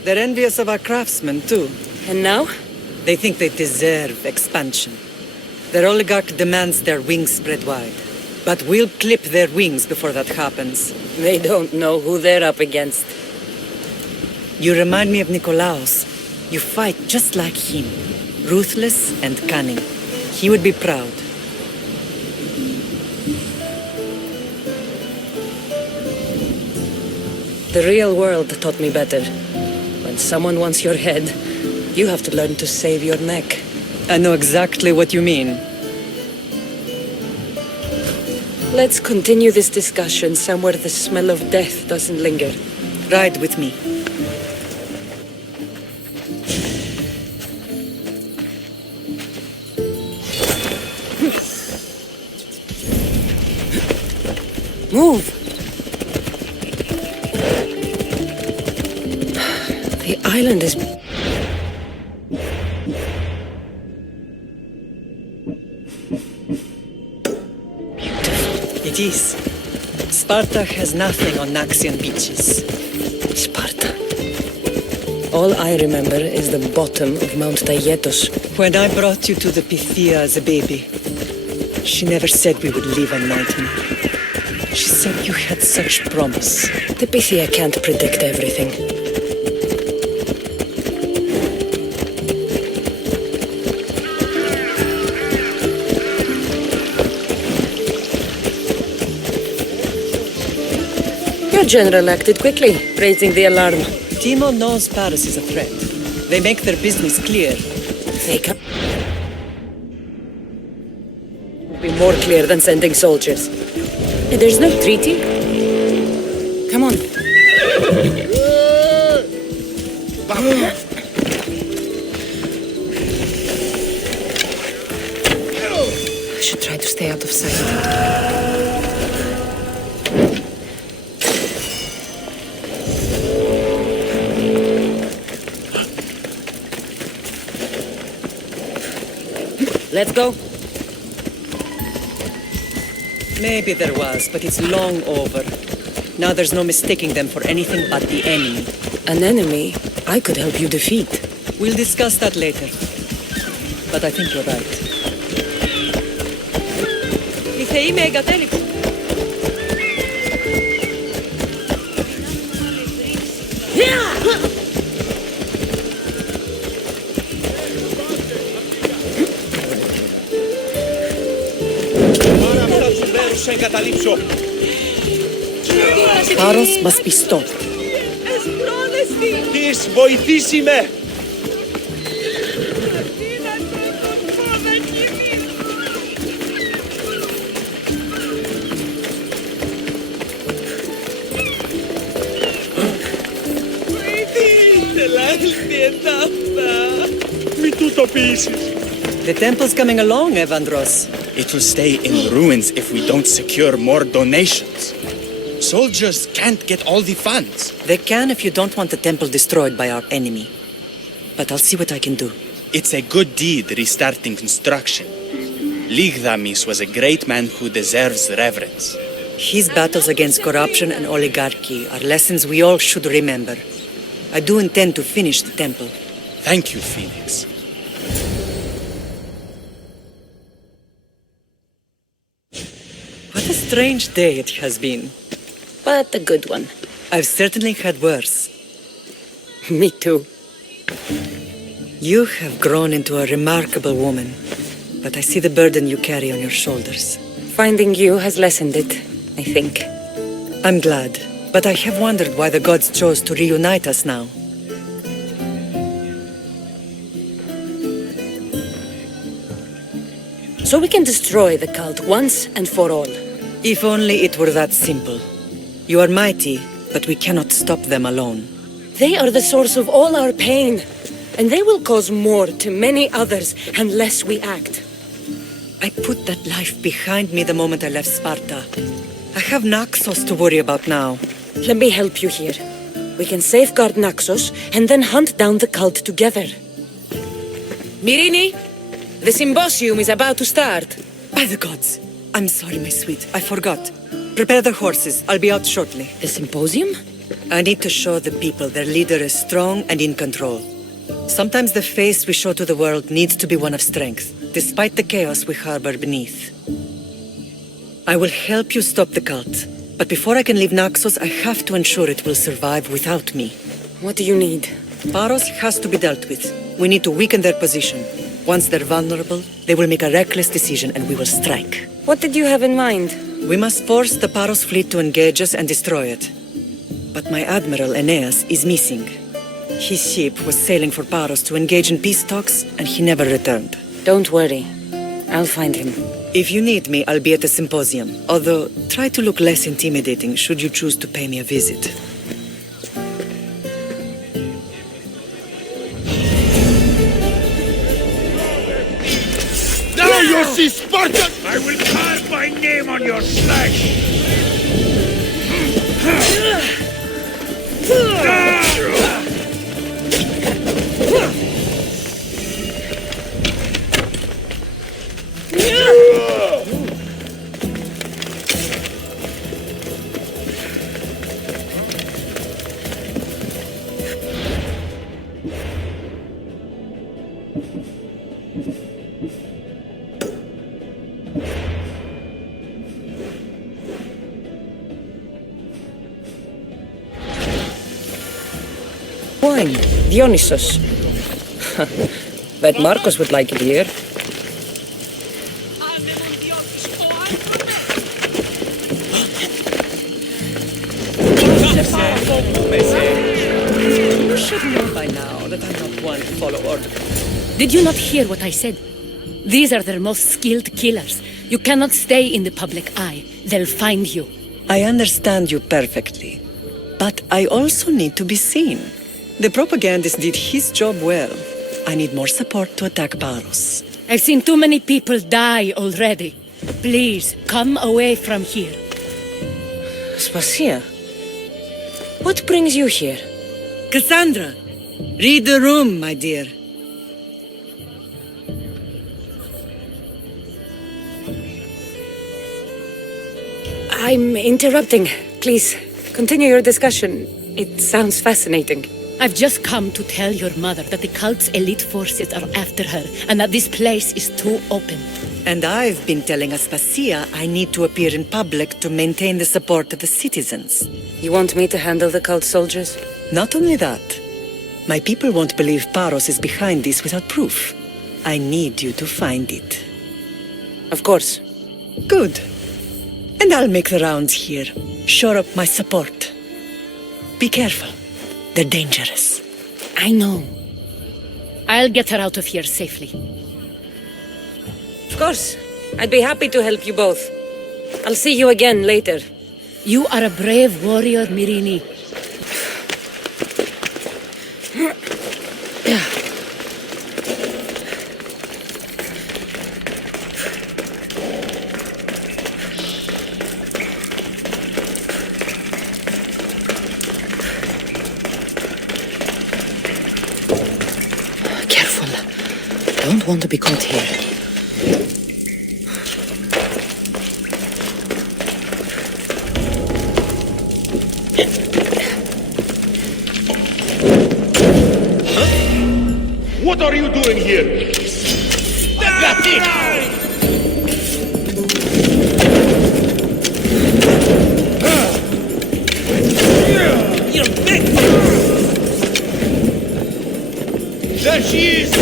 They're envious of our craftsmen, too. And now? They think they deserve expansion. Their oligarch demands their wings spread wide. But we'll clip their wings before that happens. They don't know who they're up against. You remind me of Nikolaos. You fight just like him. Ruthless and cunning. He would be proud. The real world taught me better. When someone wants your head, you have to learn to save your neck. I know exactly what you mean. Let's continue this discussion somewhere the smell of death doesn't linger. Ride with me. Move! The island is... It is. Sparta has nothing on Naxian beaches. Sparta. All I remember is the bottom of Mount Taygetos. When I brought you to the Pythia as a baby, she never said we would live on mountain. She said you had such promise. The Pythia can't predict everything. Your general acted quickly, raising the alarm. Timo knows Paris is a threat. They make their business clear. They can be more clear than sending soldiers. There's no treaty. Come on. I should try to stay out of sight. Let's go. Maybe there was, but it's long over. Now there's no mistaking them for anything but the enemy. An enemy I could help you defeat. We'll discuss that later. But I think you're right. Η θεή με εγκατέλειψε. Paros must be stopped. Της, βοηθήσει με! Μη τούτο πείσεις. The temple's coming along, Evandros. It will stay in ruins if we don't secure more donations. Soldiers can't get all the funds. They can if you don't want the temple destroyed by our enemy. But I'll see what I can do. It's a good deed restarting construction. Ligdamis was a great man who deserves reverence. His battles against corruption and oligarchy are lessons we all should remember. I do intend to finish the temple. Thank you, Phoenix. What a strange day it has been. But a good one. I've certainly had worse. Me too. You have grown into a remarkable woman, but I see the burden you carry on your shoulders. Finding you has lessened it, I think. I'm glad. But I have wondered why the gods chose to reunite us now. So we can destroy the cult once and for all. If only it were that simple. You are mighty, but we cannot stop them alone. They are the source of all our pain, and they will cause more to many others unless we act. I put that life behind me the moment I left Sparta. I have Naxos to worry about now. Let me help you here. We can safeguard Naxos and then hunt down the cult together. Mirini, the symposium is about to start. By the gods! I'm sorry, my sweet. I forgot. Prepare the horses. I'll be out shortly. The symposium? I need to show the people their leader is strong and in control. Sometimes the face we show to the world needs to be one of strength, despite the chaos we harbor beneath. I will help you stop the cult, but before I can leave Naxos, I have to ensure it will survive without me. What do you need? Paros has to be dealt with. We need to weaken their position. Once they're vulnerable, they will make a reckless decision and we will strike. What did you have in mind? We must force the Paros fleet to engage us and destroy it. But my admiral, Aeneas, is missing. His ship was sailing for Paros to engage in peace talks, and he never returned. Don't worry. I'll find him. If you need me, I'll be at the symposium. Although, try to look less intimidating should you choose to pay me a visit. Now you see Spartan! I will carve my name on your flesh! Wine. Dionysos. Bet Marcos would like it here. You should know by now that I'm not one to follow orders. Did you not hear what I said? These are their most skilled killers. You cannot stay in the public eye. They'll find you. I understand you perfectly. But I also need to be seen. The propagandist did his job well. I need more support to attack Paros. I've seen too many people die already. Please, come away from here. Aspasia, what brings you here? Cassandra, read the room, my dear. I'm interrupting. Please, continue your discussion. It sounds fascinating. I've just come to tell your mother that the cult's elite forces are after her, and that this place is too open. And I've been telling Aspasia I need to appear in public to maintain the support of the citizens. You want me to handle the cult soldiers? Not only that. My people won't believe Paros is behind this without proof. I need you to find it. Of course. Good. And I'll make the rounds here. Shore up my support. Be careful. They're dangerous. I know. I'll get her out of here safely. Of course. I'd be happy to help you both. I'll see you again later. You are a brave warrior, Mirini. Don't want to be caught here. What are you doing here? That's it! You're back! There she is!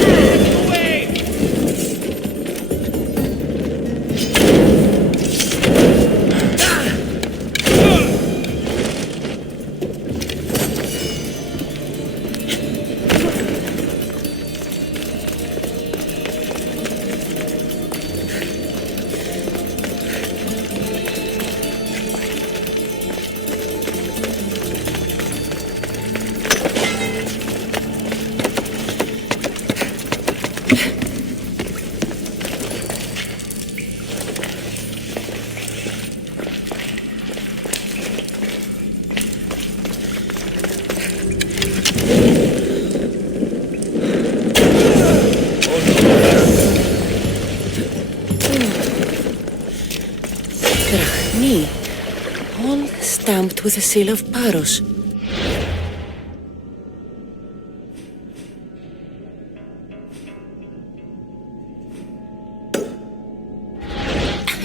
with the seal of Paros.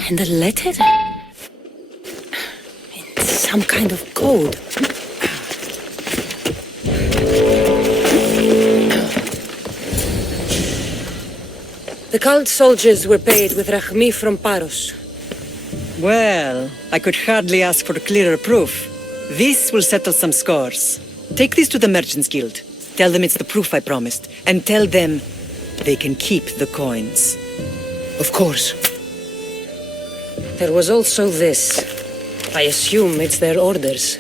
And a letter? In some kind of code. The cult soldiers were paid with Rachmi from Paros. Well, I could hardly ask for clearer proof. This will settle some scores. Take this to the Merchants Guild. Tell them it's the proof I promised. And tell them they can keep the coins. Of course. There was also this. I assume it's their orders.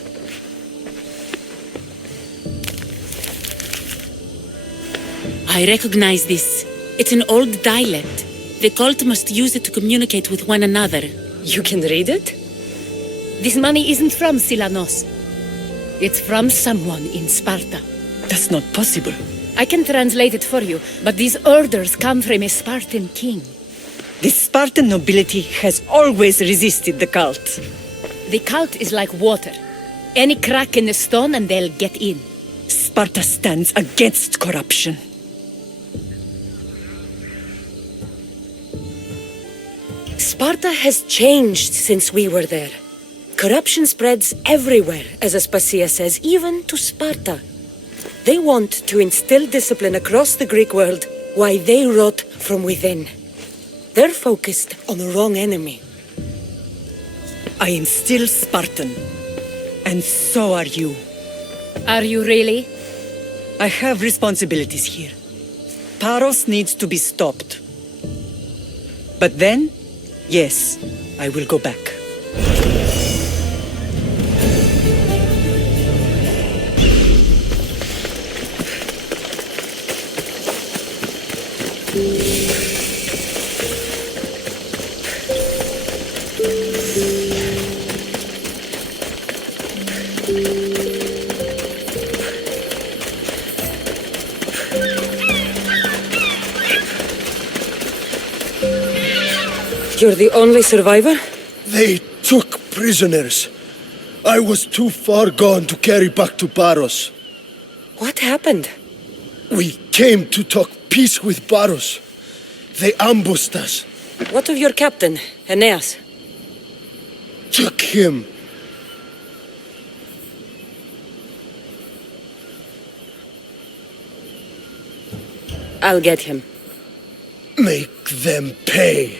I recognize this. It's an old dialect. The cult must use it to communicate with one another. You can read it? This money isn't from Silanos. It's from someone in Sparta. That's not possible. I can translate it for you, but these orders come from a Spartan king. The Spartan nobility has always resisted the cult. The cult is like water. Any crack in the stone and they'll get in. Sparta stands against corruption. Sparta has changed since we were there. Corruption spreads everywhere, as Aspasia says, even to Sparta. They want to instill discipline across the Greek world while they rot from within. They're focused on the wrong enemy. I am still Spartan. And so are you. Are you really? I have responsibilities here. Paros needs to be stopped. But then, yes, I will go back. You're the only survivor? They took prisoners. I was too far gone to carry back to Paros. What happened? We came to talk peace with Paros. They ambushed us. What of your captain, Aeneas? Took him. I'll get him. Make them pay.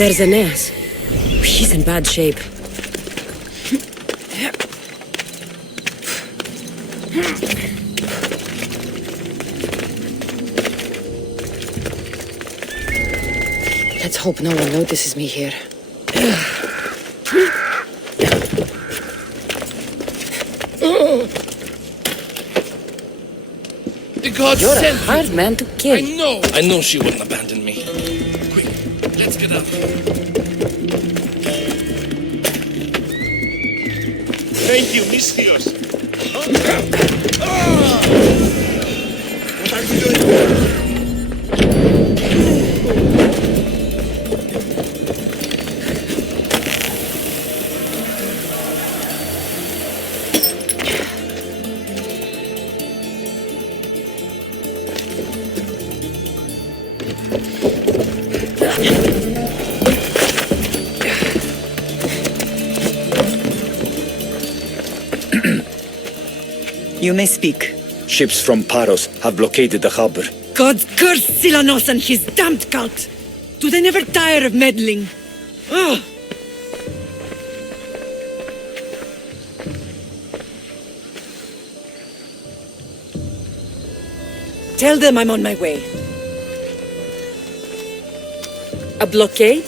There's Aeneas. He's in bad shape. Let's hope no one notices me here. The gods You're a sent hard you. man to kill. I know she wouldn't abandon me. Quick, let's get up. Thank you, Mistios. What are you doing? You may speak. Ships from Paros have blockaded the harbor. God curse Silanos and his damned cult! Do they never tire of meddling? Ugh! Tell them I'm on my way. A blockade?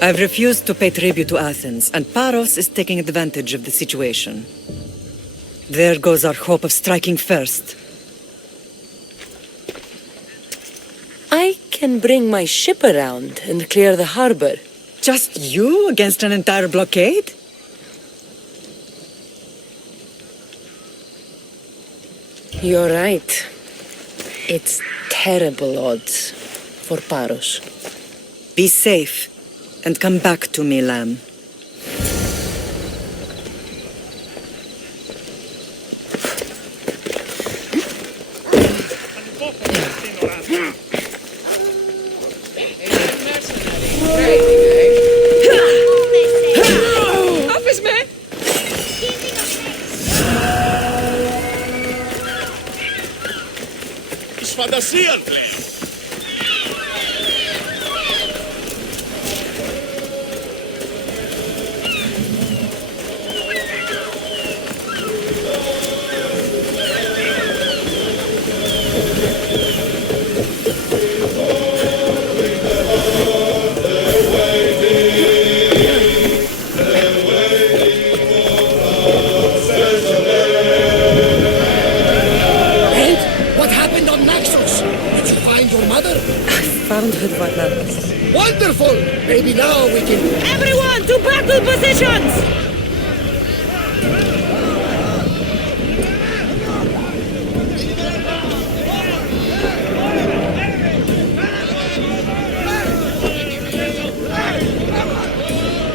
I've refused to pay tribute to Athens, and Paros is taking advantage of the situation. There goes our hope of striking first. I can bring my ship around and clear the harbor. Just you against an entire blockade? You're right. It's terrible odds for Paros. Be safe, and come back to me, lamb. Φαντασίαν πλέον. Found her bananas. Wonderful! Maybe now we can... Everyone to battle positions!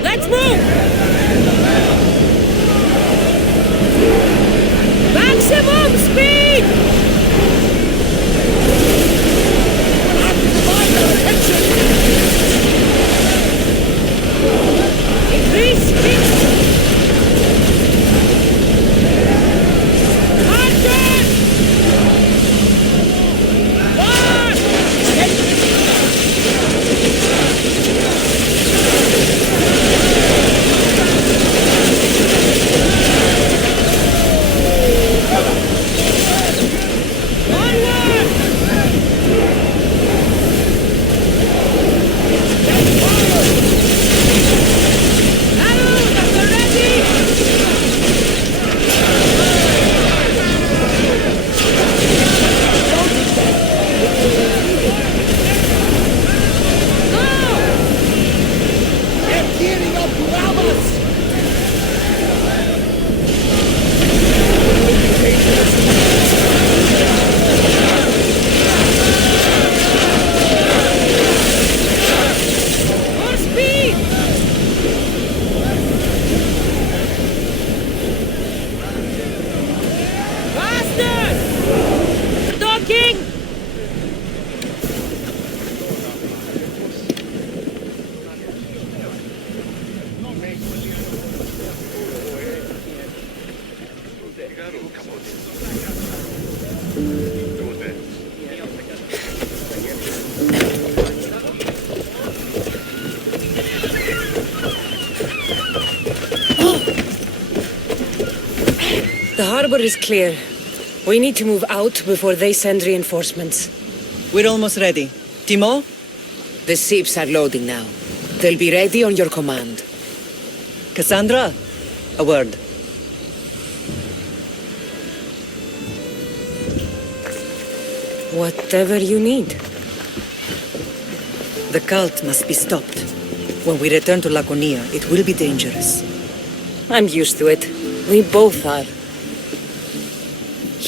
Let's move! Maximum speed! Increase speed! Martin! March! The harbor is clear. We need to move out before they send reinforcements. We're almost ready. Timo? The ships are loading now. They'll be ready on your command. Cassandra? A word. Whatever you need. The cult must be stopped. When we return to Laconia, it will be dangerous. I'm used to it. We both are.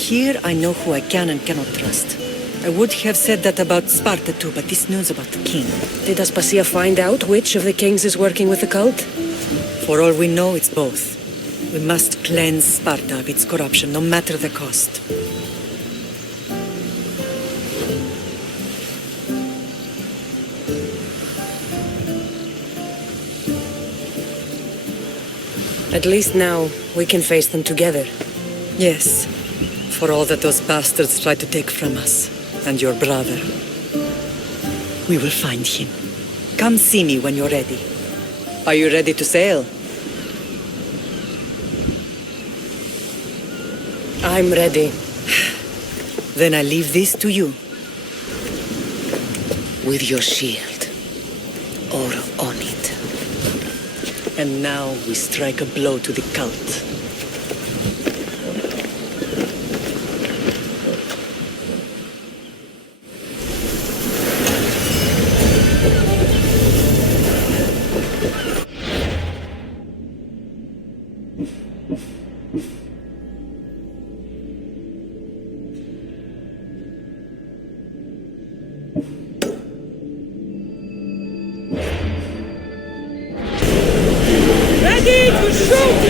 Here I know who I can and cannot trust. I would have said that about Sparta too, but this news about the king. Did Aspasia find out which of the kings is working with the cult? For all we know, it's both. We must cleanse Sparta of its corruption, no matter the cost. At least now, we can face them together. Yes. For all that those bastards tried to take from us, and your brother. We will find him. Come see me when you're ready. Are you ready to sail? I'm ready. Then I leave this to you. With your shield. Or on it. And now we strike a blow to the cult. Ready to shoot!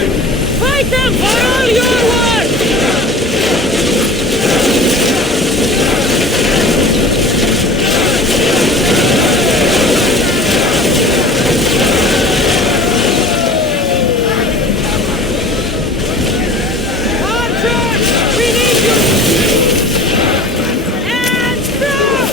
Fight them for all you're worth! Archers! We need you! And through!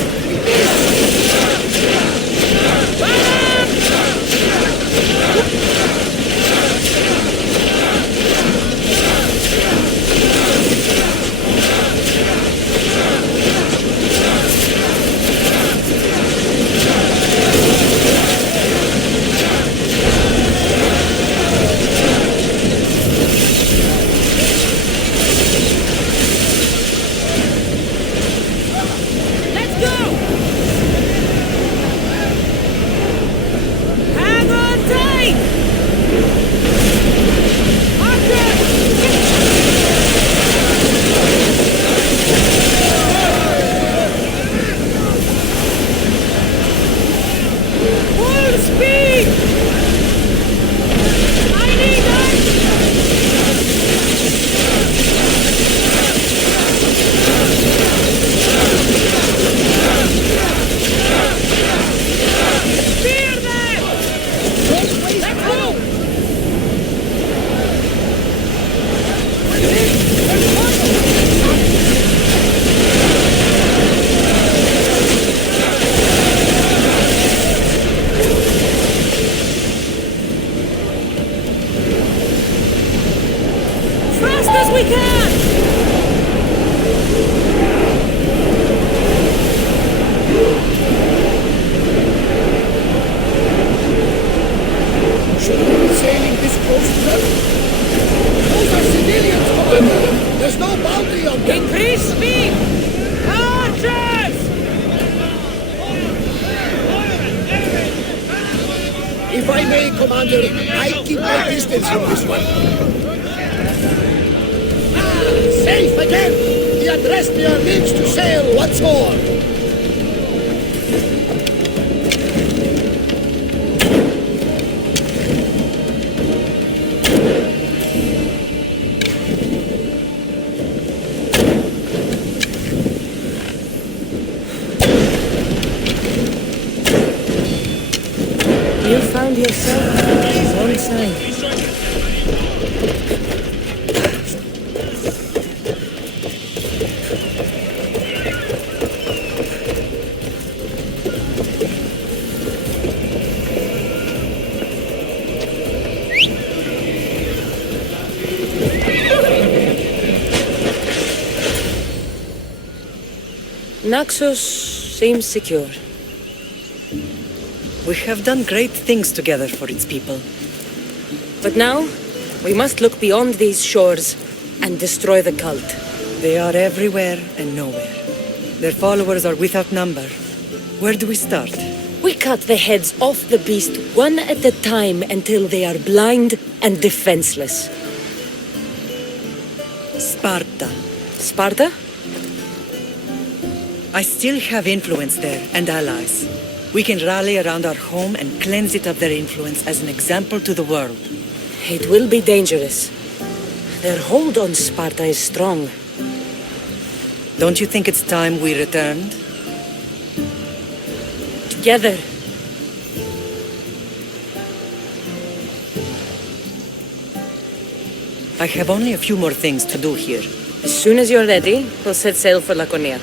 Let's go! Hang on tight! Full speed! I need Spear them! Let's go! Fast as we can! Should we be sailing this close to them? Those are civilians, Commander! There's no boundary on them! Increase speed! Archers! If I may, Commander, I keep my distance from this one. Safe again! The Adrestia means to sail once more! You found yourself his own side. Naxos seems secure. We have done great things together for its people. But now, we must look beyond these shores and destroy the cult. They are everywhere and nowhere. Their followers are without number. Where do we start? We cut the heads off the beast one at a time until they are blind and defenseless. Sparta. Sparta? I still have influence there, and allies. We can rally around our home and cleanse it of their influence as an example to the world. It will be dangerous. Their hold on Sparta is strong. Don't you think it's time we returned? Together. I have only a few more things to do here. As soon as you're ready, we'll set sail for Laconia.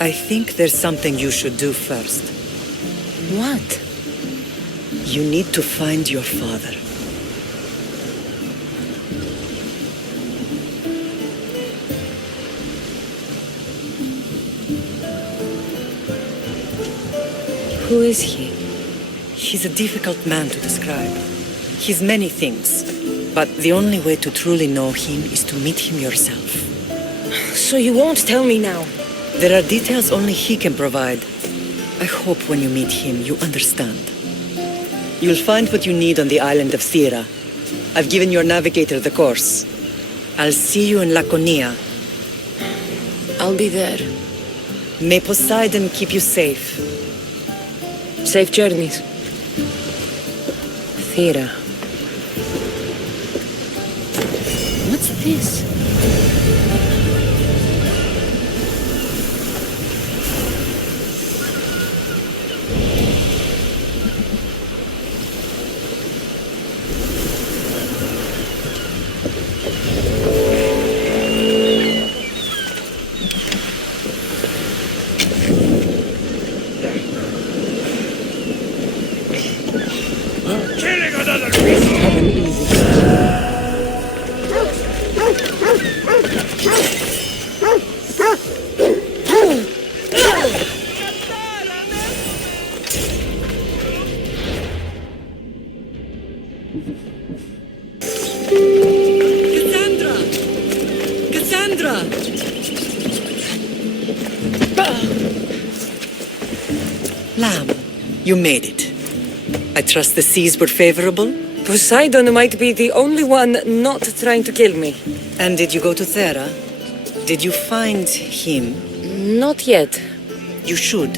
I think there's something you should do first. What? You need to find your father. Who is he? He's a difficult man to describe. He's many things, but the only way to truly know him is to meet him yourself. So you won't tell me now? There are details only he can provide. I hope when you meet him, you understand. You'll find what you need on the island of Thera. I've given your navigator the course. I'll see you in Laconia. I'll be there. May Poseidon keep you safe. Safe journeys. Thera. What's this? Cassandra! Lamb, you made it. I trust the seas were favorable? Poseidon might be the only one not trying to kill me. And did you go to Thera? Did you find him? Not yet. You should.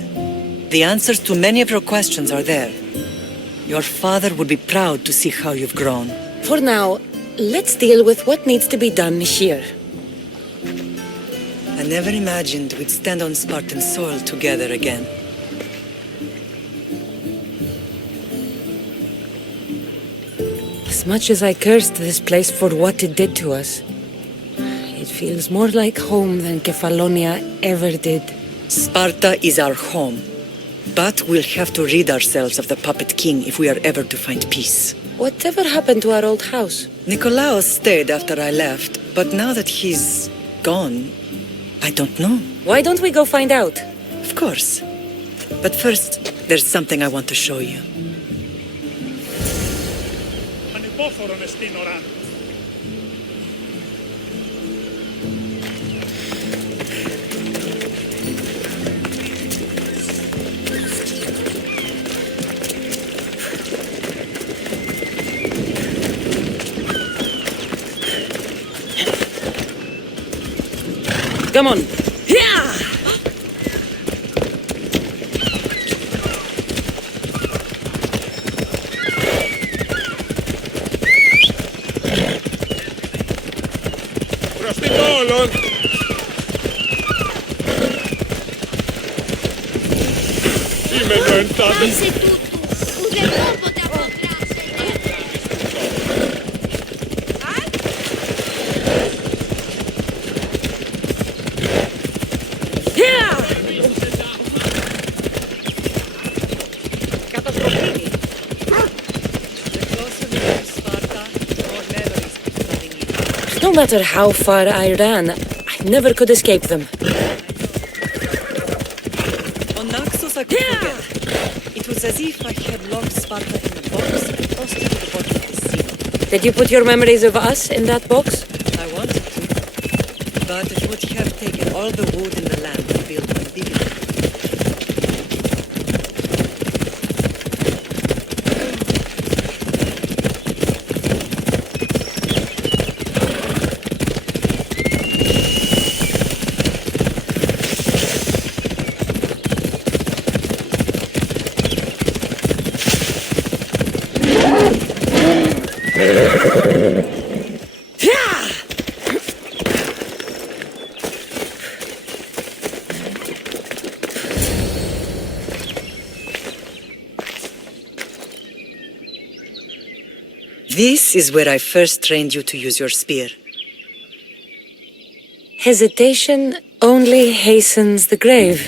The answers to many of your questions are there. Your father would be proud to see how you've grown. For now, let's deal with what needs to be done here. I never imagined we'd stand on Spartan soil together again. As much as I cursed this place for what it did to us, it feels more like home than Kefalonia ever did. Sparta is our home. But we'll have to rid ourselves of the Puppet King if we are ever to find peace. Whatever happened to our old house? Nikolaos stayed after I left, but now that he's gone, I don't know. Why don't we go find out? Of course. But first, there's something I want to show you. Come on. Yeah! Προς την όλων! Είμαι εντάδες! No matter how far I ran, I never could escape them. On Naxos, I could forget. It was as if I had locked Sparta in a box and tossed it to the bottom of the sea. Did you put your memories of us in that box? I wanted to, but it would have taken all the wood in the land to build one big enough. This is where I first trained you to use your spear. Hesitation only hastens the grave.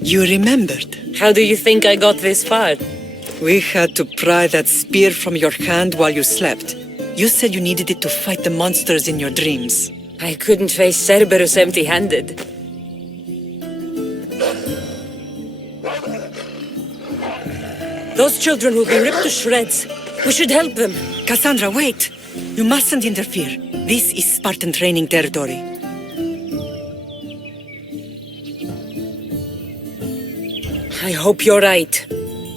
You remembered. How do you think I got this far? We had to pry that spear from your hand while you slept. You said you needed it to fight the monsters in your dreams. I couldn't face Cerberus empty-handed. Those children will be ripped to shreds. We should help them. Cassandra, wait! You mustn't interfere. This is Spartan training territory. I hope you're right.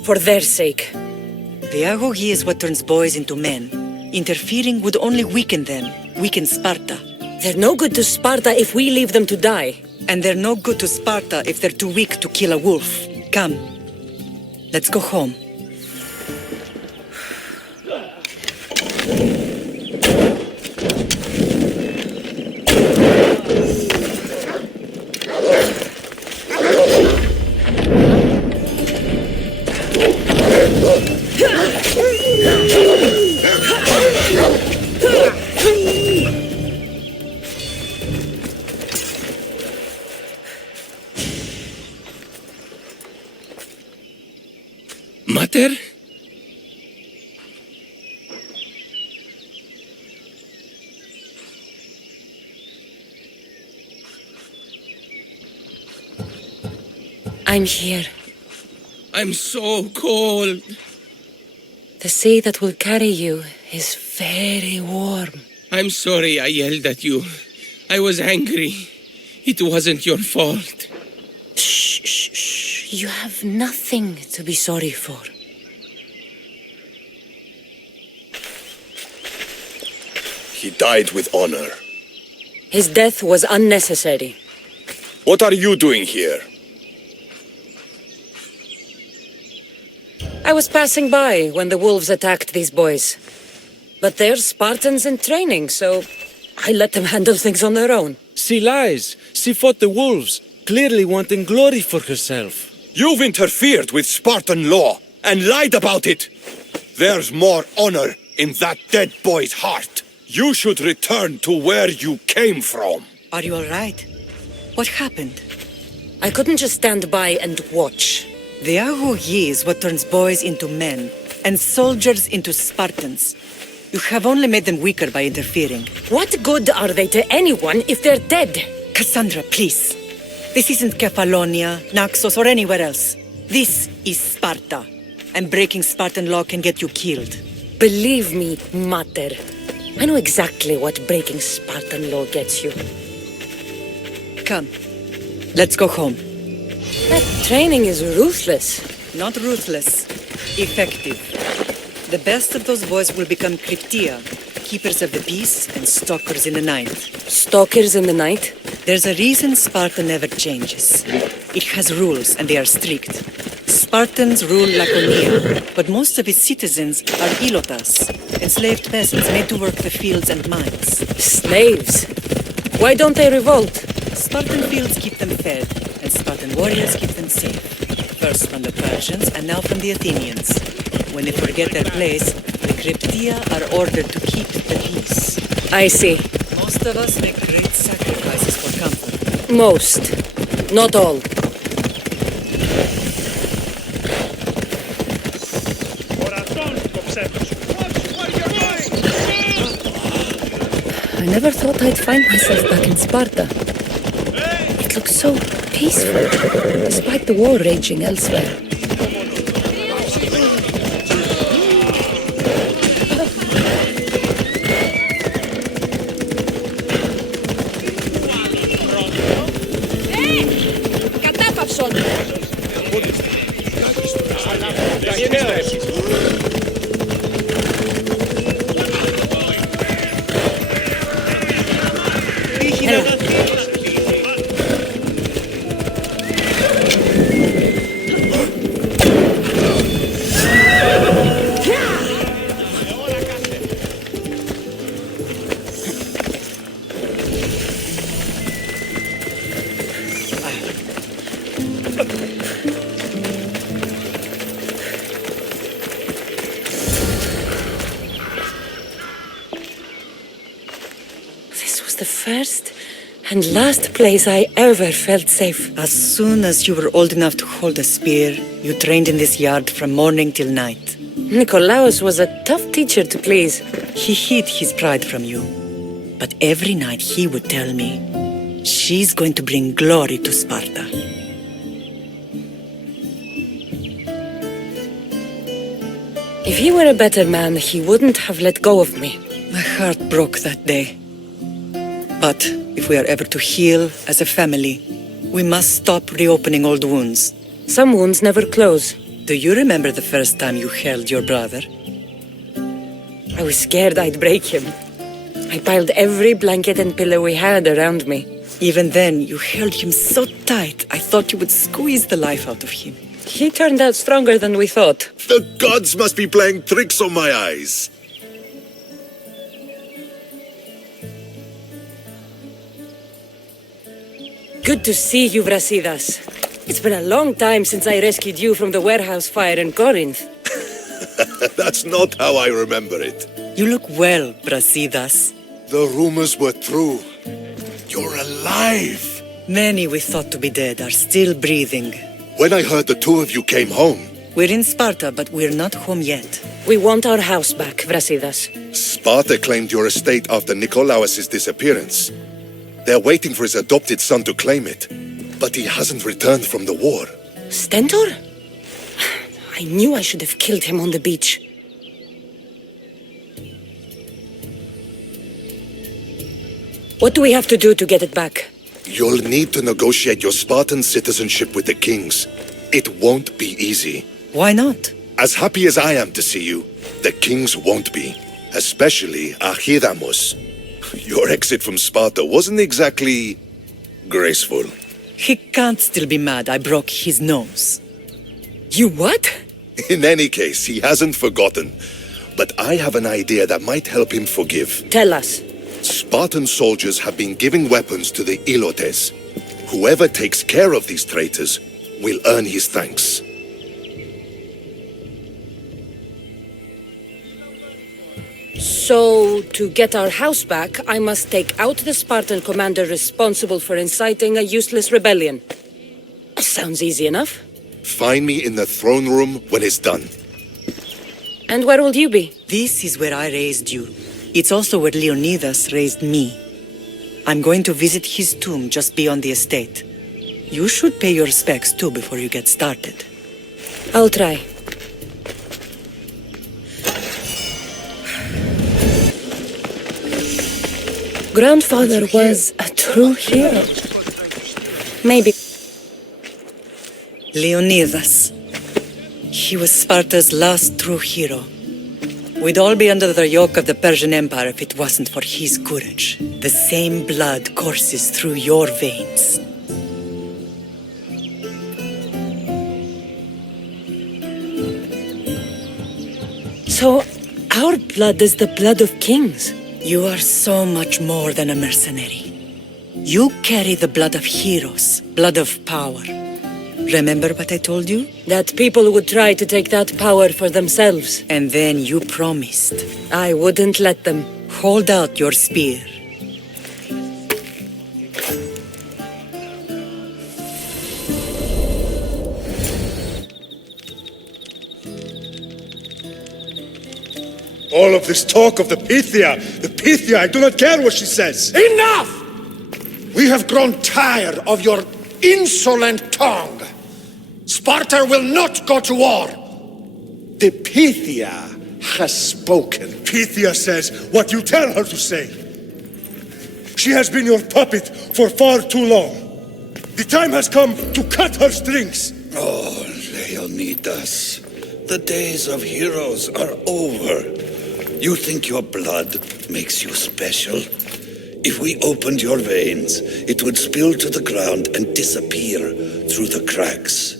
For their sake. The agoge is what turns boys into men. Interfering would only weaken them, weaken Sparta. They're no good to Sparta if we leave them to die. And they're no good to Sparta if they're too weak to kill a wolf. Come, let's go home. Mater? I'm here. I'm so cold. The sea that will carry you is very warm. I'm sorry I yelled at you. I was angry. It wasn't your fault. Shh, shh, shh. You have nothing to be sorry for. He died with honor. His death was unnecessary. What are you doing here? I was passing by when the wolves attacked these boys. But they're Spartans in training, so I let them handle things on their own. She lies. She fought the wolves, clearly wanting glory for herself. You've interfered with Spartan law and lied about it. There's more honor in that dead boy's heart. You should return to where you came from. Are you all right? What happened? I couldn't just stand by and watch. The agoge is what turns boys into men, and soldiers into Spartans. You have only made them weaker by interfering. What good are they to anyone if they're dead? Cassandra, please. This isn't Kefalonia, Naxos, or anywhere else. This is Sparta, and breaking Spartan law can get you killed. Believe me, Mater. I know exactly what breaking Spartan law gets you. Come, let's go home. That training is ruthless. Not ruthless, effective. The best of those boys will become Cryptia, keepers of the peace and stalkers in the night. Stalkers in the night? There's a reason Sparta never changes. It has rules, and they are strict. Spartans rule Laconia, but most of its citizens are ilotas, enslaved peasants made to work the fields and mines. Slaves? Why don't they revolt? Spartan fields keep them fed, and Spartan warriors keep them safe. First from the Persians, and now from the Athenians. When they forget their place, the Cryptia are ordered to keep the peace. I see. Most of us make great sacrifices for comfort. Most. Not all. I never thought I'd find myself back in Sparta. It looks so peaceful, despite the war raging elsewhere. The first and last place I ever felt safe. As soon as you were old enough to hold a spear, you trained in this yard from morning till night. Nikolaos was a tough teacher to please. He hid his pride from you. But every night he would tell me, she's going to bring glory to Sparta. If he were a better man, he wouldn't have let go of me. My heart broke that day. But if we are ever to heal as a family, we must stop reopening old wounds. Some wounds never close. Do you remember the first time you held your brother? I was scared I'd break him. I piled every blanket and pillow we had around me. Even then, you held him so tight, I thought you would squeeze the life out of him. He turned out stronger than we thought. The gods must be playing tricks on my eyes. Good to see you, Brasidas. It's been a long time since I rescued you from the warehouse fire in Corinth. That's not how I remember it. You look well, Brasidas. The rumors were true. You're alive. Many we thought to be dead are still breathing. When I heard the two of you came home... We're in Sparta, but we're not home yet. We want our house back, Brasidas. Sparta claimed your estate after Nikolaos' disappearance. They're waiting for his adopted son to claim it. But he hasn't returned from the war. Stentor? I knew I should have killed him on the beach. What do we have to do to get it back? You'll need to negotiate your Spartan citizenship with the kings. It won't be easy. Why not? As happy as I am to see you, the kings won't be. Especially Archidamos. Your exit from Sparta wasn't exactly... graceful. He can't still be mad I broke his nose. You what? In any case, he hasn't forgotten. But I have an idea that might help him forgive. Tell us. Spartan soldiers have been giving weapons to the Ilotes. Whoever takes care of these traitors will earn his thanks. So, to get our house back, I must take out the Spartan commander responsible for inciting a useless rebellion. Sounds easy enough. Find me in the throne room when it's done. And where will you be? This is where I raised you. It's also where Leonidas raised me. I'm going to visit his tomb just beyond the estate. You should pay your respects too before you get started. I'll try. Grandfather was a true hero. Maybe. Leonidas. He was Sparta's last true hero. We'd all be under the yoke of the Persian Empire if it wasn't for his courage. The same blood courses through your veins. So, our blood is the blood of kings. You are so much more than a mercenary. You carry the blood of heroes, blood of power. Remember what I told you? That people would try to take that power for themselves. And then you promised. I wouldn't let them. Hold out your spear. All of this talk of the Pythia, I do not care what she says. Enough! We have grown tired of your insolent tongue. Sparta will not go to war. The Pythia has spoken. Pythia says what you tell her to say. She has been your puppet for far too long. The time has come to cut her strings. Oh, Leonidas, the days of heroes are over. You think your blood makes you special? If we opened your veins, it would spill to the ground and disappear through the cracks.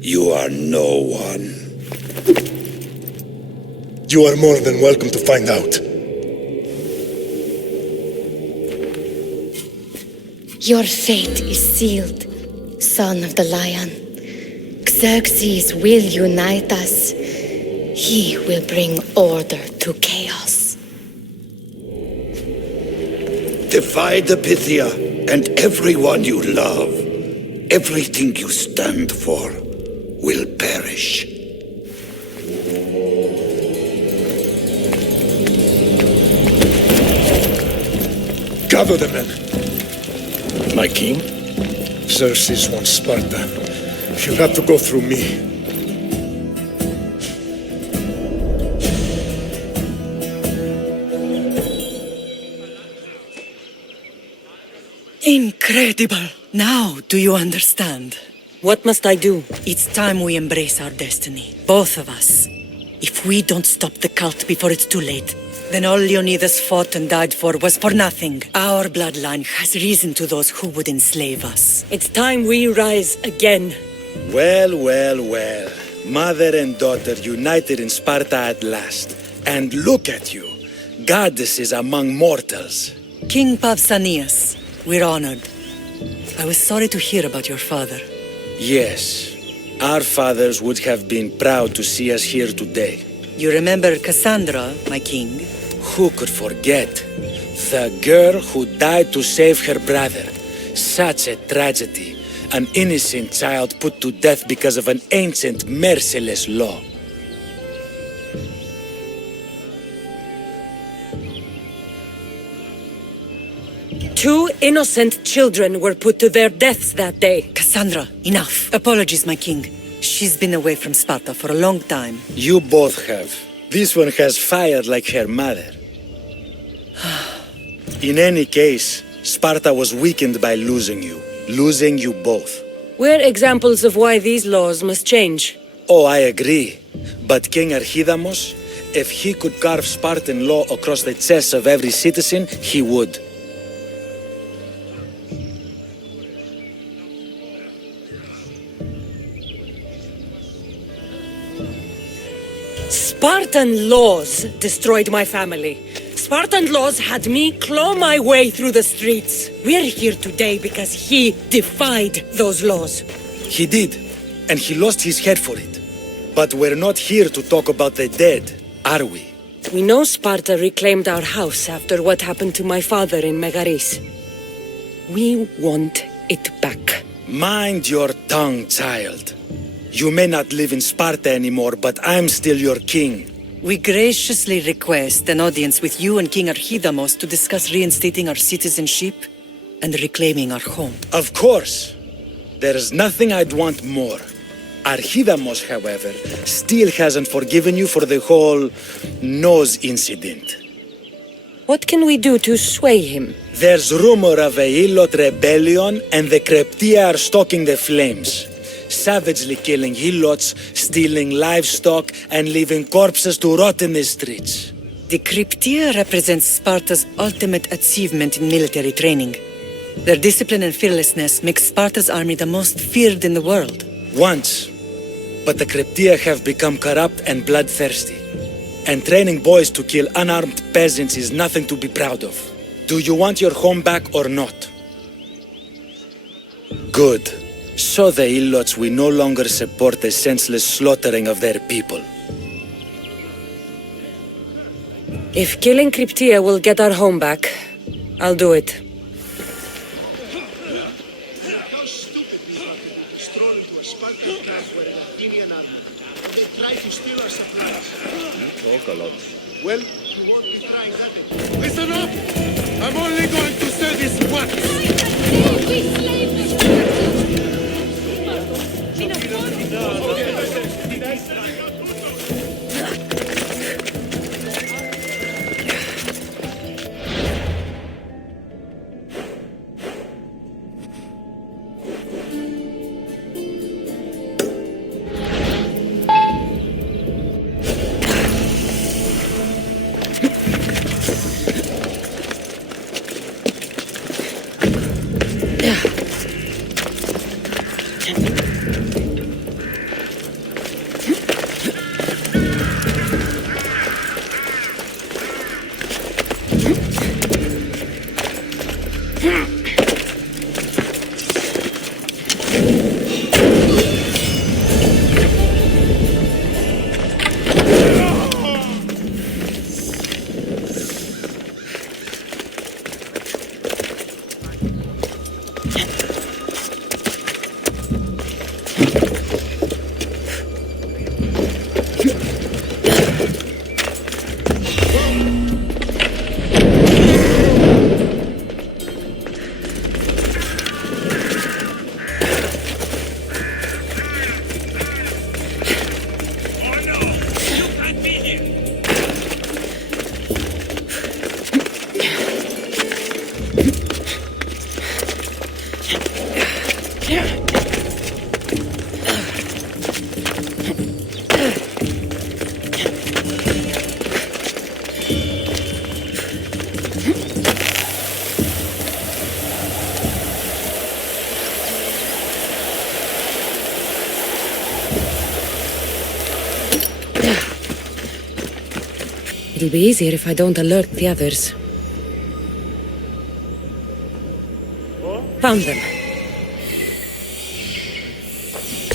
You are no one. You are more than welcome to find out. Your fate is sealed, son of the lion. Xerxes will unite us. He will bring order to chaos. Defy the Pythia and everyone you love. Everything you stand for will perish. Gather the men. My king? Xerxes wants Sparta. He'll have to go through me. Incredible! Now do you understand? What must I do? It's time we embrace our destiny, both of us. If we don't stop the cult before it's too late, then all Leonidas fought and died for was for nothing. Our bloodline has reason to those who would enslave us. It's time we rise again. Well, well, well. Mother and daughter united in Sparta at last. And look at you, goddesses among mortals. King Pausanias, we're honored. I was sorry to hear about your father. Yes, our fathers would have been proud to see us here today. You remember Cassandra, my king? Who could forget? The girl who died to save her brother. Such a tragedy. An innocent child put to death because of an ancient, merciless law. Two innocent children were put to their deaths that day. Cassandra, enough. Apologies, my king. She's been away from Sparta for a long time. You both have. This one has fired like her mother. In any case, Sparta was weakened by losing you both. We're examples of why these laws must change. Oh, I agree. But King Archidamos, if he could carve Spartan law across the chests of every citizen, he would. Spartan laws destroyed my family. Spartan laws had me claw my way through the streets. We're here today because he defied those laws. He did, and he lost his head for it. But we're not here to talk about the dead, are we? We know Sparta reclaimed our house after what happened to my father in Megaris. We want it back. Mind your tongue, child. You may not live in Sparta anymore, but I'm still your king. We graciously request an audience with you and King Archidamos to discuss reinstating our citizenship and reclaiming our home. Of course. There's nothing I'd want more. Archidamos, however, still hasn't forgiven you for the whole nose incident. What can we do to sway him? There's rumor of a Hilot rebellion, and the Kreptia are stoking the flames. Savagely killing Helots, stealing livestock, and leaving corpses to rot in the streets. The Kryptia represents Sparta's ultimate achievement in military training. Their discipline and fearlessness makes Sparta's army the most feared in the world. Once. But the Kryptia have become corrupt and bloodthirsty. And training boys to kill unarmed peasants is nothing to be proud of. Do you want your home back or not? Good. So the Ilots will no longer support the senseless slaughtering of their people. If killing Kryptia will get our home back, I'll do it. Talk a lot. Well, listen up! I'm only going to say this once! It'll be easier if I don't alert the others. Found them.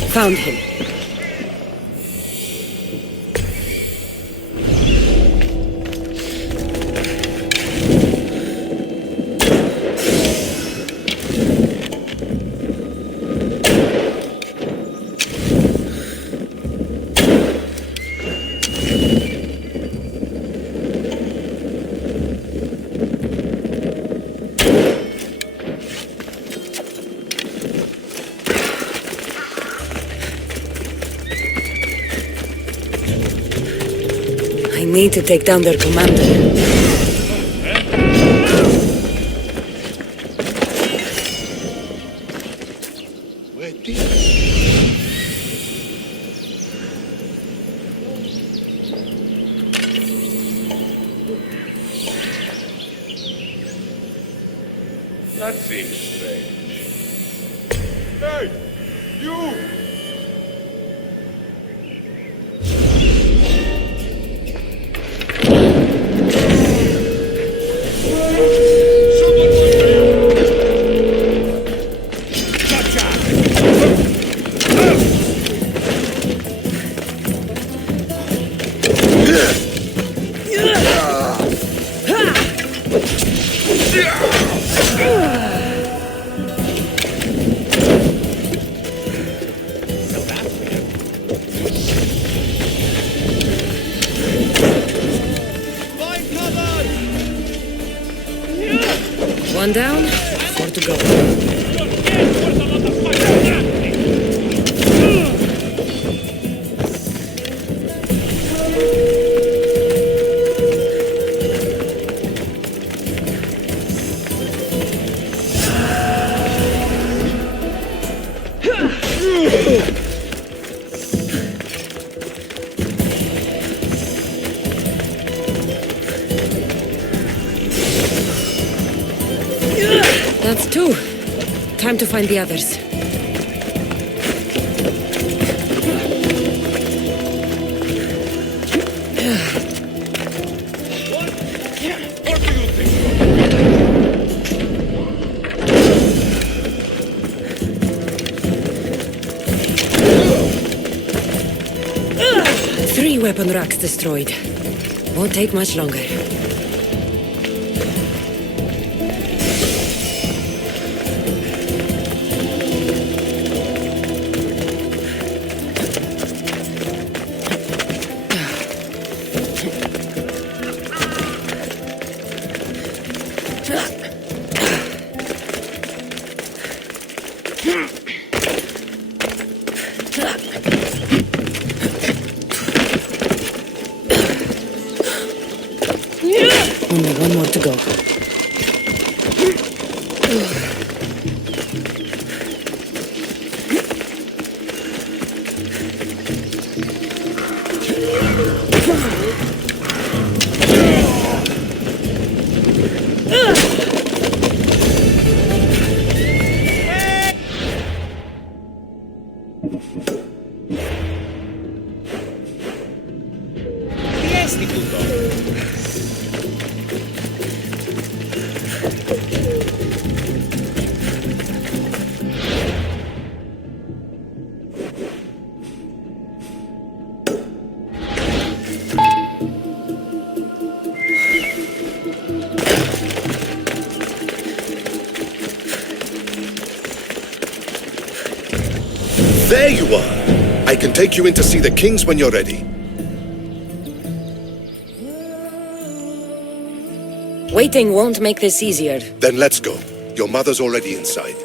Found him. I need to take down their commander. That seems strange. Hey! You! One down, 4 to go. That's 2. Time to find the others. What do you think? 3 weapon racks destroyed. Won't take much longer. Only 1 more to go. There you are! I can take you in to see the kings when you're ready. Waiting won't make this easier. Then let's go. Your mother's already inside.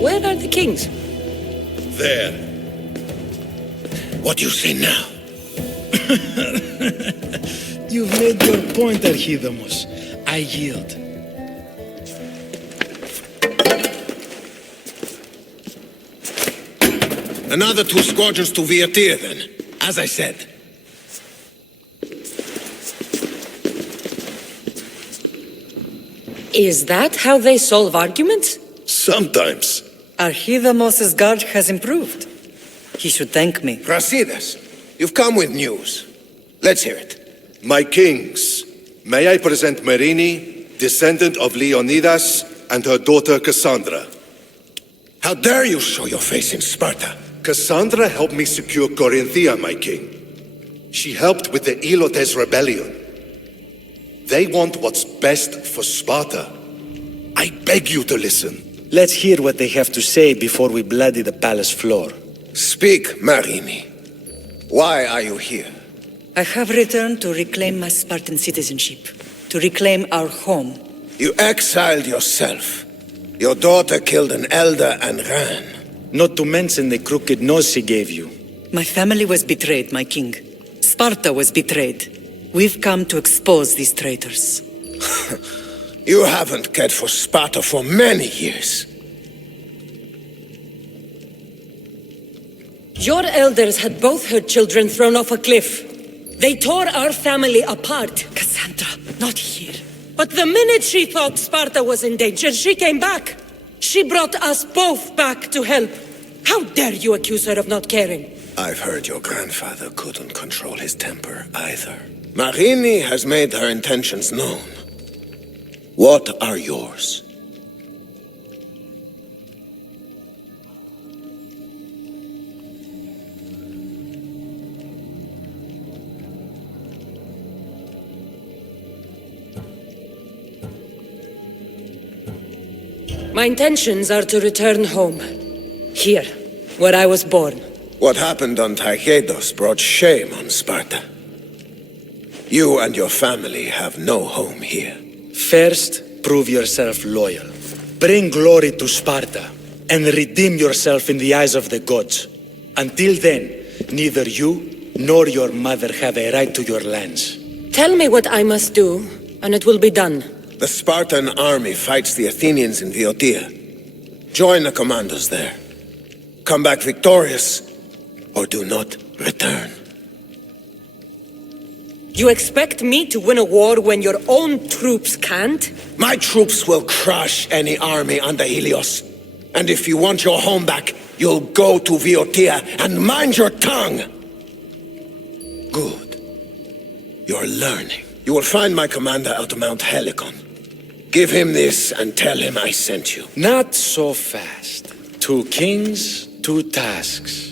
Where are the kings? There. What do you say now? You've made your point, Archidamus. I yield. Another 2 squadrons to Viatir, then. As I said. Is that how they solve arguments? Sometimes. Archidamos's guard has improved. He should thank me. Brasidas, you've come with news. Let's hear it. My kings, may I present Merini, descendant of Leonidas, and her daughter Cassandra. How dare you show your face in Sparta? Cassandra helped me secure Corinthia, my king. She helped with the Elotes rebellion. They want what's best for Sparta. I beg you to listen. Let's hear what they have to say before we bloody the palace floor. Speak, Marini. Why are you here? I have returned to reclaim my Spartan citizenship, to reclaim our home. You exiled yourself. Your daughter killed an elder and ran. Not to mention the crooked nose she gave you. My family was betrayed, my king. Sparta was betrayed. We've come to expose these traitors. You haven't cared for Sparta for many years. Your elders had both her children thrown off a cliff. They tore our family apart. Cassandra, not here. But the minute she thought Sparta was in danger, she came back. She brought us both back to help. How dare you accuse her of not caring? I've heard your grandfather couldn't control his temper either. Marini has made her intentions known. What are yours? My intentions are to return home. Here, where I was born. What happened on Taygetos brought shame on Sparta. You and your family have no home here. First, prove yourself loyal. Bring glory to Sparta, and redeem yourself in the eyes of the gods. Until then, neither you nor your mother have a right to your lands. Tell me what I must do, and it will be done. The Spartan army fights the Athenians in Viotia. Join the commandos there. Come back victorious, or do not return. You expect me to win a war when your own troops can't? My troops will crush any army under Helios. And if you want your home back, you'll go to Viotia and mind your tongue! Good. You're learning. You will find my commander out of Mount Helicon. Give him this and tell him I sent you. Not so fast. 2 kings, 2 tasks.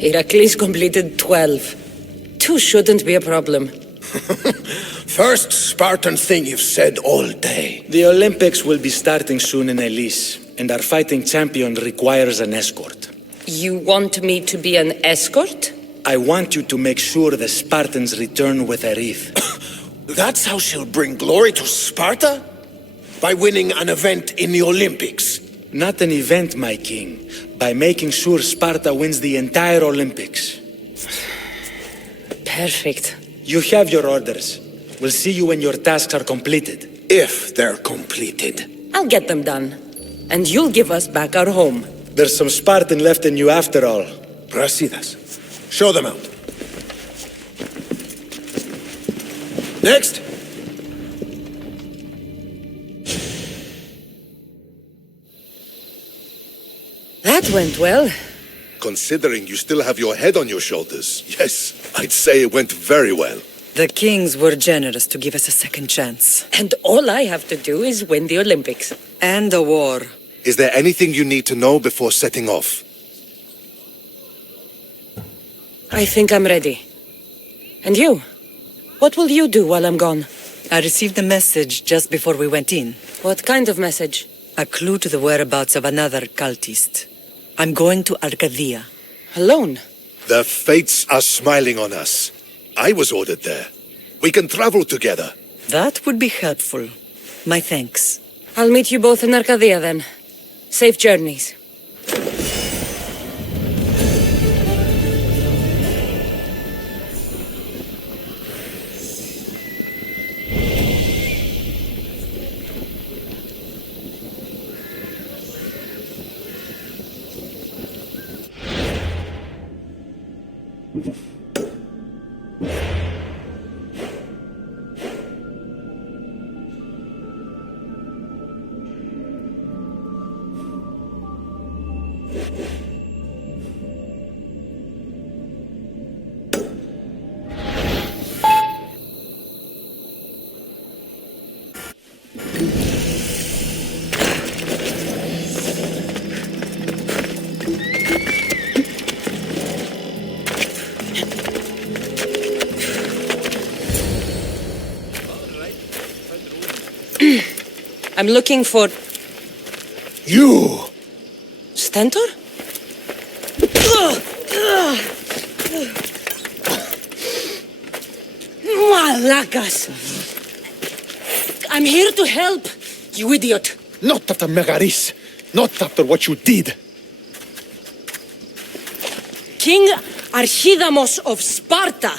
Heracles completed 12. 2 shouldn't be a problem. First Spartan thing you've said all day. The Olympics will be starting soon in Elis, and our fighting champion requires an escort. You want me to be an escort? I want you to make sure the Spartans return with a wreath. That's how she'll bring glory to Sparta? By winning an event in the Olympics? Not an event, my king. By making sure Sparta wins the entire Olympics. Perfect. You have your orders. We'll see you when your tasks are completed. If they're completed. I'll get them done. And you'll give us back our home. There's some Spartan left in you after all. Brasidas, show them out. Next. That went well. Considering you still have your head on your shoulders, yes, I'd say it went very well. The kings were generous to give us a second chance. And all I have to do is win the Olympics. And a war. Is there anything you need to know before setting off? I think I'm ready. And you? What will you do while I'm gone? I received a message just before we went in. What kind of message? A clue to the whereabouts of another cultist. I'm going to Arcadia. Alone? The fates are smiling on us. I was ordered there. We can travel together. That would be helpful. My thanks. I'll meet you both in Arcadia then. Safe journeys. I'm looking for... You! Stentor? Malakas! I'm here to help, you idiot! Not after Megaris. Not after what you did. King Archidamos of Sparta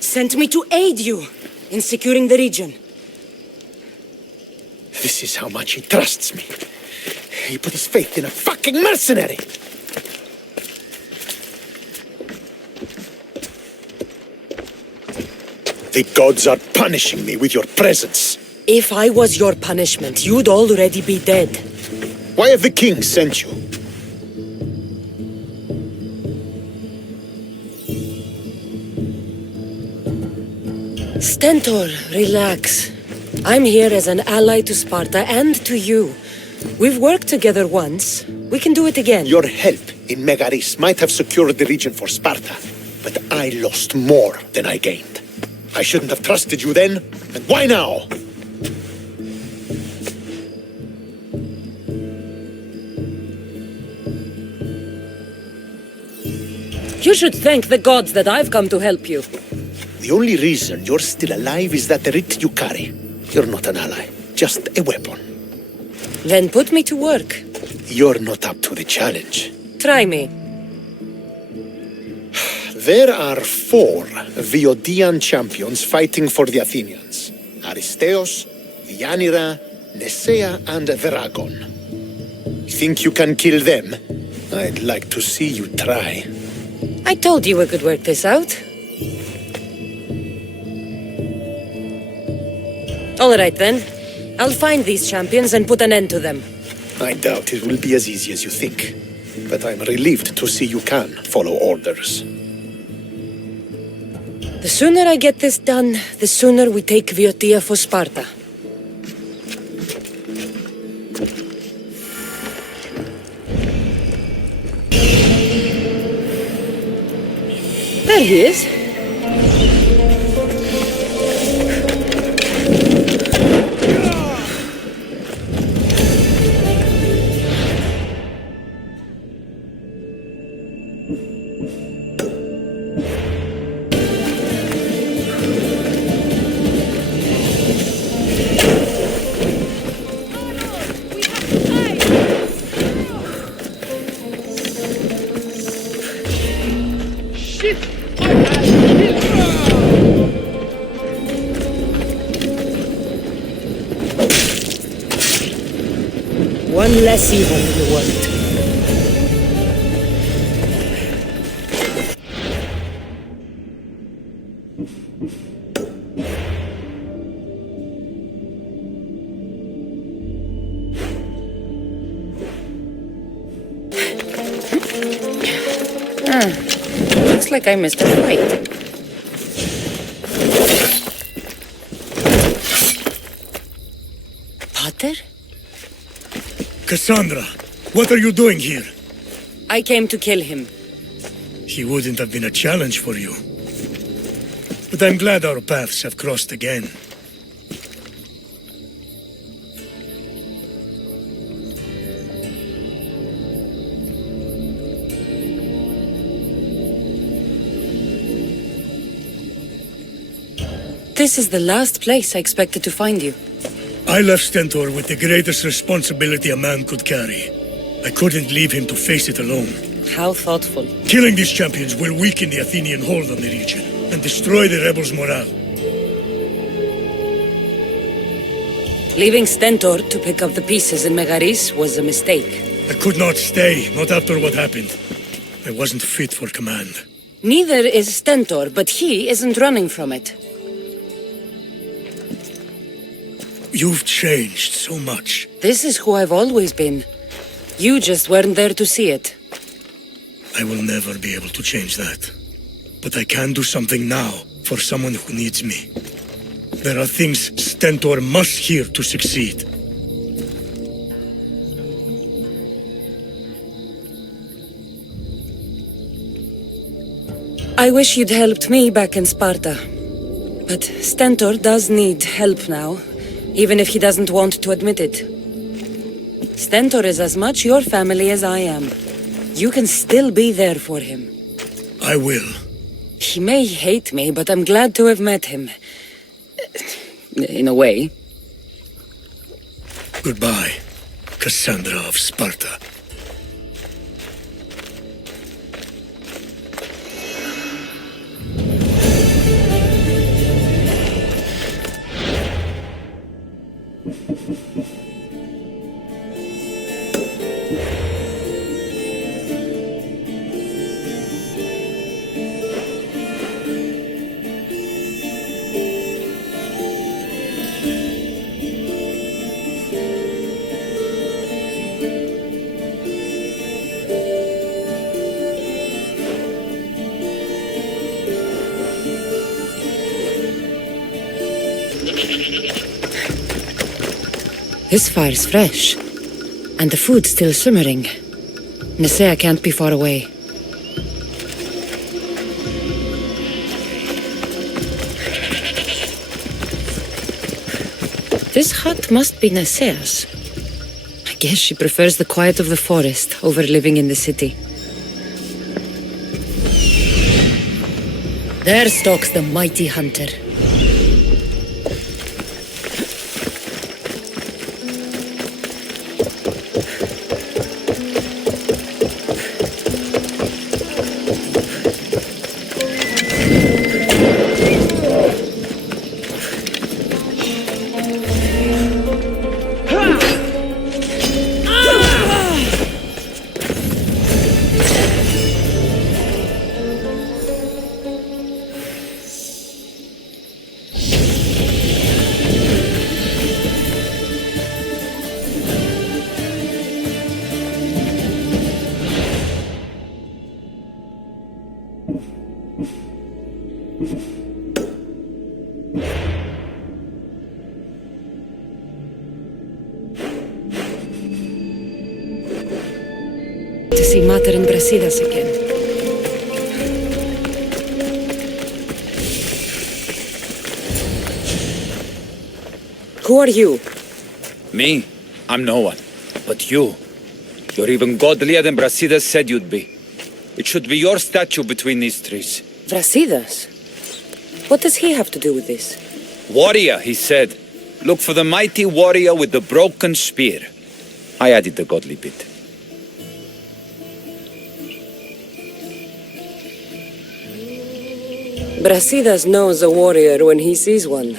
sent me to aid you in securing the region. This is how much he trusts me. He put his faith in a fucking mercenary! The gods are punishing me with your presence. If I was your punishment, you'd already be dead. Why have the king sent you? Stentor, relax. I'm here as an ally to Sparta and to you. We've worked together once. We can do it again. Your help in Megaris might have secured the region for Sparta, but I lost more than I gained. I shouldn't have trusted you then, and why now? You should thank the gods that I've come to help you. The only reason you're still alive is that writ you carry. You're not an ally, just a weapon. Then put me to work. You're not up to the challenge. Try me. There are 4 Viodian champions fighting for the Athenians. Aristeos, Deianira, Nesea, and Veragon. Think you can kill them? I'd like to see you try. I told you we could work this out. All right then. I'll find these champions and put an end to them. I doubt it will be as easy as you think. But I'm relieved to see you can follow orders. The sooner I get this done, the sooner we take Viotia for Sparta. There he is. One less evil in the world. Looks like I missed a fight. Pater? Cassandra, what are you doing here? I came to kill him. He wouldn't have been a challenge for you. But I'm glad our paths have crossed again. This is the last place I expected to find you. I left Stentor with the greatest responsibility a man could carry. I couldn't leave him to face it alone. How thoughtful. Killing these champions will weaken the Athenian hold on the region and destroy the rebels' morale. Leaving Stentor to pick up the pieces in Megaris was a mistake. I could not stay, not after what happened. I wasn't fit for command. Neither is Stentor, but he isn't running from it. You've changed so much. This is who I've always been. You just weren't there to see it. I will never be able to change that. But I can do something now for someone who needs me. There are things Stentor must hear to succeed. I wish you'd helped me back in Sparta. But Stentor does need help now. even if he doesn't want to admit it. Stentor is as much your family as I am. You can still be there for him. I will. He may hate me, but I'm glad to have met him. In a way. Goodbye, Cassandra of Sparta. This fire's fresh, and the food's still simmering. Nisea can't be far away. This hut must be Nisea's. I guess she prefers the quiet of the forest over living in the city. There stalks the mighty hunter. To see Mater and Brasidas again. Who are you? Me? I'm no one. But you. You're even godlier than Brasidas said you'd be. It should be your statue between these trees. Brasidas? What does he have to do with this? Warrior, he said. Look for the mighty warrior with the broken spear. I added the godly bit. Brasidas knows a warrior when he sees one.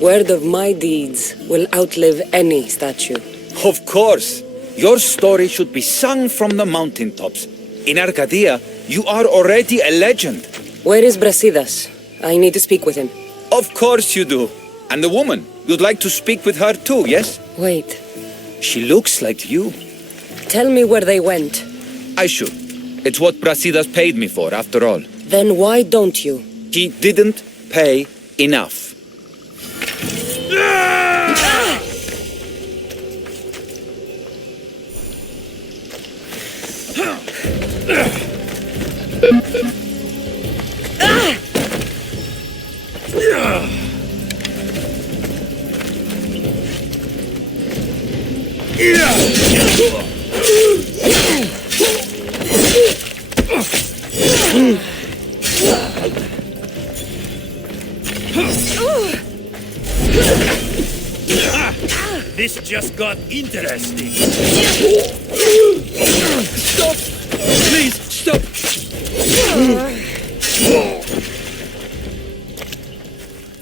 Word of my deeds will outlive any statue. Of course. Your story should be sung from the mountaintops. In Arcadia, you are already a legend. Where is Brasidas? I need to speak with him. Of course you do. And the woman, you'd like to speak with her too, yes? Wait. She looks like you. Tell me where they went. I should. It's what Brasidas paid me for, after all. Then why don't you? He didn't pay enough. This just got interesting. Stop! Please, stop!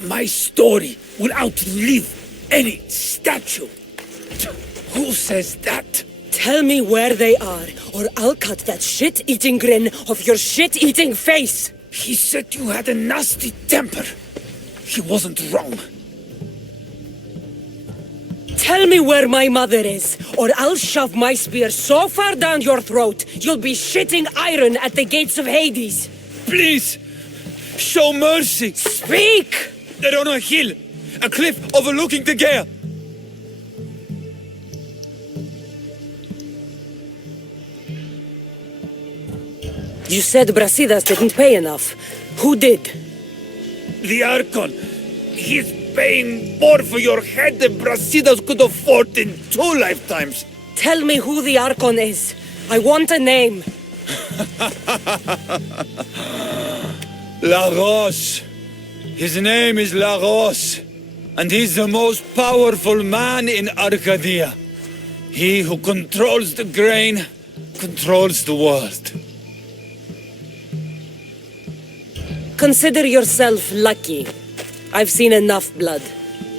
My story will outlive any statue. Who says that? Tell me where they are, or I'll cut that shit-eating grin off your shit-eating face! He said you had a nasty temper. He wasn't wrong. Tell me where my mother is, or I'll shove my spear so far down your throat, you'll be shitting iron at the gates of Hades! Please! Show mercy! Speak! They're on a hill! A cliff overlooking the gale! You said Brasidas didn't pay enough. Who did? The Archon! He's paying more for your head than Brasidas could afford in 2 lifetimes. Tell me who the Archon is. I want a name. Lagos. His name is Lagos, and he's the most powerful man in Arcadia. He who controls the grain, controls the world. Consider yourself lucky. I've seen enough blood.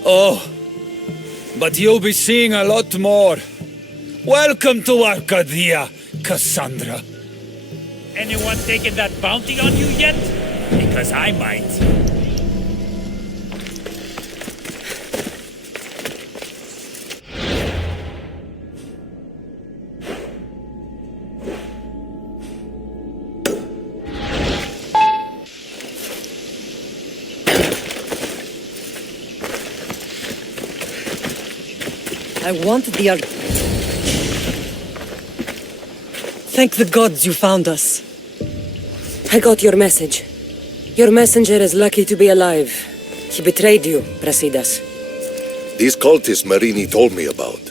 Oh, but you'll be seeing a lot more. Welcome to Arcadia, Cassandra. Anyone taken that bounty on you yet? Because I might. I want the Thank the gods you found us. I got your message. Your messenger is lucky to be alive. He betrayed you, Brasidas. These cultists Marini told me about.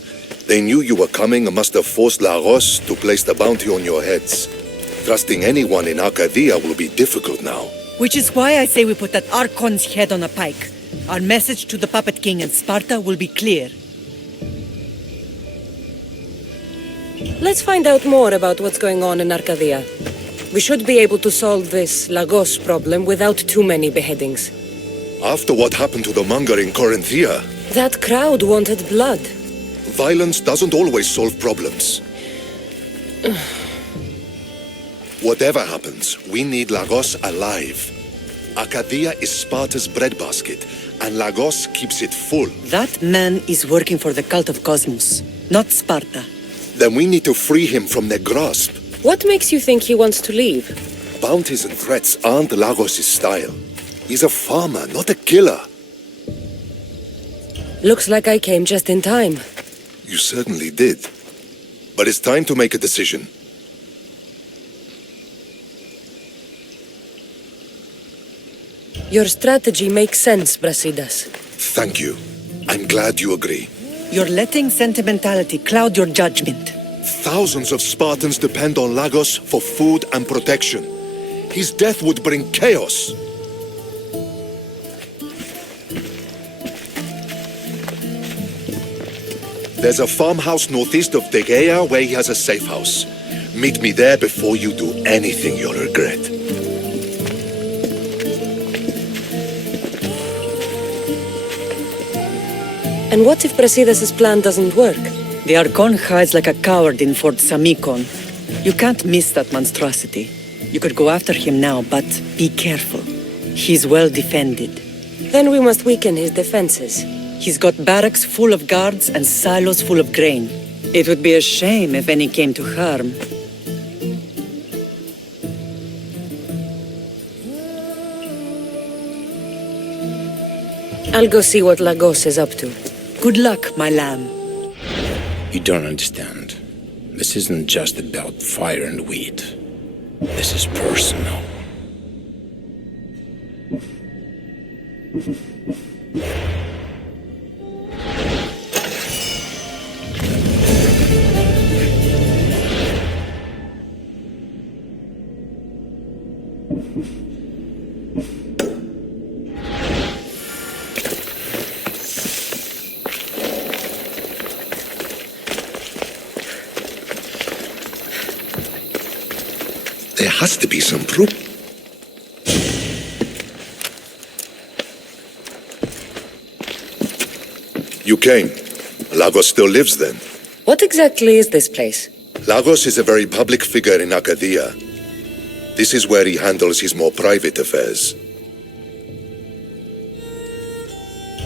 They knew you were coming and must have forced Lagos to place the bounty on your heads. Trusting anyone in Arcadia will be difficult now. Which is why I say we put that Archon's head on a pike. Our message to the Puppet King and Sparta will be clear. Let's find out more about what's going on in Arcadia. We should be able to solve this Lagos problem without too many beheadings. After what happened to the monger in Corinthia, That crowd wanted blood. violence doesn't always solve problems. Whatever happens, we need Lagos alive. Arcadia is Sparta's breadbasket, and Lagos keeps it full. That man is working for the cult of Cosmos, not Sparta. Then we need to free him from their grasp. What makes you think he wants to leave? Bounties and threats aren't Lagos' style. He's a farmer, not a killer. Looks like I came just in time. You certainly did. But it's time to make a decision. Your strategy makes sense, Brasidas. Thank you. I'm glad you agree. You're letting sentimentality cloud your judgment. Thousands of Spartans depend on Lagos for food and protection. His death would bring chaos. There's a farmhouse northeast of Degeia where he has a safe house. Meet me there before you do anything you'll regret. And what if Brasidas' plan doesn't work? The Archon hides like a coward in Fort Samikon. You can't miss that monstrosity. You could go after him now, but be careful. He's well defended. Then we must weaken his defenses. He's got barracks full of guards and silos full of grain. It would be a shame if any came to harm. I'll go see what Lagos is up to. Good luck, my lamb. You don't understand. This isn't just about fire and weed. This is personal. There has to be some proof. You came. Lagos still lives then? What exactly is this place? Lagos is a very public figure in Arcadia. This is where he handles his more private affairs.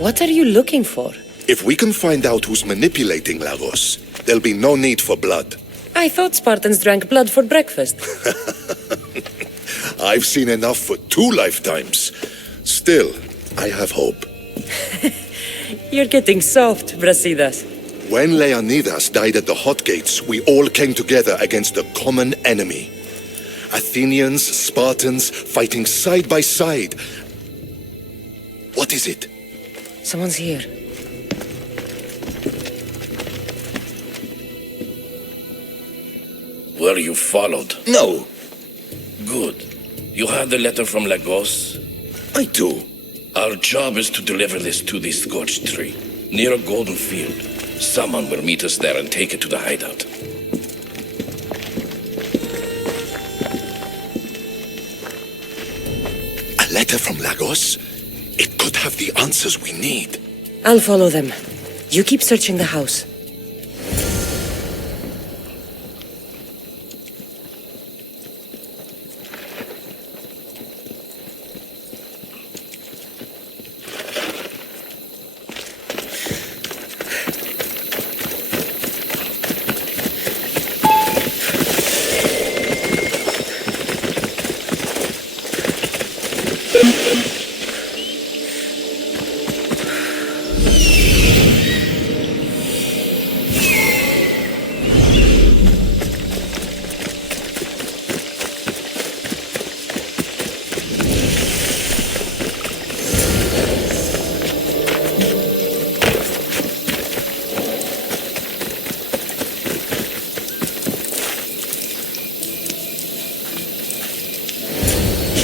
What are you looking for? If we can find out who's manipulating Lagos, there'll be no need for blood. I thought Spartans drank blood for breakfast. I've seen enough for 2 lifetimes. Still, I have hope. You're getting soft, Brasidas. When Leonidas died at the Hot Gates, we all came together against a common enemy. Athenians, Spartans, fighting side by side. What is it? Someone's here. Were you followed? No. Good. You have the letter from Lagos? I do. Our job is to deliver this to the scorched tree, near a golden field. Someone will meet us there and take it to the hideout. A letter from Lagos? It could have the answers we need. I'll follow them. You keep searching the house.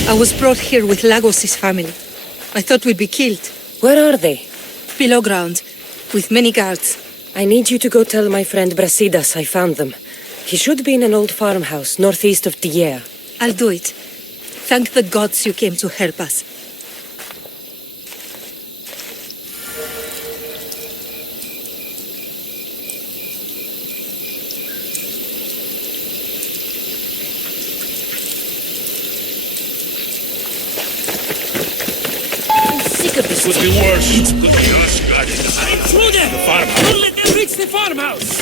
I was brought here with Lagos' family. I thought we'd be killed. Where are they? Below ground, with many guards. I need you to go tell my friend Brasidas I found them. He should be in an old farmhouse northeast of Tier. I'll do it. Thank the gods you came to help us. This would be worse. It's good just got it. Through there! The farmhouse. Don't let them reach the farmhouse!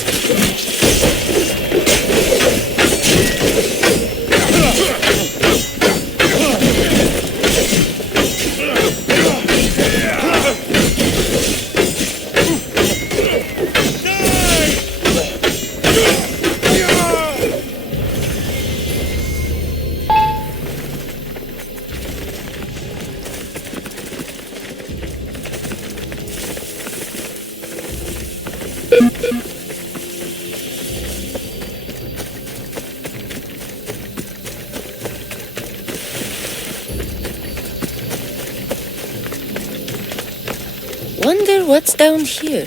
Wonder what's down here.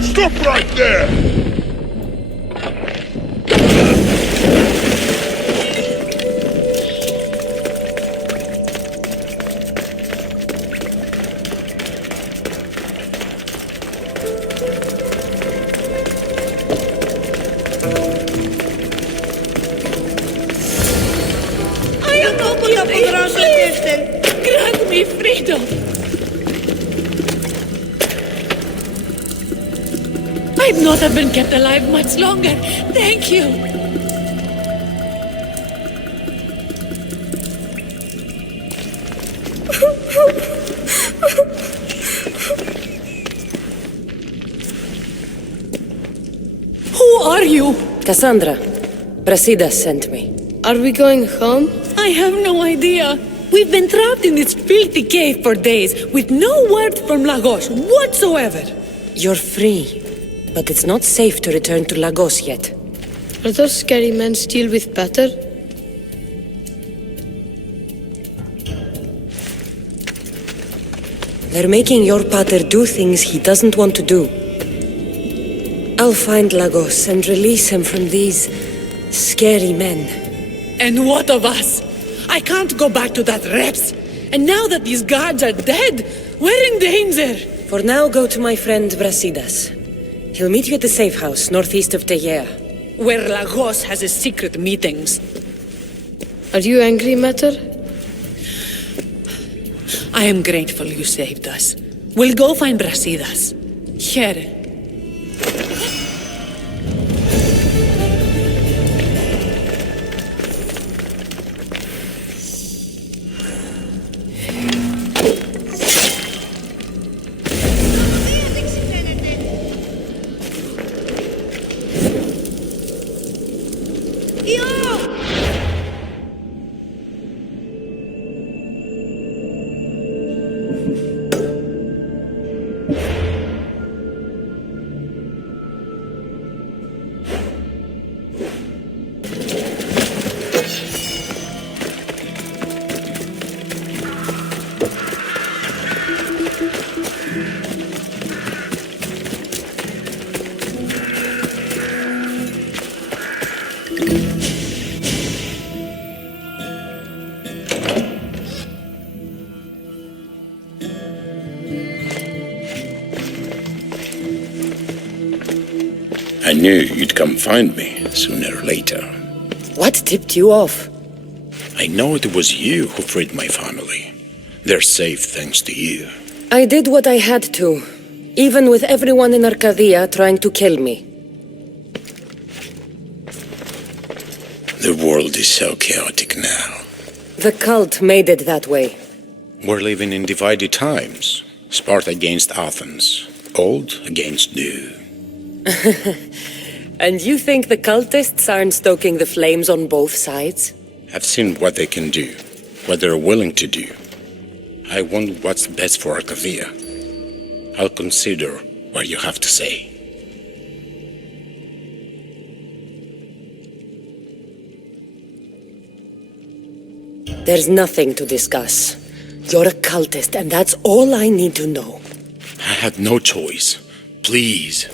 Stop right there! Grant me freedom. I'd not have been kept alive much longer. Thank you. Who are you? Cassandra. Brasidas sent me. Are we going home? I have no idea. We've been trapped in this filthy cave for days, with no word from Lagos whatsoever. You're free, but it's not safe to return to Lagos yet. Are those scary men still with Pater? They're making your Pater do things he doesn't want to do. I'll find Lagos and release him from these Scary men. And what of us? I can't go back to that Reps. And now that these guards are dead, we're in danger. For now, go to my friend Brasidas. He'll meet you at the safe house, northeast of Tegea. Where Lagos has his secret meetings. Are you angry, Mater? I am grateful you saved us. We'll go find Brasidas. Here. I knew you'd come find me sooner or later. What tipped you off? I know it was you who freed my family. They're safe thanks to you. I did what I had to, even with everyone in Arcadia trying to kill me. The world is so chaotic now. The cult made it that way. We're living in divided times. Sparta against Athens. Old against new. And you think the cultists aren't stoking the flames on both sides? I've seen what they can do, what they're willing to do. I want what's best for Arcadia. I'll consider what you have to say. There's nothing to discuss. You're a cultist, and that's all I need to know. I had no choice. Please.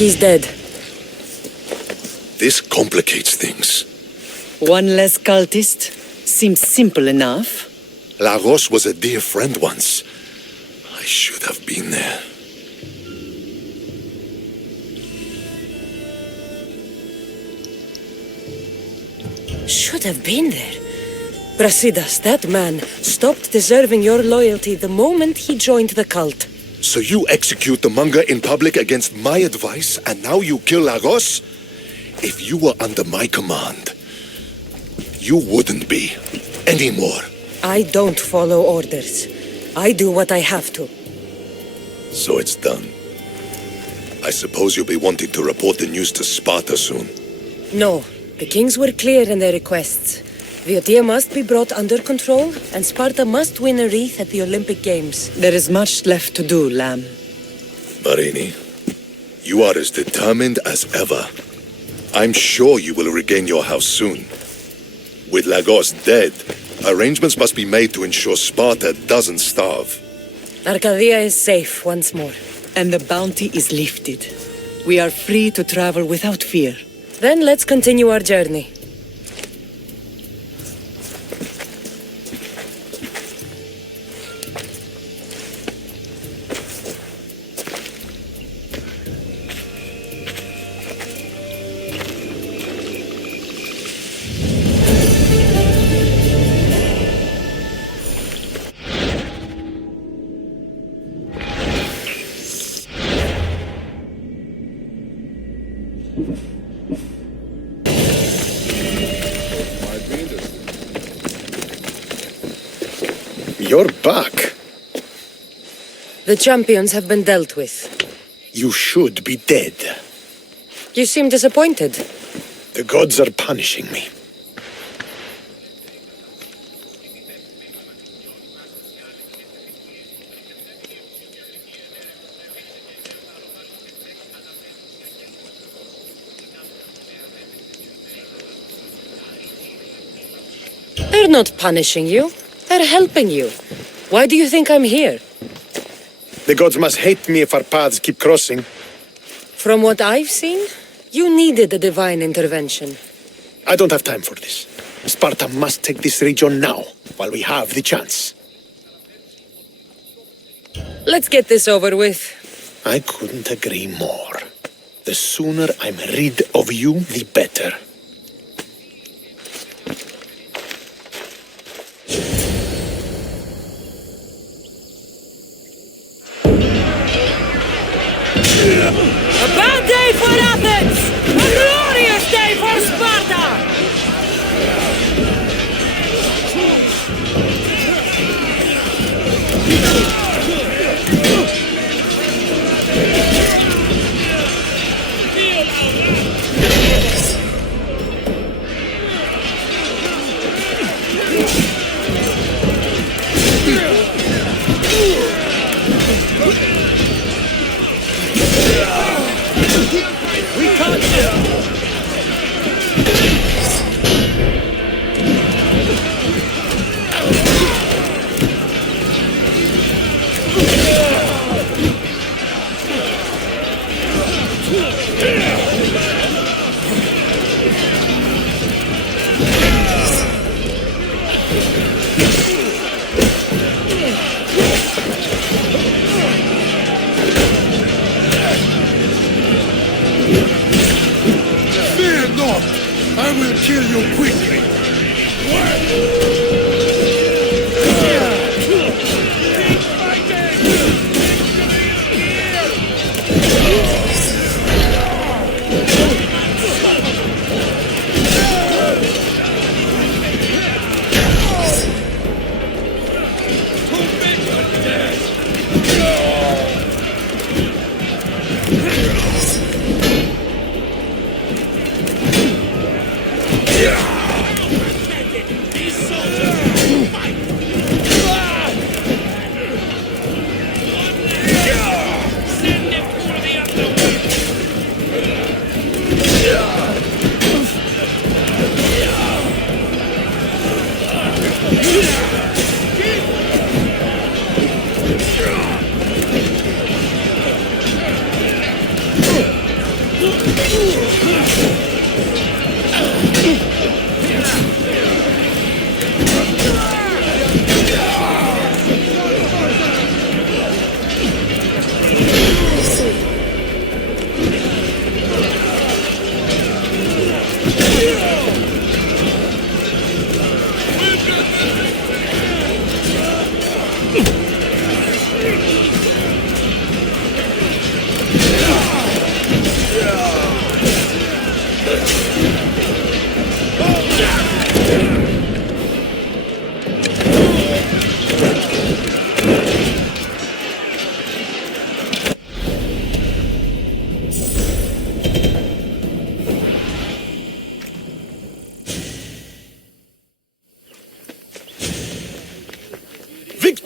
He's dead. This complicates things. One less cultist? Seems simple enough. Lagos was a dear friend once. I should have been there. Should have been there. Brasidas, that man, stopped deserving your loyalty the moment he joined the cult. So you execute the manga in public against my advice, and now you kill Lagos? If you were under my command, you wouldn't be anymore. I don't follow orders. I do what I have to. So it's done. I suppose you'll be wanting to report the news to Sparta soon. No, the kings were clear in their requests. Viotia must be brought under control, and Sparta must win a wreath at the Olympic Games. There is much left to do, Lamb. Marini, you are as determined as ever. I'm sure you will regain your house soon. With Lagos dead, arrangements must be made to ensure Sparta doesn't starve. Arcadia is safe once more. And the bounty is lifted. We are free to travel without fear. Then let's continue our journey. You're back. The champions have been dealt with. You should be dead. You seem disappointed. The gods are punishing me. They're not punishing you. They're helping you. Why do you think I'm here? The gods must hate me if our paths keep crossing. From what I've seen, you needed a divine intervention. I don't have time for this. Sparta must take this region now, while we have the chance. Let's get this over with. I couldn't agree more. The sooner I'm rid of you, the better. A bad day for Athens! A glorious day for Sparta! We can't Fear not! I will kill you quickly!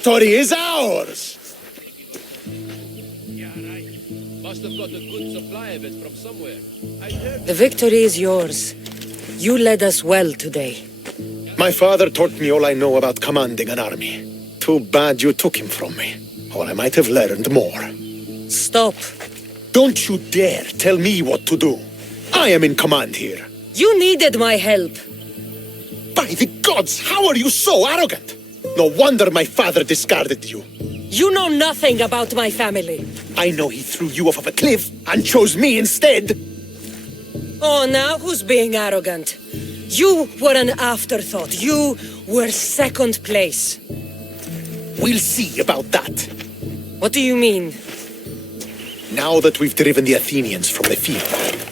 Victory is ours! Must have got a good supply of it from somewhere. The victory is yours. You led us well today. My father taught me all I know about commanding an army. Too bad you took him from me, or I might have learned more. Stop. Don't you dare tell me what to do. I am in command here. You needed my help. By the gods, how are you so arrogant? No wonder my father discarded you. You know nothing about my family. I know he threw you off of a cliff and chose me instead. Oh, now who's being arrogant? You were an afterthought. You were second place. We'll see about that. What do you mean? Now that we've driven the Athenians from the field,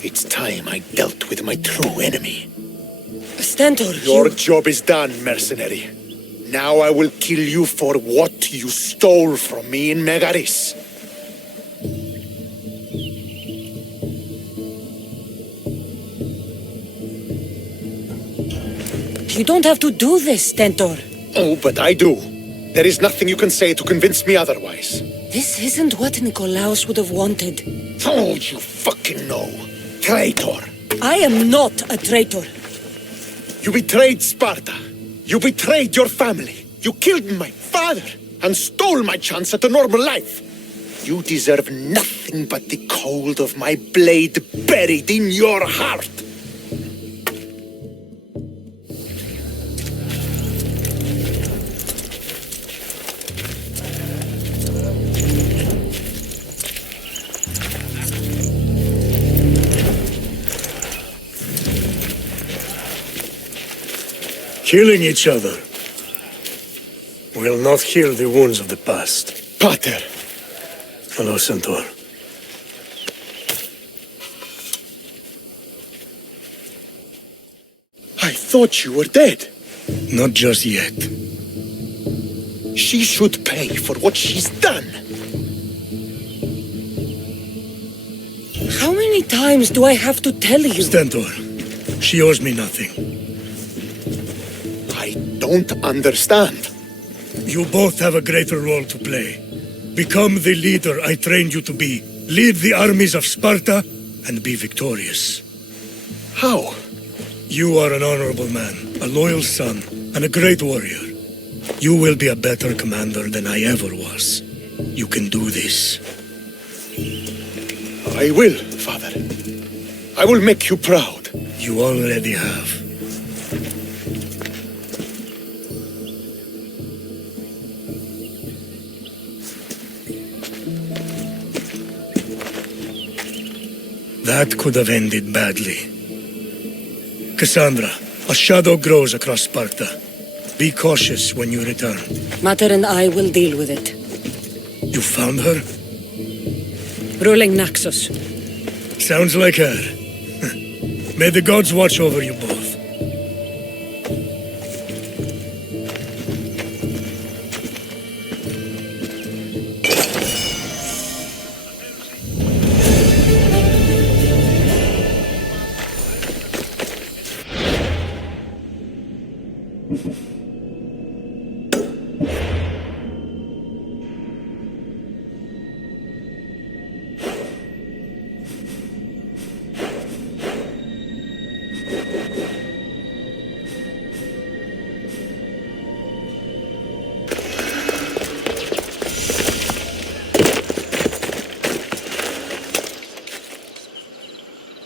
it's time I dealt with my true enemy. Stentor, Your job is done, mercenary. Now I will kill you for what you stole from me in Megaris. You don't have to do this, Stentor. Oh, but I do. There is nothing you can say to convince me otherwise. This isn't what Nikolaos would have wanted. Oh, you fucking know. Traitor. I am not a traitor. You betrayed Sparta. You betrayed your family. You killed my father and stole my chance at a normal life. You deserve nothing but the cold of my blade buried in your heart. Killing each other will not heal the wounds of the past. Pater! Hello, Centaur. I thought you were dead. Not just yet. She should pay for what she's done. How many times do I have to tell you? Stentor, she owes me nothing. I don't understand. You both have a greater role to play. Become the leader I trained you to be. Lead the armies of Sparta and be victorious. How? You are an honorable man, a loyal son, and a great warrior. You will be a better commander than I ever was. You can do this. I will, Father. I will make you proud. You already have. That could have ended badly. Cassandra, a shadow grows across Sparta. Be cautious when you return. Mater and I will deal with it. You found her? Ruling Naxos. Sounds like her. May the gods watch over you both.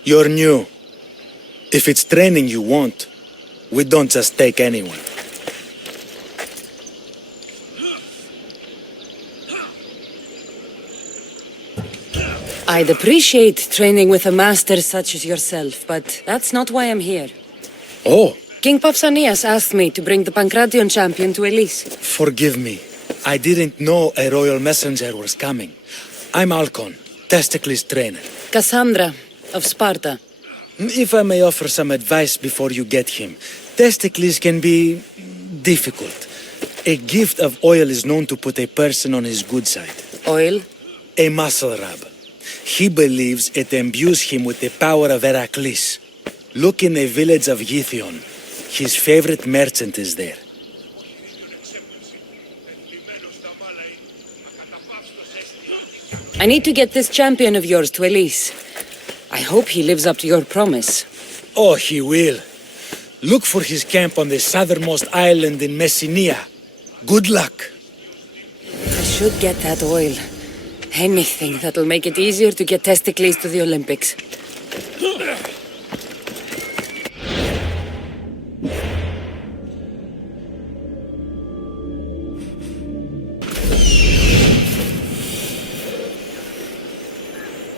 You're new. If it's training you want, we don't just take anyone. I'd appreciate training with a master such as yourself, but that's not why I'm here. Oh. King Pausanias asked me to bring the Pancration champion to Elise. Forgive me. I didn't know a royal messenger was coming. I'm Alcon, Testicles trainer. Cassandra of Sparta. If I may offer some advice before you get him, Testicles can be difficult. A gift of oil is known to put a person on his good side. Oil? A muscle rub. He believes it imbues him with the power of Heracles. Look in the village of Yithion. His favorite merchant is there. I need to get this champion of yours to Elise. I hope he lives up to your promise. Oh, he will. Look for his camp on the southernmost island in Messenia. Good luck. I should get that oil. Anything that'll make it easier to get Testicles to the Olympics.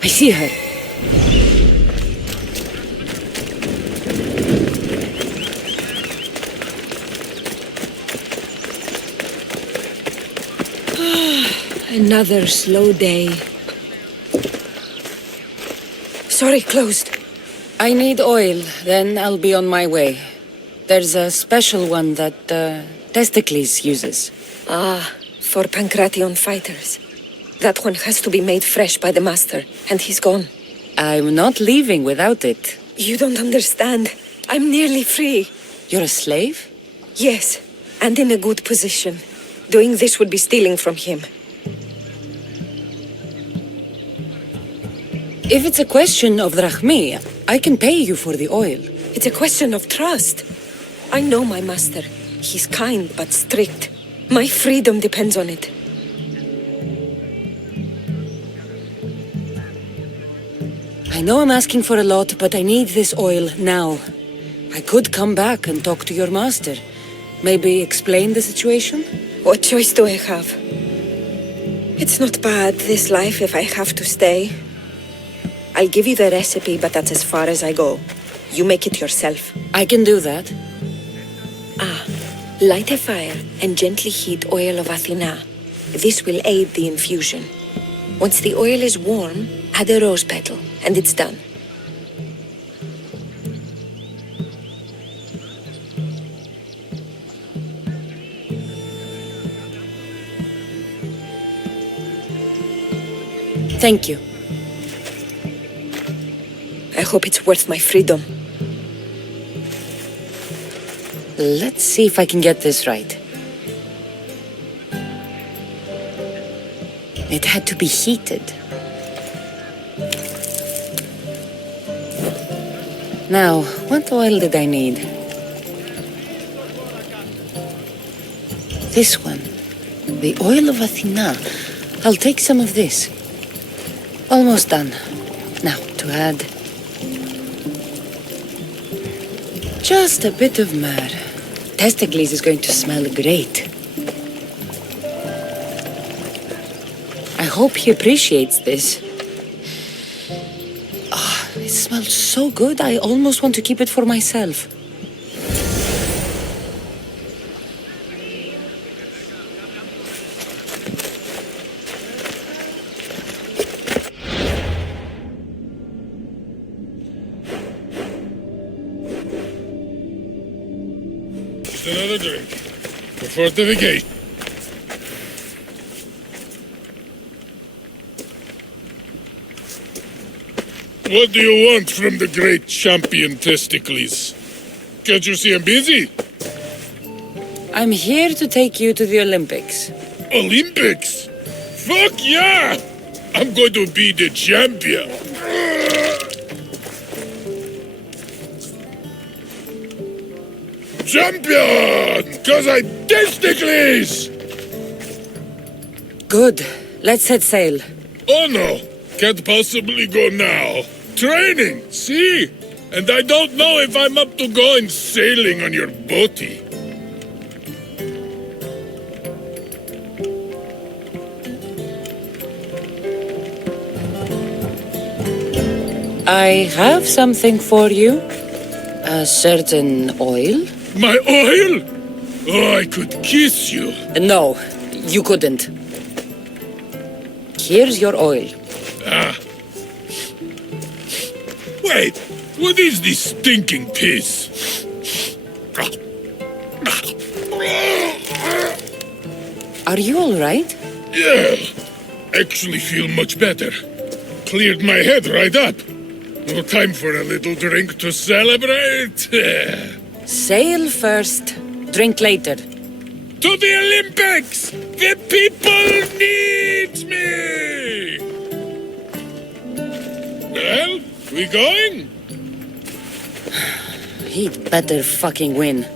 I see her. Another slow day. Sorry, closed. I need oil, then I'll be on my way. There's a special one that Testicles uses. Ah, for Pancration fighters. That one has to be made fresh by the master, and he's gone. I'm not leaving without it. You don't understand. I'm nearly free. You're a slave? Yes, and in a good position. Doing this would be stealing from him. If it's a question of drachmi, I can pay you for the oil. It's a question of trust. I know my master. He's kind but strict. My freedom depends on it. I know I'm asking for a lot, but I need this oil now. I could come back and talk to your master. Maybe explain the situation? What choice do I have? It's not bad, this life, if I have to stay. I'll give you the recipe, but that's as far as I go. You make it yourself. I can do that. Light a fire and gently heat oil of Athena. This will aid the infusion. Once the oil is warm, add a rose petal, and it's done. Thank you. I hope it's worth my freedom. Let's see if I can get this right. It had to be heated. Now, what oil did I need? This one. The oil of Athena. I'll take some of this. Almost done. Now, to add... just a bit of myrrh. Testicles is going to smell great. I hope he appreciates this. Ah, it smells so good, I almost want to keep it for myself. Another drink. For fortification. What do you want from the great champion Testicles? Can't you see I'm busy? I'm here to take you to the Olympics. Olympics? Fuck yeah! I'm going to be the champion. Champion! Cause I testicles! Good. Let's set sail. Oh no! Can't possibly go now. Training, see? And I don't know if I'm up to going sailing on your boaty. I have something for you. A certain oil. My oil? Oh, I could kiss you. No, you couldn't. Here's your oil. Wait, what is this stinking piss? Are you all right? Yeah, actually feel much better. Cleared my head right up. No time for a little drink to celebrate. Sail first, drink later. To the Olympics! The people need me! Well, we going? He'd better fucking win.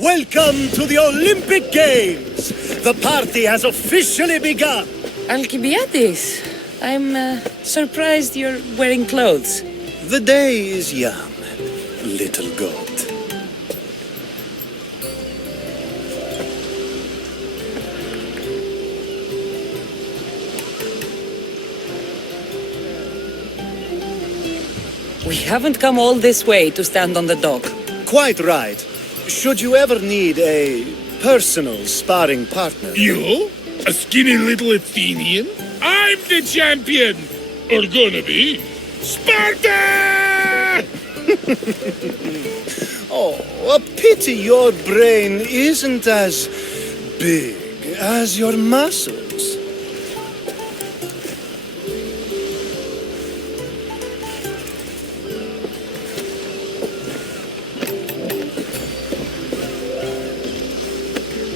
Welcome to the Olympic Games! The party has officially begun! Alcibiades, I'm Surprised you're wearing clothes. The day is young, little goat. We haven't come all this way to stand on the dock. Quite right. Should you ever need a personal sparring partner... You? A skinny little Athenian? I'm the champion! Or gonna be. Sparta! Oh, a pity your brain isn't as big as your muscles.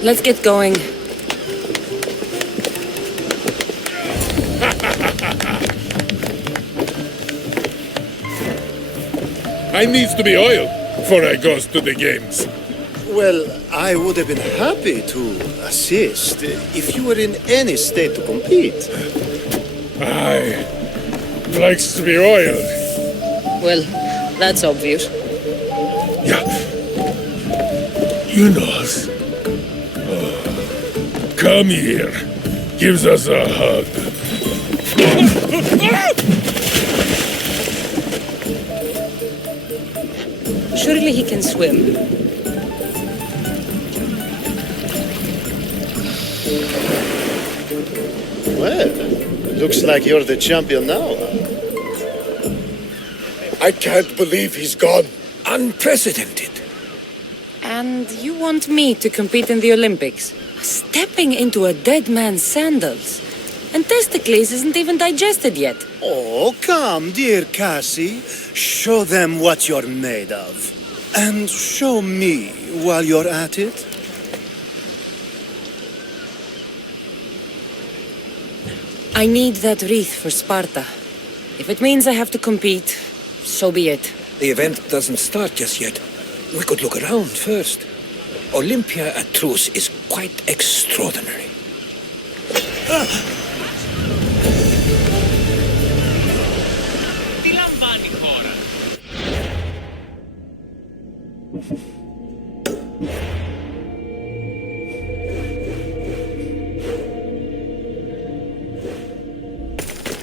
Let's get going. I needs to be oiled before I goes to the games. Well, I would have been happy to assist if you were in any state to compete. Aye. Likes to be oiled. Well, that's obvious. Yeah. You know. Come here. Gives us a hug. Surely he can swim. Well, looks like you're the champion now. I can't believe he's gone. Unprecedented. And you want me to compete in the Olympics? Stepping into a dead man's sandals. And Testicles isn't even digested yet. Oh, come, dear Cassie. Show them what you're made of. And show me while you're at it. I need that wreath for Sparta. If it means I have to compete, so be it. The event doesn't start just yet. We could look around first. Olympia at Truce is quite extraordinary.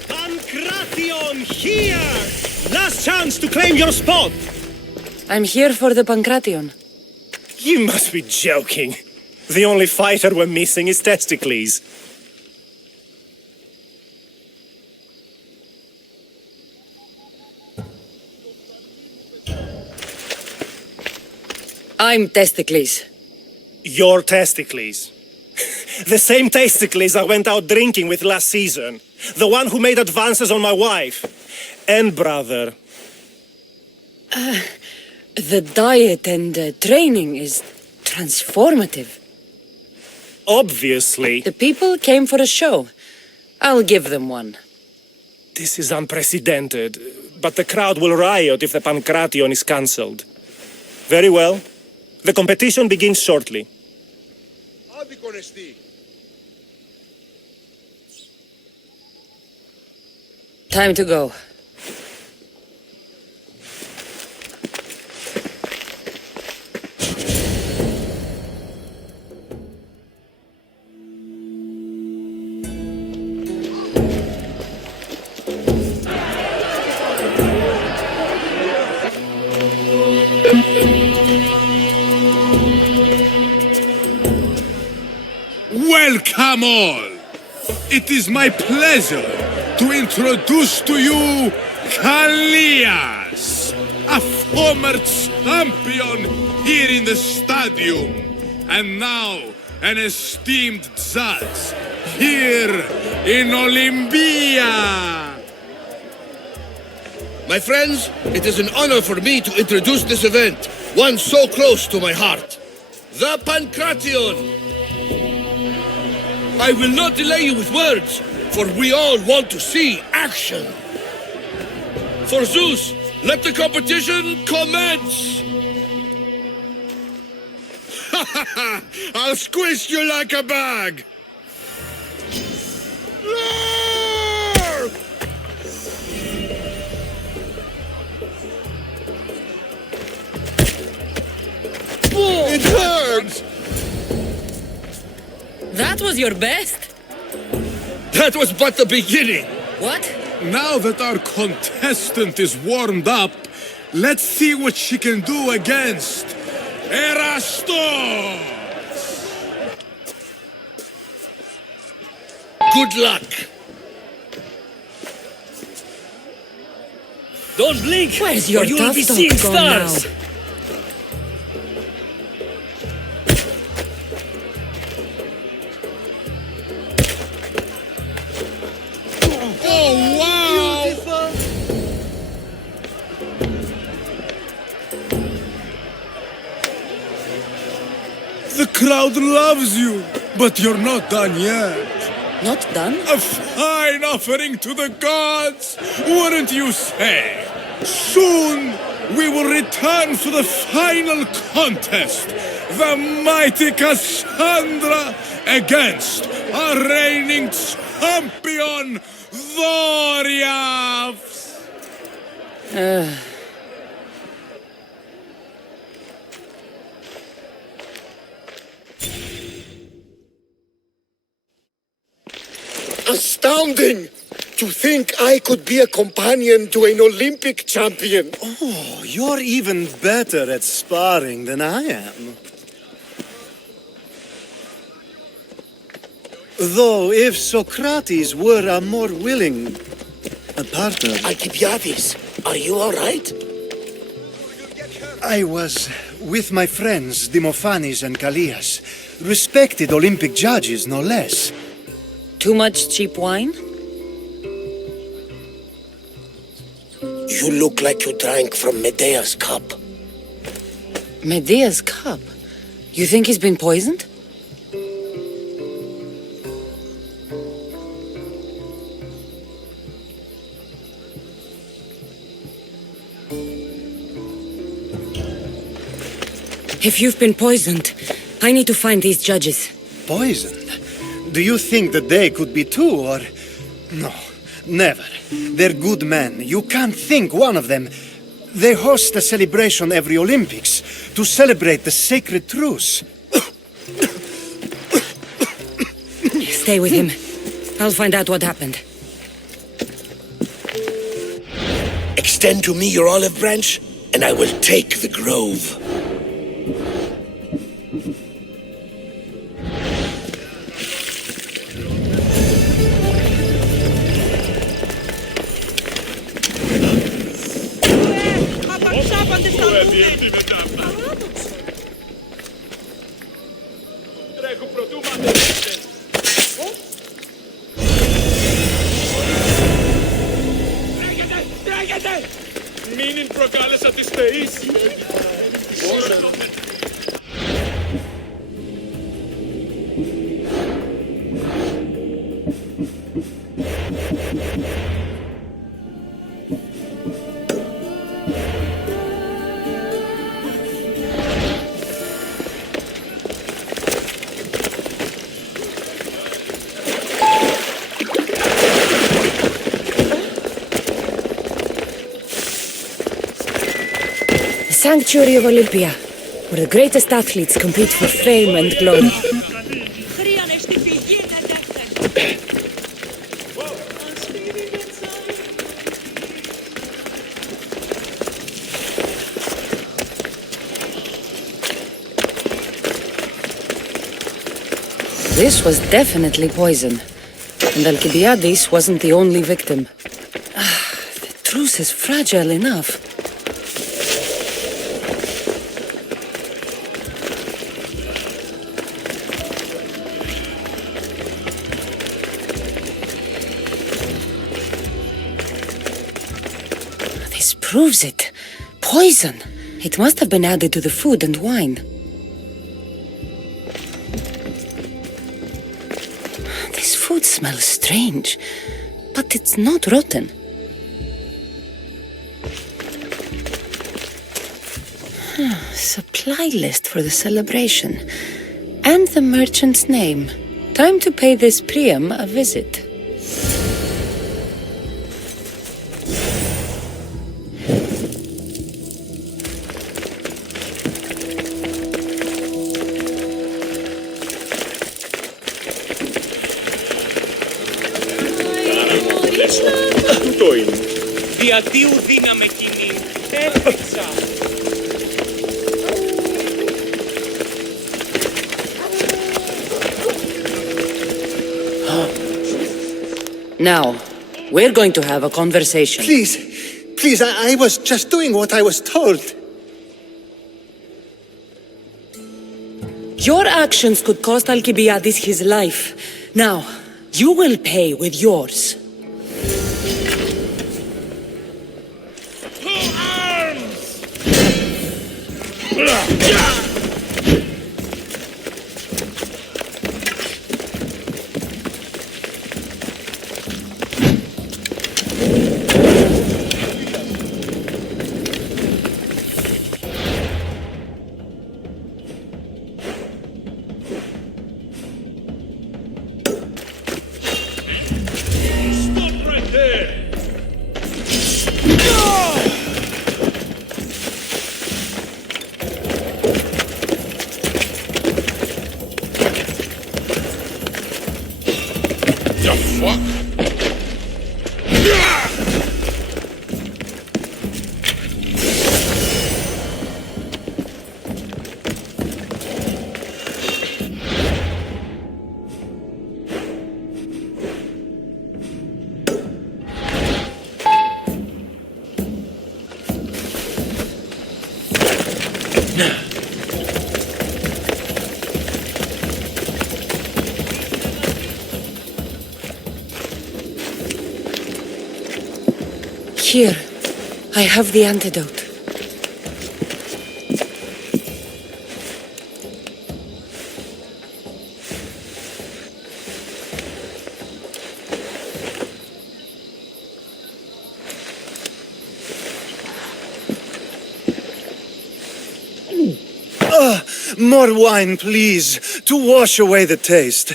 Pancration here! Last chance to claim your spot! I'm here for the Pancration. You must be joking. The only fighter we're missing is Testicles. I'm Testicles. Your Testicles. The same Testicles I went out drinking with last season. The one who made advances on my wife. And brother. The diet and training is transformative. Obviously. The people came for a show. I'll give them one. This is unprecedented, but the crowd will riot if the Pancration is cancelled. Very well. The competition begins shortly. Time to go. Welcome all! It is my pleasure to introduce to you Kallias, a former champion here in the stadium, and now an esteemed judge here in Olympia. My friends, it is an honor for me to introduce this event, one so close to my heart. The Pancration! I will not delay you with words, for we all want to see action. For Zeus, let the competition commence! I'll squish you like a bag! That was your best? That was but the beginning. What? Now that our contestant is warmed up, let's see what she can do against Erastos! Good luck. Don't blink, Where's or your you'll tough be talk seeing gone stars. now? Oh, wow! The crowd loves you, but you're not done yet. Not done? A fine offering to the gods, wouldn't you say? Soon we will return for the final contest. The mighty Cassandra against our reigning champion, Thoriafs. Astounding! To think I could be a companion to an Olympic champion. Oh, you're even better at sparring than I am. Though if Socrates were a more willing partner... Alcibiades, are you all right? I was with my friends Demophanes and Callias, respected Olympic judges, no less. Too much cheap wine? You look like you drank from Medea's cup. Medea's cup? You think he's been poisoned? If you've been poisoned, I need to find these judges. Poisoned? Do you think that they could be too, or... No, never. They're good men. You can't think one of them. They host a celebration every Olympics to celebrate the sacred truce. Stay with him. I'll find out what happened. Extend to me your olive branch, and I will take the grove. Μην προκάλεσα τις θεείς. Sanctuary of Olympia, where the greatest athletes compete for fame and glory. This was definitely poison, and Alcibiades wasn't the only victim. The truce is fragile enough. Proves it. Poison. It must have been added to the food and wine. This food smells strange, but it's not rotten. Supply list for the celebration. And the merchant's name. Time to pay this Priam a visit. Διατίου δύναμε κοινή. Έπαιξα. Now, we're going to have a conversation. Please, I was just doing what I was told. Your actions could cost Alcibiades his life. Now, you will pay with yours. Here, I have the antidote. More wine, please, to wash away the taste.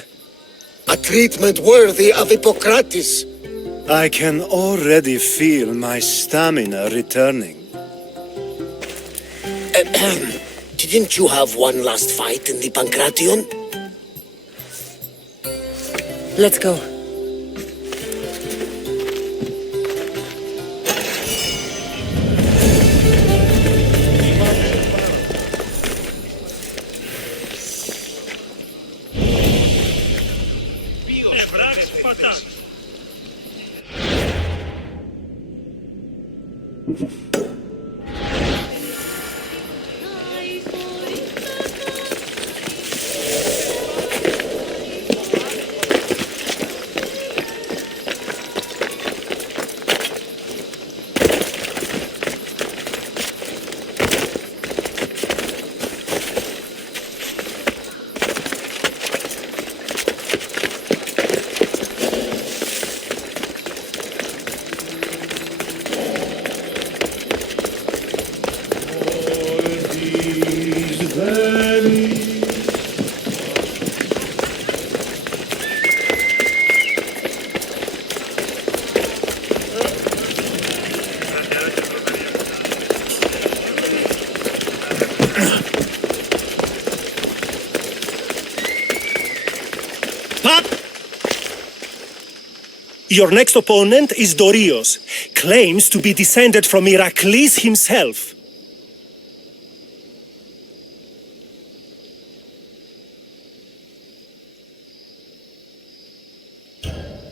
A treatment worthy of Hippocrates. I can already feel my stamina returning. Didn't you have one last fight in the Pancration? Let's go. Your next opponent is Dorios, claims to be descended from Heracles himself.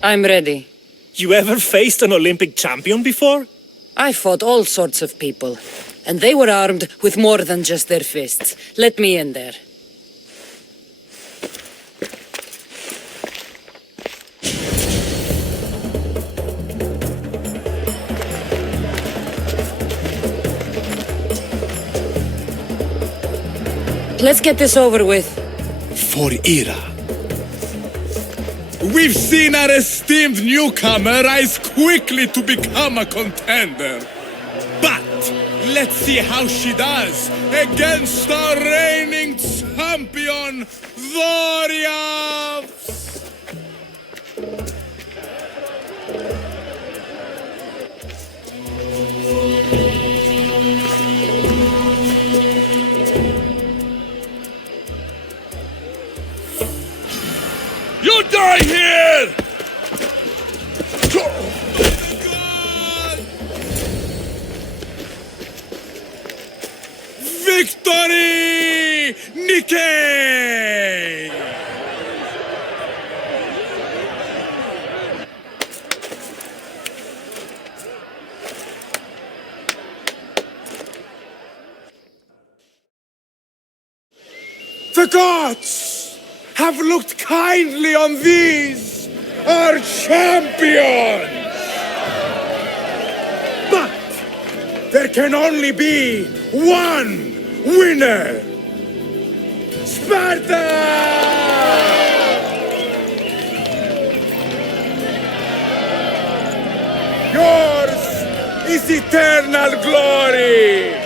I'm ready. You ever faced an Olympic champion before? I fought all sorts of people, and they were armed with more than just their fists. Let me in there. Let's get this over with. For Ira. We've seen our esteemed newcomer rise quickly to become a contender. But let's see how she does against our reigning champion, Dorios! You die here! Victory! Nikkei! The gods have looked kindly on these, our champions! But there can only be one winner! Sparta! Yours is eternal glory!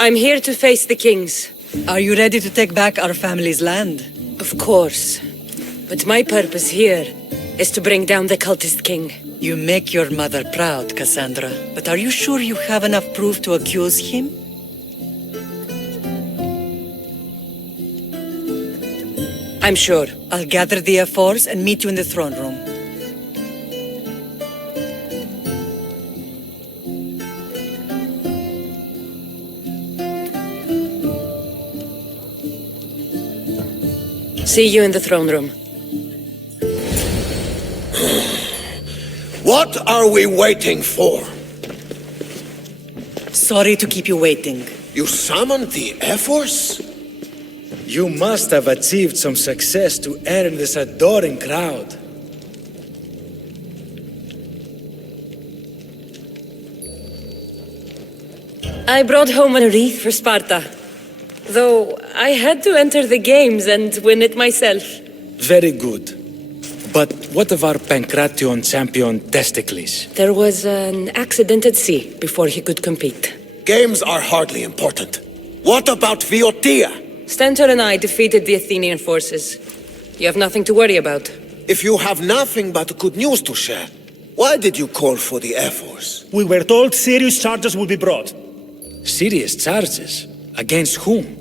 I'm here to face the kings. Are you ready to take back our family's land? Of course. But my purpose here is to bring down the cultist king. You make your mother proud, Cassandra. But are you sure you have enough proof to accuse him? I'm sure. I'll gather the F-Force and meet you in the throne room. See you in the throne room. What are we waiting for? Sorry to keep you waiting. You summoned the F-Force? You must have achieved some success to earn this adoring crowd. I brought home a wreath for Sparta. Though I had to enter the games and win it myself. Very good. But what of our Pancration champion Testicles? There was an accident at sea before he could compete. Games are hardly important. What about Viotia? Stentor and I defeated the Athenian forces. You have nothing to worry about. If you have nothing but good news to share, why did you call for the Air Force? We were told serious charges would be brought. Serious charges? Against whom?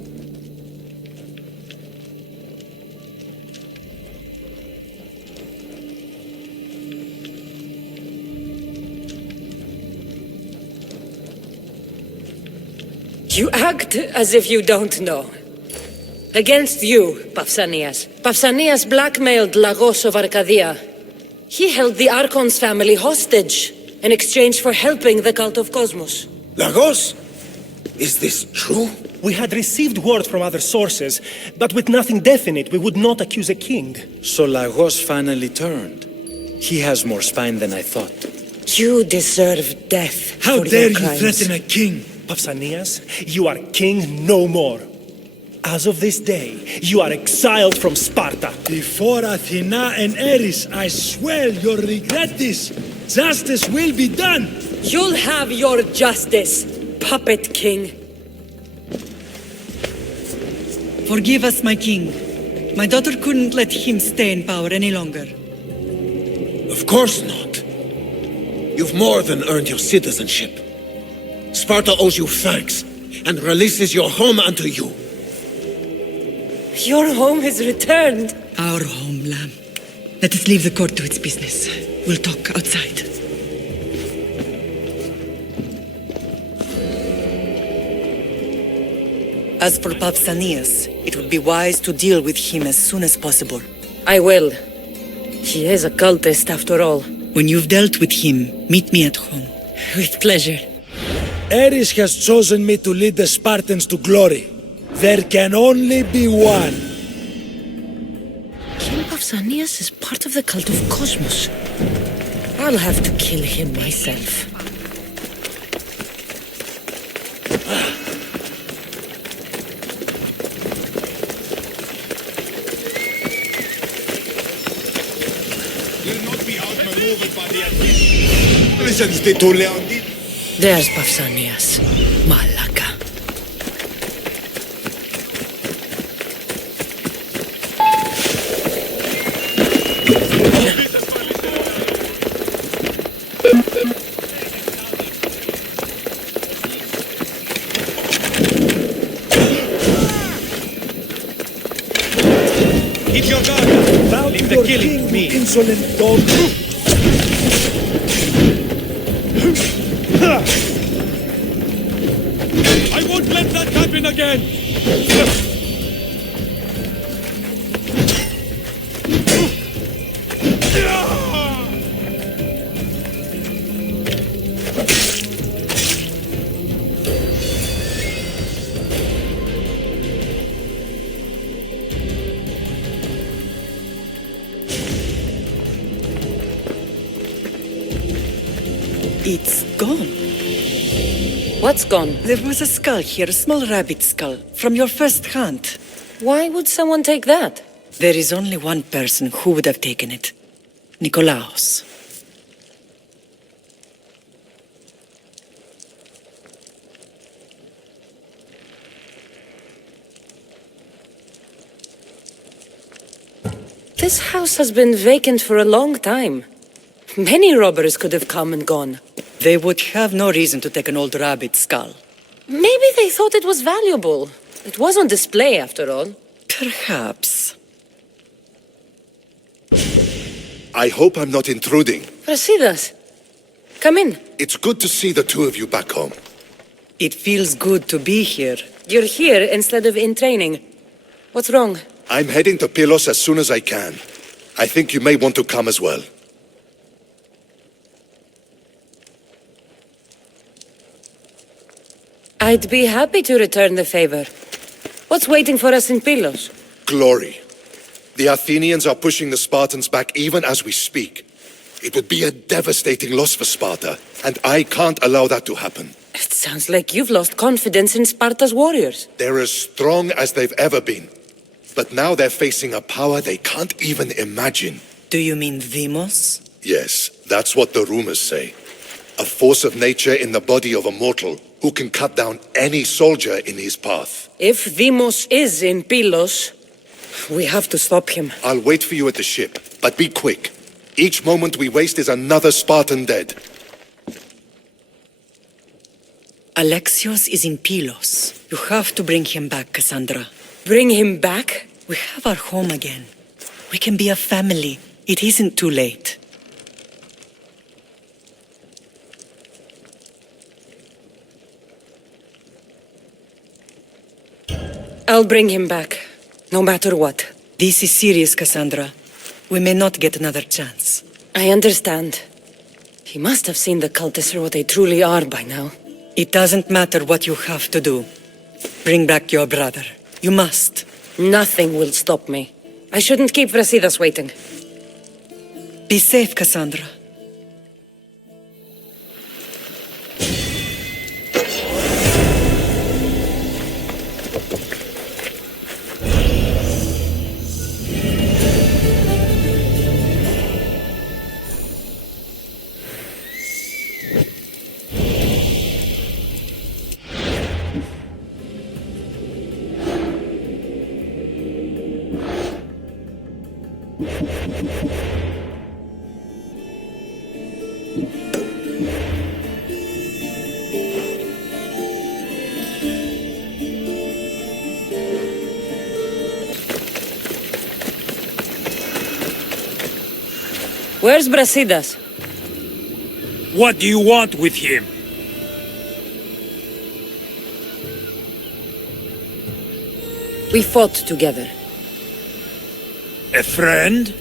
You act as if you don't know. Against you, Pausanias. Pausanias blackmailed Lagos of Arcadia. He held the Archon's family hostage in exchange for helping the cult of Cosmos. Lagos? Is this true? We had received word from other sources, but with nothing definite, we would not accuse a king. So Lagos finally turned. He has more spine than I thought. You deserve death. How for dare your you crimes. threaten a king? Pausanias, you are king no more. As of this day, you are exiled from Sparta. Before Athena and Ares, I swear you'll regret this. Justice will be done. You'll have your justice, puppet king. Forgive us, my king. My daughter couldn't let him stay in power any longer. Of course not. You've more than earned your citizenship. Sparta owes you thanks, and releases your home unto you. Your home is returned. Our home, lamb. Let us leave the court to its business. We'll talk outside. As for Pausanias, it would be wise to deal with him as soon as possible. I will. He is a cultist after all. When you've dealt with him, meet me at home. With pleasure. Ares has chosen me to lead the Spartans to glory. There can only be one. King Pausanias is part of the cult of Cosmos. I'll have to kill him myself. There's Pausanias. Malaka. Keep your guard up. Bow Leave the killing to me. Insolent dog. I won't let that happen again! It's gone. What's gone? There was a skull here, a small rabbit skull, from your first hunt. Why would someone take that? There is only one person who would have taken it. Nikolaos. This house has been vacant for a long time. Many robbers could have come and gone. They would have no reason to take an old rabbit skull. Maybe they thought it was valuable. It was on display, after all. Perhaps. I hope I'm not intruding. Brasidas, come in. It's good to see the two of you back home. It feels good to be here. You're here instead of in training. What's wrong? I'm heading to Pylos as soon as I can. I think you may want to come as well. I'd be happy to return the favor. What's waiting for us in Pylos? Glory. The Athenians are pushing the Spartans back even as we speak. It would be a devastating loss for Sparta, and I can't allow that to happen. It sounds like you've lost confidence in Sparta's warriors. They're as strong as they've ever been. But now they're facing a power they can't even imagine. Do you mean Deimos? Yes, that's what the rumors say. A force of nature in the body of a mortal who can cut down any soldier in his path. If Deimos is in Pylos, we have to stop him. I'll wait for you at the ship, but be quick. Each moment we waste is another Spartan dead. Alexios is in Pylos. You have to bring him back, Cassandra. Bring him back? We have our home again. We can be a family. It isn't too late. I'll bring him back, no matter what. This is serious, Cassandra. We may not get another chance. I understand. He must have seen the cultists for what they truly are by now. It doesn't matter what you have to do. Bring back your brother. You must. Nothing will stop me. I shouldn't keep Brasidas waiting. Be safe, Cassandra. Where's Brasidas? What do you want with him? We fought together. A friend?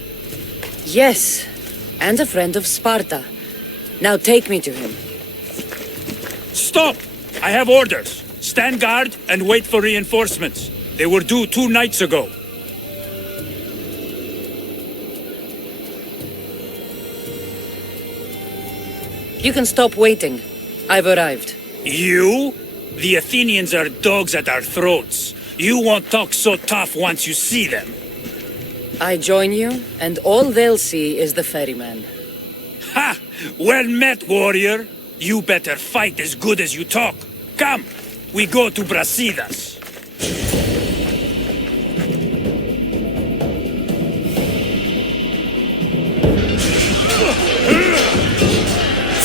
Yes, and a friend of Sparta. Now take me to him. Stop! I have orders. Stand guard and wait for reinforcements. They were due 2 nights ago. You can stop waiting. I've arrived. You? The Athenians are dogs at our throats. You won't talk so tough once you see them. I join you, and all they'll see is the ferryman. Ha! Well met, warrior. You better fight as good as you talk. Come, we go to Brasidas.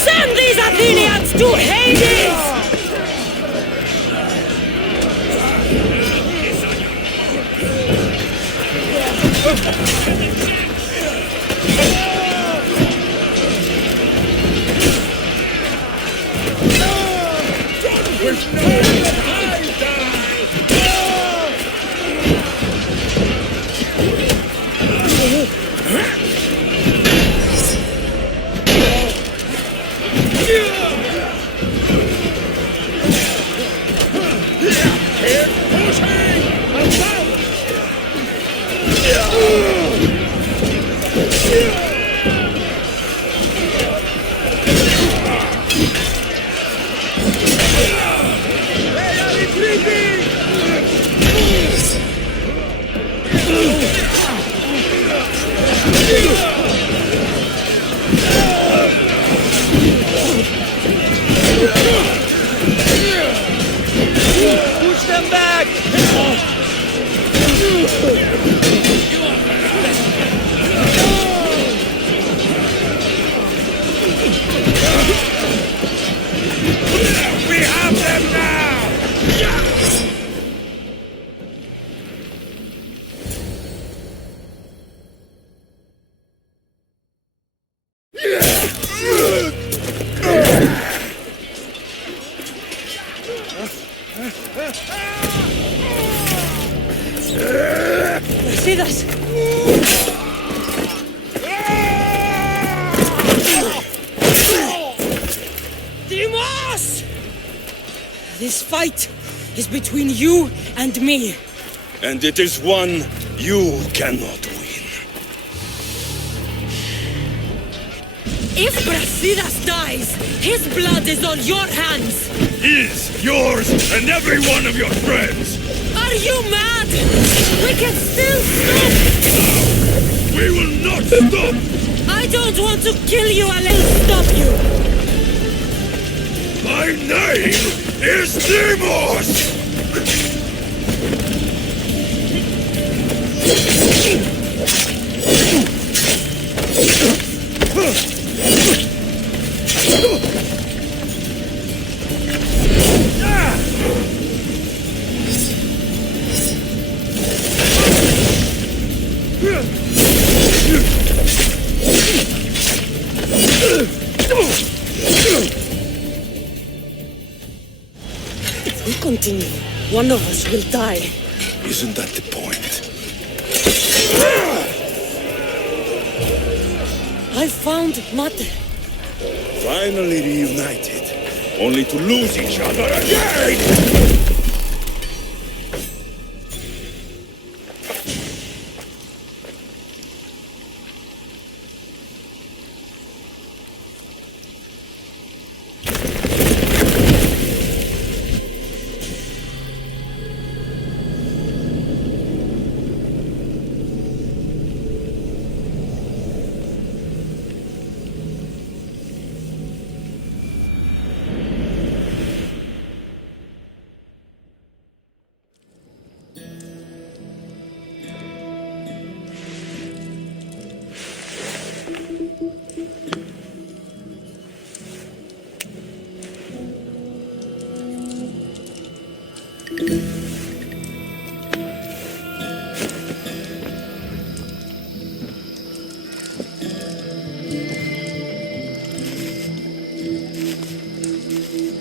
Send these Athenians to Hades! Push them back! We have them now! Brasidas! Timos! This fight is between you and me. And it is one you cannot win. If Brasidas dies, his blood is on your hands. His, yours, and every one of your friends. Are you mad? We can still stop! We will not stop! I don't want to kill you, I'll stop you! My name is Demos! If we continue, one of us will die. Isn't that the point? I found Mate. Finally reunited, only to lose each other again!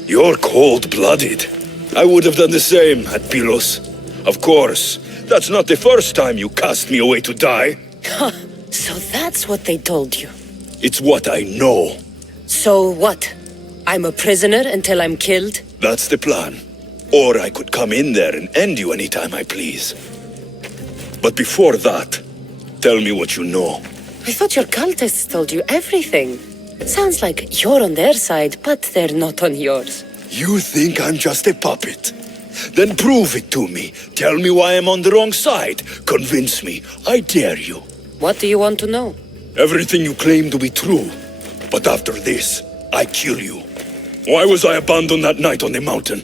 You're cold-blooded. I would have done the same at Pylos. Of course, that's not the first time you cast me away to die. So that's what they told you. It's what I know. So what? I'm a prisoner until I'm killed? That's the plan. Or I could come in there and end you anytime I please. But before that, tell me what you know. I thought your cultists told you everything. Sounds like you're on their side, but they're not on yours. You think I'm just a puppet? Then prove it to me. Tell me why I'm on the wrong side. Convince me. I dare you. What do you want to know? Everything you claim to be true. But after this, I kill you. Why was I abandoned that night on the mountain?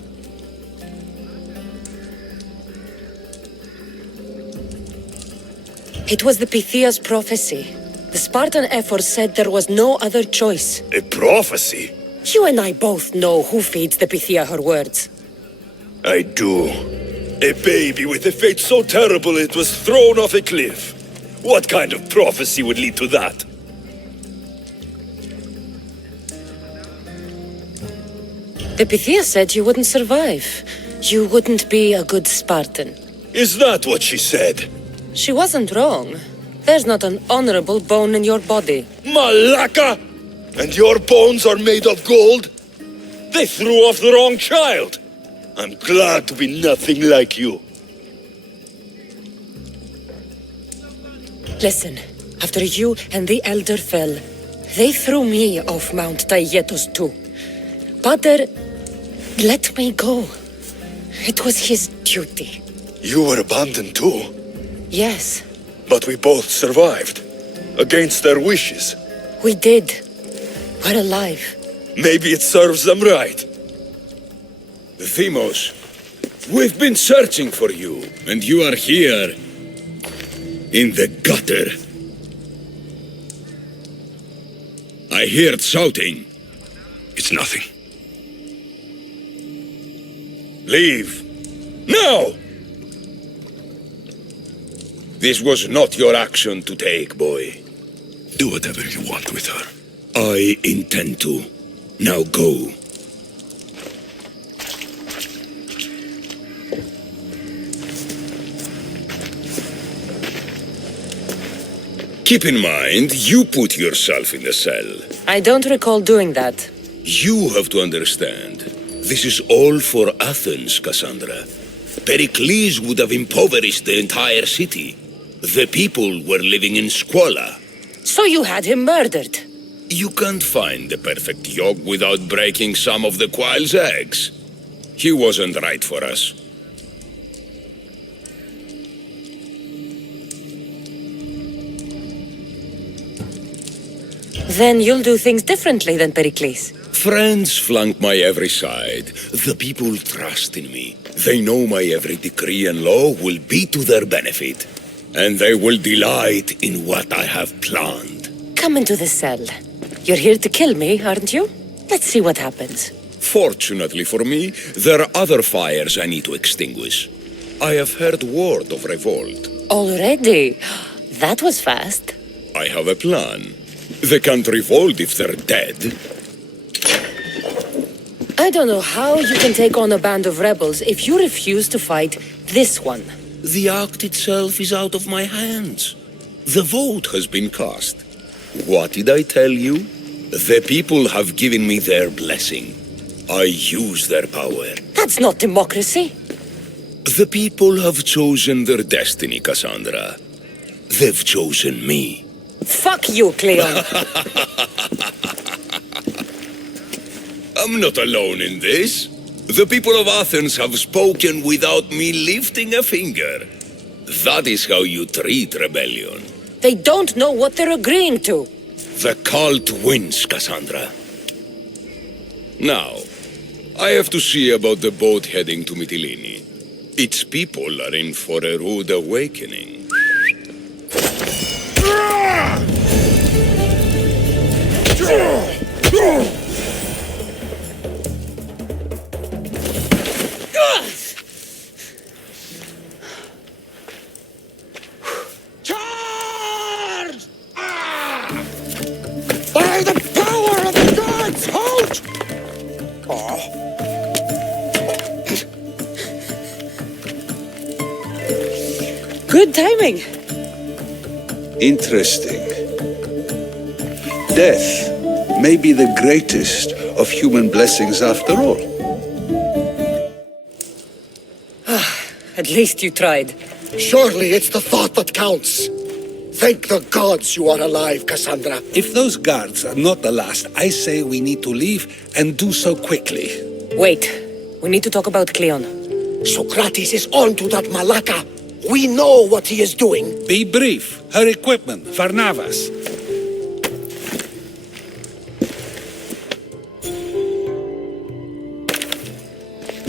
It was the Pythia's prophecy. The Spartan effort said there was no other choice. A prophecy? You and I both know who feeds the Pythia her words. I do. A baby with a fate so terrible it was thrown off a cliff. What kind of prophecy would lead to that? The Pythia said you wouldn't survive. You wouldn't be a good Spartan. Is that what she said? She wasn't wrong. There's not an honorable bone in your body. Malaka! And your bones are made of gold? They threw off the wrong child. I'm glad to be nothing like you. Listen, after you and the Elder fell, they threw me off Mount Taietos too. Pater let me go. It was his duty. You were abandoned too? Yes. But we both survived. Against their wishes. We did. We're alive. Maybe it serves them right. Themos, we've been searching for you, and you are here. In the gutter. I heard shouting. It's nothing. Leave. Now! This was not your action to take, boy. Do whatever you want with her. I intend to. Now go. Keep in mind, you put yourself in the cell. I don't recall doing that. You have to understand. This is all for Athens, Cassandra. Pericles would have impoverished the entire city. The people were living in squalor. So you had him murdered? You can't find the perfect yolk without breaking some of the quail's eggs. He wasn't right for us. Then you'll do things differently than Pericles. Friends flank my every side. The people trust in me. They know my every decree and law will be to their benefit. And they will delight in what I have planned. Come into the cell. You're here to kill me, aren't you? Let's see what happens. Fortunately for me, there are other fires I need to extinguish. I have heard word of revolt. Already? That was fast. I have a plan. They can't revolt if they're dead. I don't know how you can take on a band of rebels if you refuse to fight this one. The act itself is out of my hands. The vote has been cast. What did I tell you? The people have given me their blessing. I use their power. That's not democracy. The people have chosen their destiny, Cassandra. They've chosen me. Fuck you, Cleon. I'm not alone in this. The people of Athens have spoken without me lifting a finger. That is how you treat rebellion. They don't know what they're agreeing to. The cult wins, Cassandra. Now, I have to see about the boat heading to Mytilene. Its people are in for a rude awakening. Charge! By the power of the gods, halt! Good timing. Interesting. Death may be the greatest of human blessings after all. At least you tried. Surely it's the thought that counts. Thank the gods you are alive, Cassandra. If those guards are not the last, I say we need to leave and do so quickly. Wait. We need to talk about Cleon. Socrates is on to that Malaka. We know what he is doing. Be brief. Her equipment, Varnavas.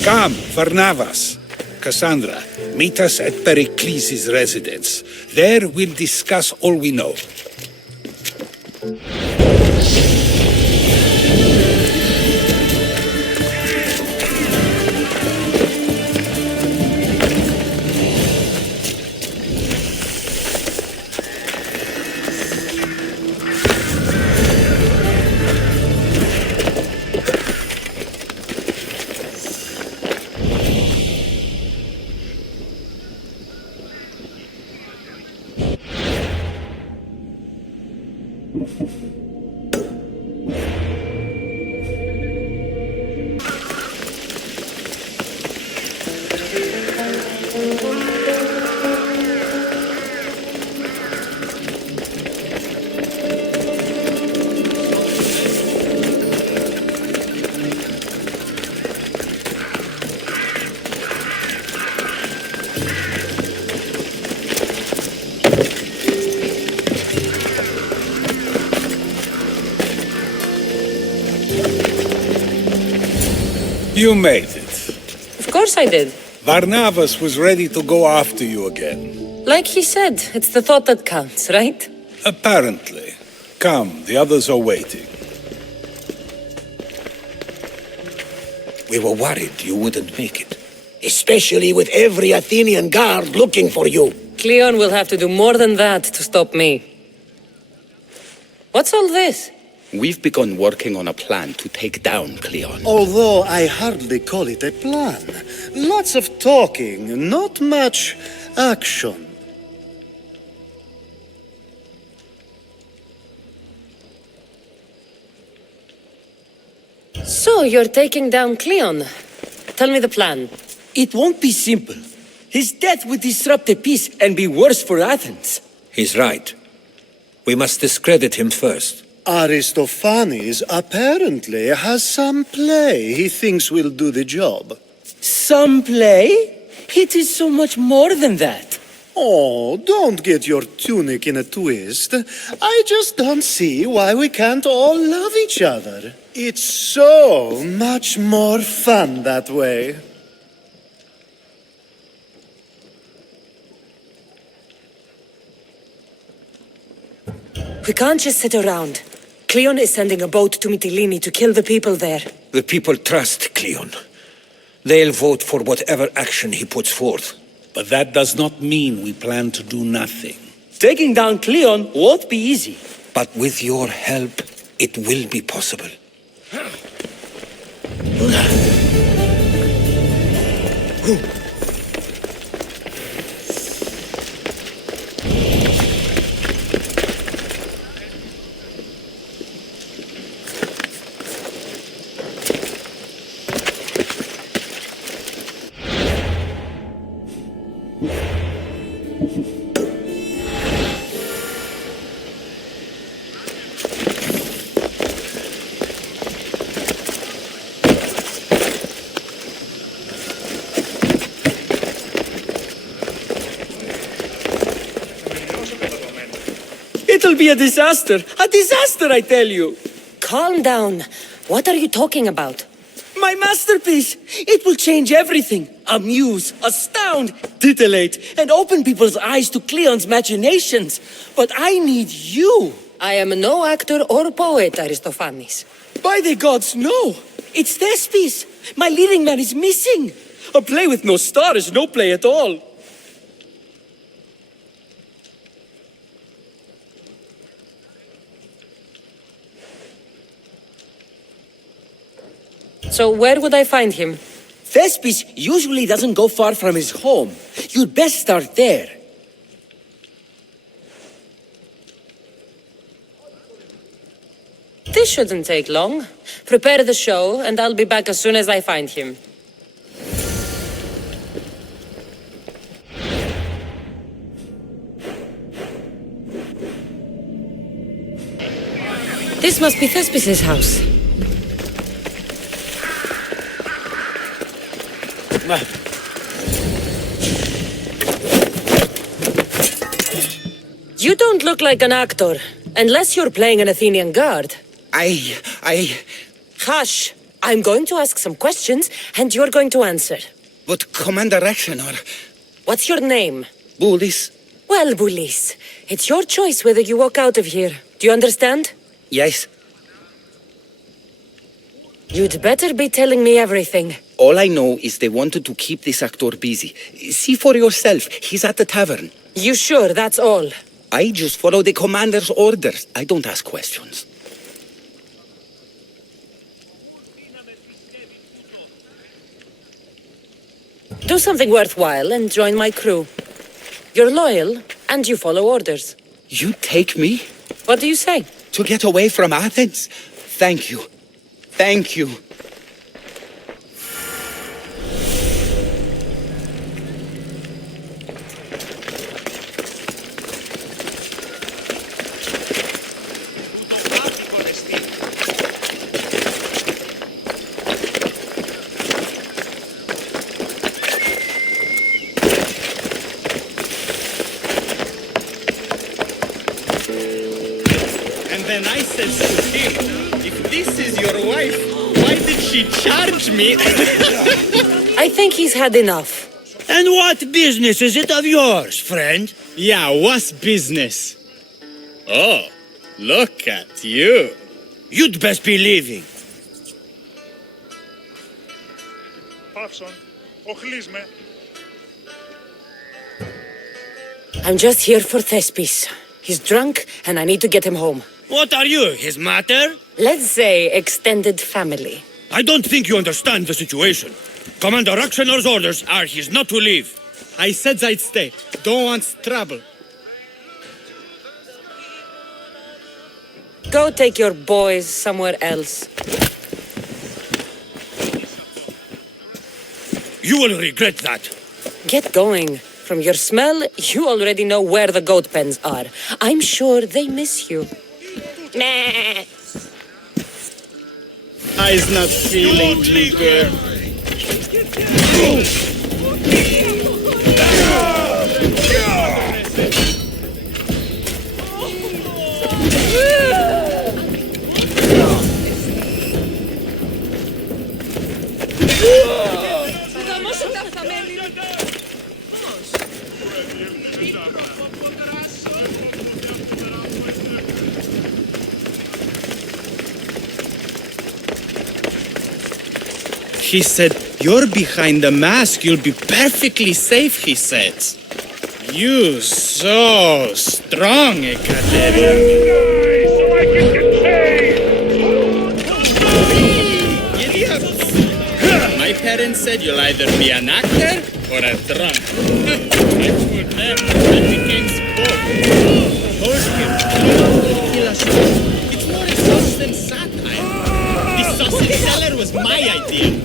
Come, Varnavas. Cassandra, meet us at Pericles' residence. There we'll discuss all we know. You made it. Of course I did. Varnavas was ready to go after you again. Like he said, it's the thought that counts, right? Apparently. Come, the others are waiting. We were worried you wouldn't make it. Especially with every Athenian guard looking for you. Cleon will have to do more than that to stop me. What's all this? We've begun working on a plan to take down Cleon. Although I hardly call it a plan. Lots of talking, not much action. So, you're taking down Cleon. Tell me the plan. It won't be simple. His death would disrupt the peace and be worse for Athens. He's right. We must discredit him first. Aristophanes apparently has some play he thinks will do the job. Some play? It is so much more than that. Oh, don't get your tunic in a twist. I just don't see why we can't all love each other. It's so much more fun that way. We can't just sit around. Cleon is sending a boat to Mytilene to kill the people there. The people trust Cleon. They'll vote for whatever action he puts forth. But that does not mean we plan to do nothing. Taking down Cleon won't be easy. But with your help, it will be possible. It'll be a disaster. A disaster, I tell you. Calm down. What are you talking about? My masterpiece. It will change everything. Amuse, astound, titillate, and open people's eyes to Cleon's machinations. But I need you. I am no actor or poet, Aristophanes. By the gods, no. It's Thespis. My leading man is missing. A play with no star is no play at all. So where would I find him? Thespis usually doesn't go far from his home. You'd best start there. This shouldn't take long. Prepare the show, and I'll be back as soon as I find him. This must be Thespis' house. You don't look like an actor, unless you're playing an Athenian guard. Hush! I'm going to ask some questions, and you're going to answer. But Commander Rexenor... What's your name? Bulis? Well, Bulis, it's your choice whether you walk out of here. Do you understand? Yes. You'd better be telling me everything. All I know is they wanted to keep this actor busy. See for yourself, he's at the tavern. You sure that's all? I just follow the commander's orders. I don't ask questions. Do something worthwhile and join my crew. You're loyal, and you follow orders. You take me? What do you say? To get away from Athens? Thank you. Thank you. Then I said to him, if this is your wife, why did she charge me? I think he's had enough. And what business is it of yours, friend? Yeah, what's business? Oh, look at you. You'd best be leaving. I'm just here for Thespis. He's drunk, and I need to get him home. What are you, his mater? Let's say extended family. I don't think you understand the situation. Commander Rexenor's orders are he's not to leave. I said I'd stay. Don't want trouble. Go take your boys somewhere else. You will regret that. Get going. From your smell, you already know where the goat pens are. I'm sure they miss you. Nah. I's not feeling too good. He said, you're behind the mask, you'll be perfectly safe, he said. You so strong, Ekaterina. Idiots! My parents said you'll either be an actor or a drunk. I told them I became both. It's more sauce than satire. The sausage seller was my idea.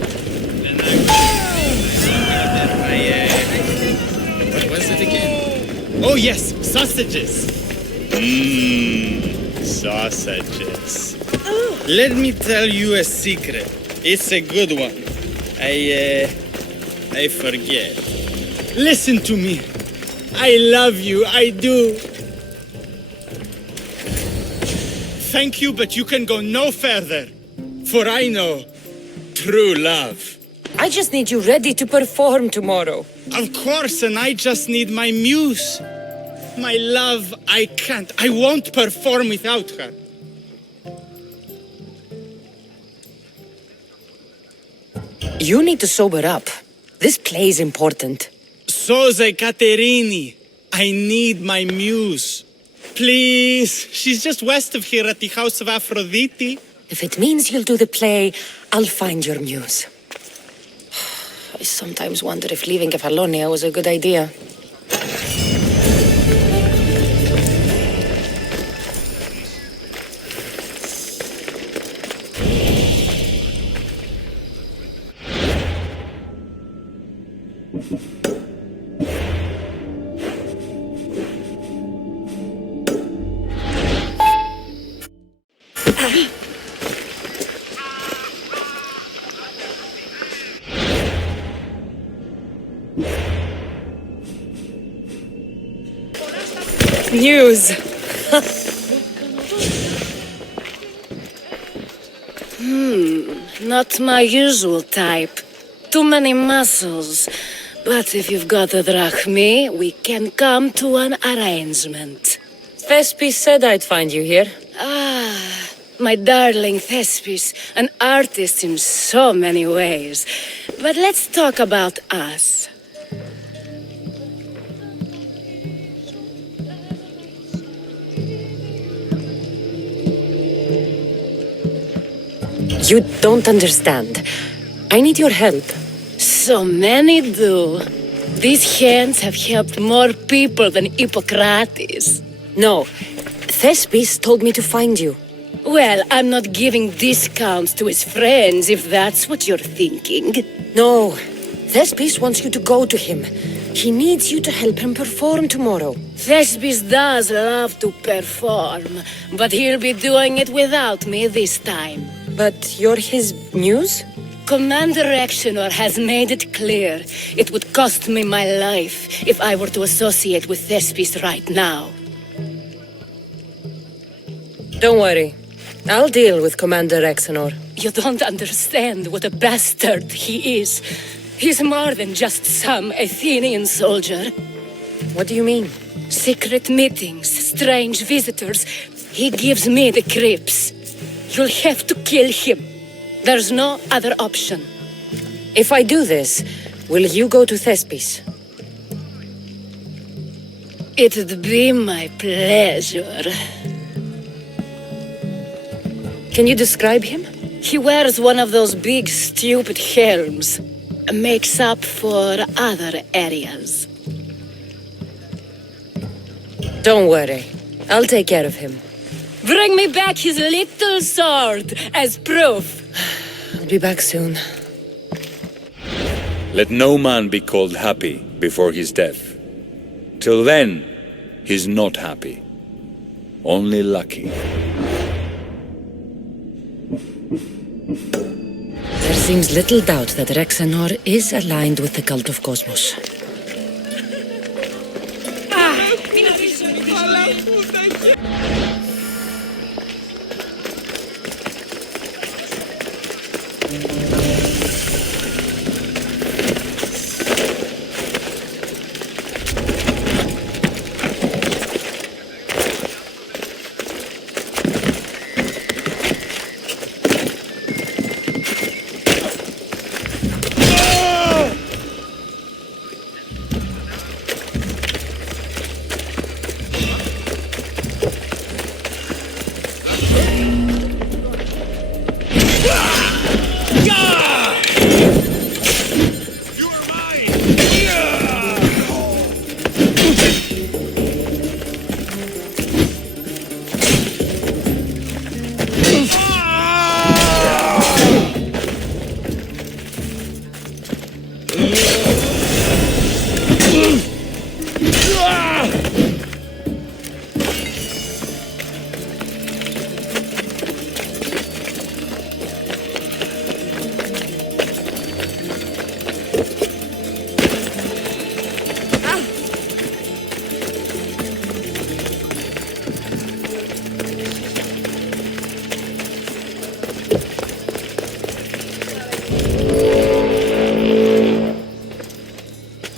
What was it again? Oh yes, sausages. Sausages. Let me tell you a secret. It's a good one. I forget. Listen to me. I love you, I do. Thank you, but you can go no further. For I know true love. I just need you ready to perform tomorrow. Of course, and I just need my muse. My love, I can't. I won't perform without her. You need to sober up. This play is important. Soze Caterini, I need my muse. Please, she's just west of here at the House of Aphrodite. If it means you'll do the play, I'll find your muse. I sometimes wonder if leaving Kefalonia was a good idea. news. Not my usual type. Too many muscles. But if you've got a drachmi, we can come to an arrangement. Thespis said I'd find you here. Ah, my darling Thespis, an artist in so many ways. But let's talk about us. You don't understand. I need your help. So many do. These hands have helped more people than Hippocrates. No, Thespis told me to find you. Well, I'm not giving discounts to his friends, if that's what you're thinking. No, Thespis wants you to go to him. He needs you to help him perform tomorrow. Thespis does love to perform, but he'll be doing it without me this time. But you're his muse? Commander Rexenor has made it clear it would cost me my life if I were to associate with Thespis right now. Don't worry. I'll deal with Commander Rexenor. You don't understand what a bastard he is. He's more than just some Athenian soldier. What do you mean? Secret meetings, strange visitors. He gives me the creeps. You'll have to kill him. There's no other option. If I do this, will you go to Thespis? It'd be my pleasure. Can you describe him? He wears one of those big, stupid helms. Makes up for other areas. Don't worry. I'll take care of him. Bring me back his little sword as proof. I'll be back soon. Let no man be called happy before his death. Till then, he's not happy. Only lucky. There seems little doubt that Rexenor is aligned with the cult of Cosmos.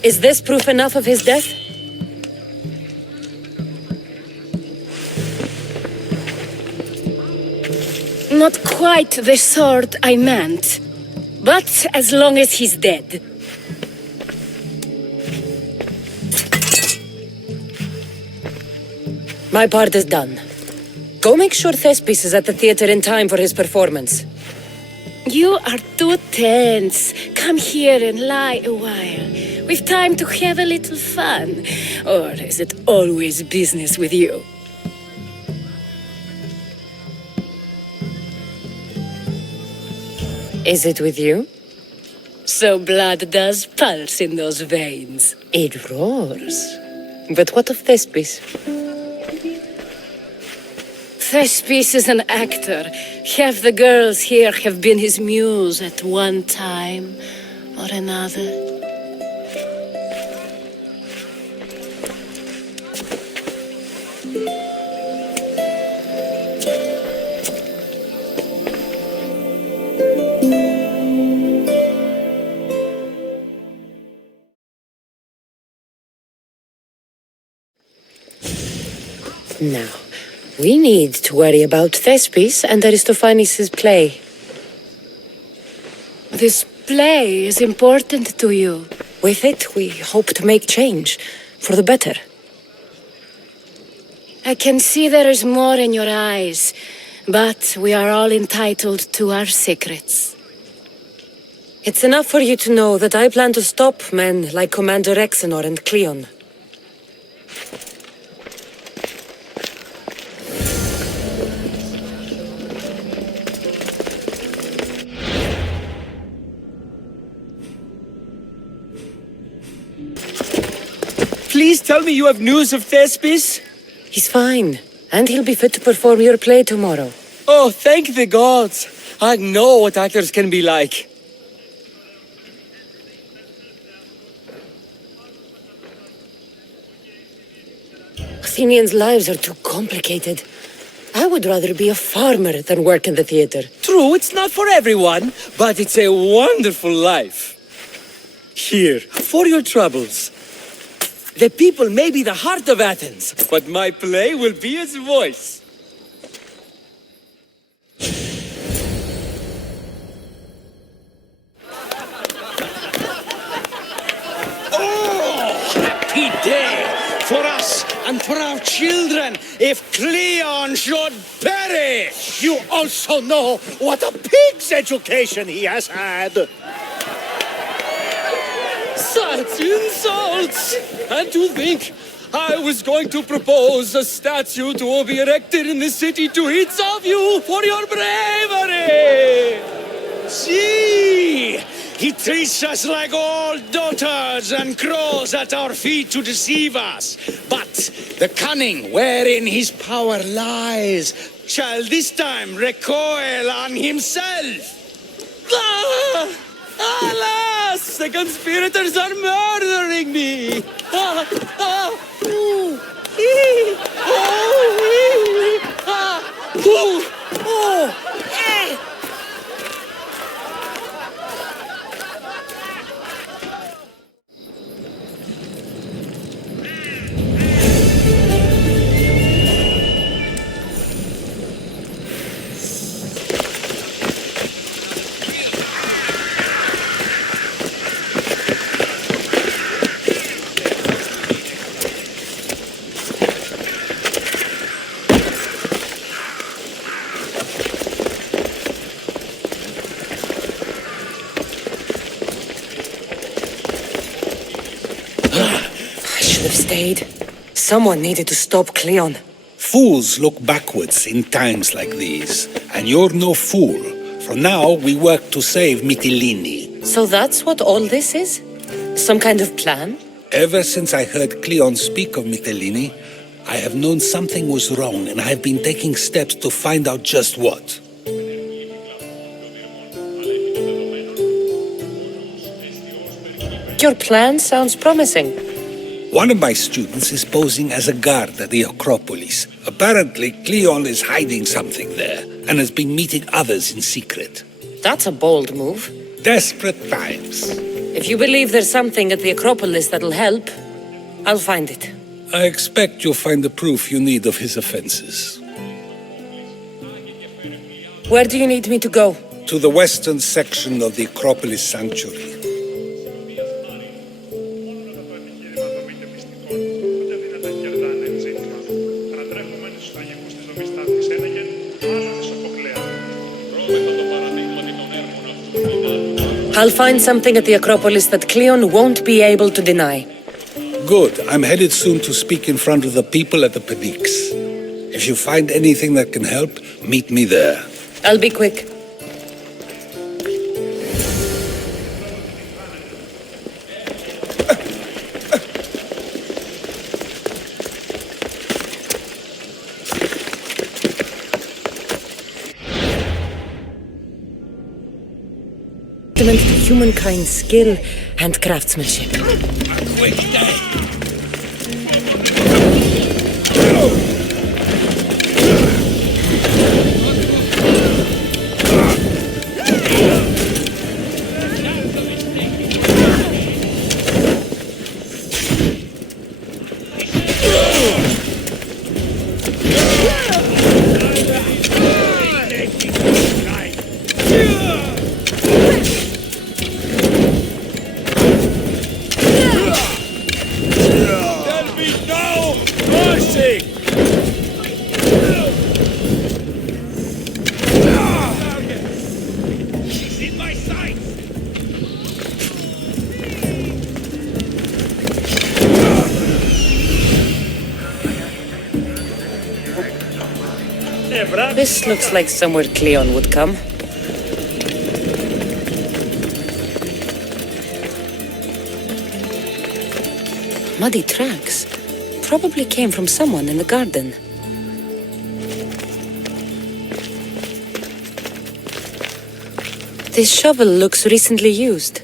Is this proof enough of his death? Not quite the sort I meant. But as long as he's dead. My part is done. Go make sure Thespis is at the theater in time for his performance. You are too tense. Come here and lie a while. We've time to have a little fun. Or is it always business with you? Is it with you? So blood does pulse in those veins. It roars. But what of Thespis? Thespis is an actor. Half the girls here have been his muse at one time or another. Now, we need to worry about Thespis and Aristophanes' play. This play is important to you. With it, we hope to make change, for the better. I can see there is more in your eyes, but we are all entitled to our secrets. It's enough for you to know that I plan to stop men like Commander Exenor and Cleon. Please tell me you have news of Thespis? He's fine, and he'll be fit to perform your play tomorrow. Oh, thank the gods! I know what actors can be like. Athenians' lives are too complicated. I would rather be a farmer than work in the theater. True, it's not for everyone, but it's a wonderful life. Here, for your troubles. The people may be the heart of Athens, but my play will be its voice. Happy day for us and for our children if Cleon should perish! You also know what a pig's education he has had. Such insults! And to think I was going to propose a statue to be erected in the city to each of you for your bravery! See! He treats us like old dotards and crawls at our feet to deceive us. But the cunning wherein his power lies shall this time recoil on himself. Ah! Alas! The conspirators are murdering me! Ah! Ah! Ooh! Ee! Oh! Ee! Ah! Ooh! Oh! Eh! Stayed. Someone needed to stop Cleon. Fools look backwards in times like these, and you're no fool. From now, we work to save Mytilene. So that's what all this is? Some kind of plan? Ever since I heard Cleon speak of Mytilene, I have known something was wrong, and I have been taking steps to find out just what. Your plan sounds promising. One of my students is posing as a guard at the Acropolis. Apparently, Cleon is hiding something there, and has been meeting others in secret. That's a bold move. Desperate times. If you believe there's something at the Acropolis that'll help, I'll find it. I expect you'll find the proof you need of his offenses. Where do you need me to go? To the western section of the Acropolis Sanctuary. I'll find something at the Acropolis that Cleon won't be able to deny. Good. I'm headed soon to speak in front of the people at the Pnyx. If you find anything that can help, meet me there. I'll be quick. To humankind's skill and craftsmanship. A quick day. be no mercy! She's in my sight! This looks like somewhere Cleon would come. Muddy tracks. Probably came from someone in the garden. This shovel looks recently used.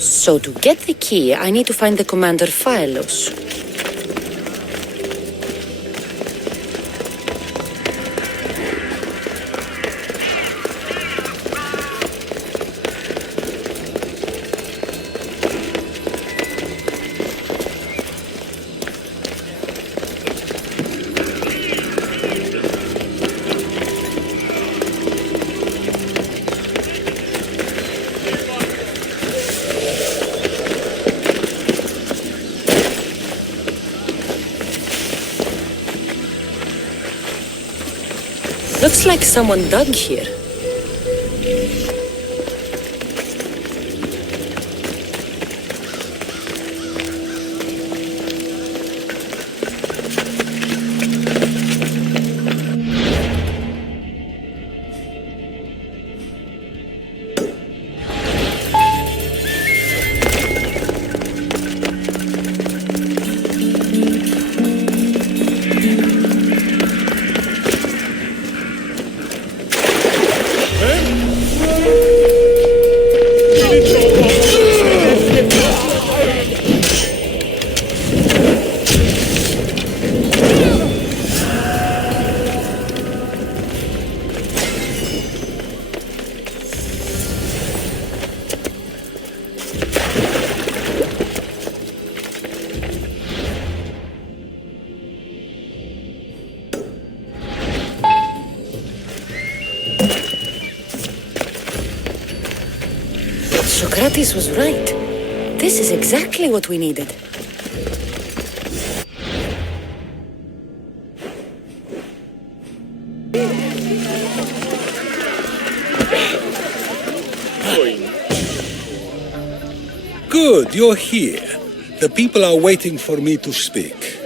So to get the key, I need to find the commander Phylos. Looks like someone dug here. Socrates was right. This is exactly what we needed. Good, you're here. The people are waiting for me to speak.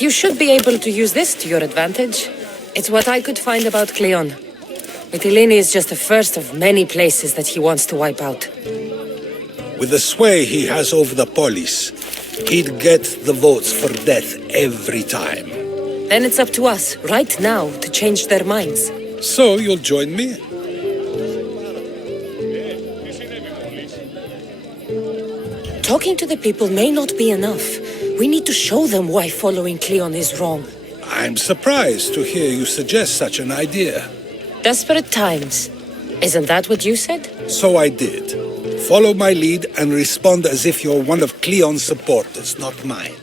You should be able to use this to your advantage. It's what I could find about Cleon. Mytilene is just the first of many places that he wants to wipe out. With the sway he has over the police, he'd get the votes for death every time. Then it's up to us, right now, to change their minds. So you'll join me? Talking to the people may not be enough. We need to show them why following Cleon is wrong. I'm surprised to hear you suggest such an idea. Desperate times. Isn't that what you said? So I did. Follow my lead and respond as if you're one of Cleon's supporters, not mine.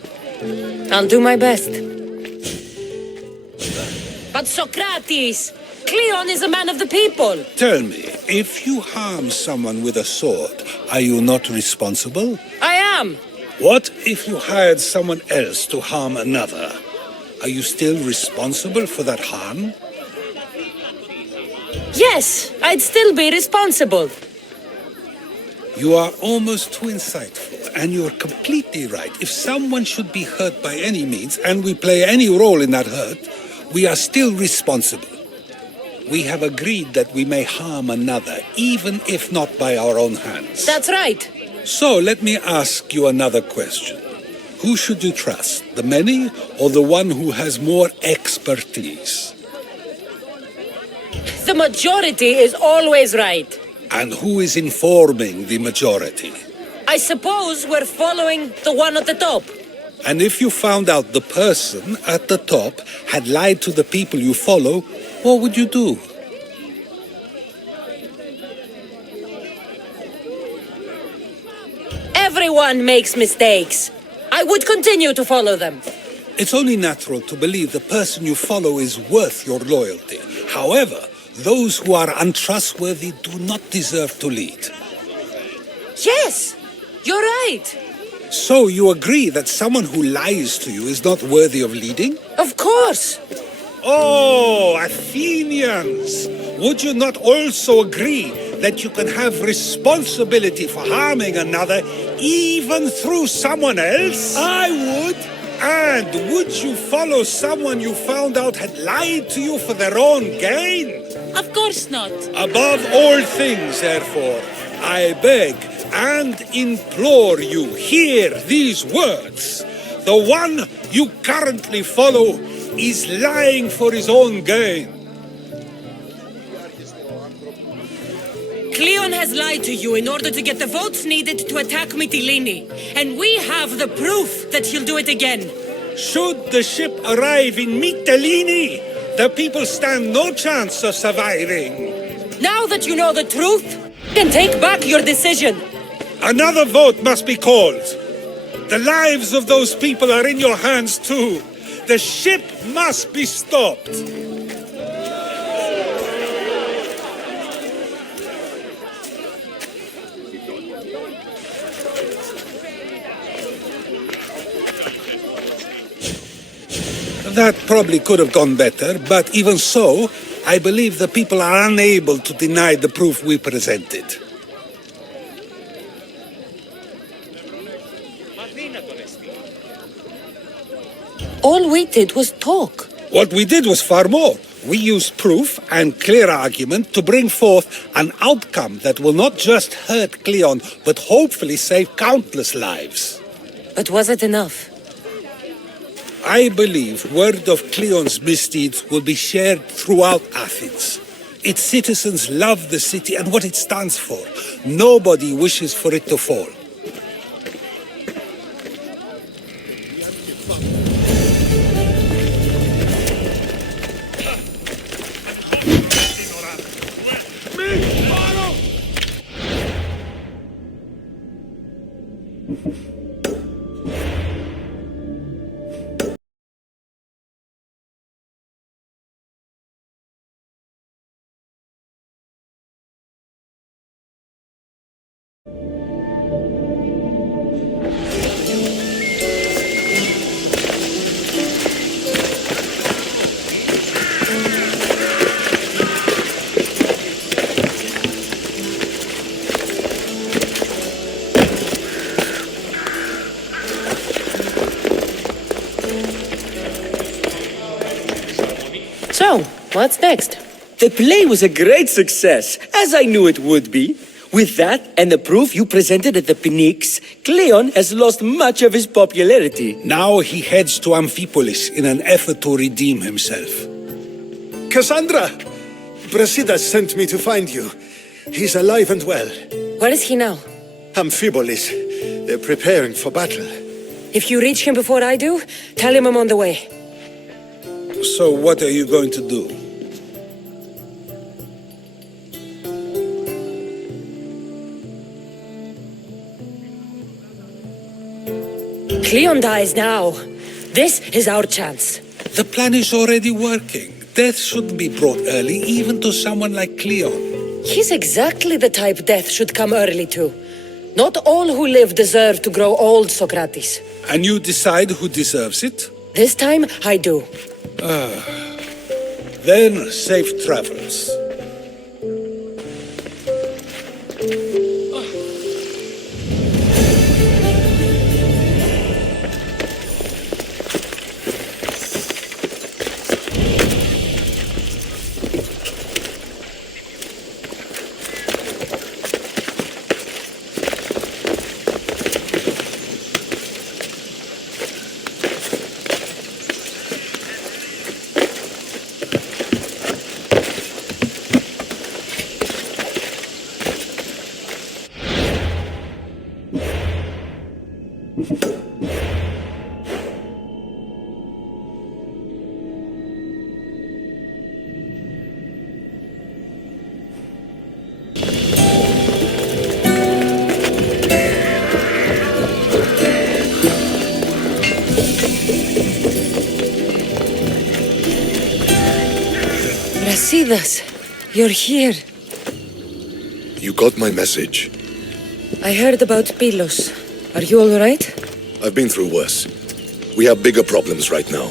I'll do my best. But Socrates! Cleon is a man of the people! Tell me, if you harm someone with a sword, are you not responsible? I am! What if you hired someone else to harm another? Are you still responsible for that harm? Yes, I'd still be responsible. You are almost too insightful, and you're completely right. If someone should be hurt by any means, and we play any role in that hurt, we are still responsible. We have agreed that we may harm another, even if not by our own hands. That's right. So let me ask you another question. Who should you trust, the many or the one who has more expertise? The majority is always right. And who is informing the majority? I suppose we're following the one at the top. And if you found out the person at the top had lied to the people you follow, what would you do? Everyone makes mistakes. I would continue to follow them. It's only natural to believe the person you follow is worth your loyalty. However, those who are untrustworthy do not deserve to lead. Yes, you're right. So you agree that someone who lies to you is not worthy of leading? Of course. Oh, Athenians! Would you not also agree that you can have responsibility for harming another even through someone else? I would. And would you follow someone you found out had lied to you for their own gain? Of course not. Above all things, therefore, I beg and implore you, hear these words. The one you currently follow is lying for his own gain. Cleon has lied to you in order to get the votes needed to attack Mytilene. And we have the proof that he'll do it again. Should the ship arrive in Mytilene, the people stand no chance of surviving. Now that you know the truth, you can take back your decision. Another vote must be called. The lives of those people are in your hands too. The ship must be stopped. That probably could have gone better, but even so, I believe the people are unable to deny the proof we presented. All we did was talk. What we did was far more. We used proof and clear argument to bring forth an outcome that will not just hurt Cleon, but hopefully save countless lives. But was it enough? I believe word of Cleon's misdeeds will be shared throughout Athens. Its citizens love the city and what it stands for. Nobody wishes for it to fall. So, what's next? The play was a great success, as I knew it would be. With that and the proof you presented at the Pnyx, Cleon has lost much of his popularity. Now he heads to Amphipolis in an effort to redeem himself. Cassandra! Brasidas sent me to find you. He's alive and well. Where is he now? Amphipolis. They're preparing for battle. If you reach him before I do, tell him I'm on the way. So what are you going to do? Cleon dies now. This is our chance. The plan is already working. Death shouldn't be brought early, even to someone like Cleon. He's exactly the type death should come early to. Not all who live deserve to grow old, Socrates. And you decide who deserves it? This time, I do. Then safe travels. Brasidas, you're here. You got my message. I heard about Pilos. Are you all right? I've been through worse. We have bigger problems right now.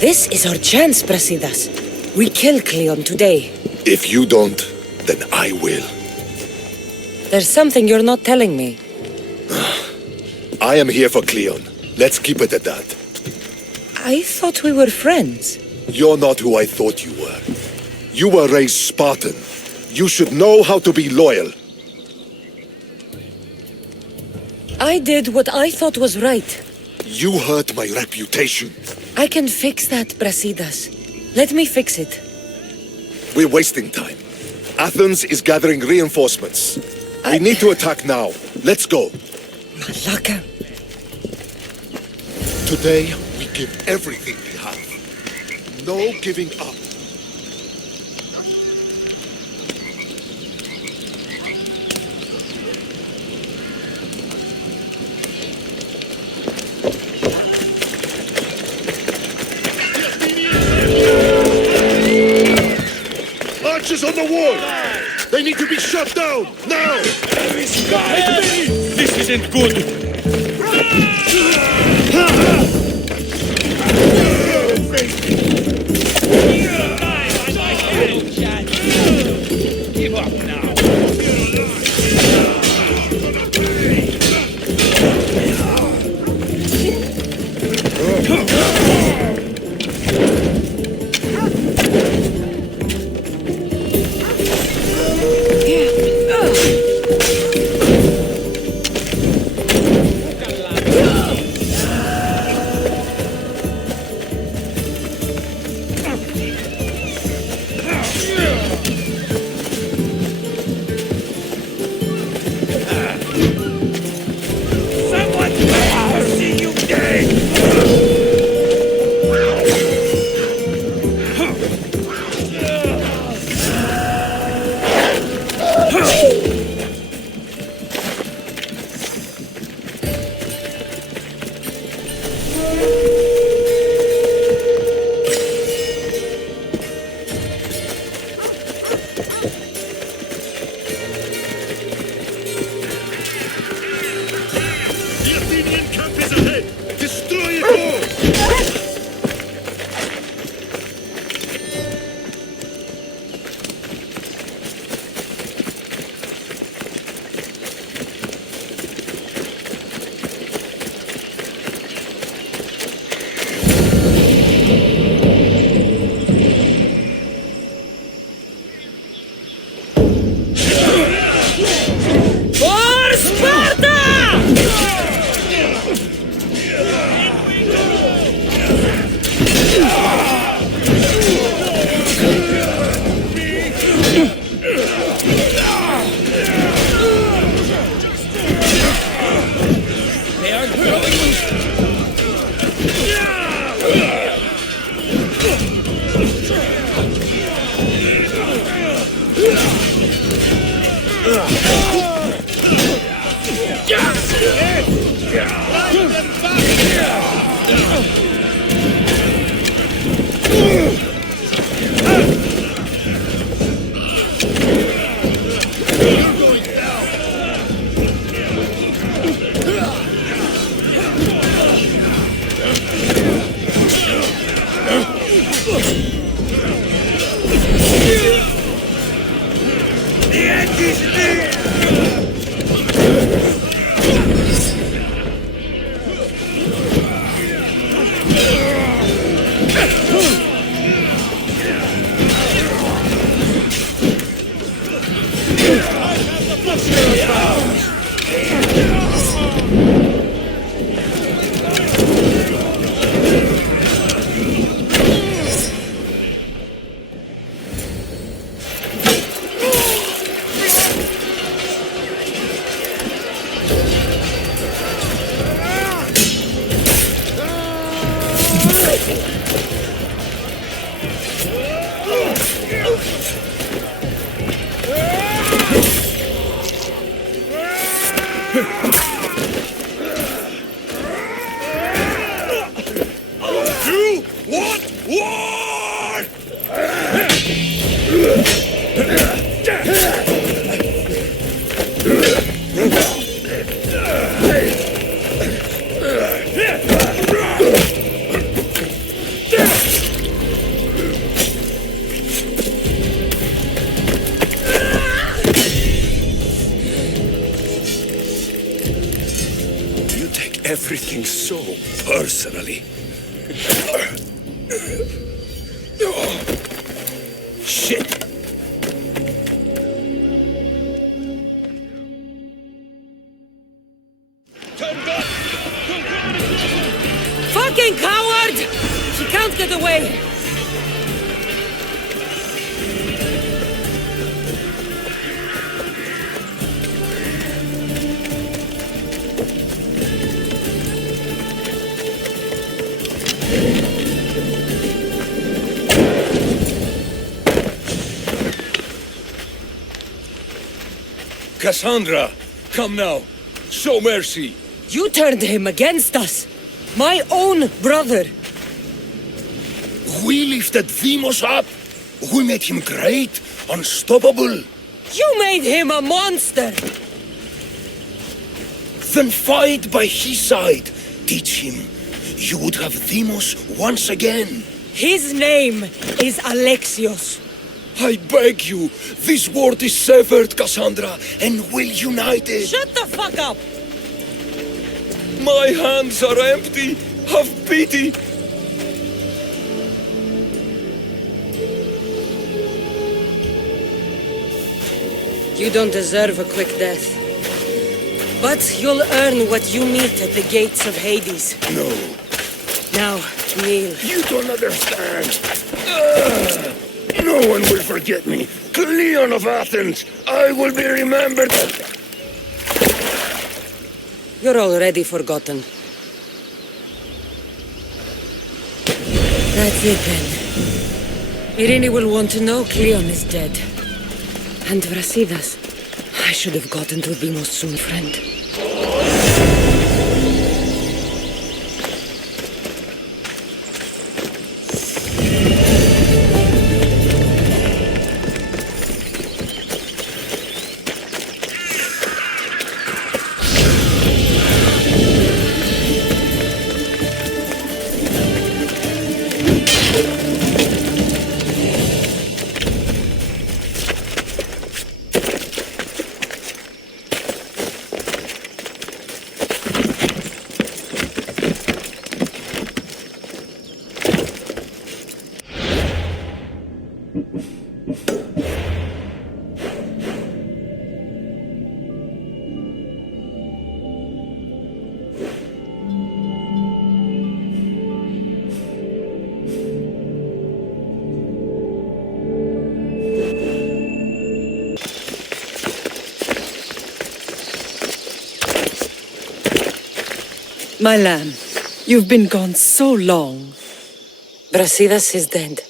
This is our chance, Brasidas. We kill Cleon today. If you don't, then I will. There's something you're not telling me. I am here for Cleon. Let's keep it at that. I thought we were friends. You're not who I thought you were. You were raised Spartan. You should know how to be loyal. I did what I thought was right. You hurt my reputation. I can fix that, Brasidas. Let me fix it. We're wasting time. Athens is gathering reinforcements. We need to attack now. Let's go. Malaka. Today, we give everything we have. No giving up. Archers on the wall! They need to be shut down, now! This isn't good! Give up now! You want war? You take everything so personally. Shit! Fucking coward! She can't get away! Cassandra, come now. Show mercy. You turned him against us! My own brother! We lifted Deimos up. We made him great, unstoppable. You made him a monster! Then fight by his side. Teach him. You would have Deimos once again. His name is Alexios. I beg you, this world is severed, Cassandra, and we'll unite it. Shut the fuck up! My hands are empty. Have pity. You don't deserve a quick death. But you'll earn what you meet at the gates of Hades. No. Now, kneel. You don't understand. No one will forget me. Cleon of Athens, I will be remembered. You're already forgotten. That's it then. Irene will want to know Cleon is dead. And Brasidas. I should have gotten to Deimos soon, friend. My lamb, you've been gone so long. Brasidas is dead.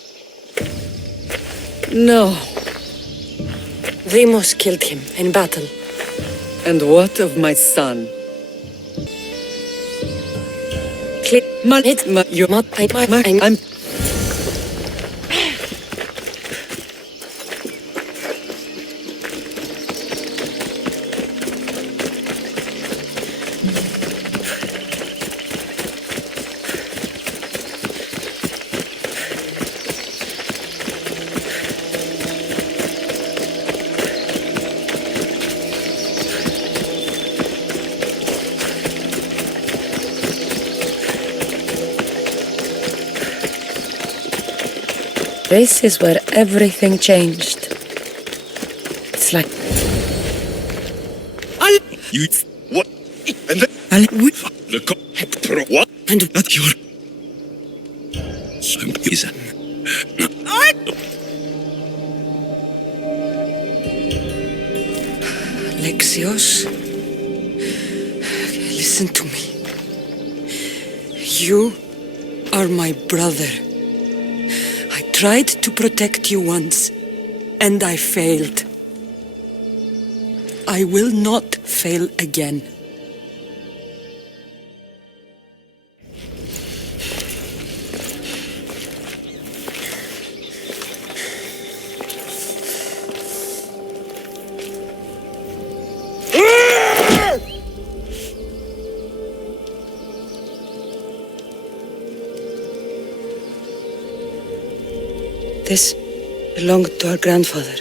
No. Deimos killed him in battle. And what of my son? I'm... This is where everything changed. It's like... You... What? And then... The what? And... Not your... Alexios, listen to me. You are my brother. I tried to protect you once, and I failed. I will not fail again. This belonged to our grandfather.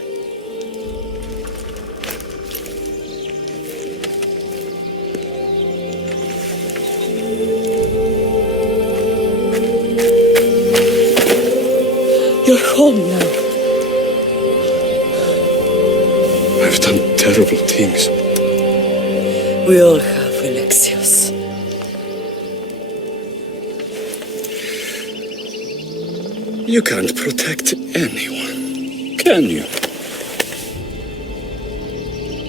You're home now. I've done terrible things. We all have, Alexios. You can't protect anyone, can you?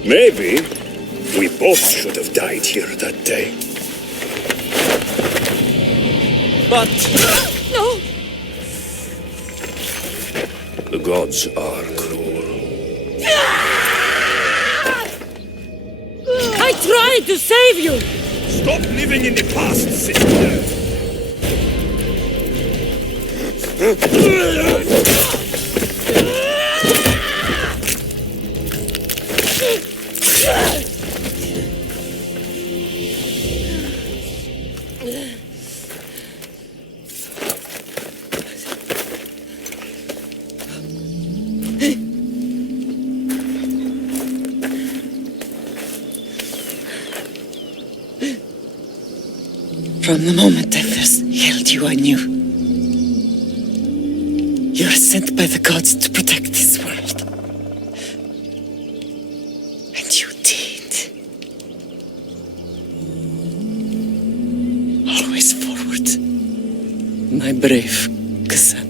Maybe we both should have died here that day. But... No! The gods are cruel. I tried to save you! Stop living in the past, sister! From the moment I first held you, I knew. You are sent by the gods to protect this world. And you did. Always forward, my brave Cassandra.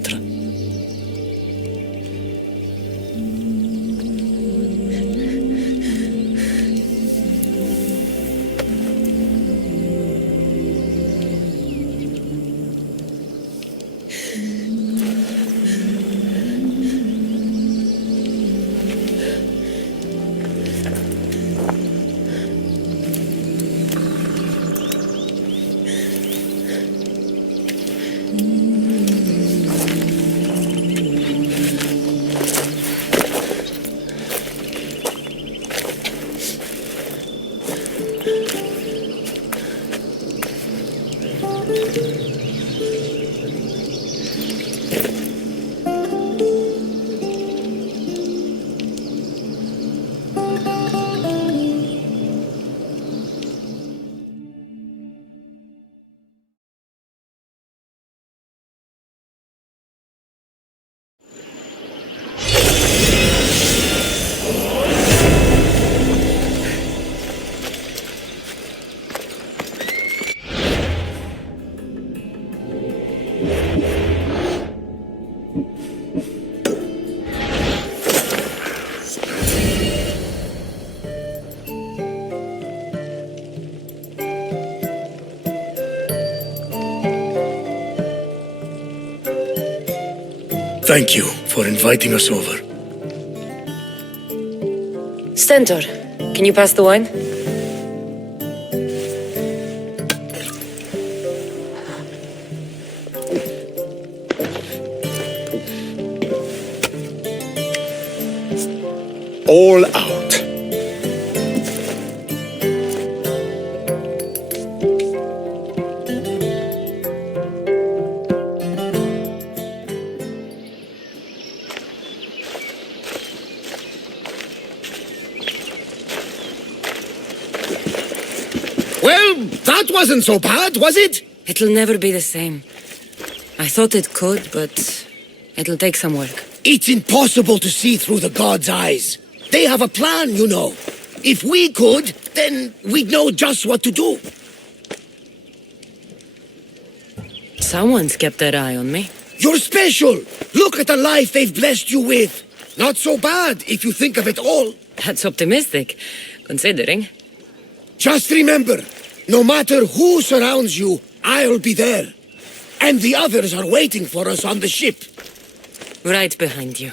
Thank you for inviting us over. Stentor, can you pass the wine? All out. Well, that wasn't so bad, was it? It'll never be the same. I thought it could, but it'll take some work. It's impossible to see through the gods' eyes. They have a plan, you know. If we could, then we'd know just what to do. Someone's kept their eye on me. You're special. Look at the life they've blessed you with. Not so bad, if you think of it all. That's optimistic, considering. Just remember, no matter who surrounds you, I'll be there. And the others are waiting for us on the ship. Right behind you.